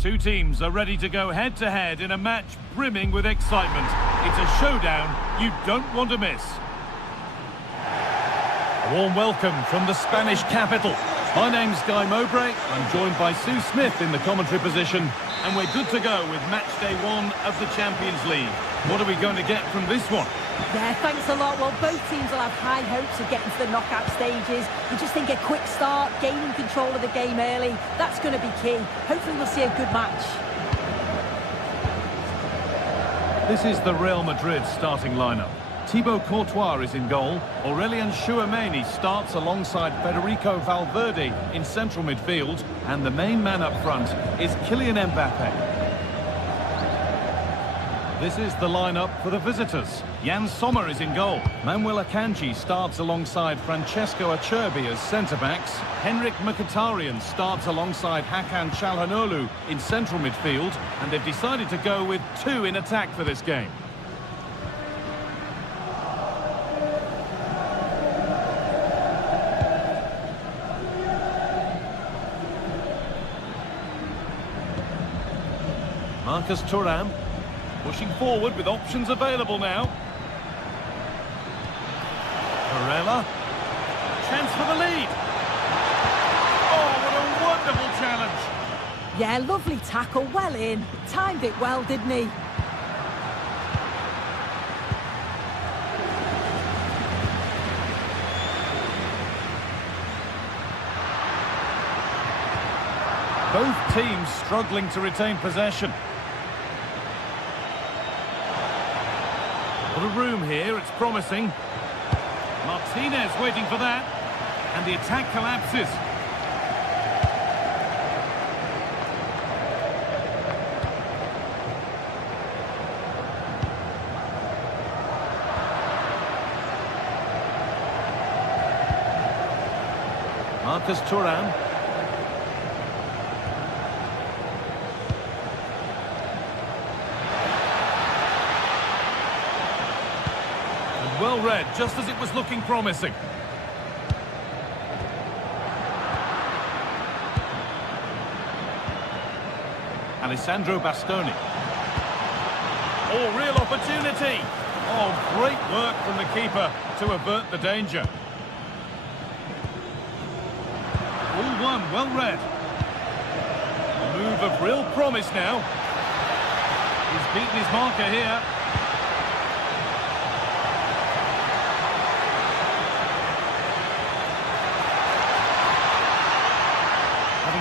Two teams are ready to go head-to-head in a match brimming with excitement. It's a showdown you don't want to miss. A warm welcome from the Spanish capital. My name's Guy Mowbray. I'm joined by Sue Smith in the commentary position, and we're good to go with match day 1 of the Champions League. What are we going to get from this one? Yeah, thanks a lot. Well, both teams will have high hopes of getting to the knockout stages. You just think a quick start, gaining control of the game early, that's going to be key. Hopefully we'll see a good match. This is the Real Madrid starting lineup. Thibaut Courtois is in goal. Aurélien Tchouameni starts alongside Federico Valverde in central midfield. And the main man up front is Kylian Mbappe. This is the lineup for the visitors. Jan Sommer is in goal. Manuel Akanji starts alongside Francesco Acerbi as centre-backs. Henrik Mkhitaryan starts alongside Hakan Çalhanoğlu in central midfield. And they've decided to go with two in attack for this game. Marcus Thuram. Pushing forward with options available now. Barella. Chance for the lead. Oh, what a wonderful challenge. Yeah, lovely tackle, well in. Timed it well, didn't he? Both teams struggling to retain possession. The room here, it's promising. Martinez waiting for that. And the attack collapses. Marcus Thuram. Well read, just as it was looking promising. Alessandro Bastoni. Oh, real opportunity. Oh, great work from the keeper to avert the danger. All one, well read. A move of real promise now. He's beaten his marker here.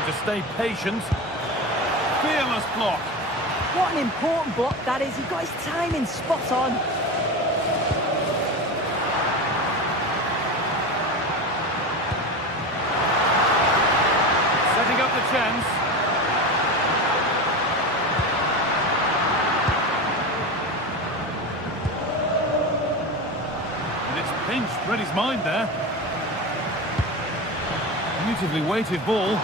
To stay patient. Fearless block. What an important block that is. He got his timing spot on. Setting up the chance. And it's pinched, read his mind there. Beautifully weighted ball.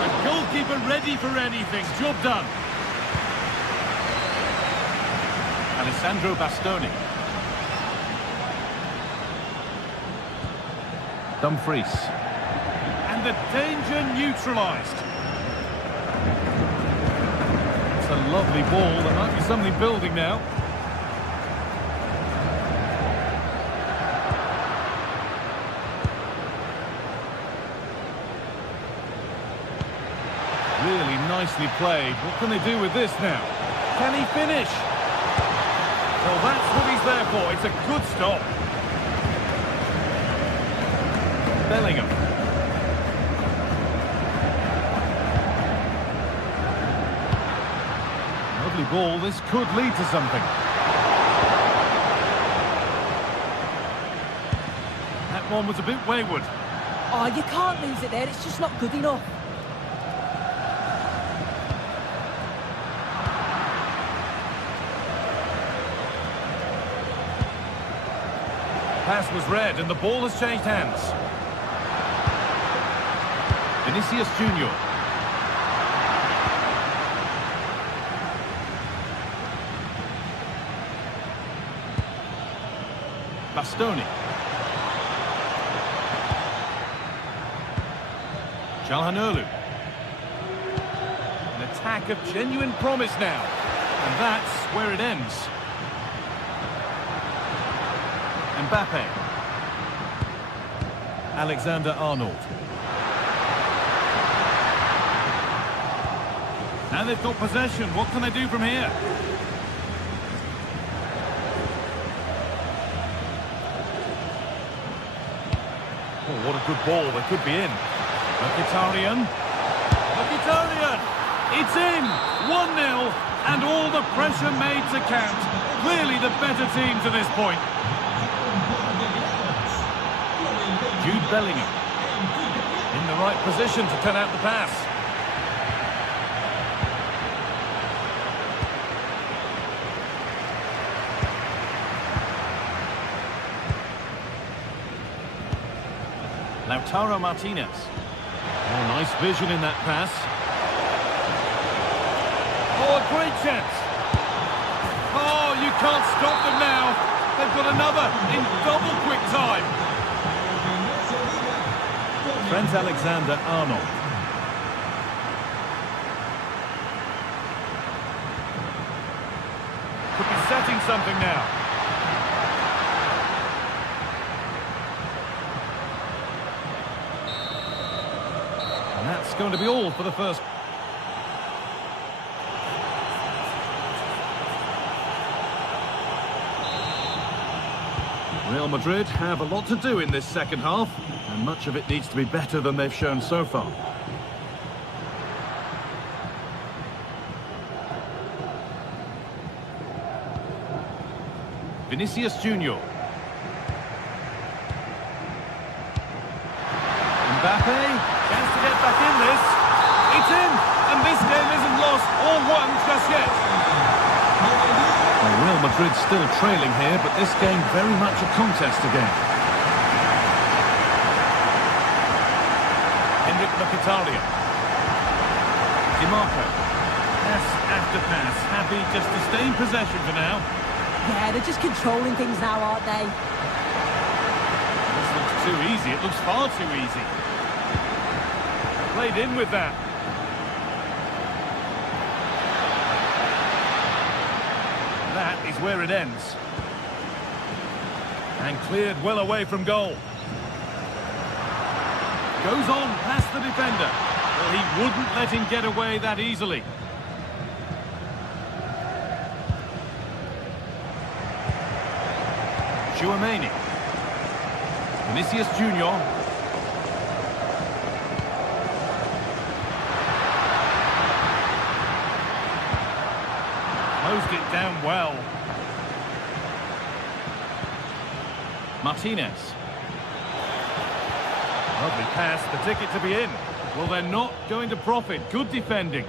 The goalkeeper ready for anything. Job done. Alessandro Bastoni. Dumfries. And the danger neutralised. It's a lovely ball. There might be something building now. Really nicely played. What can they do with this now? Can he finish? Well, that's what he's there for. It's a good stop. Bellingham. Lovely ball. This could lead to something. That one was a bit wayward. Oh, you can't lose it there. It's just not good enough. Pass was read and the ball has changed hands. Vinicius Junior. Bastoni. Çalhanoğlu. An attack of genuine promise now. And that's where it ends. Mbappe. Alexander-Arnold. Now they've got possession. What can they do from here? Oh, what a good ball. They could be in. Mkhitaryan. Mkhitaryan! It's in! 1-0, and all the pressure made to count. Clearly the better team to this point. Jude Bellingham. In the right position to cut out the pass. Lautaro Martinez. Oh, nice vision in that pass. Oh, a great chance. Oh, you can't stop them now. They've got another in double quick time. Trent Alexander-Arnold. Could be setting something now. And that's going to be all for the first. Real Madrid have a lot to do in this second half, and much of it needs to be better than they've shown so far. Vinicius Junior. Mbappe, chance to get back in this. It's in, and this game isn't lost or won just yet. Well, Real Madrid still trailing here, but this game very much a contest again. Henrik Mkhitaryan. Di Marco. Pass after pass, happy just to stay in possession for now. Yeah, they're just controlling things now, aren't they? This looks too easy, it looks far too easy. Played in with that. That is where it ends. And cleared well away from goal. Goes on past the defender. Well, he wouldn't let him get away that easily. Chouameni. Vinicius Junior. Closed it down well. Martinez. Lovely pass, the ticket to be in. Well, they're not going to profit. Good defending.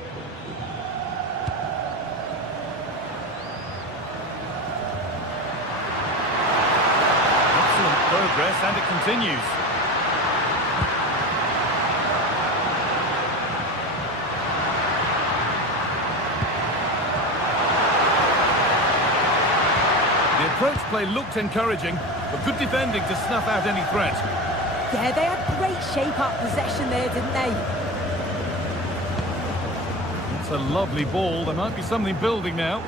Excellent progress, and it continues. The approach play looked encouraging, but good defending to snuff out any threat. Yeah, they had great shape-up possession there, didn't they? It's a lovely ball. There might be something building now.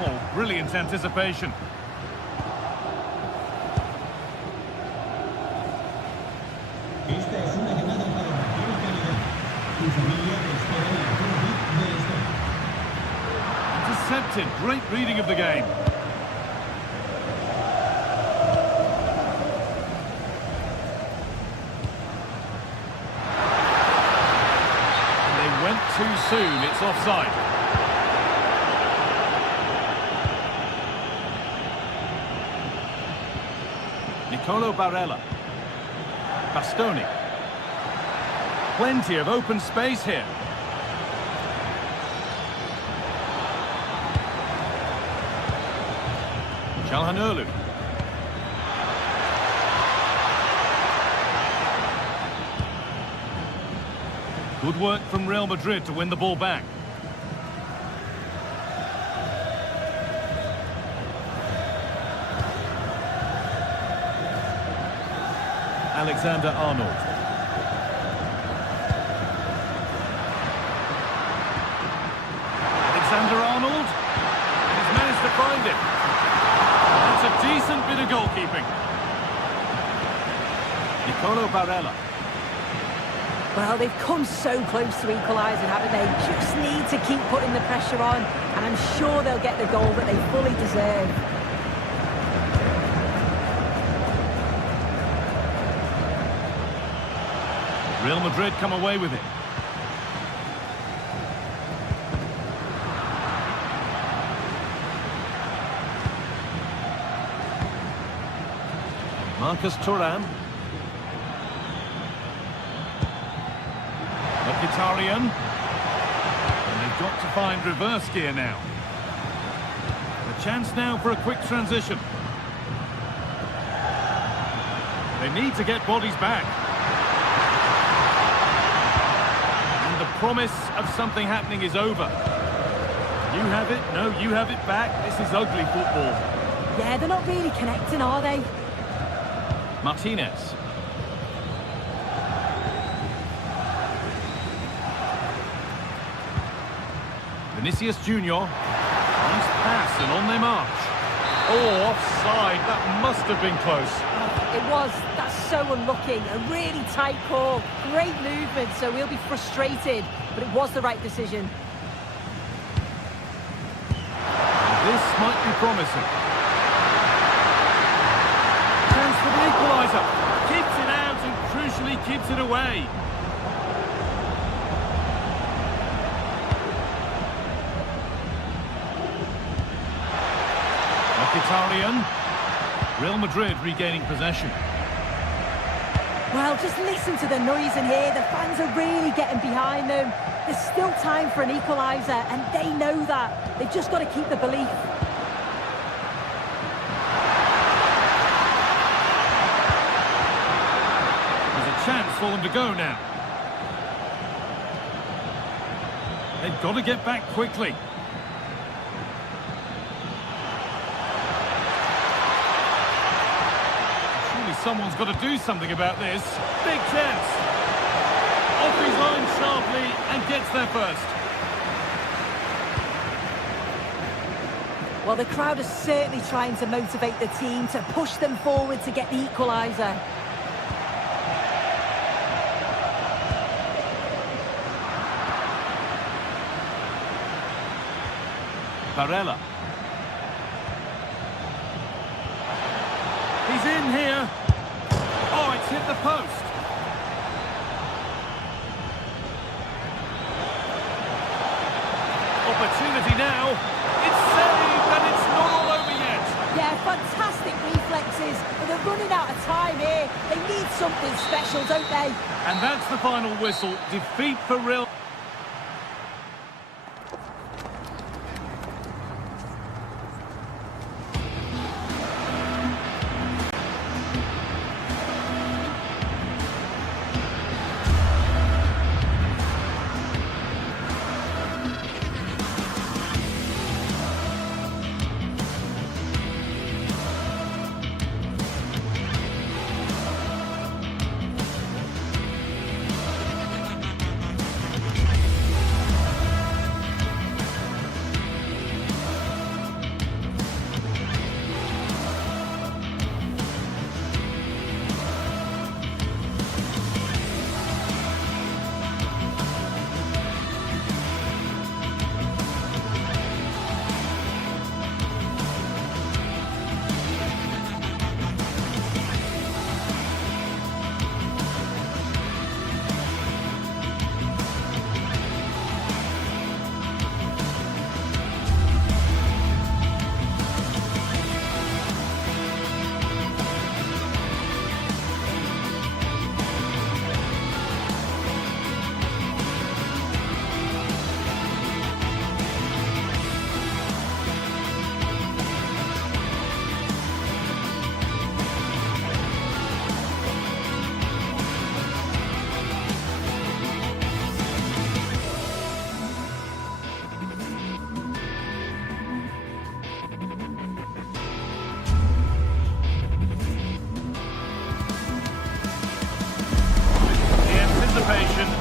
Oh, brilliant anticipation. Esta es una llamada para cualquier calidad. Tu familia te espera en la zona VIP del estadio. Intercepted. Great reading of the game. Too soon, it's offside. Nicolo Barella. Bastoni. Plenty of open space here. Çalhanoğlu. Good work from Real Madrid to win the ball back. Alexander-Arnold. Alexander-Arnold. He's managed to find it. That's a decent bit of goalkeeping. Nicolo Barella. Well, they've come so close to equalising, haven't they? Just need to keep putting the pressure on, and I'm sure they'll get the goal that they fully deserve. Real Madrid come away with it. Marcus Thuram. Mkhitaryan. And they've got to find reverse gear now. A chance now for a quick transition. They need to get bodies back. And the promise of something happening is over. You have it, no, you have it back. This is ugly football. Yeah, they're not really connecting, are they? Martinez. Vinicius Junior. Nice pass and on they march. Oh, offside. That must have been close. It was. That's so unlucky. A really tight call. Great movement, so we'll be frustrated. But it was the right decision. This might be promising. Chance for the equaliser. Keeps it out and crucially keeps it away. Mkhitaryan. Real Madrid regaining possession. Well, just listen to the noise in here. The fans are really getting behind them. There's still time for an equaliser, and they know that. They've just got to keep the belief. There's a chance for them to go now. They've got to get back quickly. Surely someone's got to do something about this. Big chance. Off his line sharply and gets there first. Well, the crowd is certainly trying to motivate the team to push them forward to get the equaliser. Barella. He's in here. Oh, it's hit the post. Opportunity now. It's saved and it's not all over yet. Yeah, fantastic reflexes, but they're running out of time here. They need something special, don't they? And that's the final whistle. Defeat for Real.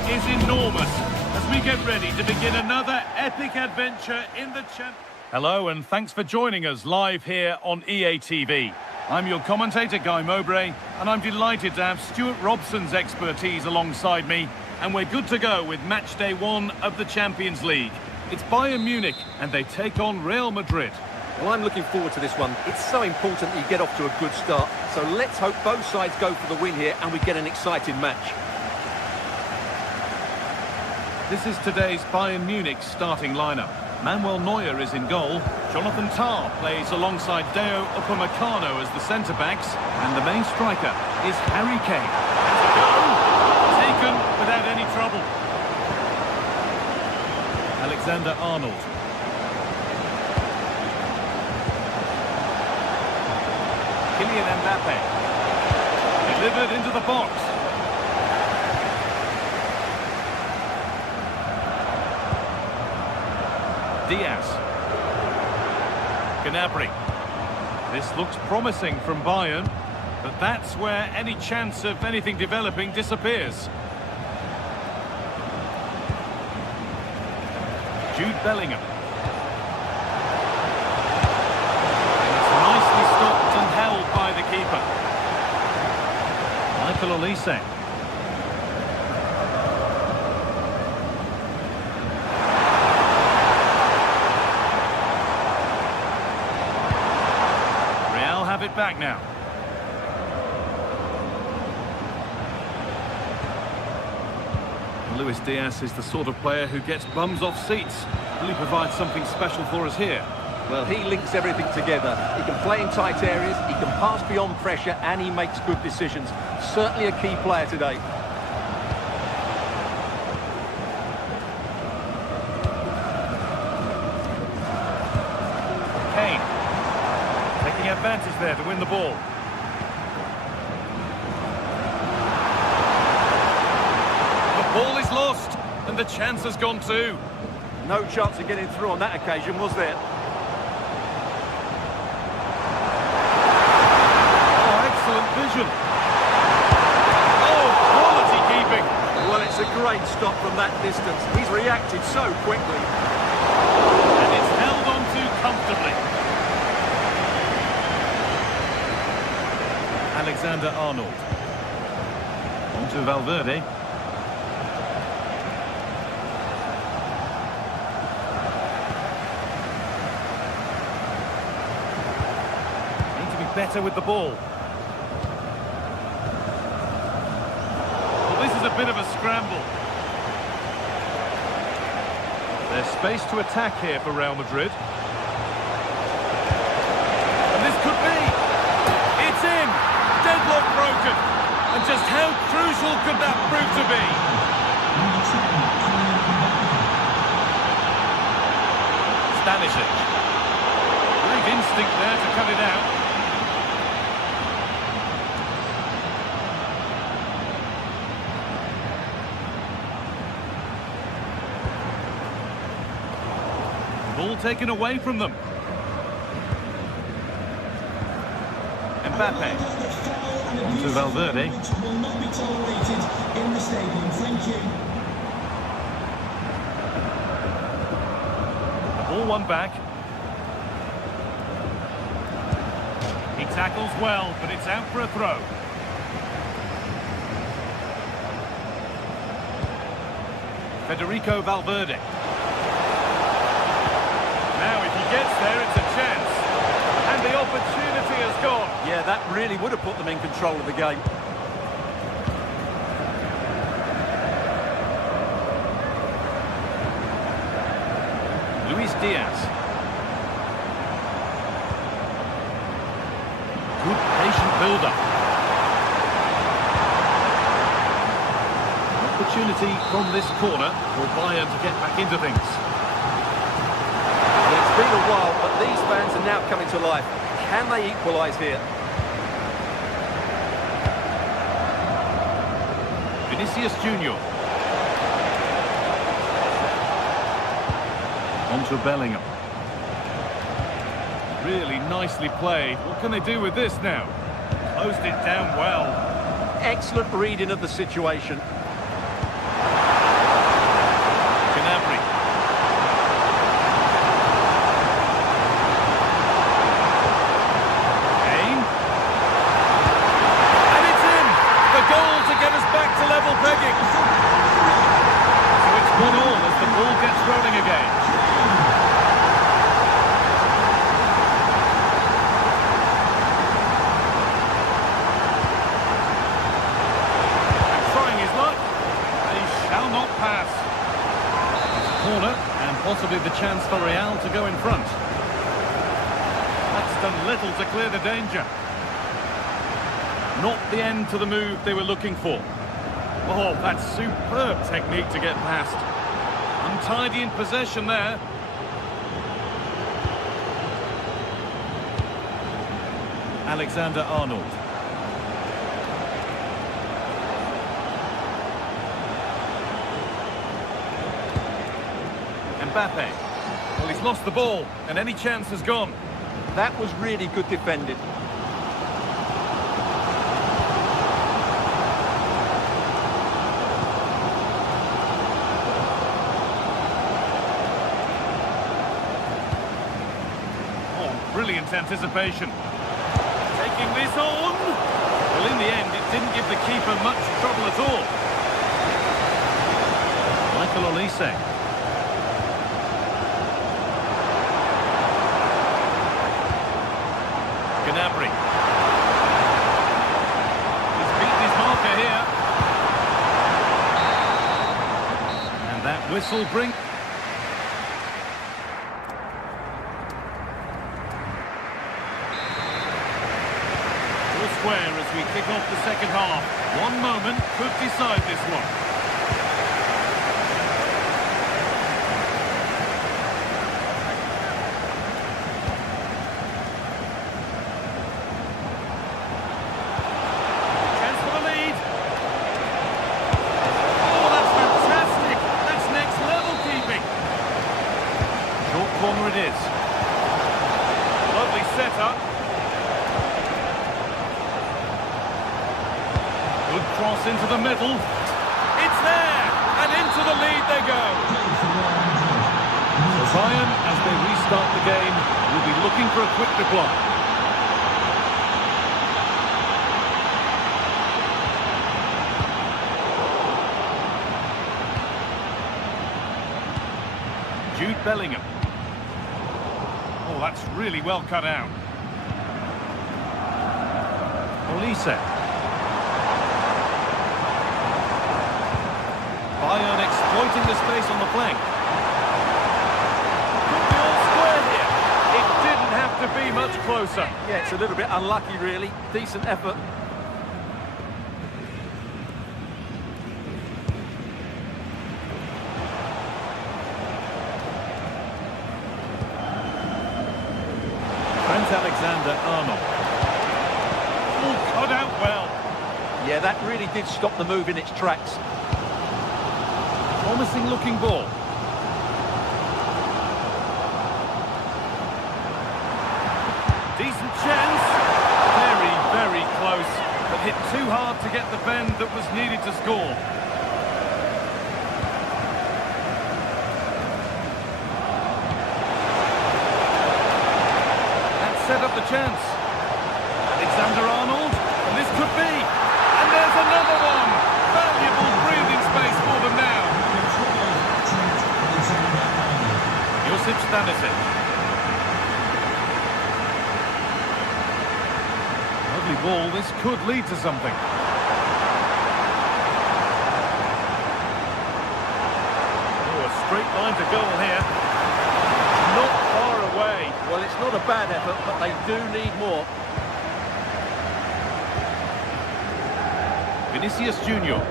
Is enormous as we get ready to begin another epic adventure in the champ. Hello and thanks for joining us live here on EA TV. I'm your commentator Guy Mowbray and I'm delighted to have Stuart Robson's expertise alongside me, and we're good to go with match day 1 of the Champions League. It's Bayern Munich and they take on Real Madrid. Well, I'm looking forward to this one. It's so important that you get off to a good start, so let's hope both sides go for the win here and we get an exciting match. This is today's Bayern Munich starting lineup. Manuel Neuer is in goal. Jonathan Tah plays alongside Deo Upamecano as the centre-backs. And the main striker is Harry Kane. Has a go. Taken without any trouble. Alexander-Arnold. Kylian Mbappe. Delivered into the box. Diaz. Gnabry. This looks promising from Bayern, but that's where any chance of anything developing disappears. Jude Bellingham. It's nicely stopped and held by the keeper. Michael Olise. Real have it back now. Luis Diaz is the sort of player who gets bums off seats. Will he provide something special for us here? Well, he links everything together. He can play in tight areas, he can pass beyond pressure, and he makes good decisions. Certainly a key player today. Kane. Taking advantage there to win the ball. Ball is lost, and the chance has gone too. No chance of getting through on that occasion, was there? Oh, excellent vision. Oh, quality keeping. Well, it's a great stop from that distance. He's reacted so quickly. And it's held on to comfortably. Alexander-Arnold. On to Valverde. Better with the ball. Well, this is a bit of a scramble. There's space to attack here for Real Madrid. And this could be. It's in. Deadlock broken. And just how crucial could that prove to be? Stanisic. Great instinct there to cut it out. Ball taken away from them. Mbappe. On to Valverde. Will not be tolerated in the stadium. Thank you. Ball won back. He tackles well, but it's out for a throw. Federico Valverde. Now, if he gets there, it's a chance. And the opportunity has gone. Yeah, that really would have put them in control of the game. Luis Diaz. Good patient build-up. Opportunity from this corner for Bayern to get back into things. It's been a while, but these fans are now coming to life. Can they equalise here? Vinicius Junior. On to Bellingham. Really nicely played. What can they do with this now? Closed it down well. Excellent reading of the situation. Gnabry. Kane. And it's in! The goal to get us back to level pegging. So it's 1-1 as the ball gets rolling again. Corner, and possibly the chance for Real to go in front. That's done little to clear the danger. Not the end to the move they were looking for. Oh, that's superb technique to get past. Untidy in possession there. Alexander-Arnold. Mbappe. Well, he's lost the ball, and any chance has gone. That was really good defending. Oh, brilliant anticipation. Taking this on. Well, in the end, it didn't give the keeper much trouble at all. Michael Olise. Gnabry. He's beaten his marker here. And that whistle brings... Square as we kick off the second half. One moment could decide this one. Chance for the lead. Oh, that's fantastic. That's next level keeping. Short corner it is. Lovely setup. Good cross into the middle. It's there! And into the lead they go. So Bayern, as they restart the game, will be looking for a quick reply. Jude Bellingham. Oh, that's really well cut out. Olise. Bayern exploiting the space on the flank. Could be all square here. It didn't have to be much closer. Yeah, it's a little bit unlucky, really. Decent effort. Trent Alexander-Arnold. Oh, cut out well. Yeah, that really did stop the move in its tracks. Promising looking ball. Decent chance. Very, very close. But hit too hard to get the bend that was needed to score. That set up the chance. Alexander-Arnold. And this could be. And there's another one. Valuable breathing space for them now. Josip Stanisic. Lovely ball, this could lead to something. Oh, a straight line to goal here. Not far away. Well, it's not a bad effort, but they do need more. Vinicius Junior.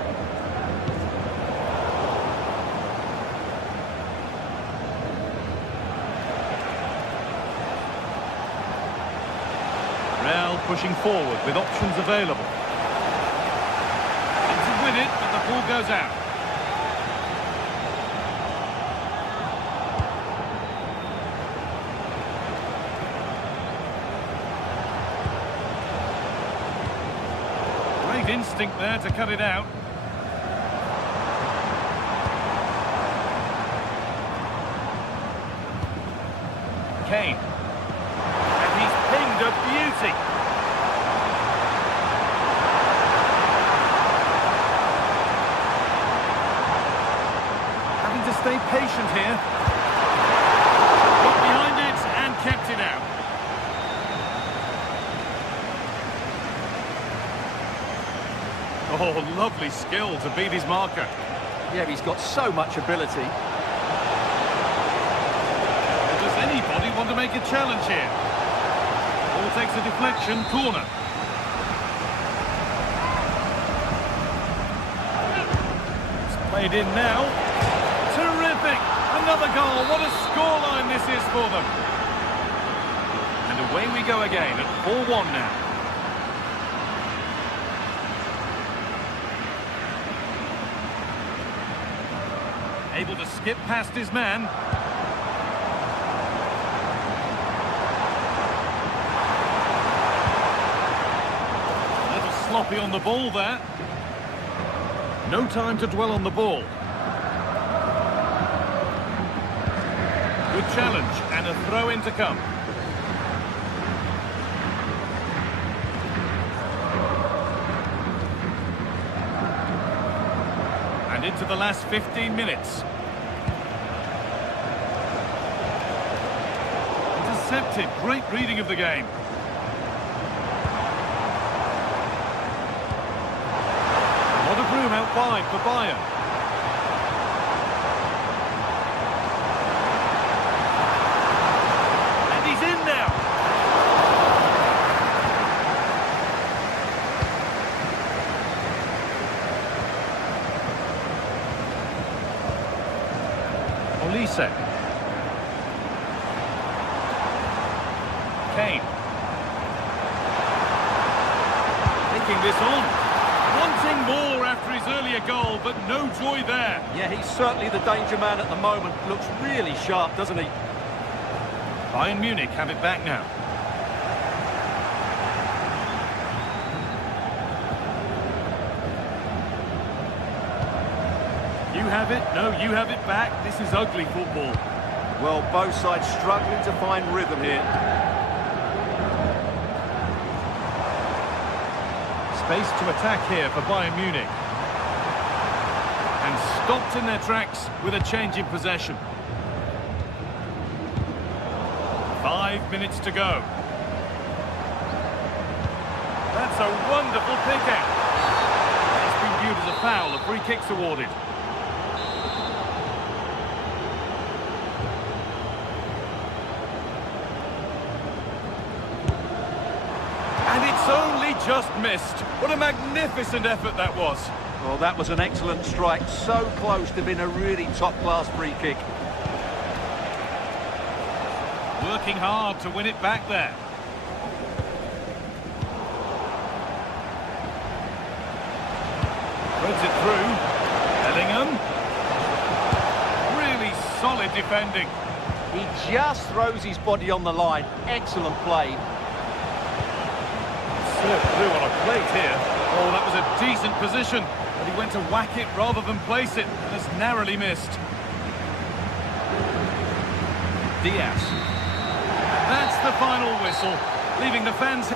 Pushing forward with options available. And to win it, but the ball goes out. Great instinct there to cut it out. Kane. And he's pinged a beauty. Stay patient here. Got behind it and kept it out. Oh, lovely skill to beat his marker. Yeah, he's got so much ability. Does anybody want to make a challenge here? Ball takes a deflection, corner. It's played in now. Terrific! Another goal. What a scoreline this is for them. And away we go again at 4-1 now. Able to skip past his man. A little sloppy on the ball there. No time to dwell on the ball. Good challenge and a throw-in to come. And into the last 15 minutes. Intercepted. Great reading of the game. A lot of room out wide for Bayern. And he's in now. Olise. Kane. Taking this on. Wanting more after his earlier goal, but no joy there. Yeah, he's certainly the danger man at the moment. Looks really sharp, doesn't he? Bayern Munich have it back now. You have it. No, you have it back. This is ugly football. Well, both sides struggling to find rhythm here. Space to attack here for Bayern Munich. And stopped in their tracks with a change in possession. 5 minutes to go. That's a wonderful pick out. It's been viewed as a foul. A free kick's awarded. And it's only just missed. What a magnificent effort that was. Well, that was an excellent strike. So close to being a really top-class free kick. Working hard to win it back there. Threads it through. Bellingham. Really solid defending. He just throws his body on the line. Excellent play. Slipped through on a plate here. Oh, that was a decent position. But he went to whack it rather than place it. And has narrowly missed. Diaz. That's the final whistle, leaving the fans...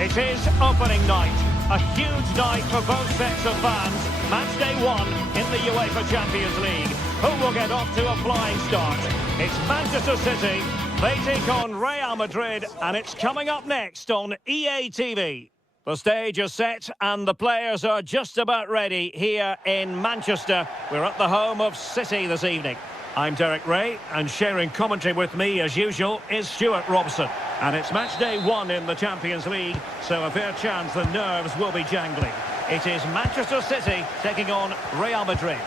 It is opening night, a huge night for both sets of fans. Match day 1 in the UEFA Champions League. Who will get off to a flying start? It's Manchester City. They take on Real Madrid, and it's coming up next on EA TV. The stage is set and the players are just about ready here in Manchester. We're at the home of City this evening. I'm Derek Ray, and sharing commentary with me, as usual, is Stuart Robson. And it's match day 1 in the Champions League, so a fair chance the nerves will be jangling. It is Manchester City taking on Real Madrid.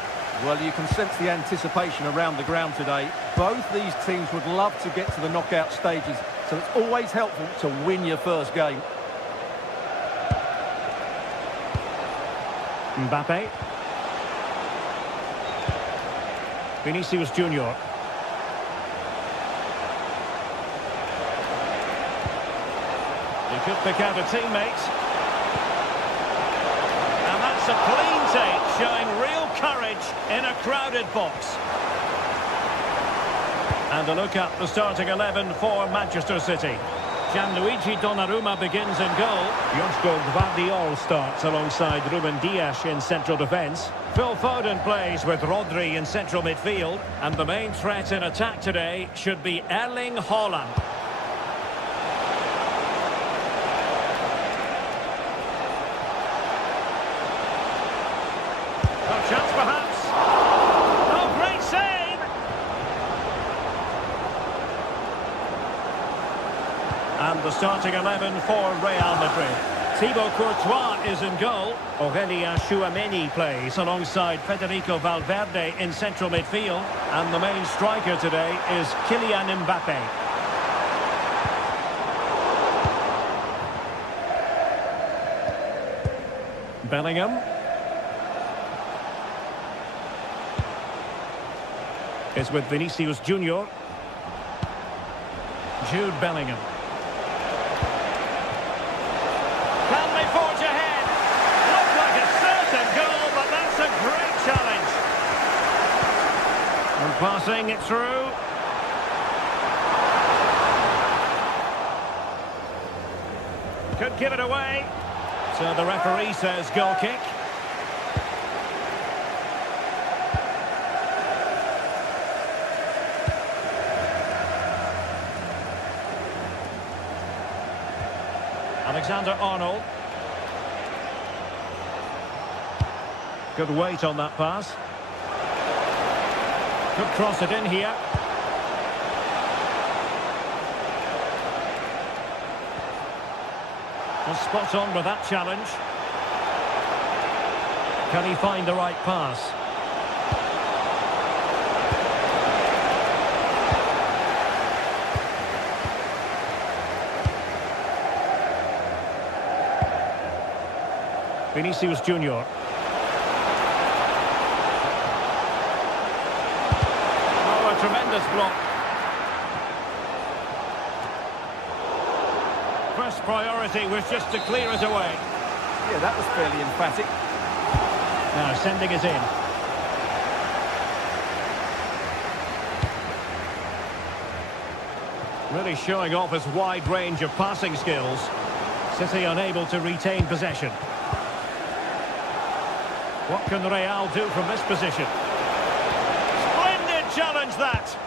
Well, you can sense the anticipation around the ground today. Both these teams would love to get to the knockout stages, so it's always helpful to win your first game. Mbappe. Vinicius Junior. He could pick out a teammate. And that's a clean take, showing real courage in a crowded box. And a look at the starting 11 for Manchester City. Gianluigi Donnarumma begins in goal. Josko Gvardiol starts alongside Ruben Dias in central defence. Phil Foden plays with Rodri in central midfield. And the main threat in attack today should be Erling Haaland. A chance perhaps. Oh, great save! And the starting 11 for Real Madrid. Thibaut Courtois is in goal. Aurélien Tchouameni plays alongside Federico Valverde in central midfield. And the main striker today is Kylian Mbappe. Bellingham. Is with Vinicius Junior. Jude Bellingham. Can they forge ahead? Looked like a certain goal, but that's a great challenge. And passing it through. Could give it away. So the referee says goal kick. Alexander-Arnold. Good weight on that pass. Could cross it in here. And spot on with that challenge. Can he find the right pass? Vinicius Junior. Oh, a tremendous block. First priority was just to clear it away. Yeah, that was fairly emphatic. Now sending it in. Really showing off his wide range of passing skills. City unable to retain possession. What can Real do from this position? Splendid challenge, that!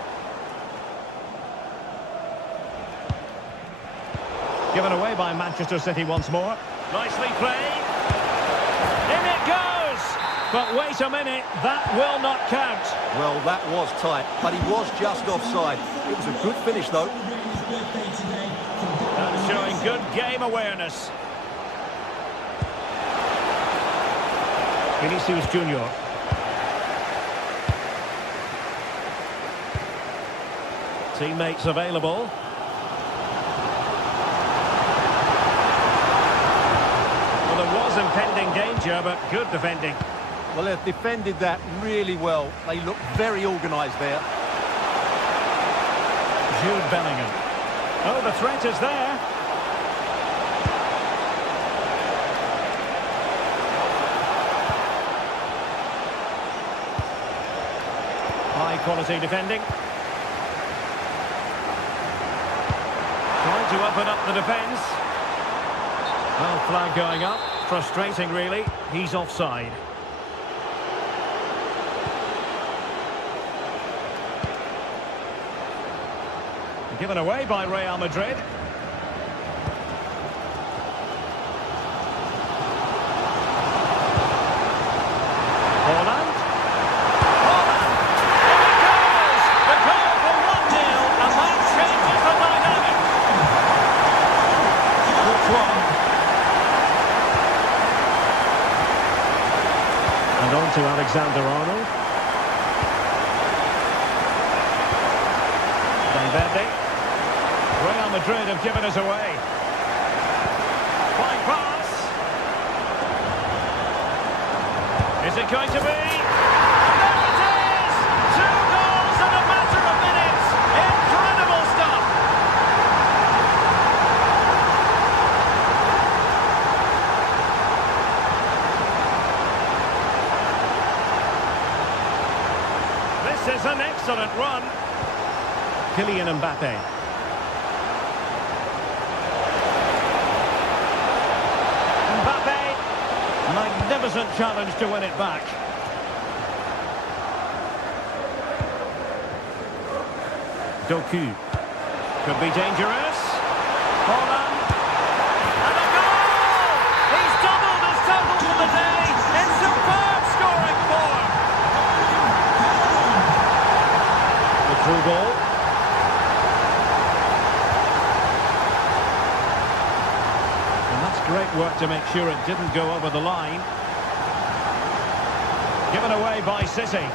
Given away by Manchester City once more. Nicely played. In it goes! But wait a minute, that will not count. Well, that was tight, but he was just offside. It was a good finish, though. And showing good game awareness. Vinicius Junior. Teammates available. Well, there was impending danger, but good defending. Well, they've defended that really well. They look very organised there. Jude Bellingham. Oh, the threat is there. High-quality defending. Trying to open up the defence. Well, flag going up. Frustrating, really. He's offside. Given away by Real Madrid. Haaland. And on to Alexander-Arnold. Valverde. Real Madrid have given us away. Fine pass. Is it going to be? There it is! 2-0! This is an excellent run. Kylian Mbappe. Mbappe. Magnificent challenge to win it back. Doku. Could be dangerous. Holland. And a goal! He's doubled his total for the day. In superb scoring form. The through goal. And that's great work to make sure it didn't go over the line. Given away by City.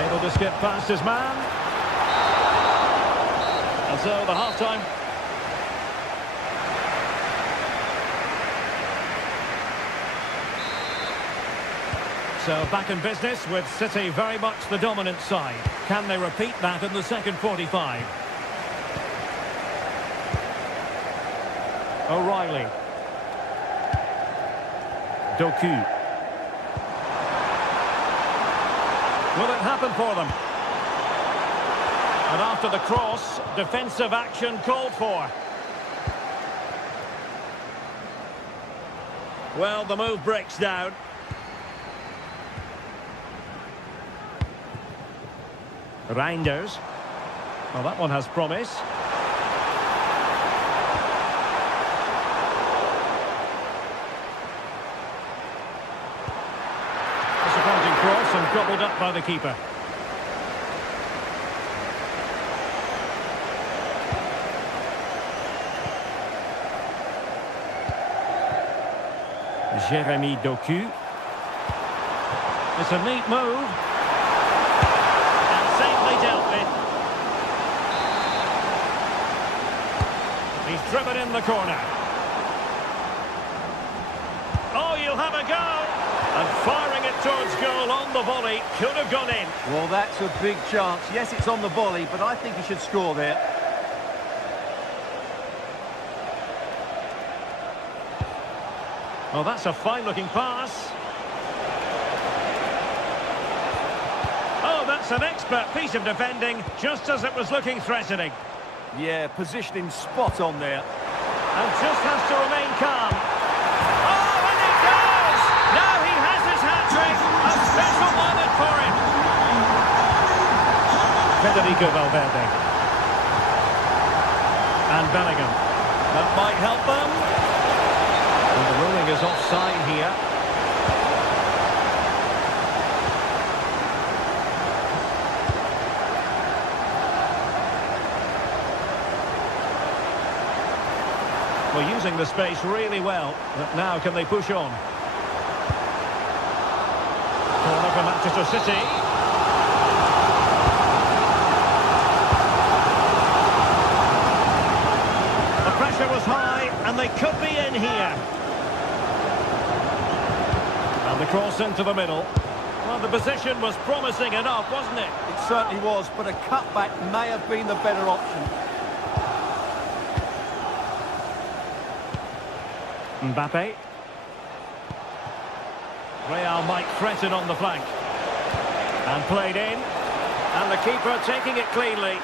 Able to skip past his man. And so the half-time. So back in business with City very much the dominant side. Can they repeat that in the second 45? O'Reilly. Doku. Will it happen for them? And after the cross, defensive action called for. Well, the move breaks down. Reinders. Well, that one has promise. Disappointing cross and gobbled up by the keeper. Jeremy Doku. It's a neat move. And safely dealt with. He's driven in the corner. Oh, you'll have a go. And firing it towards goal on the volley. Could have gone in. Well, that's a big chance. Yes, it's on the volley, but I think he should score there. Oh, that's a fine-looking pass. Oh, that's an expert piece of defending, just as it was looking threatening. Yeah, positioning spot on there. And just has to remain calm. Oh, and he does! Now he has his hat-trick. A special moment for him. Federico Valverde. And Bellingham. That might help them. And the ruling is offside here. Well, using the space really well, but now can they push on? Corner for Manchester City. The pressure was high, and they could be in here. And the cross into the middle. Well, the position was promising enough, wasn't it? It certainly was, but a cutback may have been the better option. Mbappe. Real might threaten on the flank. And played in. And the keeper taking it cleanly.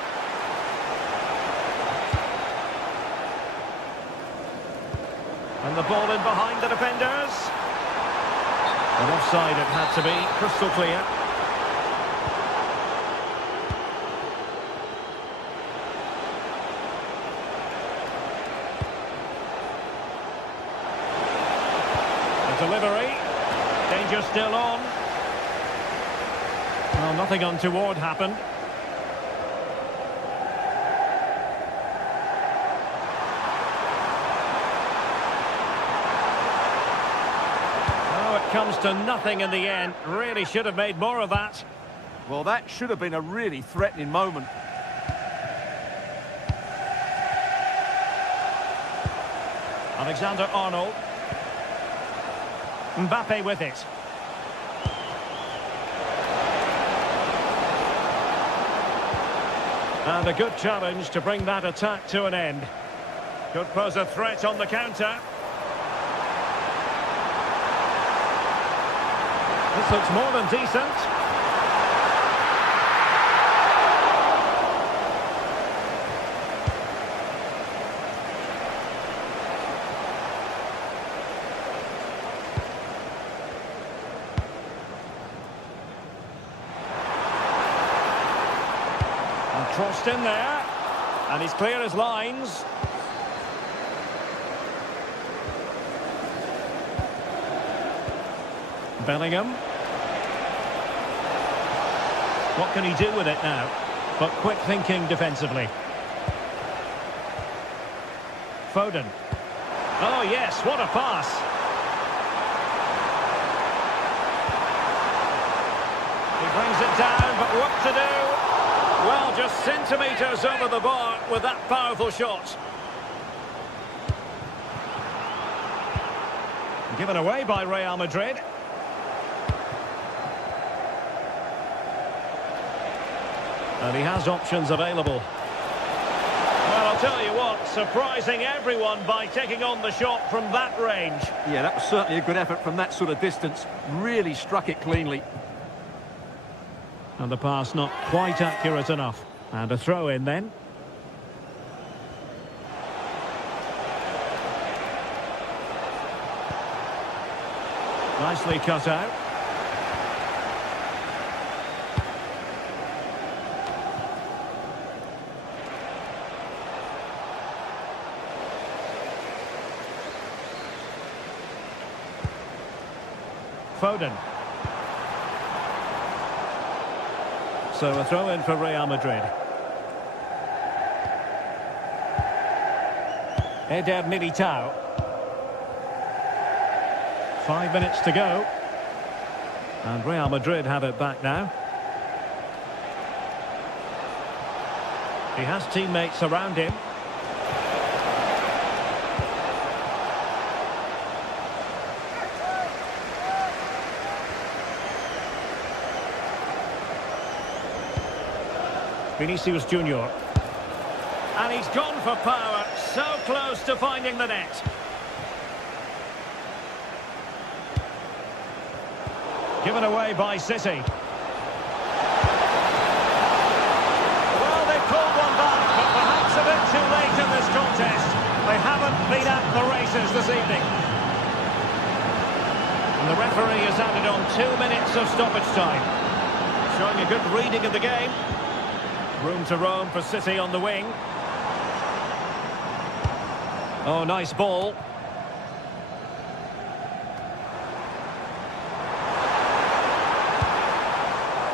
And the ball in behind the defenders. And offside it had to be, crystal clear. Delivery. Danger still on. Well, nothing untoward happened. Oh, it comes to nothing in the end. Really should have made more of that. Well, that should have been a really threatening moment. Alexander-Arnold. Mbappe with it. And a good challenge to bring that attack to an end. Could pose a threat on the counter. This looks more than decent. Crossed in there. And he's clear as lines. Bellingham. What can he do with it now? But quick thinking defensively. Foden. Oh yes, what a pass. He brings it down, but what to do? Well, just centimetres over the bar with that powerful shot. Given away by Real Madrid. And he has options available. Well, I'll tell you what, surprising everyone by taking on the shot from that range. Yeah, that was certainly a good effort from that sort of distance. Really struck it cleanly. And the pass not quite accurate enough. And a throw in then. Nicely cut out. Foden. So a throw in for Real Madrid. Eder Militao. 5 minutes to go. And Real Madrid have it back now. He has teammates around him. Vinicius Junior. And he's gone for power, so close to finding the net. Given away by City. Well, they pulled one back, but perhaps a bit too late in this contest. They haven't been at the races this evening. And the referee has added on 2 minutes of stoppage time. Showing a good reading of the game. Room to roam for City on the wing. Oh, nice ball.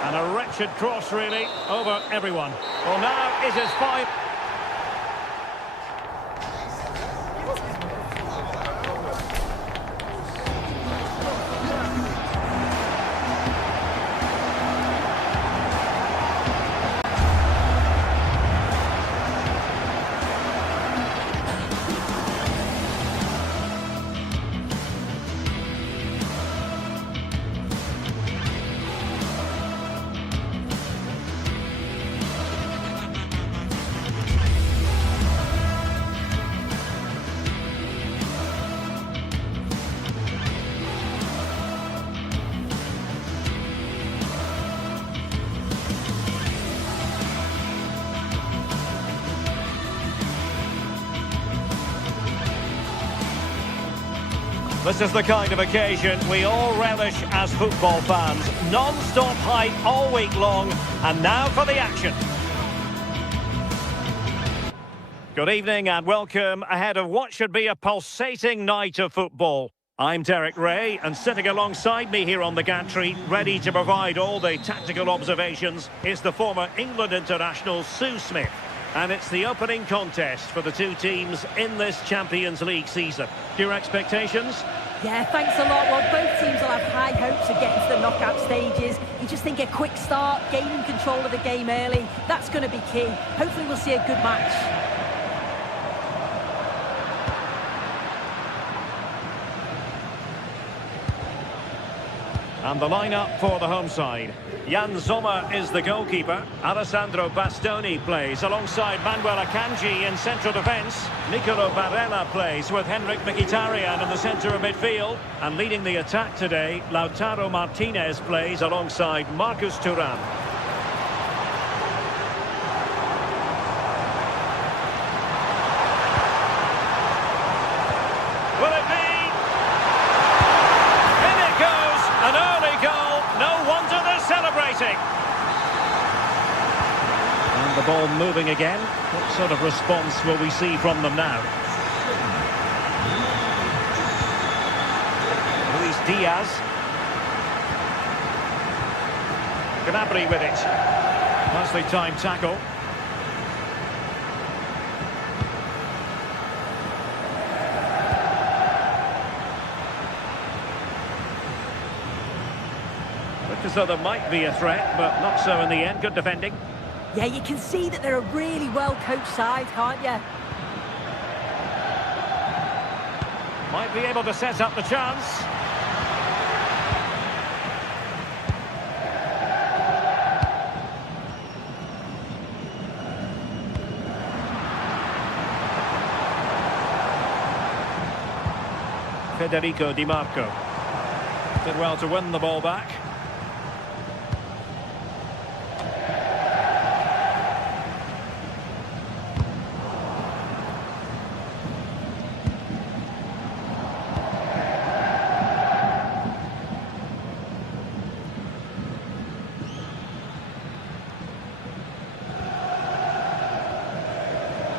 And a wretched cross, really, over everyone. Well, now it is 5. This is the kind of occasion we all relish as football fans. Non-stop hype all week long, and now for the action. Good evening and welcome ahead of what should be a pulsating night of football. I'm Derek Ray, and sitting alongside me here on the gantry, ready to provide all the tactical observations, is the former England international Sue Smith. And it's the opening contest for the two teams in this Champions League season. Your expectations? Yeah, thanks a lot. Well, both teams will have high hopes of getting to the knockout stages. You just think a quick start, gaining control of the game early, that's going to be key. Hopefully we'll see a good match. And the lineup for the home side. Jan Sommer is the goalkeeper. Alessandro Bastoni plays alongside Manuel Akanji in central defence. Nicolo Barella plays with Henrik Mkhitaryan in the centre of midfield. And leading the attack today, Lautaro Martinez plays alongside Marcus Thuram. Will it be? In it goes! An early goal. No wonder they're celebrating. And The ball moving again. What sort of response will we see from them now? Luis Diaz. Gnabry with it. Nicely timed tackle. Looked as though there might be a threat, but not so in the end. Good defending. Yeah, you can see that they're a really well-coached side, can't you? Might be able to set up the chance. Federico Di Marco. Did well to win the ball back.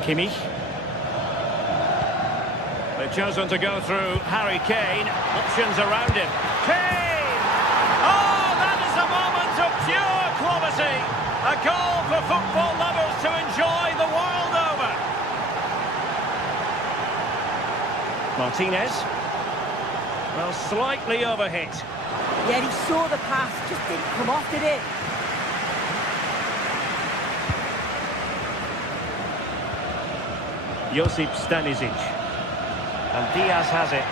Kimmich. They've chosen to go through Harry Kane. Options around him. Kane! Oh, that is a moment of pure quality. A goal for football lovers to enjoy the world over. Martinez. Well, slightly overhit. Yeah, he saw the pass, just didn't come off, did it? Josip Stanisic. And Diaz has it.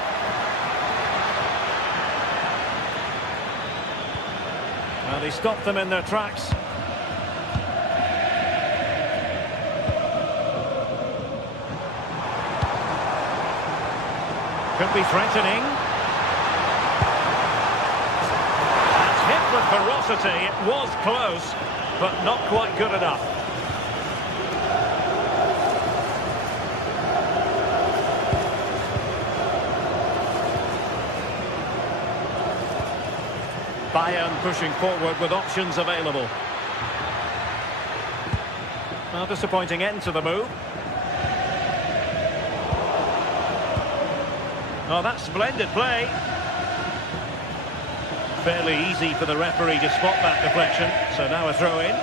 Well, he stopped them in their tracks. Could be threatening. That's hit with ferocity. It was close, but not quite good enough. Bayern pushing forward with options available. Well, disappointing end to the move. Oh, that's splendid play. Fairly easy for the referee to spot that deflection. So now a throw-in.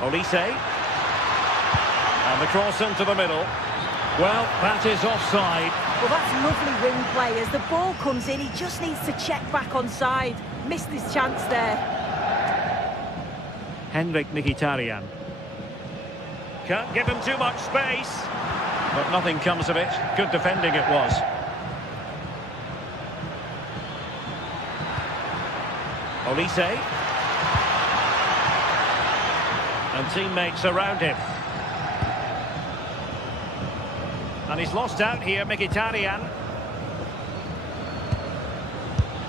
Olise. And the cross into the middle. Well, that is offside. Well, that's lovely wing play. As the ball comes in, he just needs to check back onside. Missed his chance there. Henrik Mkhitaryan. Can't give him too much space. But nothing comes of it. Good defending it was. Olise. And teammates around him. And he's lost out here, Mkhitaryan.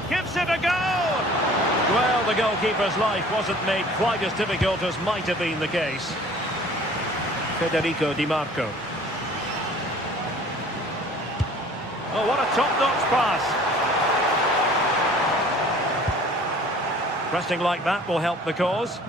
Gives it a go! Well, the goalkeeper's life wasn't made quite as difficult as might have been the case. Federico Di Marco. Oh, what a top-notch pass. Pressing like that will help the cause.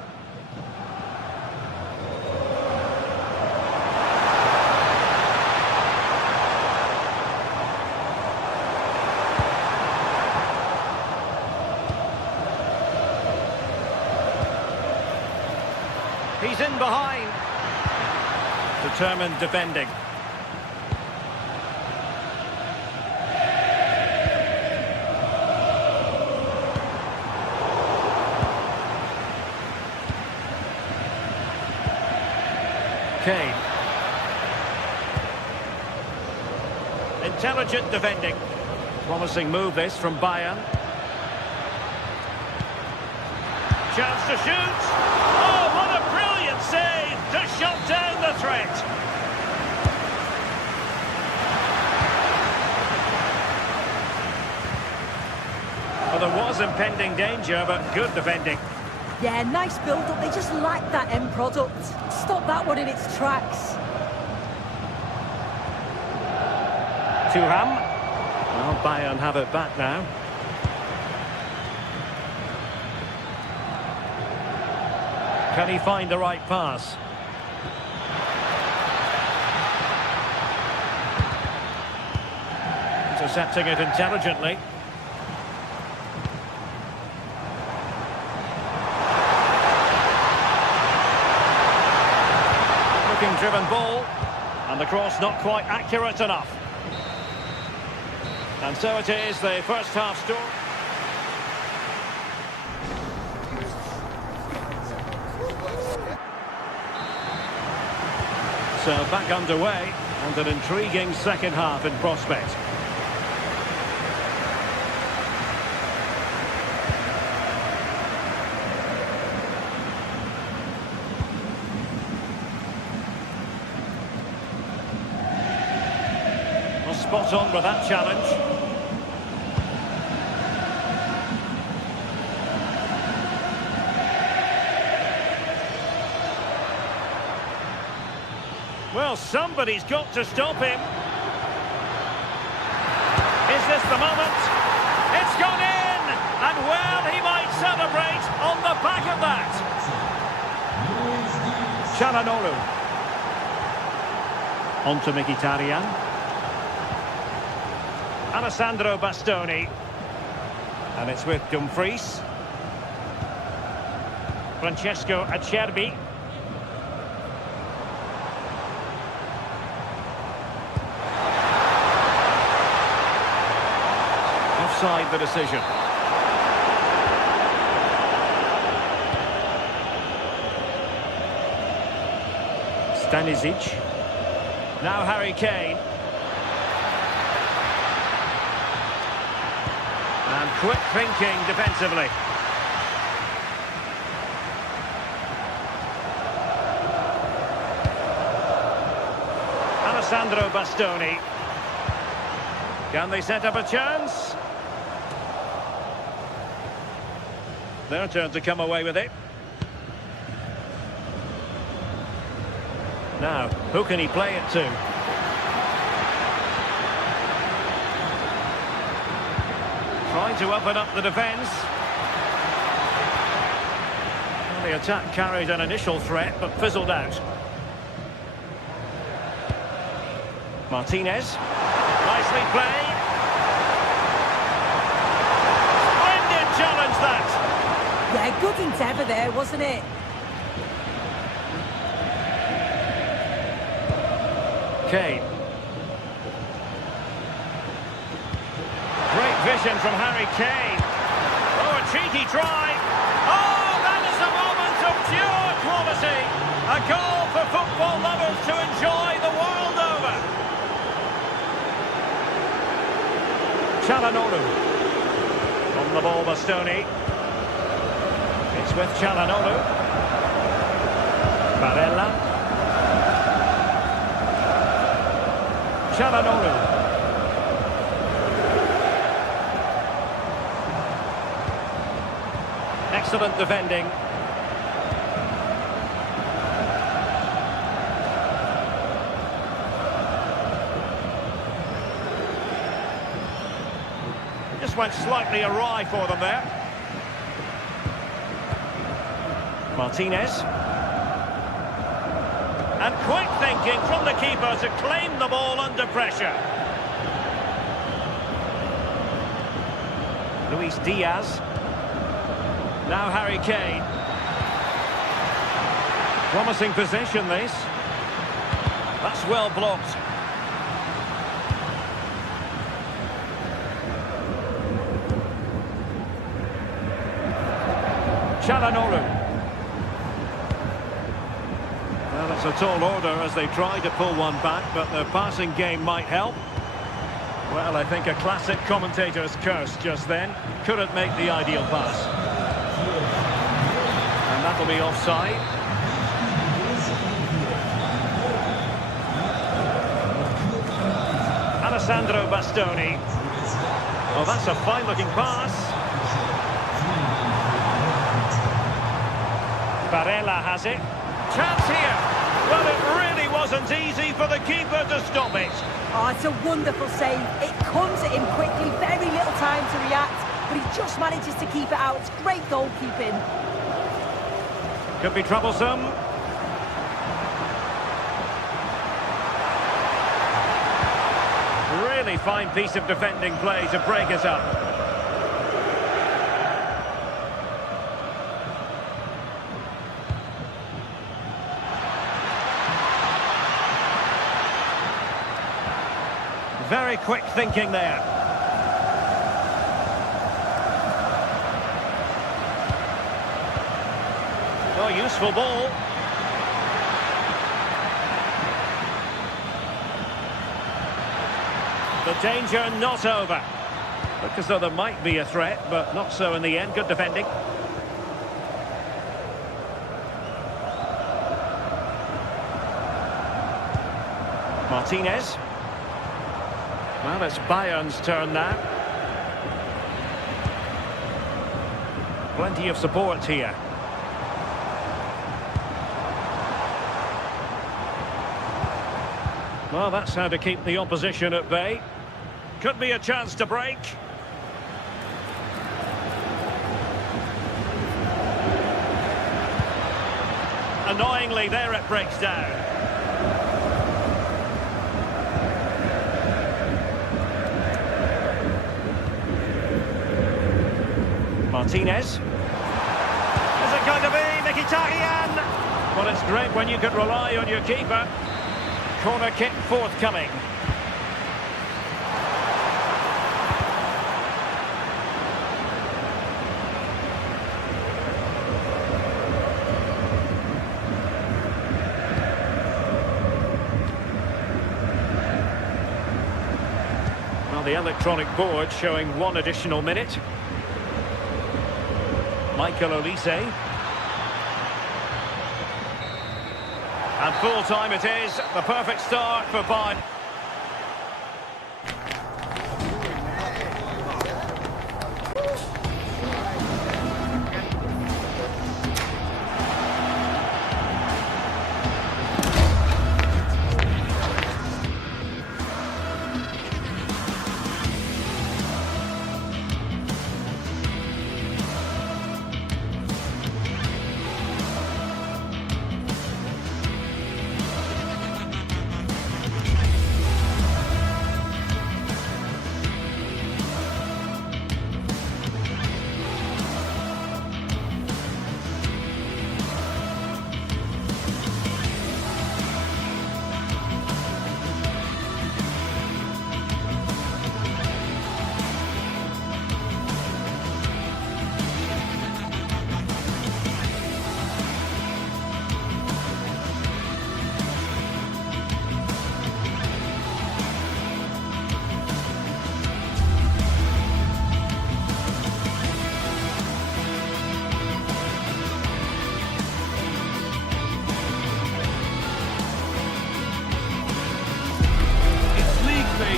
He's in behind. Determined defending. Kane. Intelligent defending. Promising move this from Bayern. Chance to shoot. Oh, what a brilliant save to shut down the threat. Well, there was impending danger, but good defending. Yeah, nice build-up. They just lacked that end product. Stop that one in its tracks. Thuram. Well, Bayern have it back now. Can he find the right pass? Intercepting it intelligently. Looking driven ball. And the cross not quite accurate enough. And so it is, the first half score. So back underway, and an intriguing second half in prospect. Well, spot on with that challenge. Well, somebody's got to stop him. Is this the moment? It's gone in! And well, he might celebrate on the back of that. Çalhanoğlu. On to Mkhitaryan. Alessandro Bastoni. And it's with Dumfries. Francesco Acerbi. Offside the decision. Stanisic. Now Harry Kane. And quick thinking defensively. Alessandro Bastoni. Can they set up a chance? Their turn to come away with it. Now, who can he play it to? Trying to open up the defence. Well, the attack carried an initial threat, but fizzled out. Martinez. Nicely played. Splendid challenge, that. Yeah, good endeavour there, wasn't it? Kane. Great vision from Harry Kane. Oh, a cheeky try. Oh, that is a moment of pure quality. A goal for football lovers to enjoy the world over. Çalhanoğlu. On the ball, Bastoni. It's with Çalhanoğlu. Barella. Çalhanoğlu. Excellent defending. Just went slightly awry for them there. Martinez. And quick thinking from the keeper to claim the ball under pressure. Luis Diaz. Now Harry Kane. Promising position, this. That's well blocked. Çalhanoğlu. Well, it's a tall order as they try to pull one back, but the passing game might help. Well, I think a classic commentator's curse just then. Couldn't make the ideal pass. And that'll be offside. Alessandro Bastoni. Oh, that's a fine-looking pass. Barella has it. Chance here. Well, it really wasn't easy for the keeper to stop it. Oh, it's a wonderful save. It comes at him quickly, very little time to react, but he just manages to keep it out. It's great goalkeeping. Could be troublesome. Really fine piece of defending play to break us up. Very quick thinking there. Oh, useful ball. The danger not over. Look as though there might be a threat, but not so in the end. Good defending. Martinez. Well, it's Bayern's turn now. Plenty of support here. Well, that's how to keep the opposition at bay. Could be a chance to break. Annoyingly, there it breaks down. Martinez. Is it going to be Mkhitaryan? Well, it's great when you can rely on your keeper. Corner kick forthcoming. Well, the electronic board showing 1 additional minute. Michael Olise. And full time it is. The perfect start for Bayern.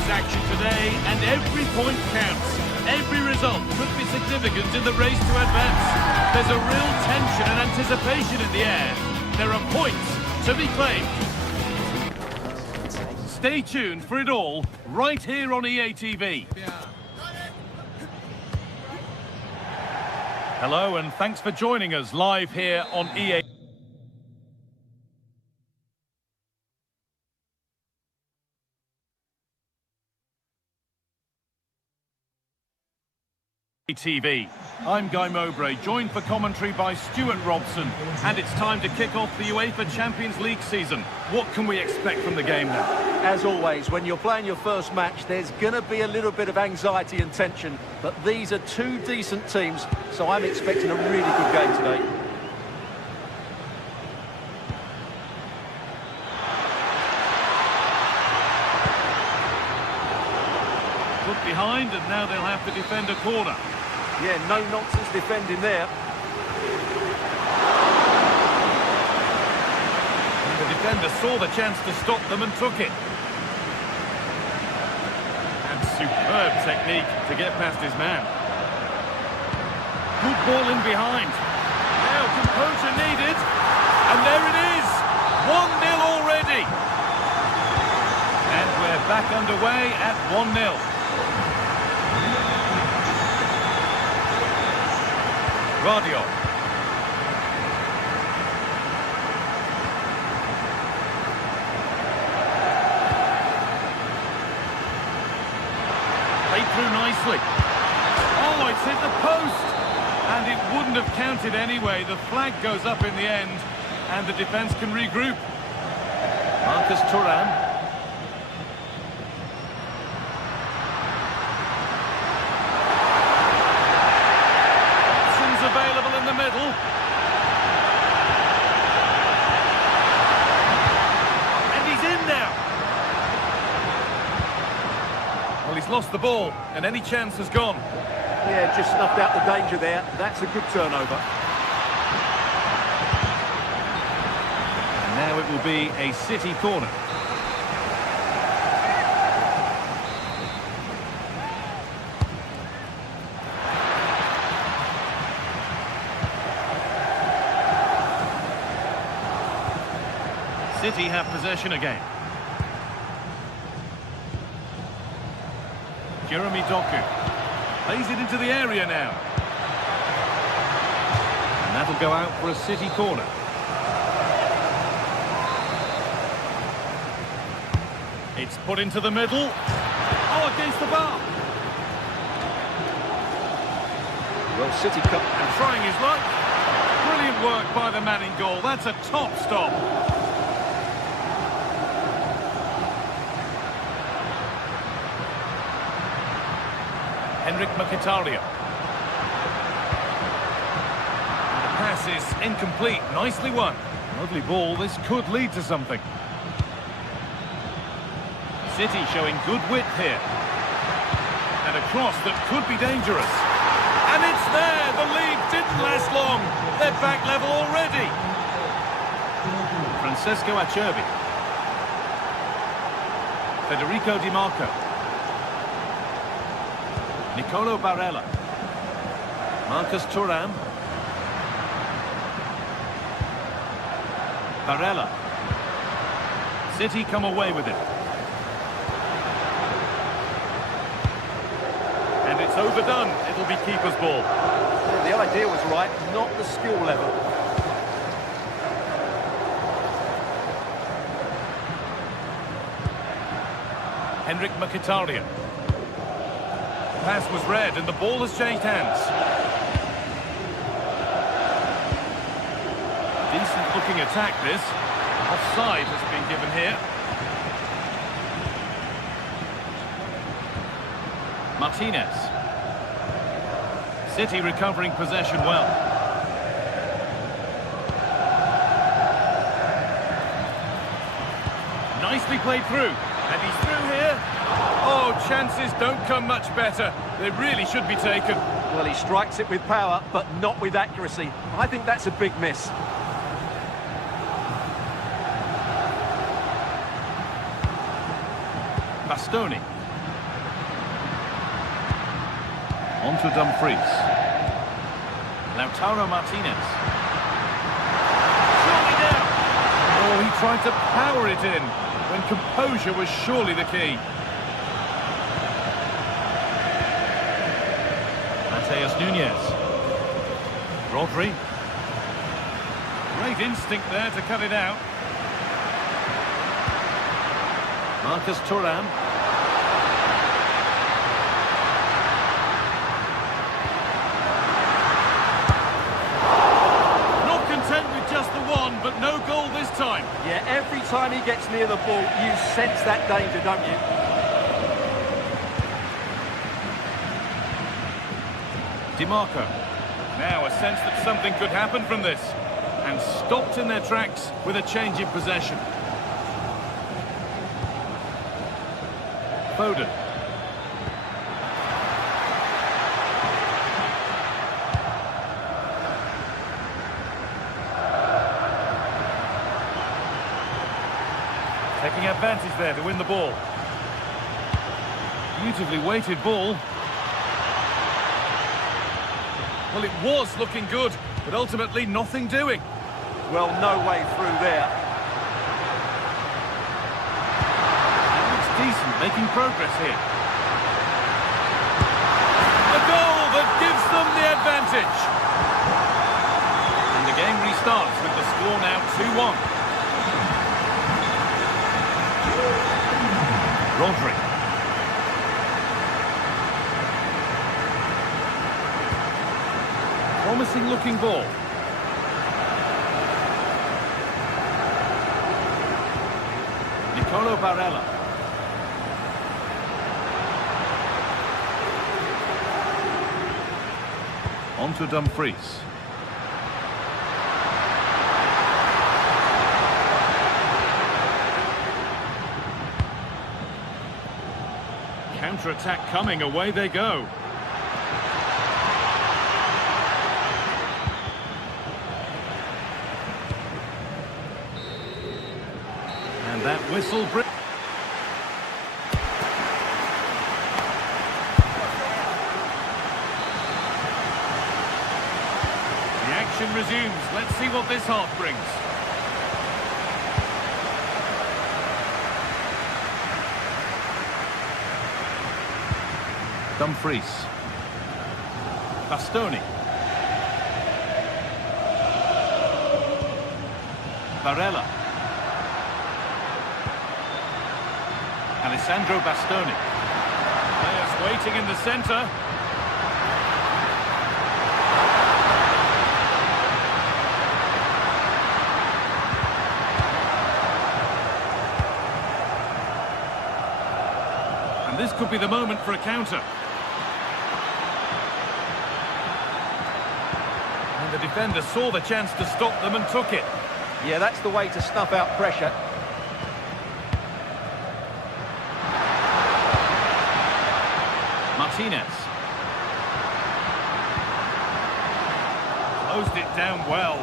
Action today, and every point counts. Every result could be significant in the race to advance. There's a real tension and anticipation in the air. There are points to be claimed. Stay tuned for it all right here on EA TV. Hello, and thanks for joining us live here on EA TV. I'm Guy Mowbray, joined for commentary by Stuart Robson, and it's time to kick off the UEFA Champions League season. What can we expect from the game now? As always, when you're playing your first match, there's going to be a little bit of anxiety and tension, but these are two decent teams, so I'm expecting a really good game today. Put behind, and now they'll have to defend a corner. Yeah, no nonsense defending there. And the defender saw the chance to stop them and took it. And superb technique to get past his man. Good ball in behind. Now composure needed. And there it is. 1-0 already. And we're back underway at 1-0. Radio. nicely. Oh, it's hit the post! And it wouldn't have counted anyway. The flag goes up in the end, and the defence can regroup. Marcus Thuram. Options available in the middle. And he's in now. Well, he's lost the ball, and any chance has gone. Yeah, just snuffed out the danger there. That's a good turnover. And now it will be a City corner. City have possession again. Jeremy Doku plays it into the area now. And that'll go out for a City corner. It's put into the middle. Oh, against the bar. Well, City cut. And trying his luck. Brilliant work by the man in goal. That's a top stop. Henrik Mkhitaryan. And the pass is incomplete. Nicely won. Lovely ball. This could lead to something. City showing good width here. And a cross that could be dangerous. And it's there! The lead didn't last long. They're back level already. Francesco Acerbi. Federico Di Marco. Nicolo Barella. Marcus Thuram. Barella. City come away with it. And it's overdone. It'll be keeper's ball. The idea was right, not the skill level. Henrik Mkhitaryan. Pass was read and the ball has changed hands. Decent looking attack this. Offside has been given here. Martinez. City recovering possession well. Nicely played through. And he's through here. Oh, chances don't come much better. They really should be taken. Well, he strikes it with power, but not with accuracy. I think that's a big miss. Bastoni. On to Dumfries. Lautaro Martinez. Surely now. Oh, he tried to power it in when composure was surely the key. Mateus Nunes. Rodri. Great instinct there to cut it out. Marcus Thuram. Not content with just the one, but no goal this time. Yeah, every time he gets near the ball, you sense that danger, don't you? Di Marco. Now a sense that something could happen from this. And stopped in their tracks with a change in possession. Foden. Taking advantage there to win the ball. Beautifully weighted ball. Well, it was looking good, but ultimately nothing doing. Well, no way through there. It looks decent, making progress here. A goal that gives them the advantage. And the game restarts with the score now 2-1. Rodri. Promising looking ball. Nicolo Barella. On to Dumfries. Counter-attack coming, away they go. And that whistle brings... The action resumes. Let's see what this half brings. Dumfries. Bastoni. Barella. Alessandro Bastoni. Players waiting in the centre. And this could be the moment for a counter. And the defender saw the chance to stop them and took it. Yeah, that's the way to snuff out pressure. Martinez. Closed it down well.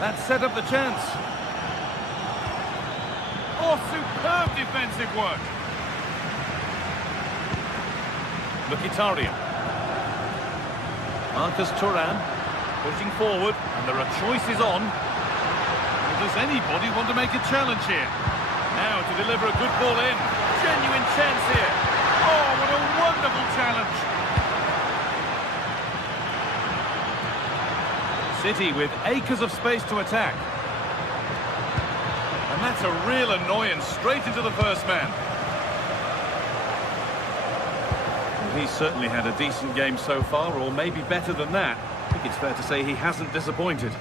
That set up the chance. Oh, superb defensive work. Mkhitaryan. Marcus Thuram pushing forward, and there are choices on. Does anybody want to make a challenge here? Now to deliver a good ball in. Genuine chance here. Oh, what a wonderful challenge. City with acres of space to attack. And that's a real annoyance, straight into the first man. Well, he's certainly had a decent game so far, or maybe better than that. I think it's fair to say he hasn't disappointed.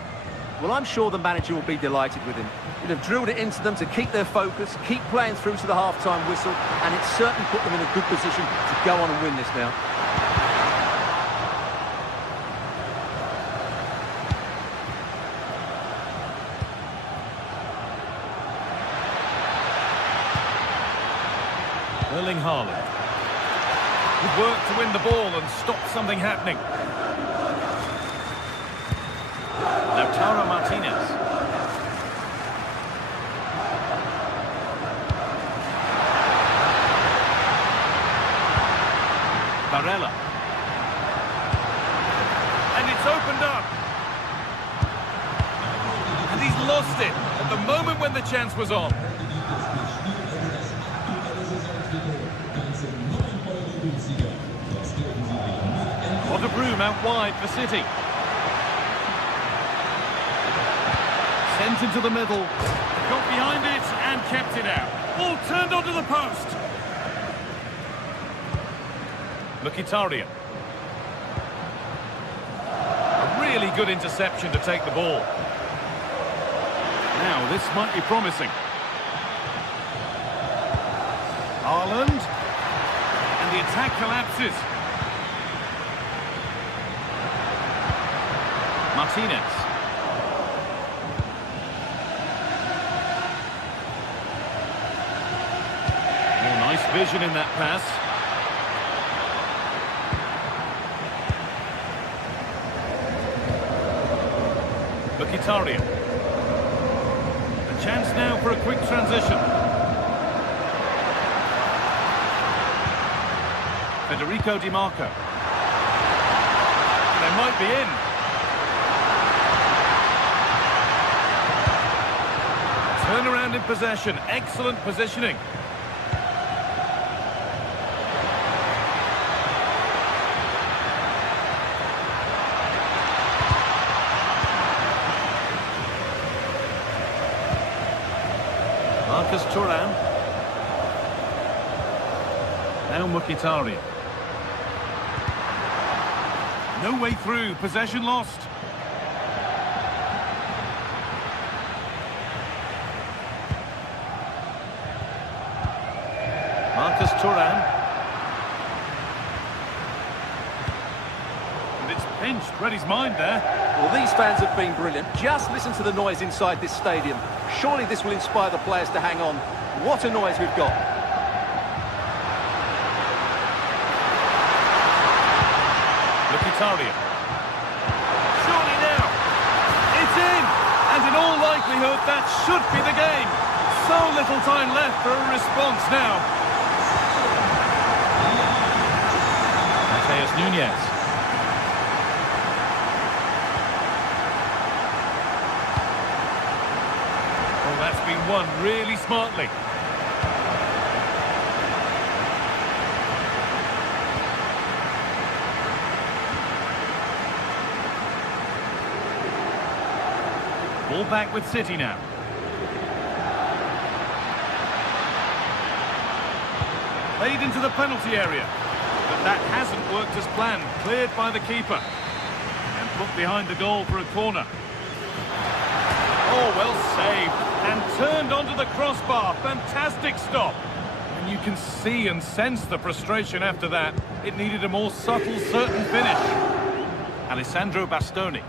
Well, I'm sure the manager will be delighted with him. He'd have drilled it into them to keep their focus, keep playing through to the half-time whistle, and it's certainly put them in a good position to go on and win this now. Erling Haaland. Good work to win the ball and stop something happening. Lautaro Martinez. Barella. And it's opened up. And he's lost it at the moment when the chance was on. What a room out wide for City. Sent into the middle. Got behind it and kept it out. Ball turned onto the post. Mkhitaryan. A really good interception to take the ball. Now this might be promising. Haaland. And the attack collapses. Martinez. Oh, nice vision in that pass. Mkhitaryan. A chance now for a quick transition. Federico Di Marco. They might be in. Turn around in possession. Excellent positioning. Marcus Thuram. Now Mkhitaryan. No way through, possession lost. Marcus Thuram. And it's pinched, read his mind there. Well, these fans have been brilliant. Just listen to the noise inside this stadium. Surely this will inspire the players to hang on. What a noise we've got. Mkhitaryan. Surely now. It's in! And in all likelihood, that should be the game. So little time left for a response now. Mateus Nunes. Oh, that's been won really smartly. Ball back with City now. Played into the penalty area. But that hasn't worked as planned. Cleared by the keeper. And put behind the goal for a corner. Oh, well saved. And turned onto the crossbar. Fantastic stop. And you can see and sense the frustration after that. It needed a more subtle, certain finish. Alessandro Bastoni.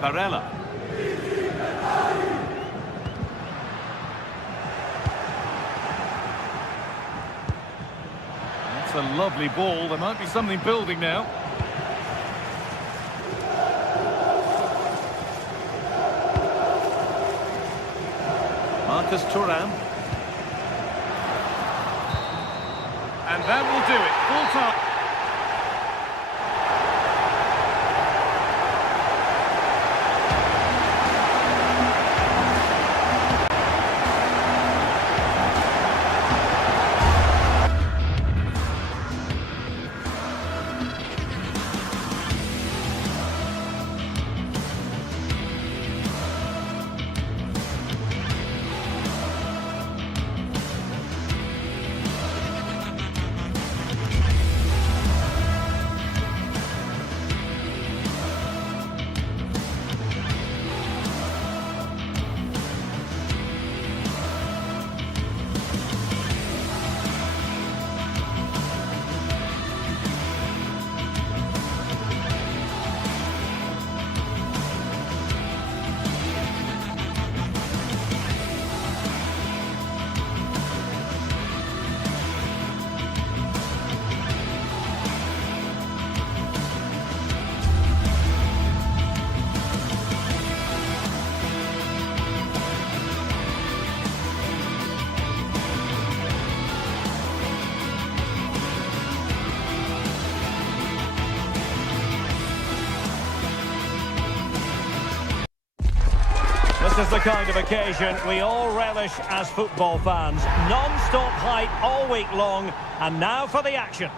Barella. That's a lovely ball. There might be something building now. Marcus Thuram. And that will do it. Full time. This is the kind of occasion we all relish as football fans. Non-stop hype all week long, and now for the action.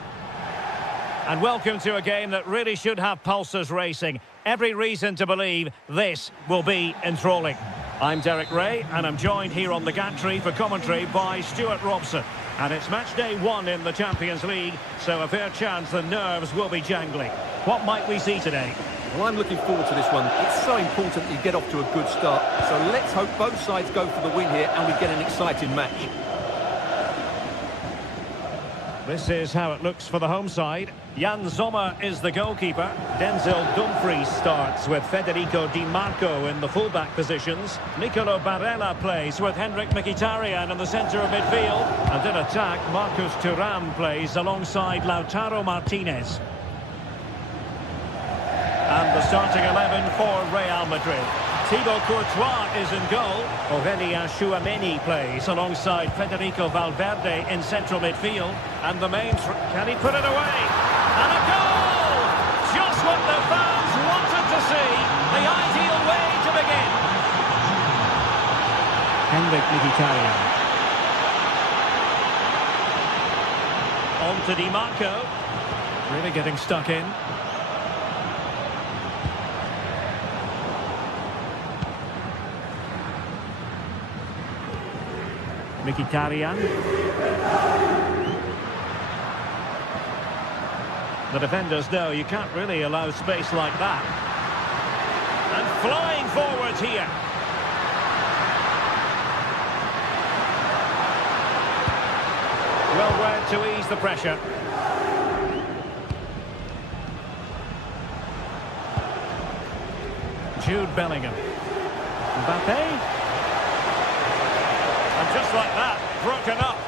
And welcome to a game that really should have pulses racing. Every reason to believe this will be enthralling. I'm Derek Ray, and I'm joined here on the gantry for commentary by Stuart Robson. And it's match day 1 in the Champions League, so a fair chance the nerves will be jangling. What might we see today? Well, I'm looking forward to this one. It's so important that you get off to a good start. So let's hope both sides go for the win here and we get an exciting match. This is how it looks for the home side. Jan Sommer is the goalkeeper. Denzel Dumfries starts with Federico Di Marco in the fullback positions. Nicolo Barella plays with Henrik Mkhitaryan in the centre of midfield. And in attack, Marcus Thuram plays alongside Lautaro Martinez. And the starting 11 for Real Madrid. Thibaut Courtois is in goal. Aurélien Tchouameni plays alongside Federico Valverde in central midfield. And the main... Can he put it away? And a goal! Just what the fans wanted to see. The ideal way to begin. Henrik Mkhitaryan. On to Di Marco. Really getting stuck in. Mkhitaryan. The defenders know you can't really allow space like that. And flying forwards here. Well read to ease the pressure. Jude Bellingham. Mbappe. And just like that, broken up.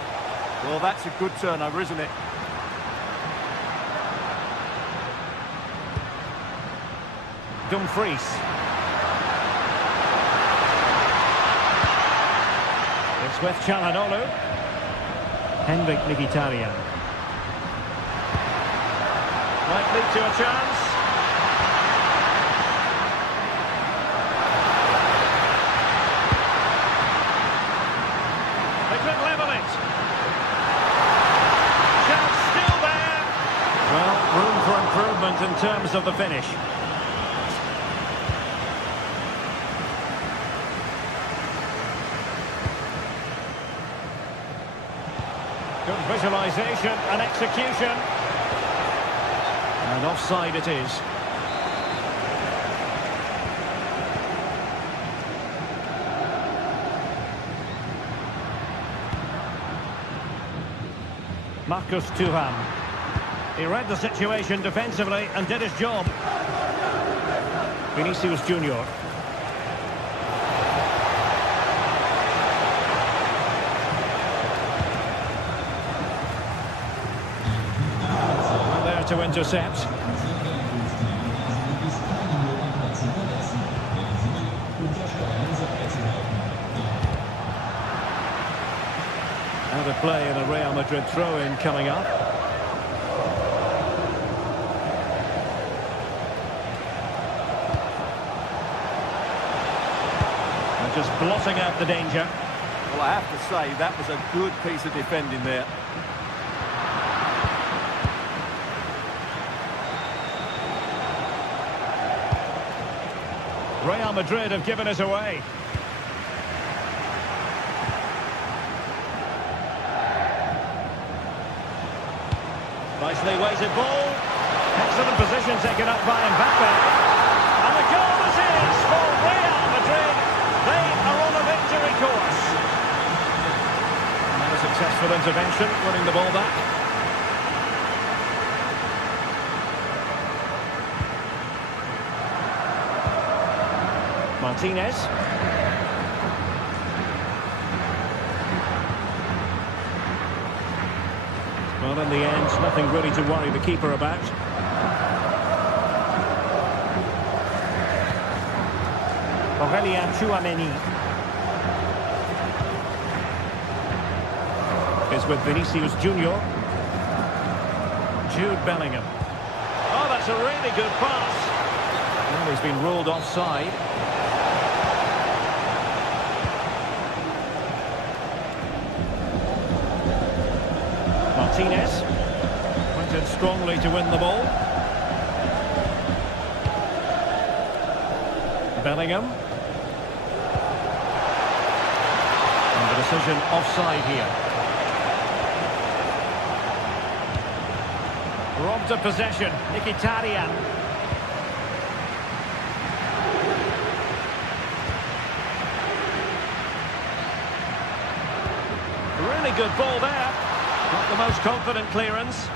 Well, that's a good turnover, isn't it? Dumfries. It's with Çalhanoğlu. Henrik Mkhitaryan. Might lead to a chance. They could level it. Chance still there. Well, room for improvement in terms of the finish. Good visualisation and execution. And offside it is. Marcus Thuram. He read the situation defensively and did his job. Vinicius Junior. To intercept. Out of play in a Real Madrid throw-in coming up. And just blotting out the danger. Well, I have to say, that was a good piece of defending there. Real Madrid have given it away. Nicely weighted ball. Excellent position taken up by Mbappe. And the goal is his for Real Madrid. They are on a victory course. And a successful intervention, winning the ball back. Martinez. Well, in the end, nothing really to worry the keeper about. Aurélien Tchouameni is with Vinicius Junior. Jude Bellingham. Oh, that's a really good pass. Well, he's been ruled offside. Martinez pointed strongly to win the ball. Bellingham. And the decision offside here. Robbed of possession. Mkhitaryan. Really good ball there. Not the most confident clearance.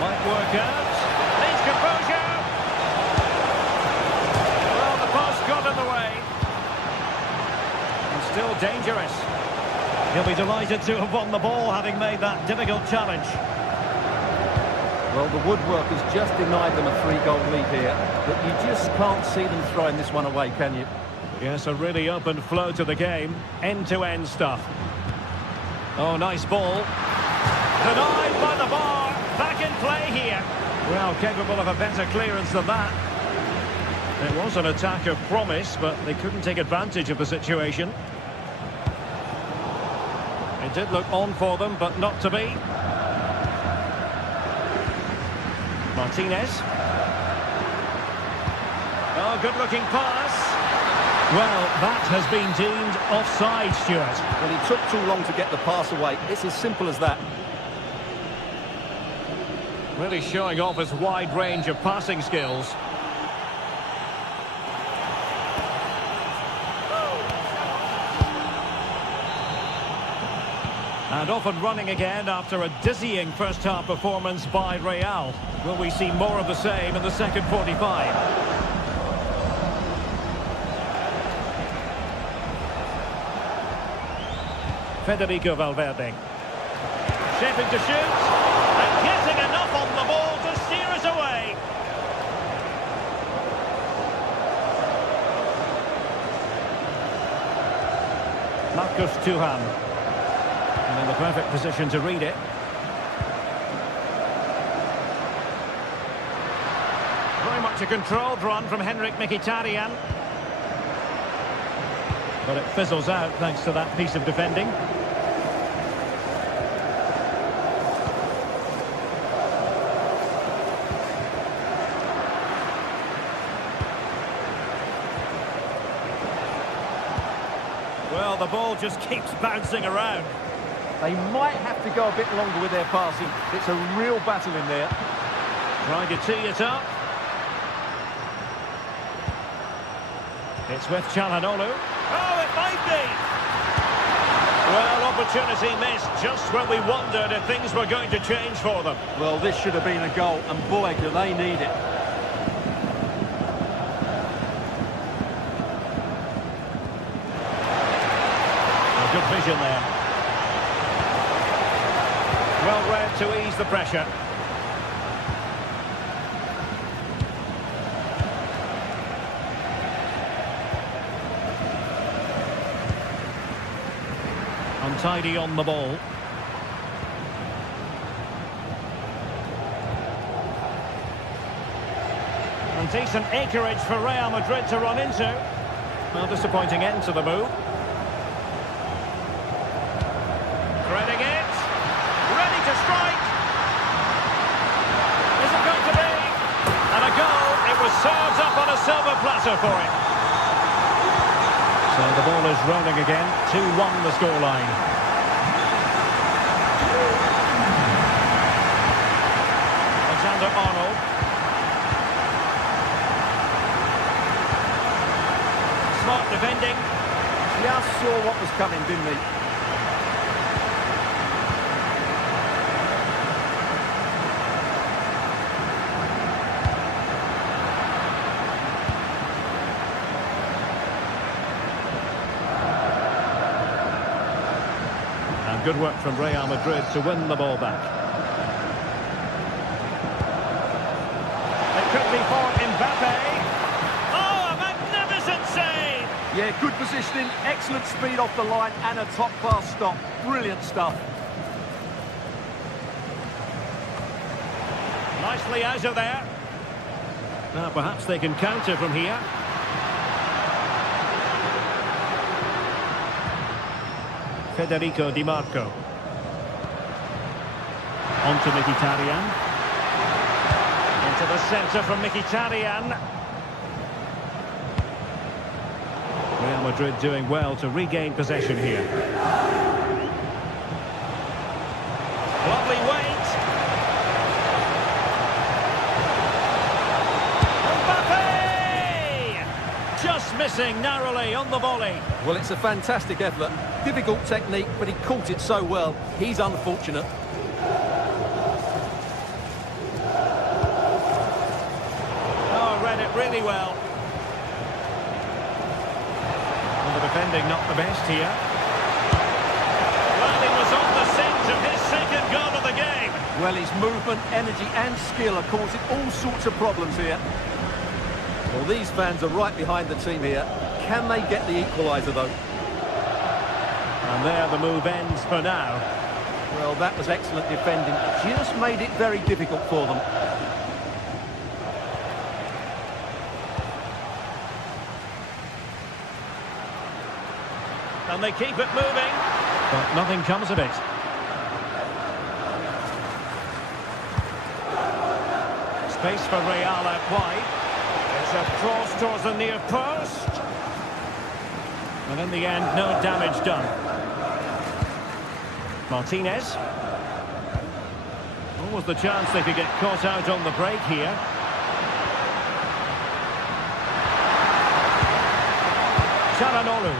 Might work out. Needs composure. Well, the pass got in the way. And still dangerous. He'll be delighted to have won the ball, having made that difficult challenge. Well, the woodwork has just denied them a 3-goal lead here, but you just can't see them throwing this one away, can you? Yes, a really open flow to the game. End-to-end stuff. Oh, nice ball. Denied by the bar. Back in play here. Well, capable of a better clearance than that. It was an attack of promise, but they couldn't take advantage of the situation. It did look on for them, but not to be. Martinez. Oh, good-looking pass. Well, that has been deemed offside, Stuart. Well, he took too long to get the pass away. It's as simple as that. Really showing off his wide range of passing skills. And off and running again after a dizzying first-half performance by Real. Will we see more of the same in the second 45? Federico Valverde. Shaping to shoot. And getting enough on the ball to steer us away. Marcus Thuram. And in the perfect position to read it. Very much a controlled run from Henrik Mkhitaryan. But it fizzles out thanks to that piece of defending. Well, the ball just keeps bouncing around. They might have to go a bit longer with their passing. It's a real battle in there. Trying to tee it up. It's with Çalhanoğlu. Oh, it might be! Well, opportunity missed just when we wondered if things were going to change for them. Well, this should have been a goal, and boy, do they need it. Good vision there. Well read to ease the pressure. Untidy on the ball. And decent acreage for Real Madrid to run into. Well, disappointing end to the move. Threading it. Ready to strike. Is it going to be? And a goal. It was served up on a silver platter for him. So the ball is rolling again. 2-1 the scoreline. Alexander-Arnold. Smart defending. Just saw what was coming, didn't he? Good work from Real Madrid to win the ball back. It could be for Mbappe. Oh, a magnificent save! Yeah, good positioning, excellent speed off the line, and a top-class stop. Brilliant stuff. Nicely out of there. Now perhaps they can counter from here. Federico Di Marco. On to Mkhitaryan. Into the centre from Mkhitaryan. Real Madrid doing well to regain possession here. Lovely weight. Mbappe! Just missing narrowly on the volley. Well, it's a fantastic effort. Difficult technique, but he caught it so well. He's unfortunate. Oh, read it really well. Well, the defending not the best here. Well, he was on the scent of his second goal of the game. Well, his movement, energy and skill are causing all sorts of problems here. Well, these fans are right behind the team here. Can they get the equaliser, though? And there the move ends for now. Well, that was excellent defending. Just made it very difficult for them. And they keep it moving, but nothing comes of it. Space for Real out wide. It's a cross towards the near post. And in the end, no damage done. Martinez. What was the chance they could get caught out on the break here? Çalhanoğlu.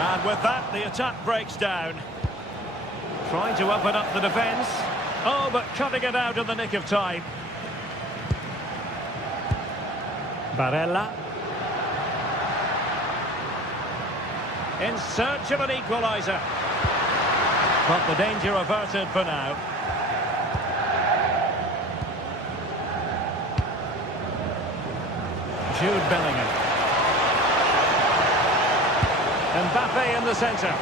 And with that, the attack breaks down. Trying to open up the defence. Oh, but cutting it out in the nick of time. Barella. In search of an equaliser. But the danger averted for now. Jude Bellingham. Mbappe in the centre.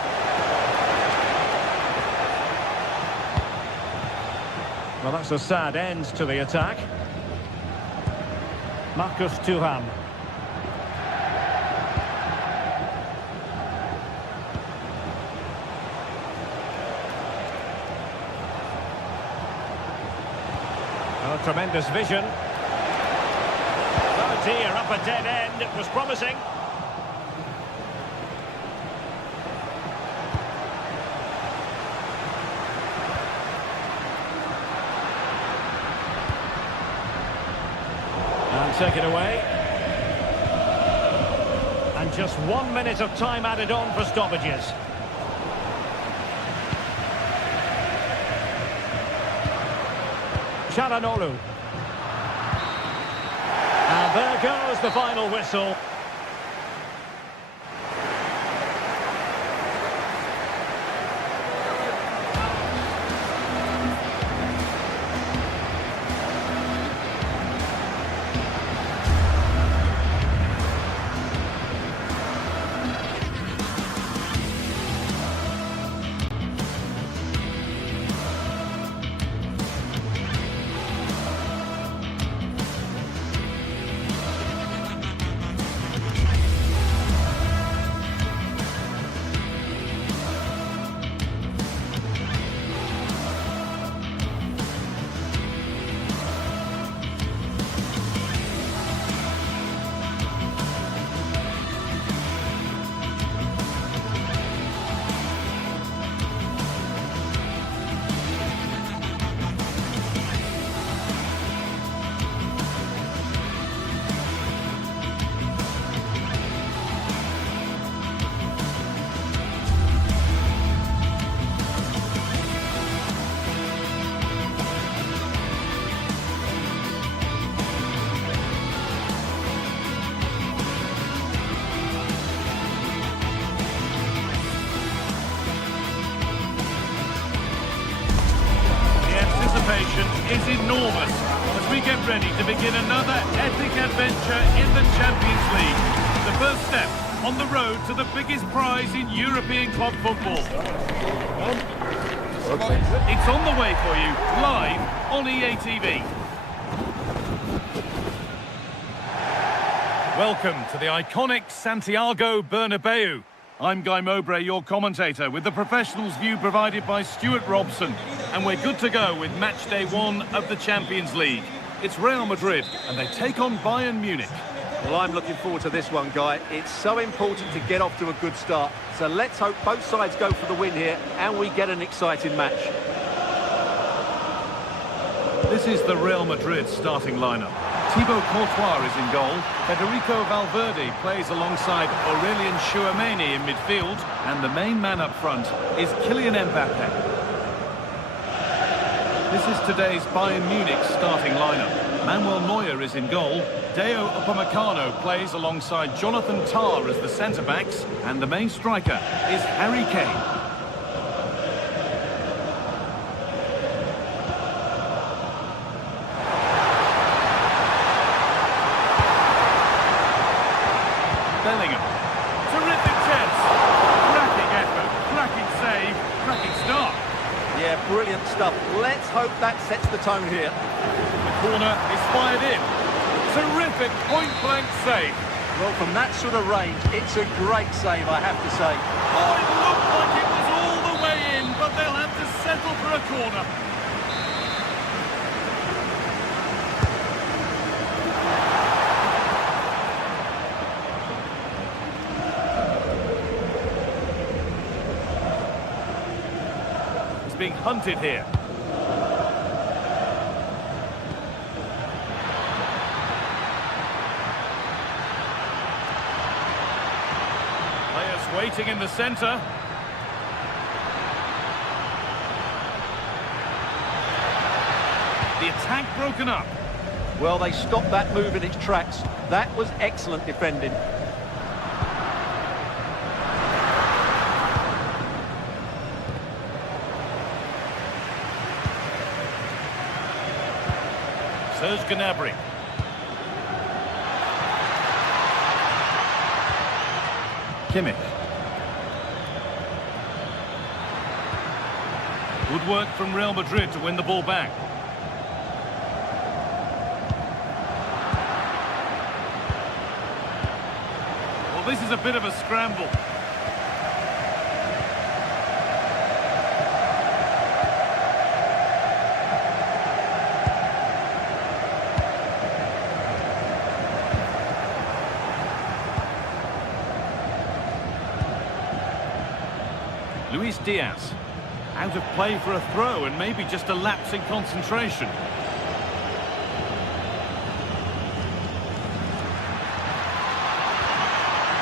Well, that's a sad end to the attack. Marcus Thuram. Oh, tremendous vision. Oh dear, up a dead end. It was promising. And take it away. And just 1 minute of time added on for stoppages. Çalhanoğlu. And there goes the final whistle. Is enormous as we get ready to begin another epic adventure in the Champions League. The first step on the road to the biggest prize in European club football. It's on the way for you, live on EA TV. Welcome to the iconic Santiago Bernabeu. I'm Guy Mowbray, your commentator, with the professionals' view provided by Stuart Robson. And we're good to go with match day 1 of the Champions League. It's Real Madrid, and they take on Bayern Munich. Well, I'm looking forward to this one, Guy. It's so important to get off to a good start. So let's hope both sides go for the win here, and we get an exciting match. This is the Real Madrid starting lineup. Thibaut Courtois is in goal. Federico Valverde plays alongside Aurélien Tchouameni in midfield. And the main man up front is Kylian Mbappe. This is today's Bayern Munich starting lineup. Manuel Neuer is in goal. Deo Upamecano plays alongside Jonathan Tah as the centre-backs. And the main striker is Harry Kane. Bellingham. Terrific chance. Cracking effort, cracking save, cracking start. Yeah, brilliant stuff. Let's hope that sets the tone here. The corner is fired in. Terrific point-blank save. Well, from that sort of range, it's a great save, I have to say. Oh, it looked like it was all the way in, but they'll have to settle for a corner. being hunted here. Players waiting in the centre. The attack broken up. Well, they stopped that move in its tracks. That was excellent defending. Serge Gnabry. Kimmich. Good work from Real Madrid to win the ball back. Well, this is a bit of a scramble. Luis Diaz, out of play for a throw and maybe just a lapse in concentration.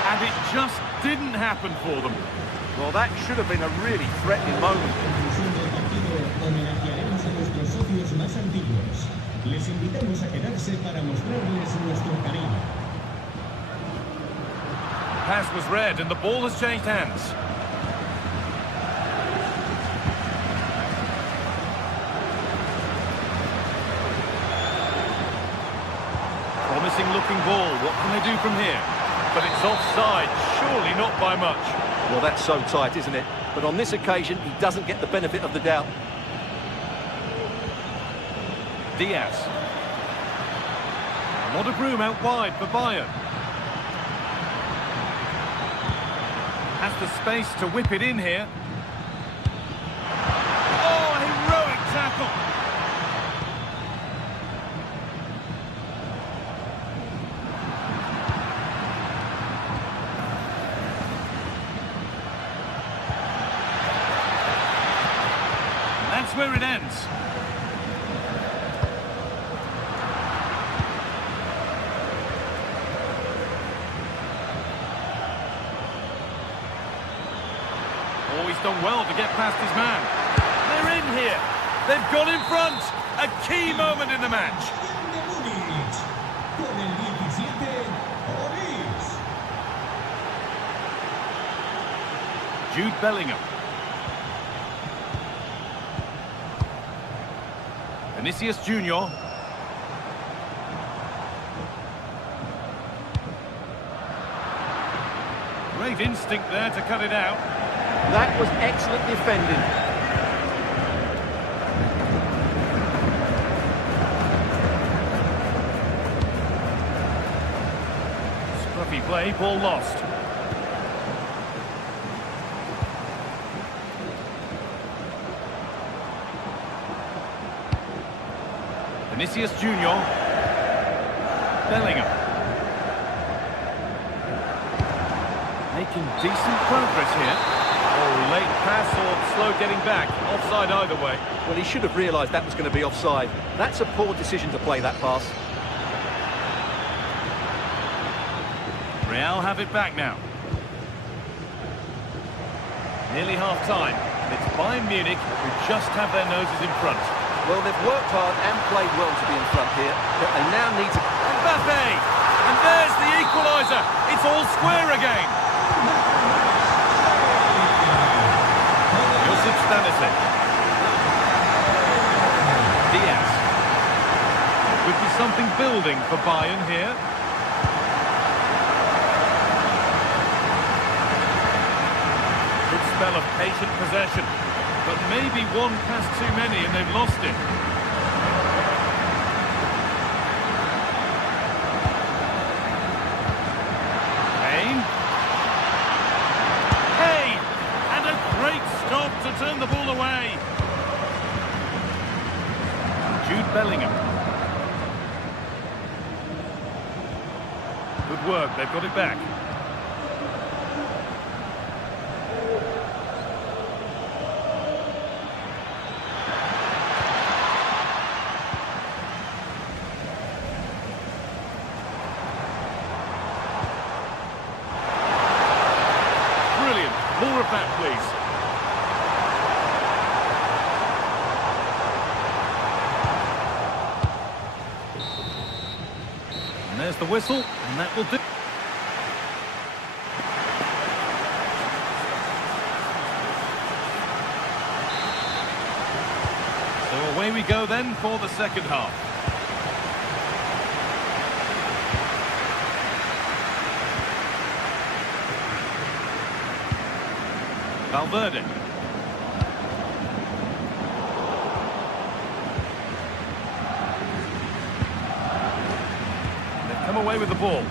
And it just didn't happen for them. Well, that should have been a really threatening moment. Conclusión del partido, homenajearemos a nuestros socios más antiguos. Les invitamos a quedarse para mostrarles nuestro cariño. Pass was read and the ball has changed hands. Promising looking ball. What can they do from here? But it's offside, surely not by much. Well, that's so tight, isn't it? But on this occasion, he doesn't get the benefit of the doubt. Diaz. A lot of room out wide for Bayern. Has the space to whip it in here. Oh, a heroic tackle. That's where it ends. Oh, he's done well to get past his man. They're in here. They've got in front. A key moment in the match. De Múnich, con el 17, Oris. Jude Bellingham. Vinicius Junior. Great instinct there to cut it out. That was excellent defending. Scruffy play, ball lost. Vinicius Junior. Bellingham. Making decent progress here. Oh, late pass or slow getting back. Offside either way. Well, he should have realised that was going to be offside. That's a poor decision to play that pass. Real have it back now. Nearly half-time. It's Bayern Munich who just have their noses in front. Well, they've worked hard and played well to be in front here, but they now need to... Mbappe! And there's the equaliser. It's all square again. Josip Stanisic. Diaz. Could be something building for Bayern here. Good spell of patient possession. But maybe one pass too many and they've lost it. Kane! And a great stop to turn the ball away. Jude Bellingham. Good work, they've got it back. that, please. And there's the whistle, and that will do. So away we go then for the second half. Valverde. They've come away with the ball.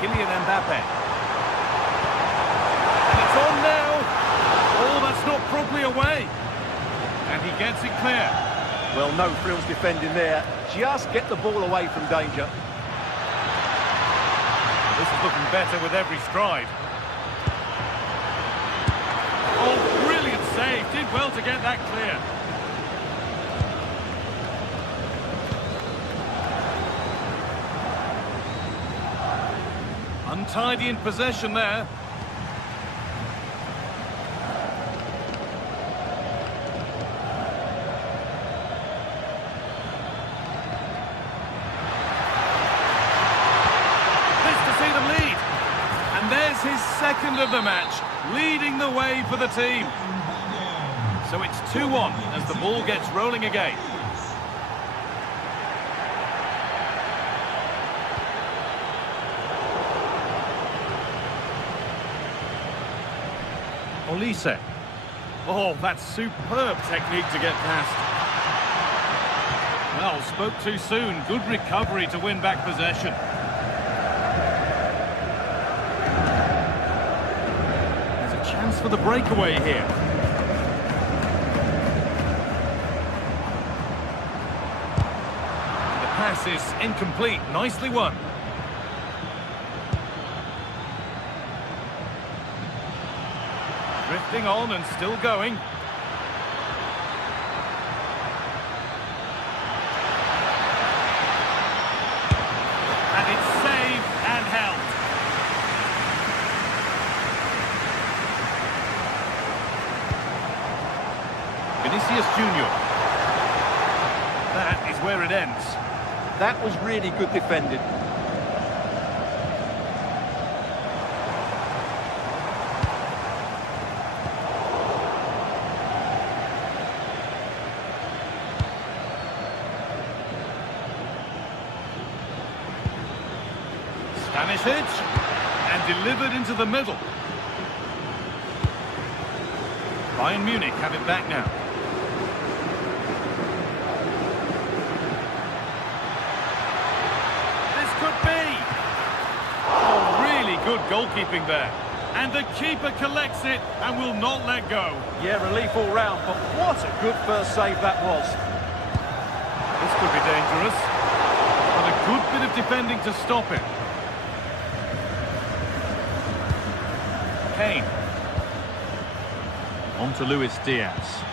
Kylian Mbappe. And it's on now. Oh, that's not properly away. And he gets it clear. Well, no frills defending there. Just get the ball away from danger. This is looking better with every stride. Oh, brilliant save. Did well to get that clear. Untidy in possession there. His second of the match, leading the way for the team. So it's 2-1 as the ball gets rolling again. Olise. Oh, that's superb technique to get past. Well, spoke too soon. Good recovery to win back possession. Chance for the breakaway here. The pass is incomplete. Nicely won. Drifting on and still going. And it's saved and held. Vinicius Junior. That is where it ends. That was really good defending. Stanisic, and delivered into the middle. Bayern Munich have it back now. Good goalkeeping there. And the keeper collects it and will not let go. Yeah, relief all round, but what a good first save that was. This could be dangerous. But a good bit of defending to stop it. Kane. On to Luis Diaz.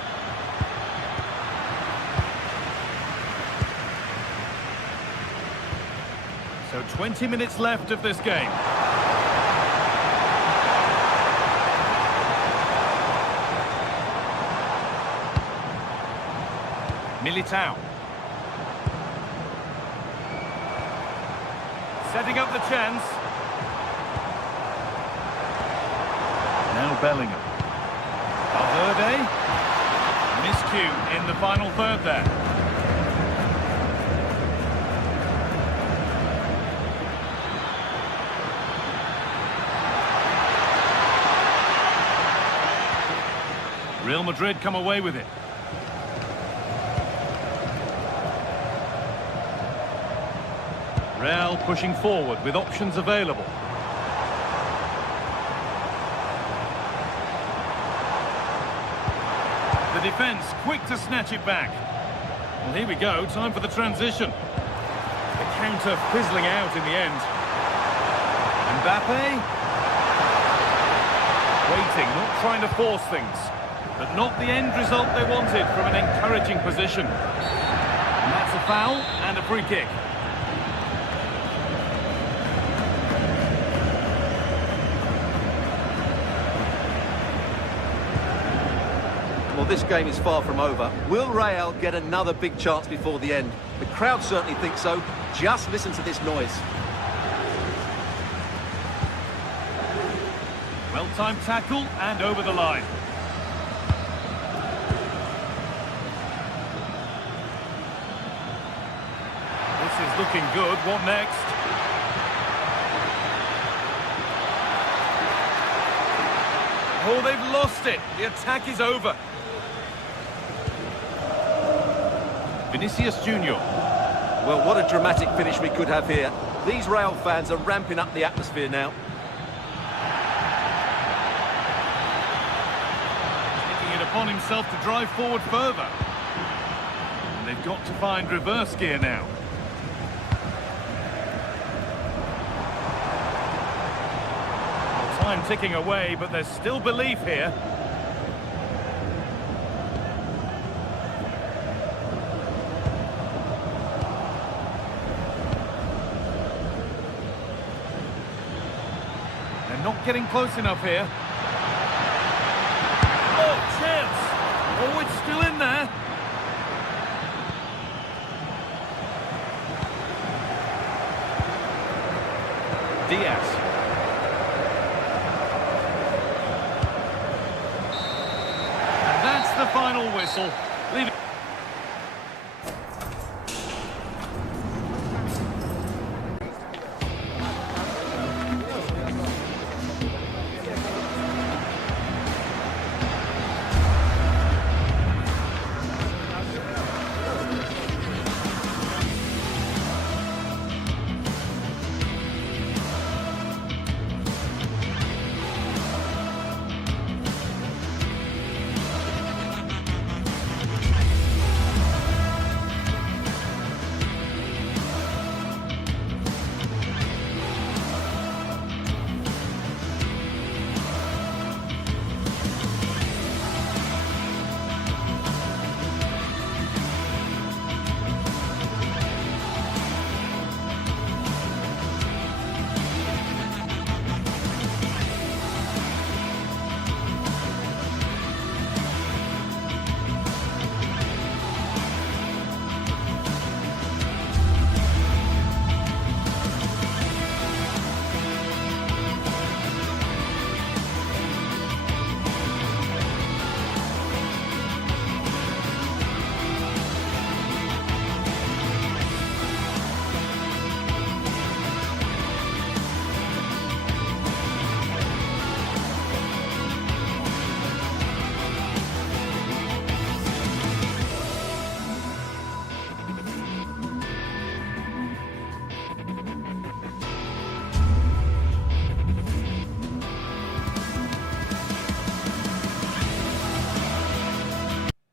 So 20 minutes left of this game. Militao. Setting up the chance. Now Bellingham. Valverde. Miscue in the final third there. Real Madrid come away with it. Real pushing forward with options available. The defence quick to snatch it back. Well, here we go, time for the transition. The counter fizzling out in the end. Mbappe. Waiting, not trying to force things. But not the end result they wanted from an encouraging position. foul and a free kick. Well, this game is far from over. Will Real get another big chance before the end? The crowd certainly think so. Just listen to this noise. Well-timed tackle and over the line. This is looking good. What next? Oh, they've lost it. The attack is over. Vinicius Junior. Well, what a dramatic finish we could have here. These Real fans are ramping up the atmosphere now. Taking it upon himself to drive forward further. And they've got to find reverse gear now. Well, time ticking away, but there's still belief here. Not getting close enough here. Oh, chance! Oh, it's still in there. Diaz. And that's the final whistle. Leave it.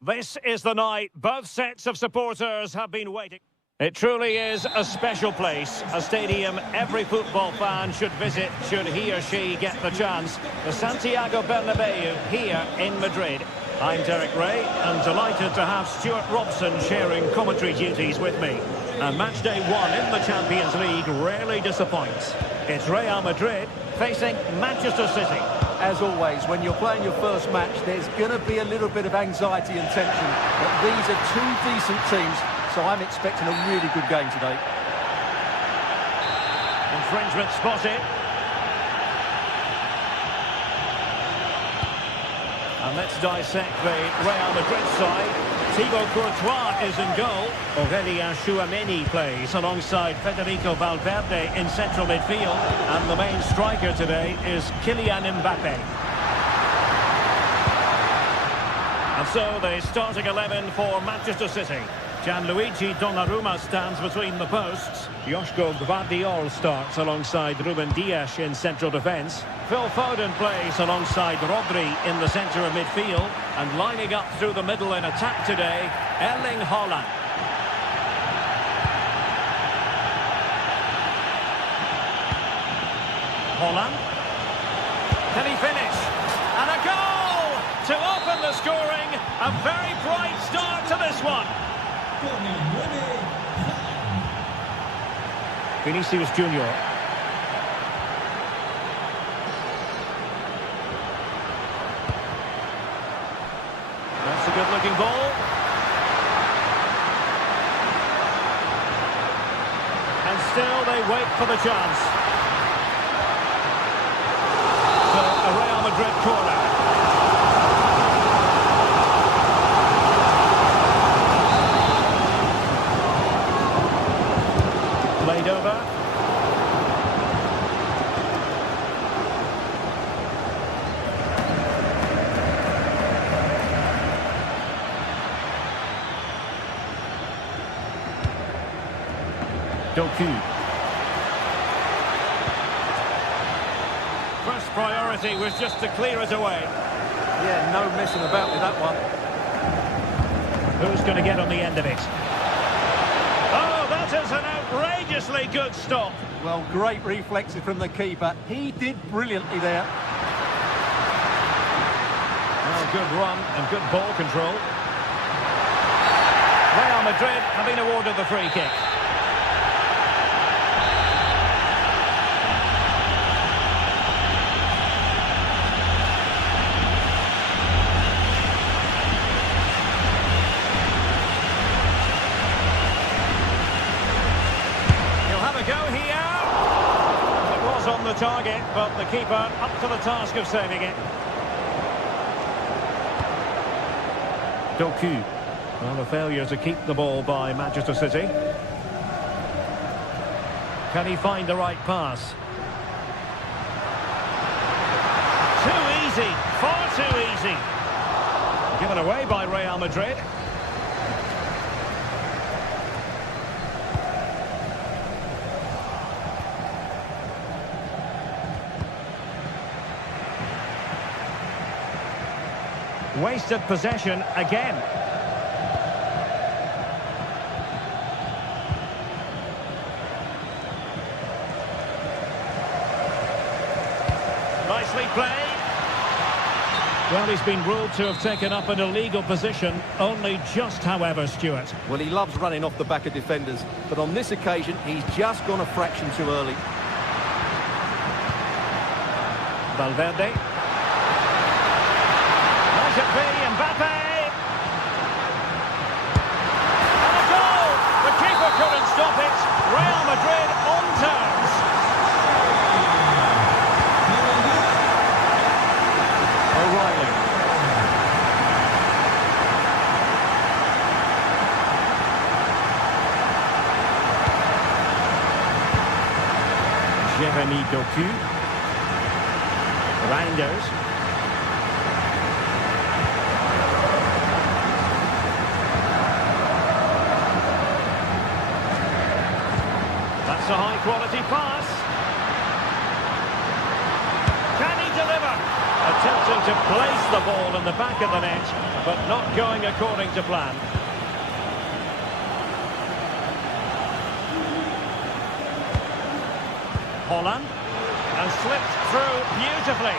This is the night both sets of supporters have been waiting. It truly is a special place, a stadium every football fan should visit should he or she get the chance. The Santiago Bernabeu here in Madrid. I'm Derek Ray and delighted to have Stuart Robson sharing commentary duties with me. And match day one in the Champions League rarely disappoints. It's Real Madrid facing Manchester City. As always, when you're playing your first match, there's going to be a little bit of anxiety and tension. But these are two decent teams, so I'm expecting a really good game today. Infringement spotted. And let's dissect the Real Madrid side. Thibaut Courtois is in goal. Aurélien Tchouameni plays alongside Federico Valverde in central midfield. And the main striker today is Kylian Mbappe. And so the starting 11 for Manchester City. Gianluigi Donnarumma stands between the posts. Joško Gvardiol starts alongside Ruben Dias in central defence. Phil Foden plays alongside Rodri in the centre of midfield. And lining up through the middle in attack today, Erling Haaland. Haaland. Can he finish? And a goal to open the scoring. A very bright start to this one. Con el 9, Vinicius Junior. That's a good-looking ball. And still they wait for the chance. So a Real Madrid corner. Played over. Doku. First priority was just to clear it away. Yeah, no messing about with that one. Who's going to get on the end of it? Oh, that is an outrageously good stop. Well, great reflexes from the keeper. He did brilliantly there. Well, good run and good ball control. Real Madrid have been awarded the free kick. Go here. It was on the target, but the keeper up to the task of saving it. Doku. Well, a failure to keep the ball by Manchester City. Can he find the right pass? Too easy. Far too easy. Given away by Real Madrid. Wasted possession again. Nicely played. Well, he's been ruled to have taken up an illegal position, only just, however, Stuart. Well, he loves running off the back of defenders, but on this occasion, he's just gone a fraction too early. Valverde. It be Mbappe. And a goal! The keeper couldn't stop it. Real Madrid on terms. O'Reilly. Jeremy Doku. Reinders. That's a high-quality pass. Can he deliver? Attempting to place the ball in the back of the net, but not going according to plan. Holland, and slipped through beautifully.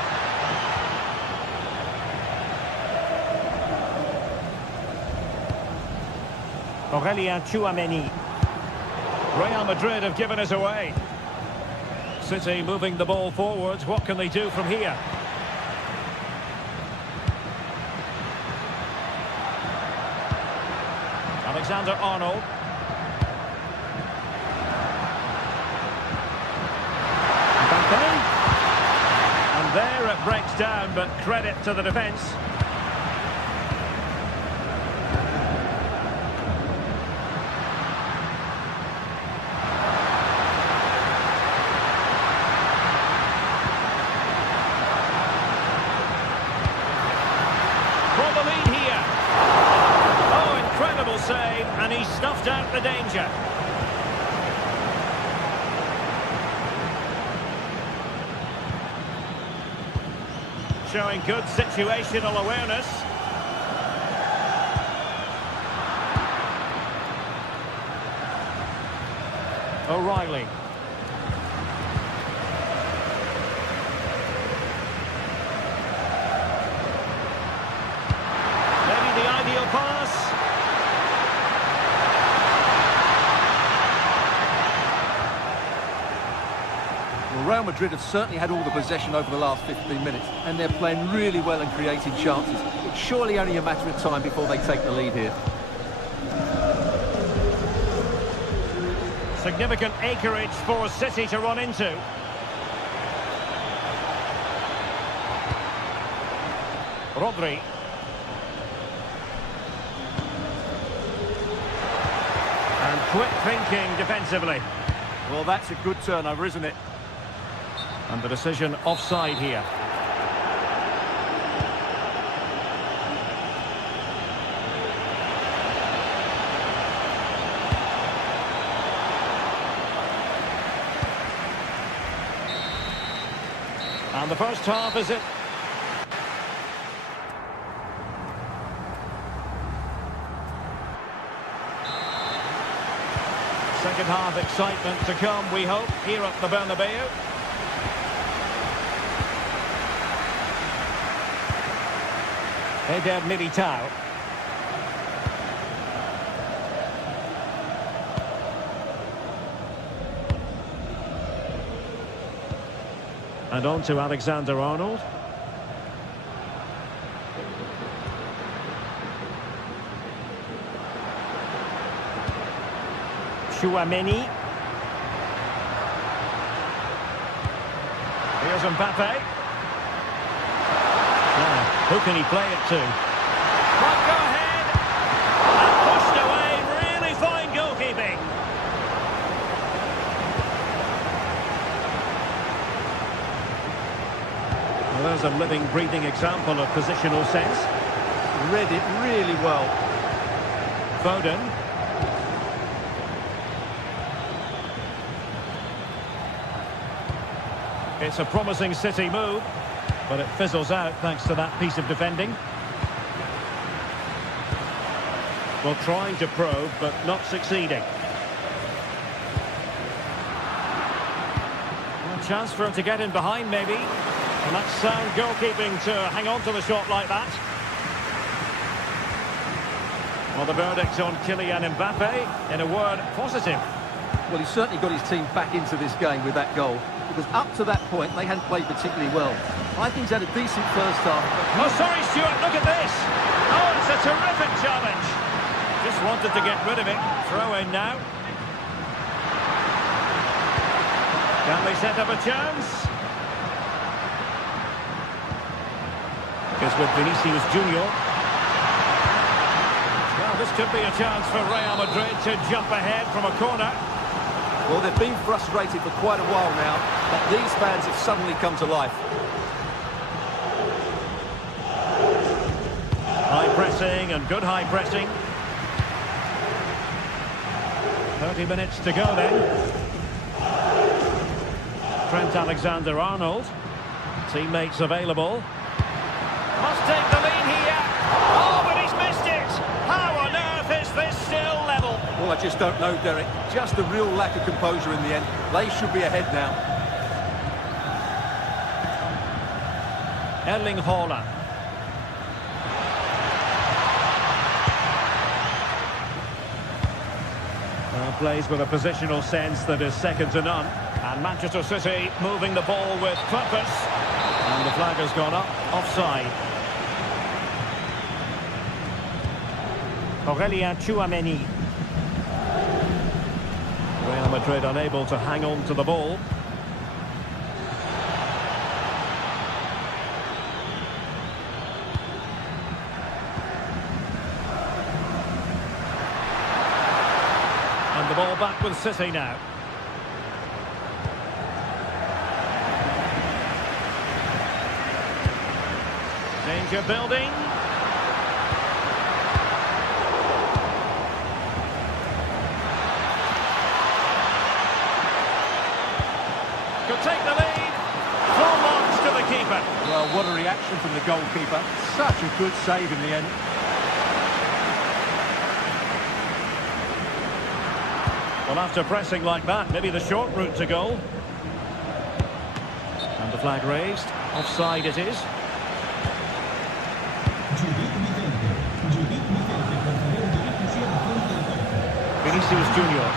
Aurélien Tchouaméni. Real Madrid have given us away. City moving the ball forwards. What can they do from here? Alexander-Arnold. And there it breaks down, but credit to the defence. For the lead here. Oh, incredible save, and he snuffed out the danger. Showing good situational awareness. O'Reilly. Maybe the ideal pass. Madrid have certainly had all the possession over the last 15 minutes, and they're playing really well and creating chances. It's surely only a matter of time before they take the lead here. Significant acreage for City to run into. Rodri. And quick thinking defensively. Well, that's a good turnover, isn't it? And the decision offside here. And the first half is it. Second half excitement to come, we hope, here at the Bernabeu. Eder Militao. And on to Alexander-Arnold. Chouameni. Here's Mbappe. Now, who can he play it to? Might go ahead. And pushed away. Really fine goalkeeping. Well, there's a living, breathing example of positional sense. Read it really well. Foden. It's a promising City move, but it fizzles out thanks to that piece of defending. Well, trying to probe, but not succeeding. A chance for him to get in behind, maybe. And that's sound goalkeeping to hang on to the shot like that. Well, the verdict on Kylian Mbappe, in a word, positive. Well, he's certainly got his team back into this game with that goal, because up to that point, they hadn't played particularly well. I think he's had a decent first half. Oh, sorry, Stuart, look at this. Oh, it's a terrific challenge. Just wanted to get rid of it. Throw in now. Can they set up a chance? It's with Vinicius Junior. Well, this could be a chance for Real Madrid to jump ahead from a corner. Well, they've been frustrated for quite a while now, but these fans have suddenly come to life. High pressing and good high pressing. 30 minutes to go then. Trent Alexander-Arnold. Teammates available. Must take the lead here. Oh, but he's missed it. How on earth is this still level? Well, I just don't know, Derek. Just a real lack of composure in the end. They should be ahead now. Erling Haaland. Plays with a positional sense that is second to none. And Manchester City moving the ball with purpose. And the flag has gone up, offside. Aurelien Chouameni. Real Madrid unable to hang on to the ball. And the ball back with City now. Danger building. Could take the lead. Full marks to the keeper. Well, what a reaction from the goalkeeper. Such a good save in the end. Well, after pressing like that, maybe the short route to goal. And the flag raised. Offside it is. Vinicius Junior.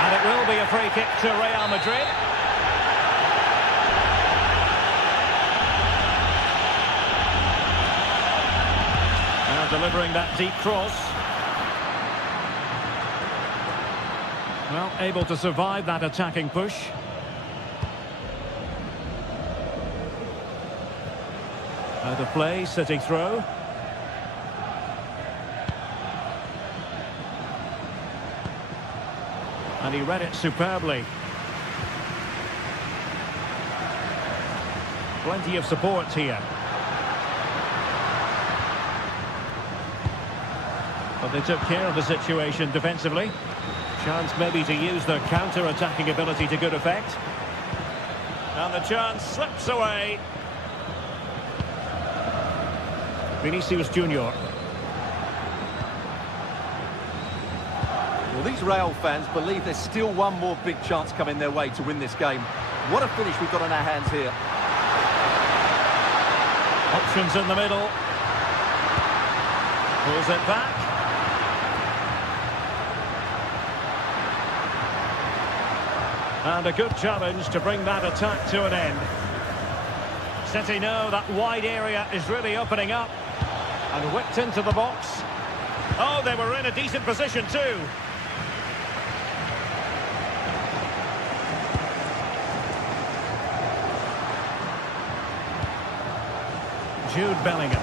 And it will be a free kick to Real Madrid. Now delivering that deep cross. Well, able to survive that attacking push. Out of play, City throw. And he read it superbly. Plenty of support here. But they took care of the situation defensively. Chance maybe to use their counter-attacking ability to good effect. And the chance slips away. Vinicius Junior. Well, these Real fans believe there's still one more big chance coming their way to win this game. What a finish we've got on our hands here. Options in the middle. Pulls it back. And a good challenge to bring that attack to an end. City know that wide area is really opening up. And whipped into the box. Oh, they were in a decent position too. Jude Bellingham.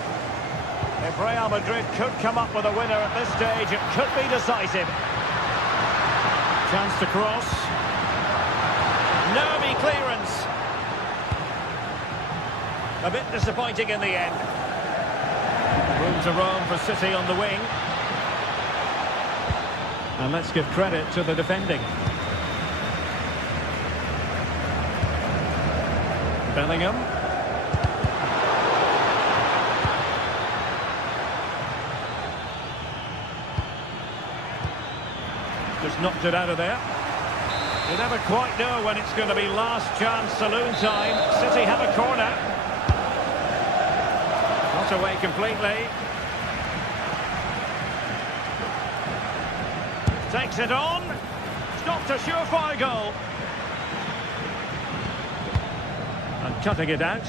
If Real Madrid could come up with a winner at this stage, it could be decisive. Chance to cross. Nervy clearance. A bit disappointing in the end. Room to roam for City on the wing. And let's give credit to the defending. Bellingham. Just knocked it out of there. You never quite know when it's going to be last chance saloon time. City have a corner. Not away completely. Takes it on. Stopped a surefire goal. And cutting it out.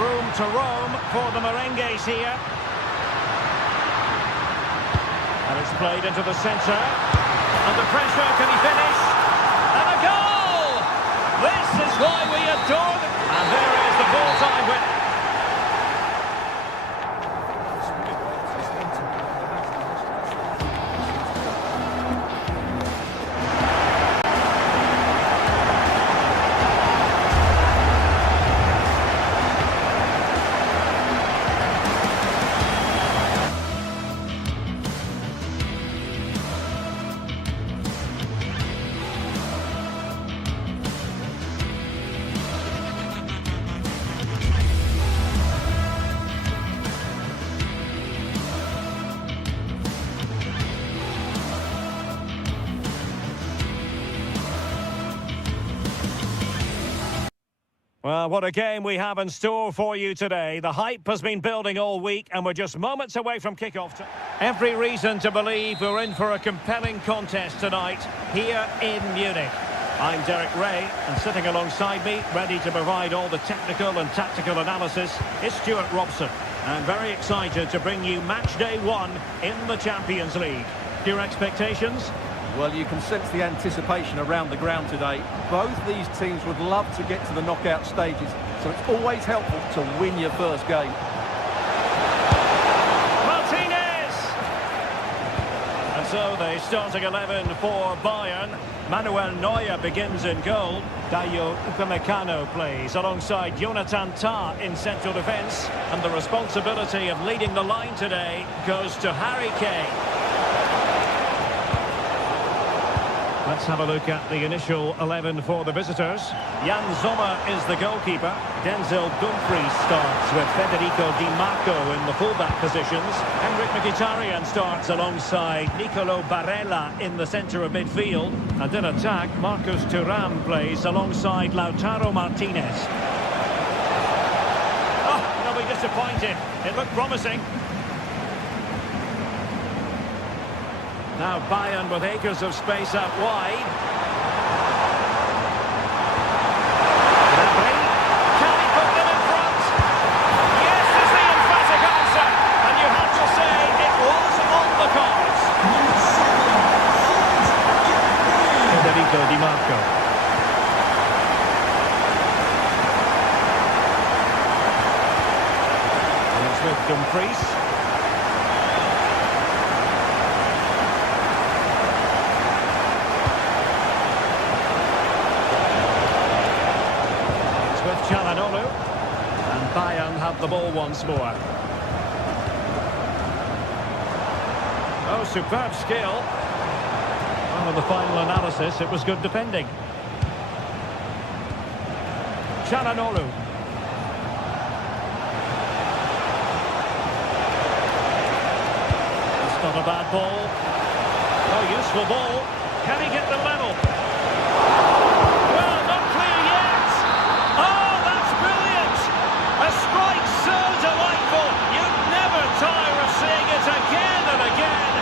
Room to roam for the Merengues here. And it's played into the centre. Under pressure, can he finish? And a goal! This is why we adore them. And there is the full-time winner. Well, what a game we have in store for you today. The hype has been building all week and we're just moments away from kick-off. Every reason to believe we're in for a compelling contest tonight here in Munich. I'm Derek Ray, and sitting alongside me, ready to provide all the technical and tactical analysis, is Stuart Robson. And very excited to bring you match day one in the Champions League. Your expectations? Well, you can sense the anticipation around the ground today. Both these teams would love to get to the knockout stages, so it's always helpful to win your first game. Martinez! And so the starting 11 for Bayern. Manuel Neuer begins in goal. Dayo Upamecano plays alongside Jonathan Tah in central defence. And the responsibility of leading the line today goes to Harry Kane. Let's have a look at the initial 11 for the visitors. Jan Sommer is the goalkeeper. Denzel Dumfries starts with Federico Di Marco in the fullback positions. Henrik Mkhitaryan starts alongside Nicolo Barella in the centre of midfield. And in attack, Marcus Thuram plays alongside Lautaro Martinez. Oh, they'll be disappointed. It looked promising. Now Bayern with acres of space out wide. Can he put them in front? Yes is the emphatic answer. And you have to say it was on the cards. Federico Di Marco. And it's with Dumfries. Çalhanoğlu, and Bayern have the ball once more. Oh, superb skill. Well, in the final analysis, it was good defending. Çalhanoğlu. It's not a bad ball. Oh, useful ball. Can he get the level? Again and again,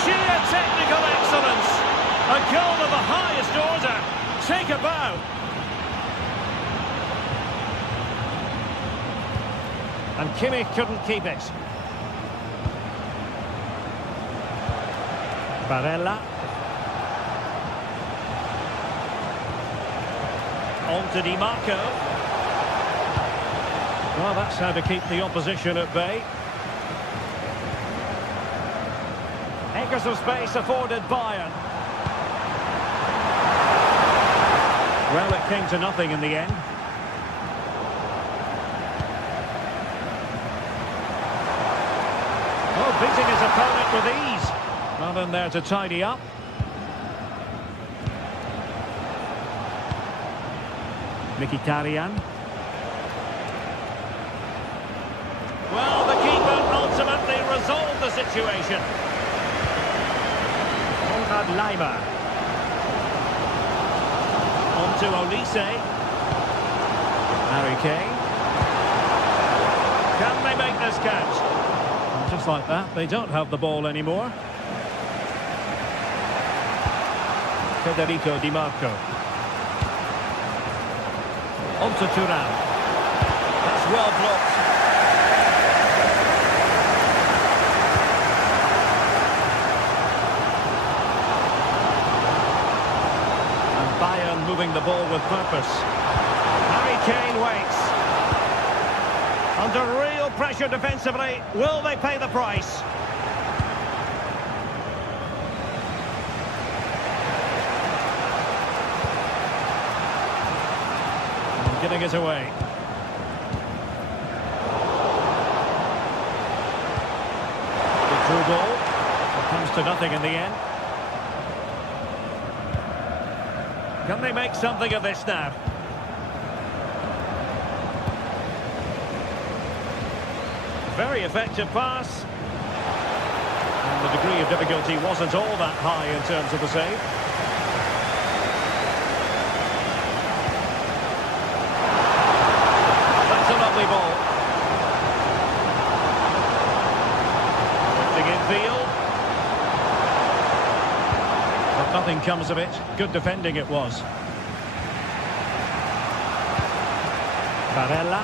sheer technical excellence, a goal of the highest order. Take a bow. And Kimmich couldn't keep it. Barella. On to Di Marco. Well, that's how to keep the opposition at bay. Acres of space afforded Bayern. Well, it came to nothing in the end. Oh, beating his opponent with ease. Not in there to tidy up. Mkhitaryan. Well, the keeper ultimately resolved the situation. Lima. On to Olise. Harry Kane. Can they make this count? And just like that, they don't have the ball anymore. Federico Di Marco. On to Thuram. That's well blocked. Bayern moving the ball with purpose. Harry Kane waits. Under real pressure defensively. Will they pay the price? And giving it away. The through ball. It comes to nothing in the end. Can they make something of this now? Very effective pass. And the degree of difficulty wasn't all that high in terms of the save. That's a lovely ball. Lifting infield. Nothing comes of it. Good defending it was. Barella.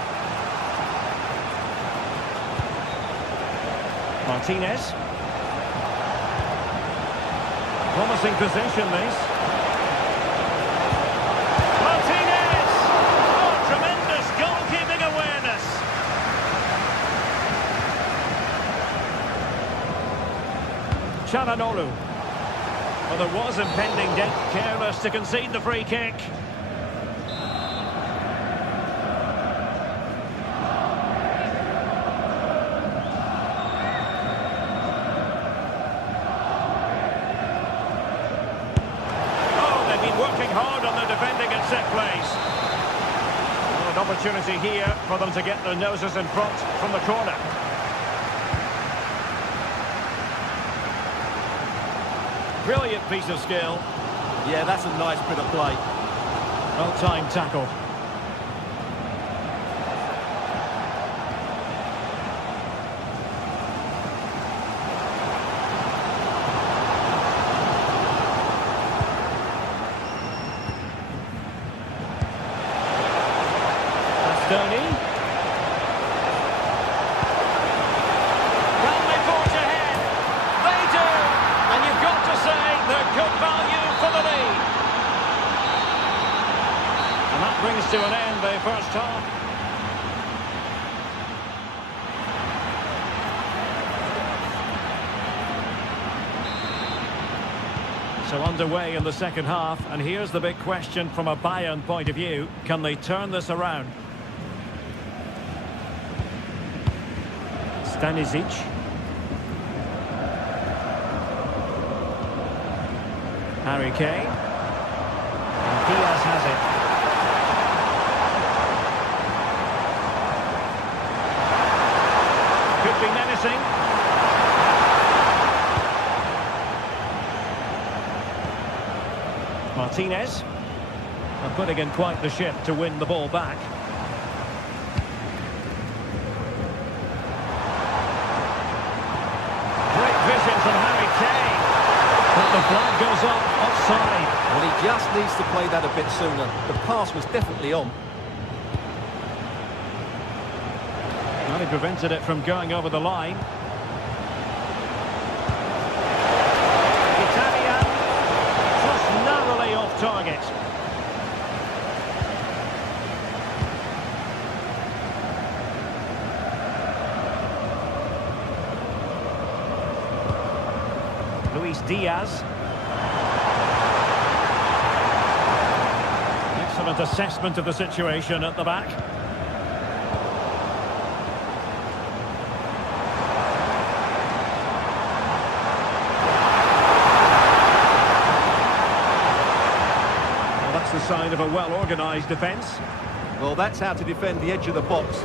Martinez. Promising possession, this. Martinez! Oh, tremendous goalkeeping awareness. Çalhanoğlu. Well, there was impending death. Careless to concede the free kick. Oh, they've been working hard on their defending at set plays. Well, an opportunity here for them to get their noses in front from the corner. Brilliant piece of skill. Yeah, that's a nice bit of play. Well-timed tackle. Bastoni. Can they forge ahead? They do! And you've got to say they're good value for the lead. And that brings to an end the first half. So underway in the second half, and here's the big question from a Bayern point of view. Can they turn this around? Stanisic. Harry Kane. And Diaz has it. Could be menacing. Martinez are putting in quite the shift to win the ball back. Great vision from Harry Kane. But the flag goes up offside. Well, he just needs to play that a bit sooner. The pass was definitely on. Well, he prevented it from going over the line. Off target. Luis Diaz. Excellent assessment of the situation at the back. The sign of a well-organised defence. Well, that's how to defend the edge of the box.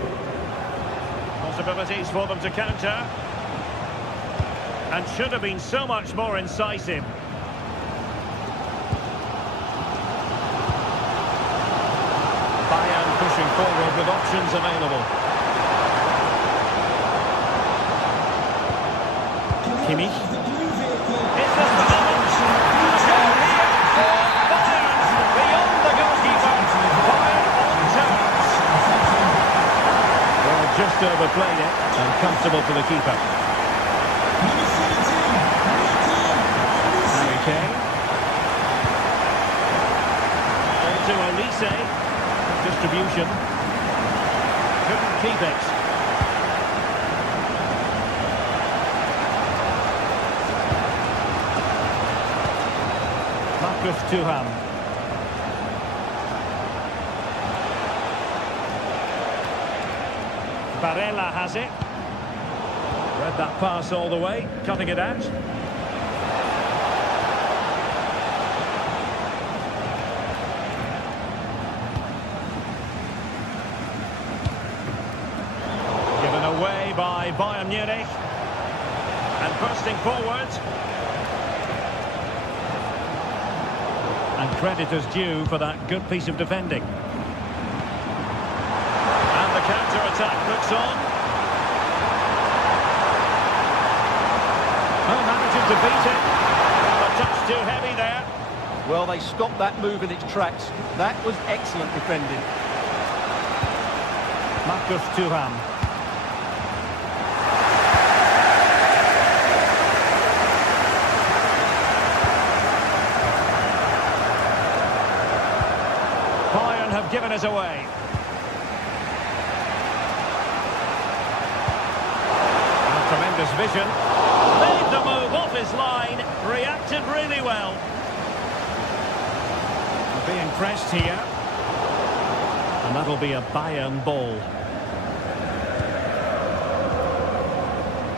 Possibilities for them to counter. And should have been so much more incisive. Bayern pushing forward with options available. Kimmich. Is this the moment? Just overplayed it and comfortable for the keeper. Harry Kane. Into Olise. Distribution. Couldn't keep it. Marcus Thuram. Barella has it. Read that pass all the way, cutting it out. Given away by Bayern Munich. And bursting forward. And credit is due for that good piece of defending. Counter-attack looks on. Oh, manages to beat it. A touch too heavy there. Well, they stopped that move in its tracks. That was excellent defending. Marcus Thuram. Bayern have given us away. Tremendous vision. Made the move off his line. Reacted really well. Being pressed here. And that'll be a Bayern ball.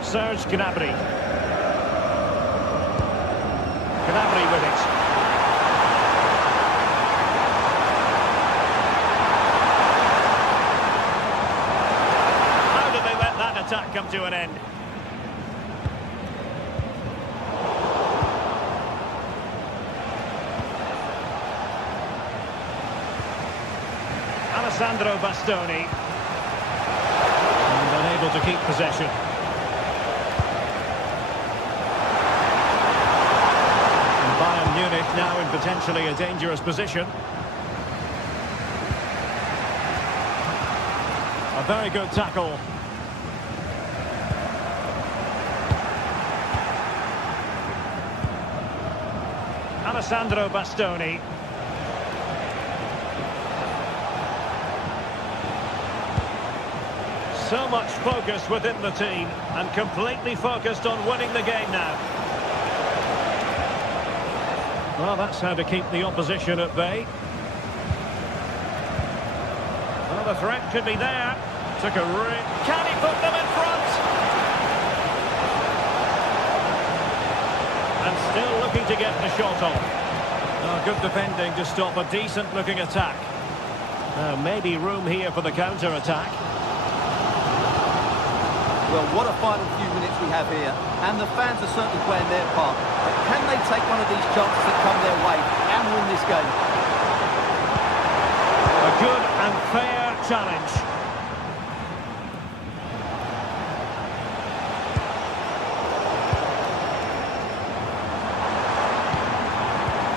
Serge Gnabry. Gnabry with it. How did they let that attack come to an end? Alessandro Bastoni. And unable to keep possession. And Bayern Munich now in potentially a dangerous position. A very good tackle. Alessandro Bastoni. So much focus within the team and completely focused on winning the game now. Well, that's how to keep the opposition at bay. Well, the threat could be there. Took a rip. Can he put them in front? And still looking to get the shot off. Oh, good defending to stop a decent-looking attack. Now, maybe room here for the counter-attack. Well, what a final few minutes we have here. And the fans are certainly playing their part. But can they take one of these chances that come their way and win this game? A good and fair challenge.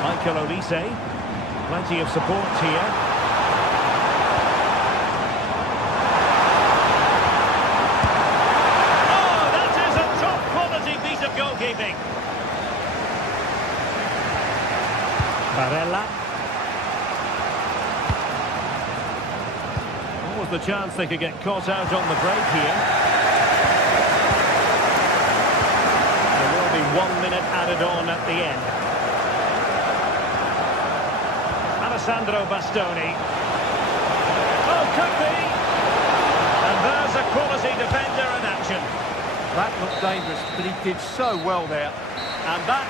Michael Olise. Plenty of support here. Barella. What was the chance they could get caught out on the break here? There will be 1 minute added on at the end. Alessandro Bastoni. Oh, could be! And there's a quality defender in action. That looked dangerous, but he did so well there. And that...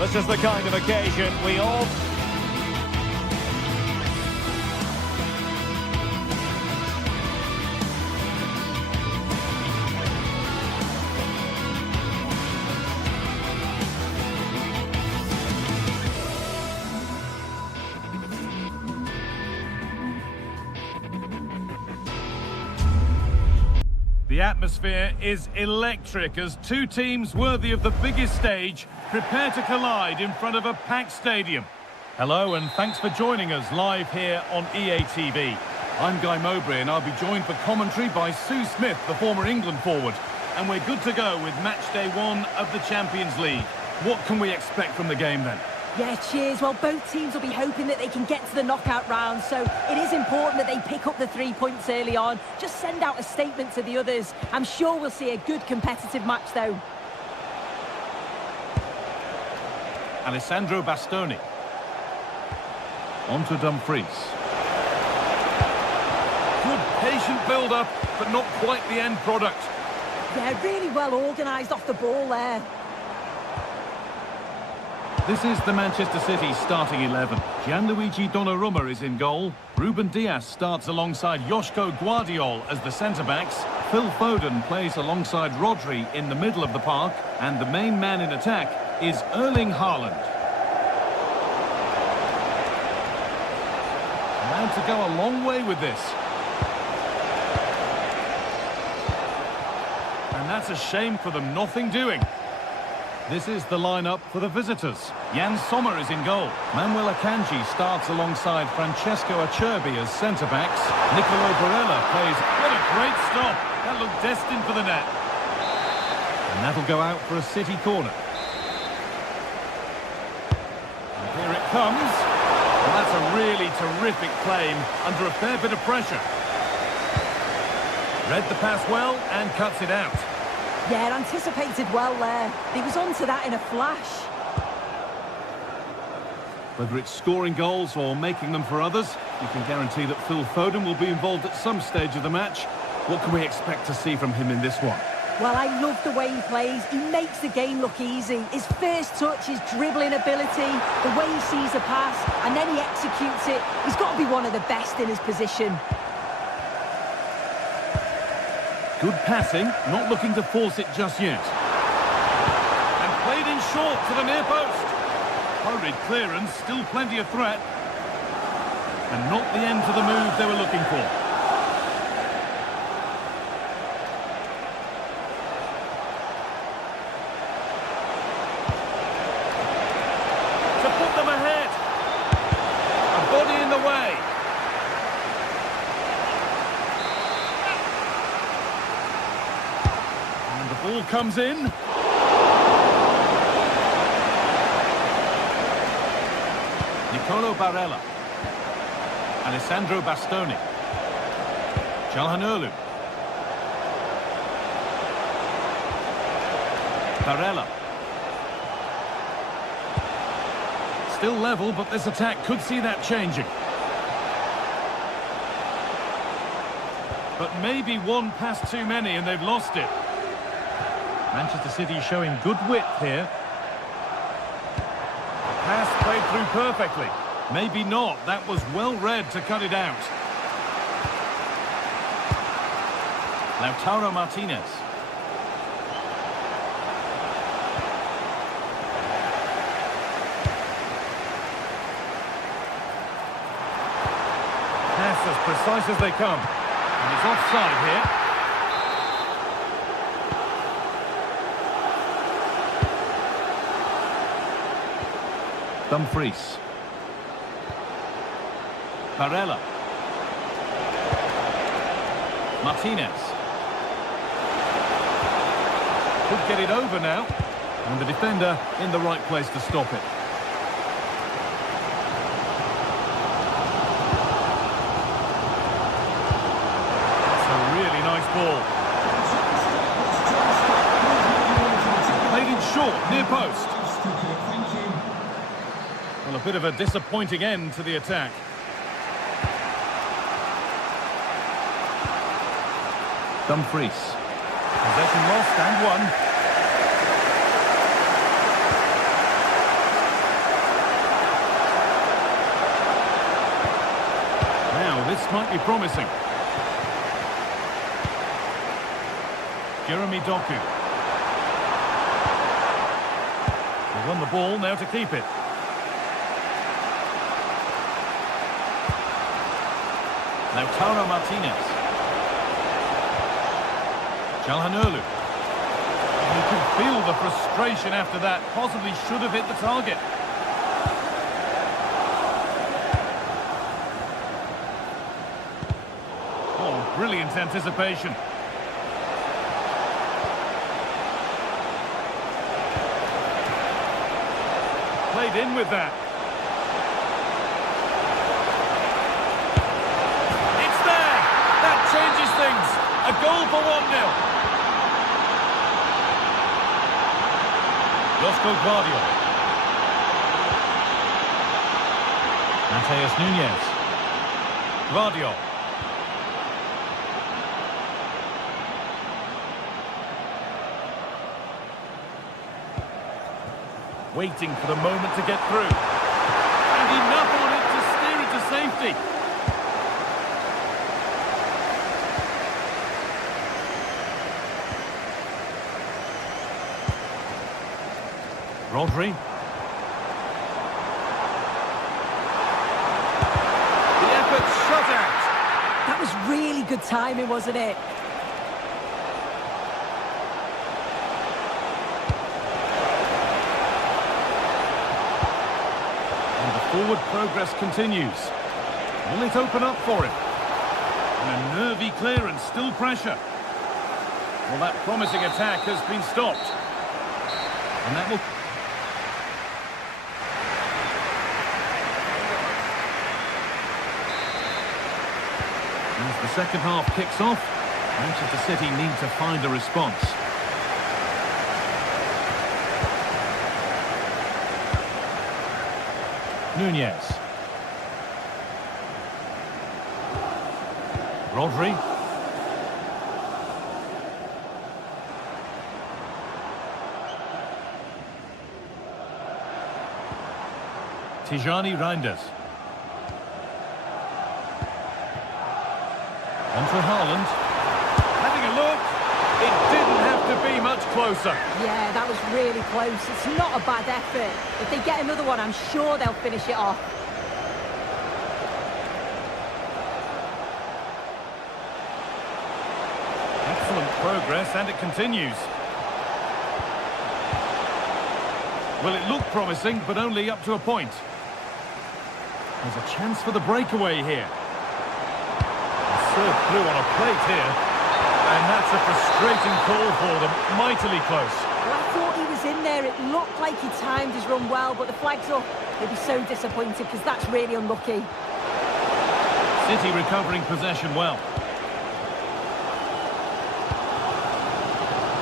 This is the kind of occasion we all... The atmosphere is electric as two teams worthy of the biggest stage prepare to collide in front of a packed stadium. Hello and thanks for joining us live here on EA TV. I'm Guy Mowbray and I'll be joined for commentary by Sue Smith, the former England forward. And we're good to go with match day 1 of the Champions League. What can we expect from the game then? Yeah, cheers. Well, both teams will be hoping that they can get to the knockout round, so it is important that they pick up the 3 points early on. Just send out a statement to the others. I'm sure we'll see a good competitive match, though. Alessandro Bastoni. On to Dumfries. Good patient build-up, but not quite the end product. Yeah, really well organised off the ball there. This is the Manchester City starting 11. Gianluigi Donnarumma is in goal. Ruben Dias starts alongside Joško Guardiol as the centre-backs. Phil Foden plays alongside Rodri in the middle of the park. And the main man in attack is Erling Haaland. Allowed to go a long way with this. And that's a shame for them, nothing doing. This is the lineup for the visitors. Jan Sommer is in goal. Manuel Akanji starts alongside Francesco Acerbi as centre-backs. Nicolo Barella plays. What a great stop! That looked destined for the net. And that'll go out for a City corner. And here it comes. Well, that's a really terrific claim under a fair bit of pressure. Read the pass well and cuts it out. Yeah, anticipated well there. He was onto that in a flash. Whether it's scoring goals or making them for others, you can guarantee that Phil Foden will be involved at some stage of the match. What can we expect to see from him in this one? Well, I love the way he plays. He makes the game look easy. His first touch, his dribbling ability, the way he sees a pass, and then he executes it. He's got to be one of the best in his position. Good passing, not looking to force it just yet. And played in short to the near post. Hurried clearance, still plenty of threat. And not the end to the move they were looking for. To put them ahead. A body in the way. Ball comes in. Nicolo Barella. Alessandro Bastoni. Calhanoglu. Barella. Still level, but this attack could see that changing. But maybe one pass too many and they've lost it. Manchester City showing good width here. Pass played through perfectly. Maybe not. That was well read to cut it out. Lautaro Martinez. Pass as precise as they come. And it's offside here. Dumfries. Barella. Martinez. Could get it over now. And the defender in the right place to stop it. That's a really nice ball. Played in short, near post. Well, a bit of a disappointing end to the attack. Dumfries. Possession lost and won. Now, this might be promising. Jeremy Doku. They won the ball, now to keep it. Lautaro Martinez. Calhanoglu. You can feel the frustration after that. Possibly should have hit the target. Oh, brilliant anticipation. Played in with that. Changes things. A goal for 1-0. Josko Gvardiol. Mateus Nunes. Gvardiol. Waiting for the moment to get through. And enough on it to steer it to safety. Rodri. The effort shot out. That was really good timing, wasn't it? Forward progress continues. Will it open up for him? And a nervy clearance, still pressure. Well, that promising attack has been stopped. And that will... As the second half kicks off, Manchester City need to find a response. Nunez. Rodri. Tijani Reinders. On for Haaland. Having a look. It didn't have to be much closer. Yeah, that was really close. It's not a bad effort. If they get another one, I'm sure they'll finish it off. Excellent progress, and it continues. Well, it looked promising, but only up to a point. There's a chance for the breakaway here. Served through on a plate here. And that's a frustrating call for them. Mightily close. Well, I thought he was in there. It looked like he timed his run well, but the flag's up. He'll be so disappointed because that's really unlucky. City recovering possession well.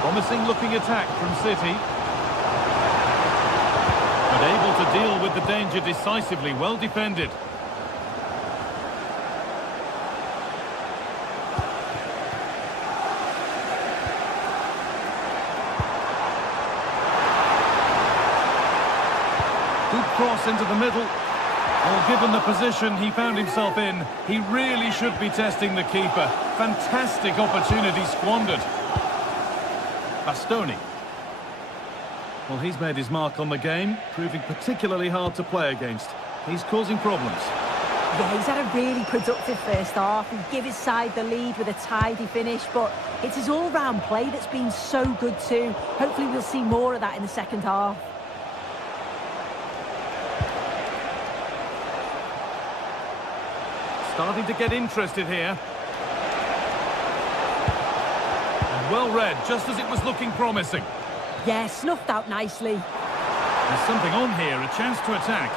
Promising looking attack from City. But able to deal with the danger decisively. Well defended. Good cross into the middle. Well, given the position he found himself in, he really should be testing the keeper. Fantastic opportunity squandered. Bastoni. Well, he's made his mark on the game, proving particularly hard to play against. He's causing problems. Yeah, he's had a really productive first half. He gave his side the lead with a tidy finish, but it's his all-round play that's been so good too. Hopefully we'll see more of that in the second half. Starting to get interested here. And well read, just as it was looking promising. Yeah, snuffed out nicely. There's something on here, a chance to attack.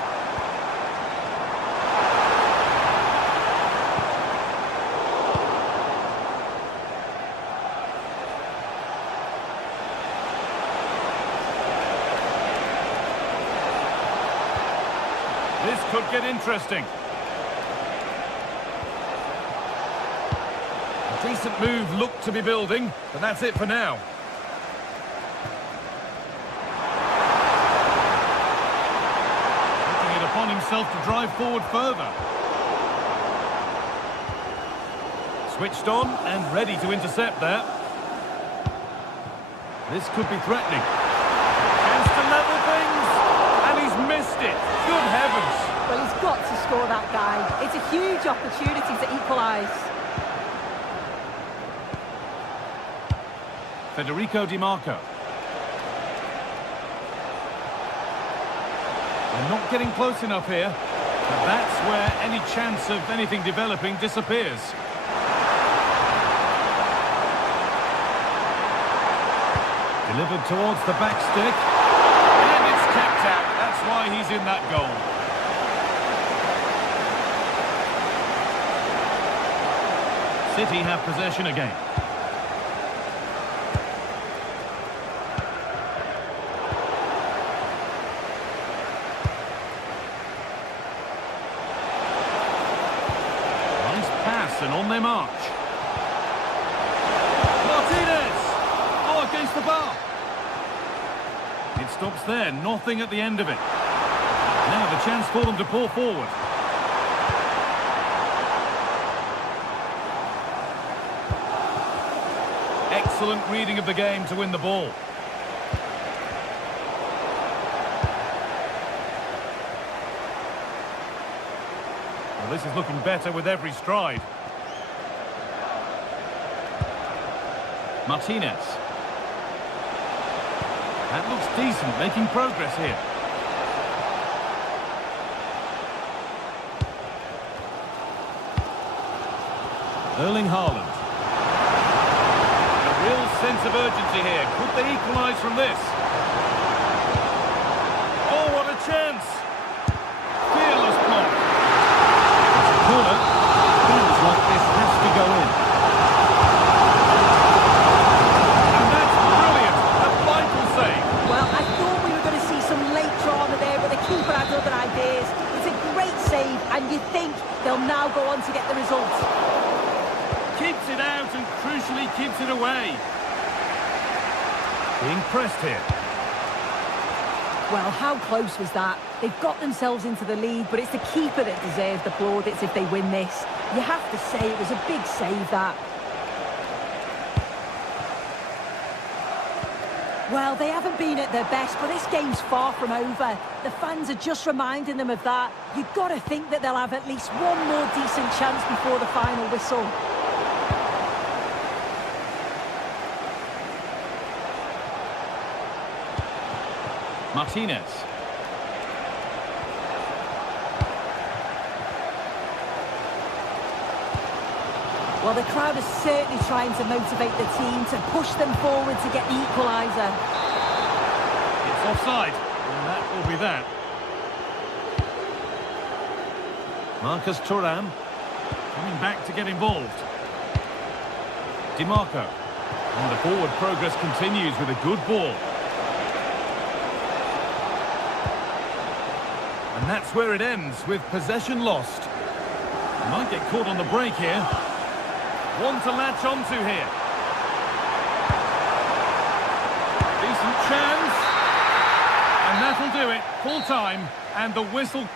This could get interesting. A decent move looked to be building, but that's it for now. Taking it upon himself to drive forward further. Switched on and ready to intercept there. This could be threatening. Chance to level things, and he's missed it. Good heavens. Well, he's got to score that guy. It's a huge opportunity to equalise. Federico Di Marco. They're not getting close enough here. But that's where any chance of anything developing disappears. Delivered towards the back stick. And it's kept out. That's why he's in that goal. City have possession again. Nice pass and on their march. Martinez! Oh, against the bar. It stops there, nothing at the end of it. Now the chance for them to pull forward. Excellent reading of the game to win the ball. Well, this is looking better with every stride. Martinez. That looks decent, making progress here. Erling Haaland. A real sense of urgency here. Could they equalise from this? Oh, what a chance! Fearless block. It's a corner. Feels like this has to go in. And that's brilliant. A vital save. Well, I thought we were going to see some late drama there, but the keeper had other ideas. It's a great save, and you think they'll now go on to get the result. Keeps it out and crucially keeps it away. Being pressed here. Well, how close was that? They've got themselves into the lead, but it's the keeper that deserves the plaudits if they win this. You have to say it was a big save, that. Well, they haven't been at their best, but this game's far from over. The fans are just reminding them of that. You've got to think that they'll have at least one more decent chance before the final whistle. Martinez. Well, the crowd is certainly trying to motivate the team to push them forward to get the equaliser. It's offside, and that will be that. Marcus Thuram. Coming back to get involved. DiMarco. And the forward progress continues with a good ball. And that's where it ends, with possession lost. Might get caught on the break here. One to latch onto here. Decent chance. And that'll do it. Full time. And the whistle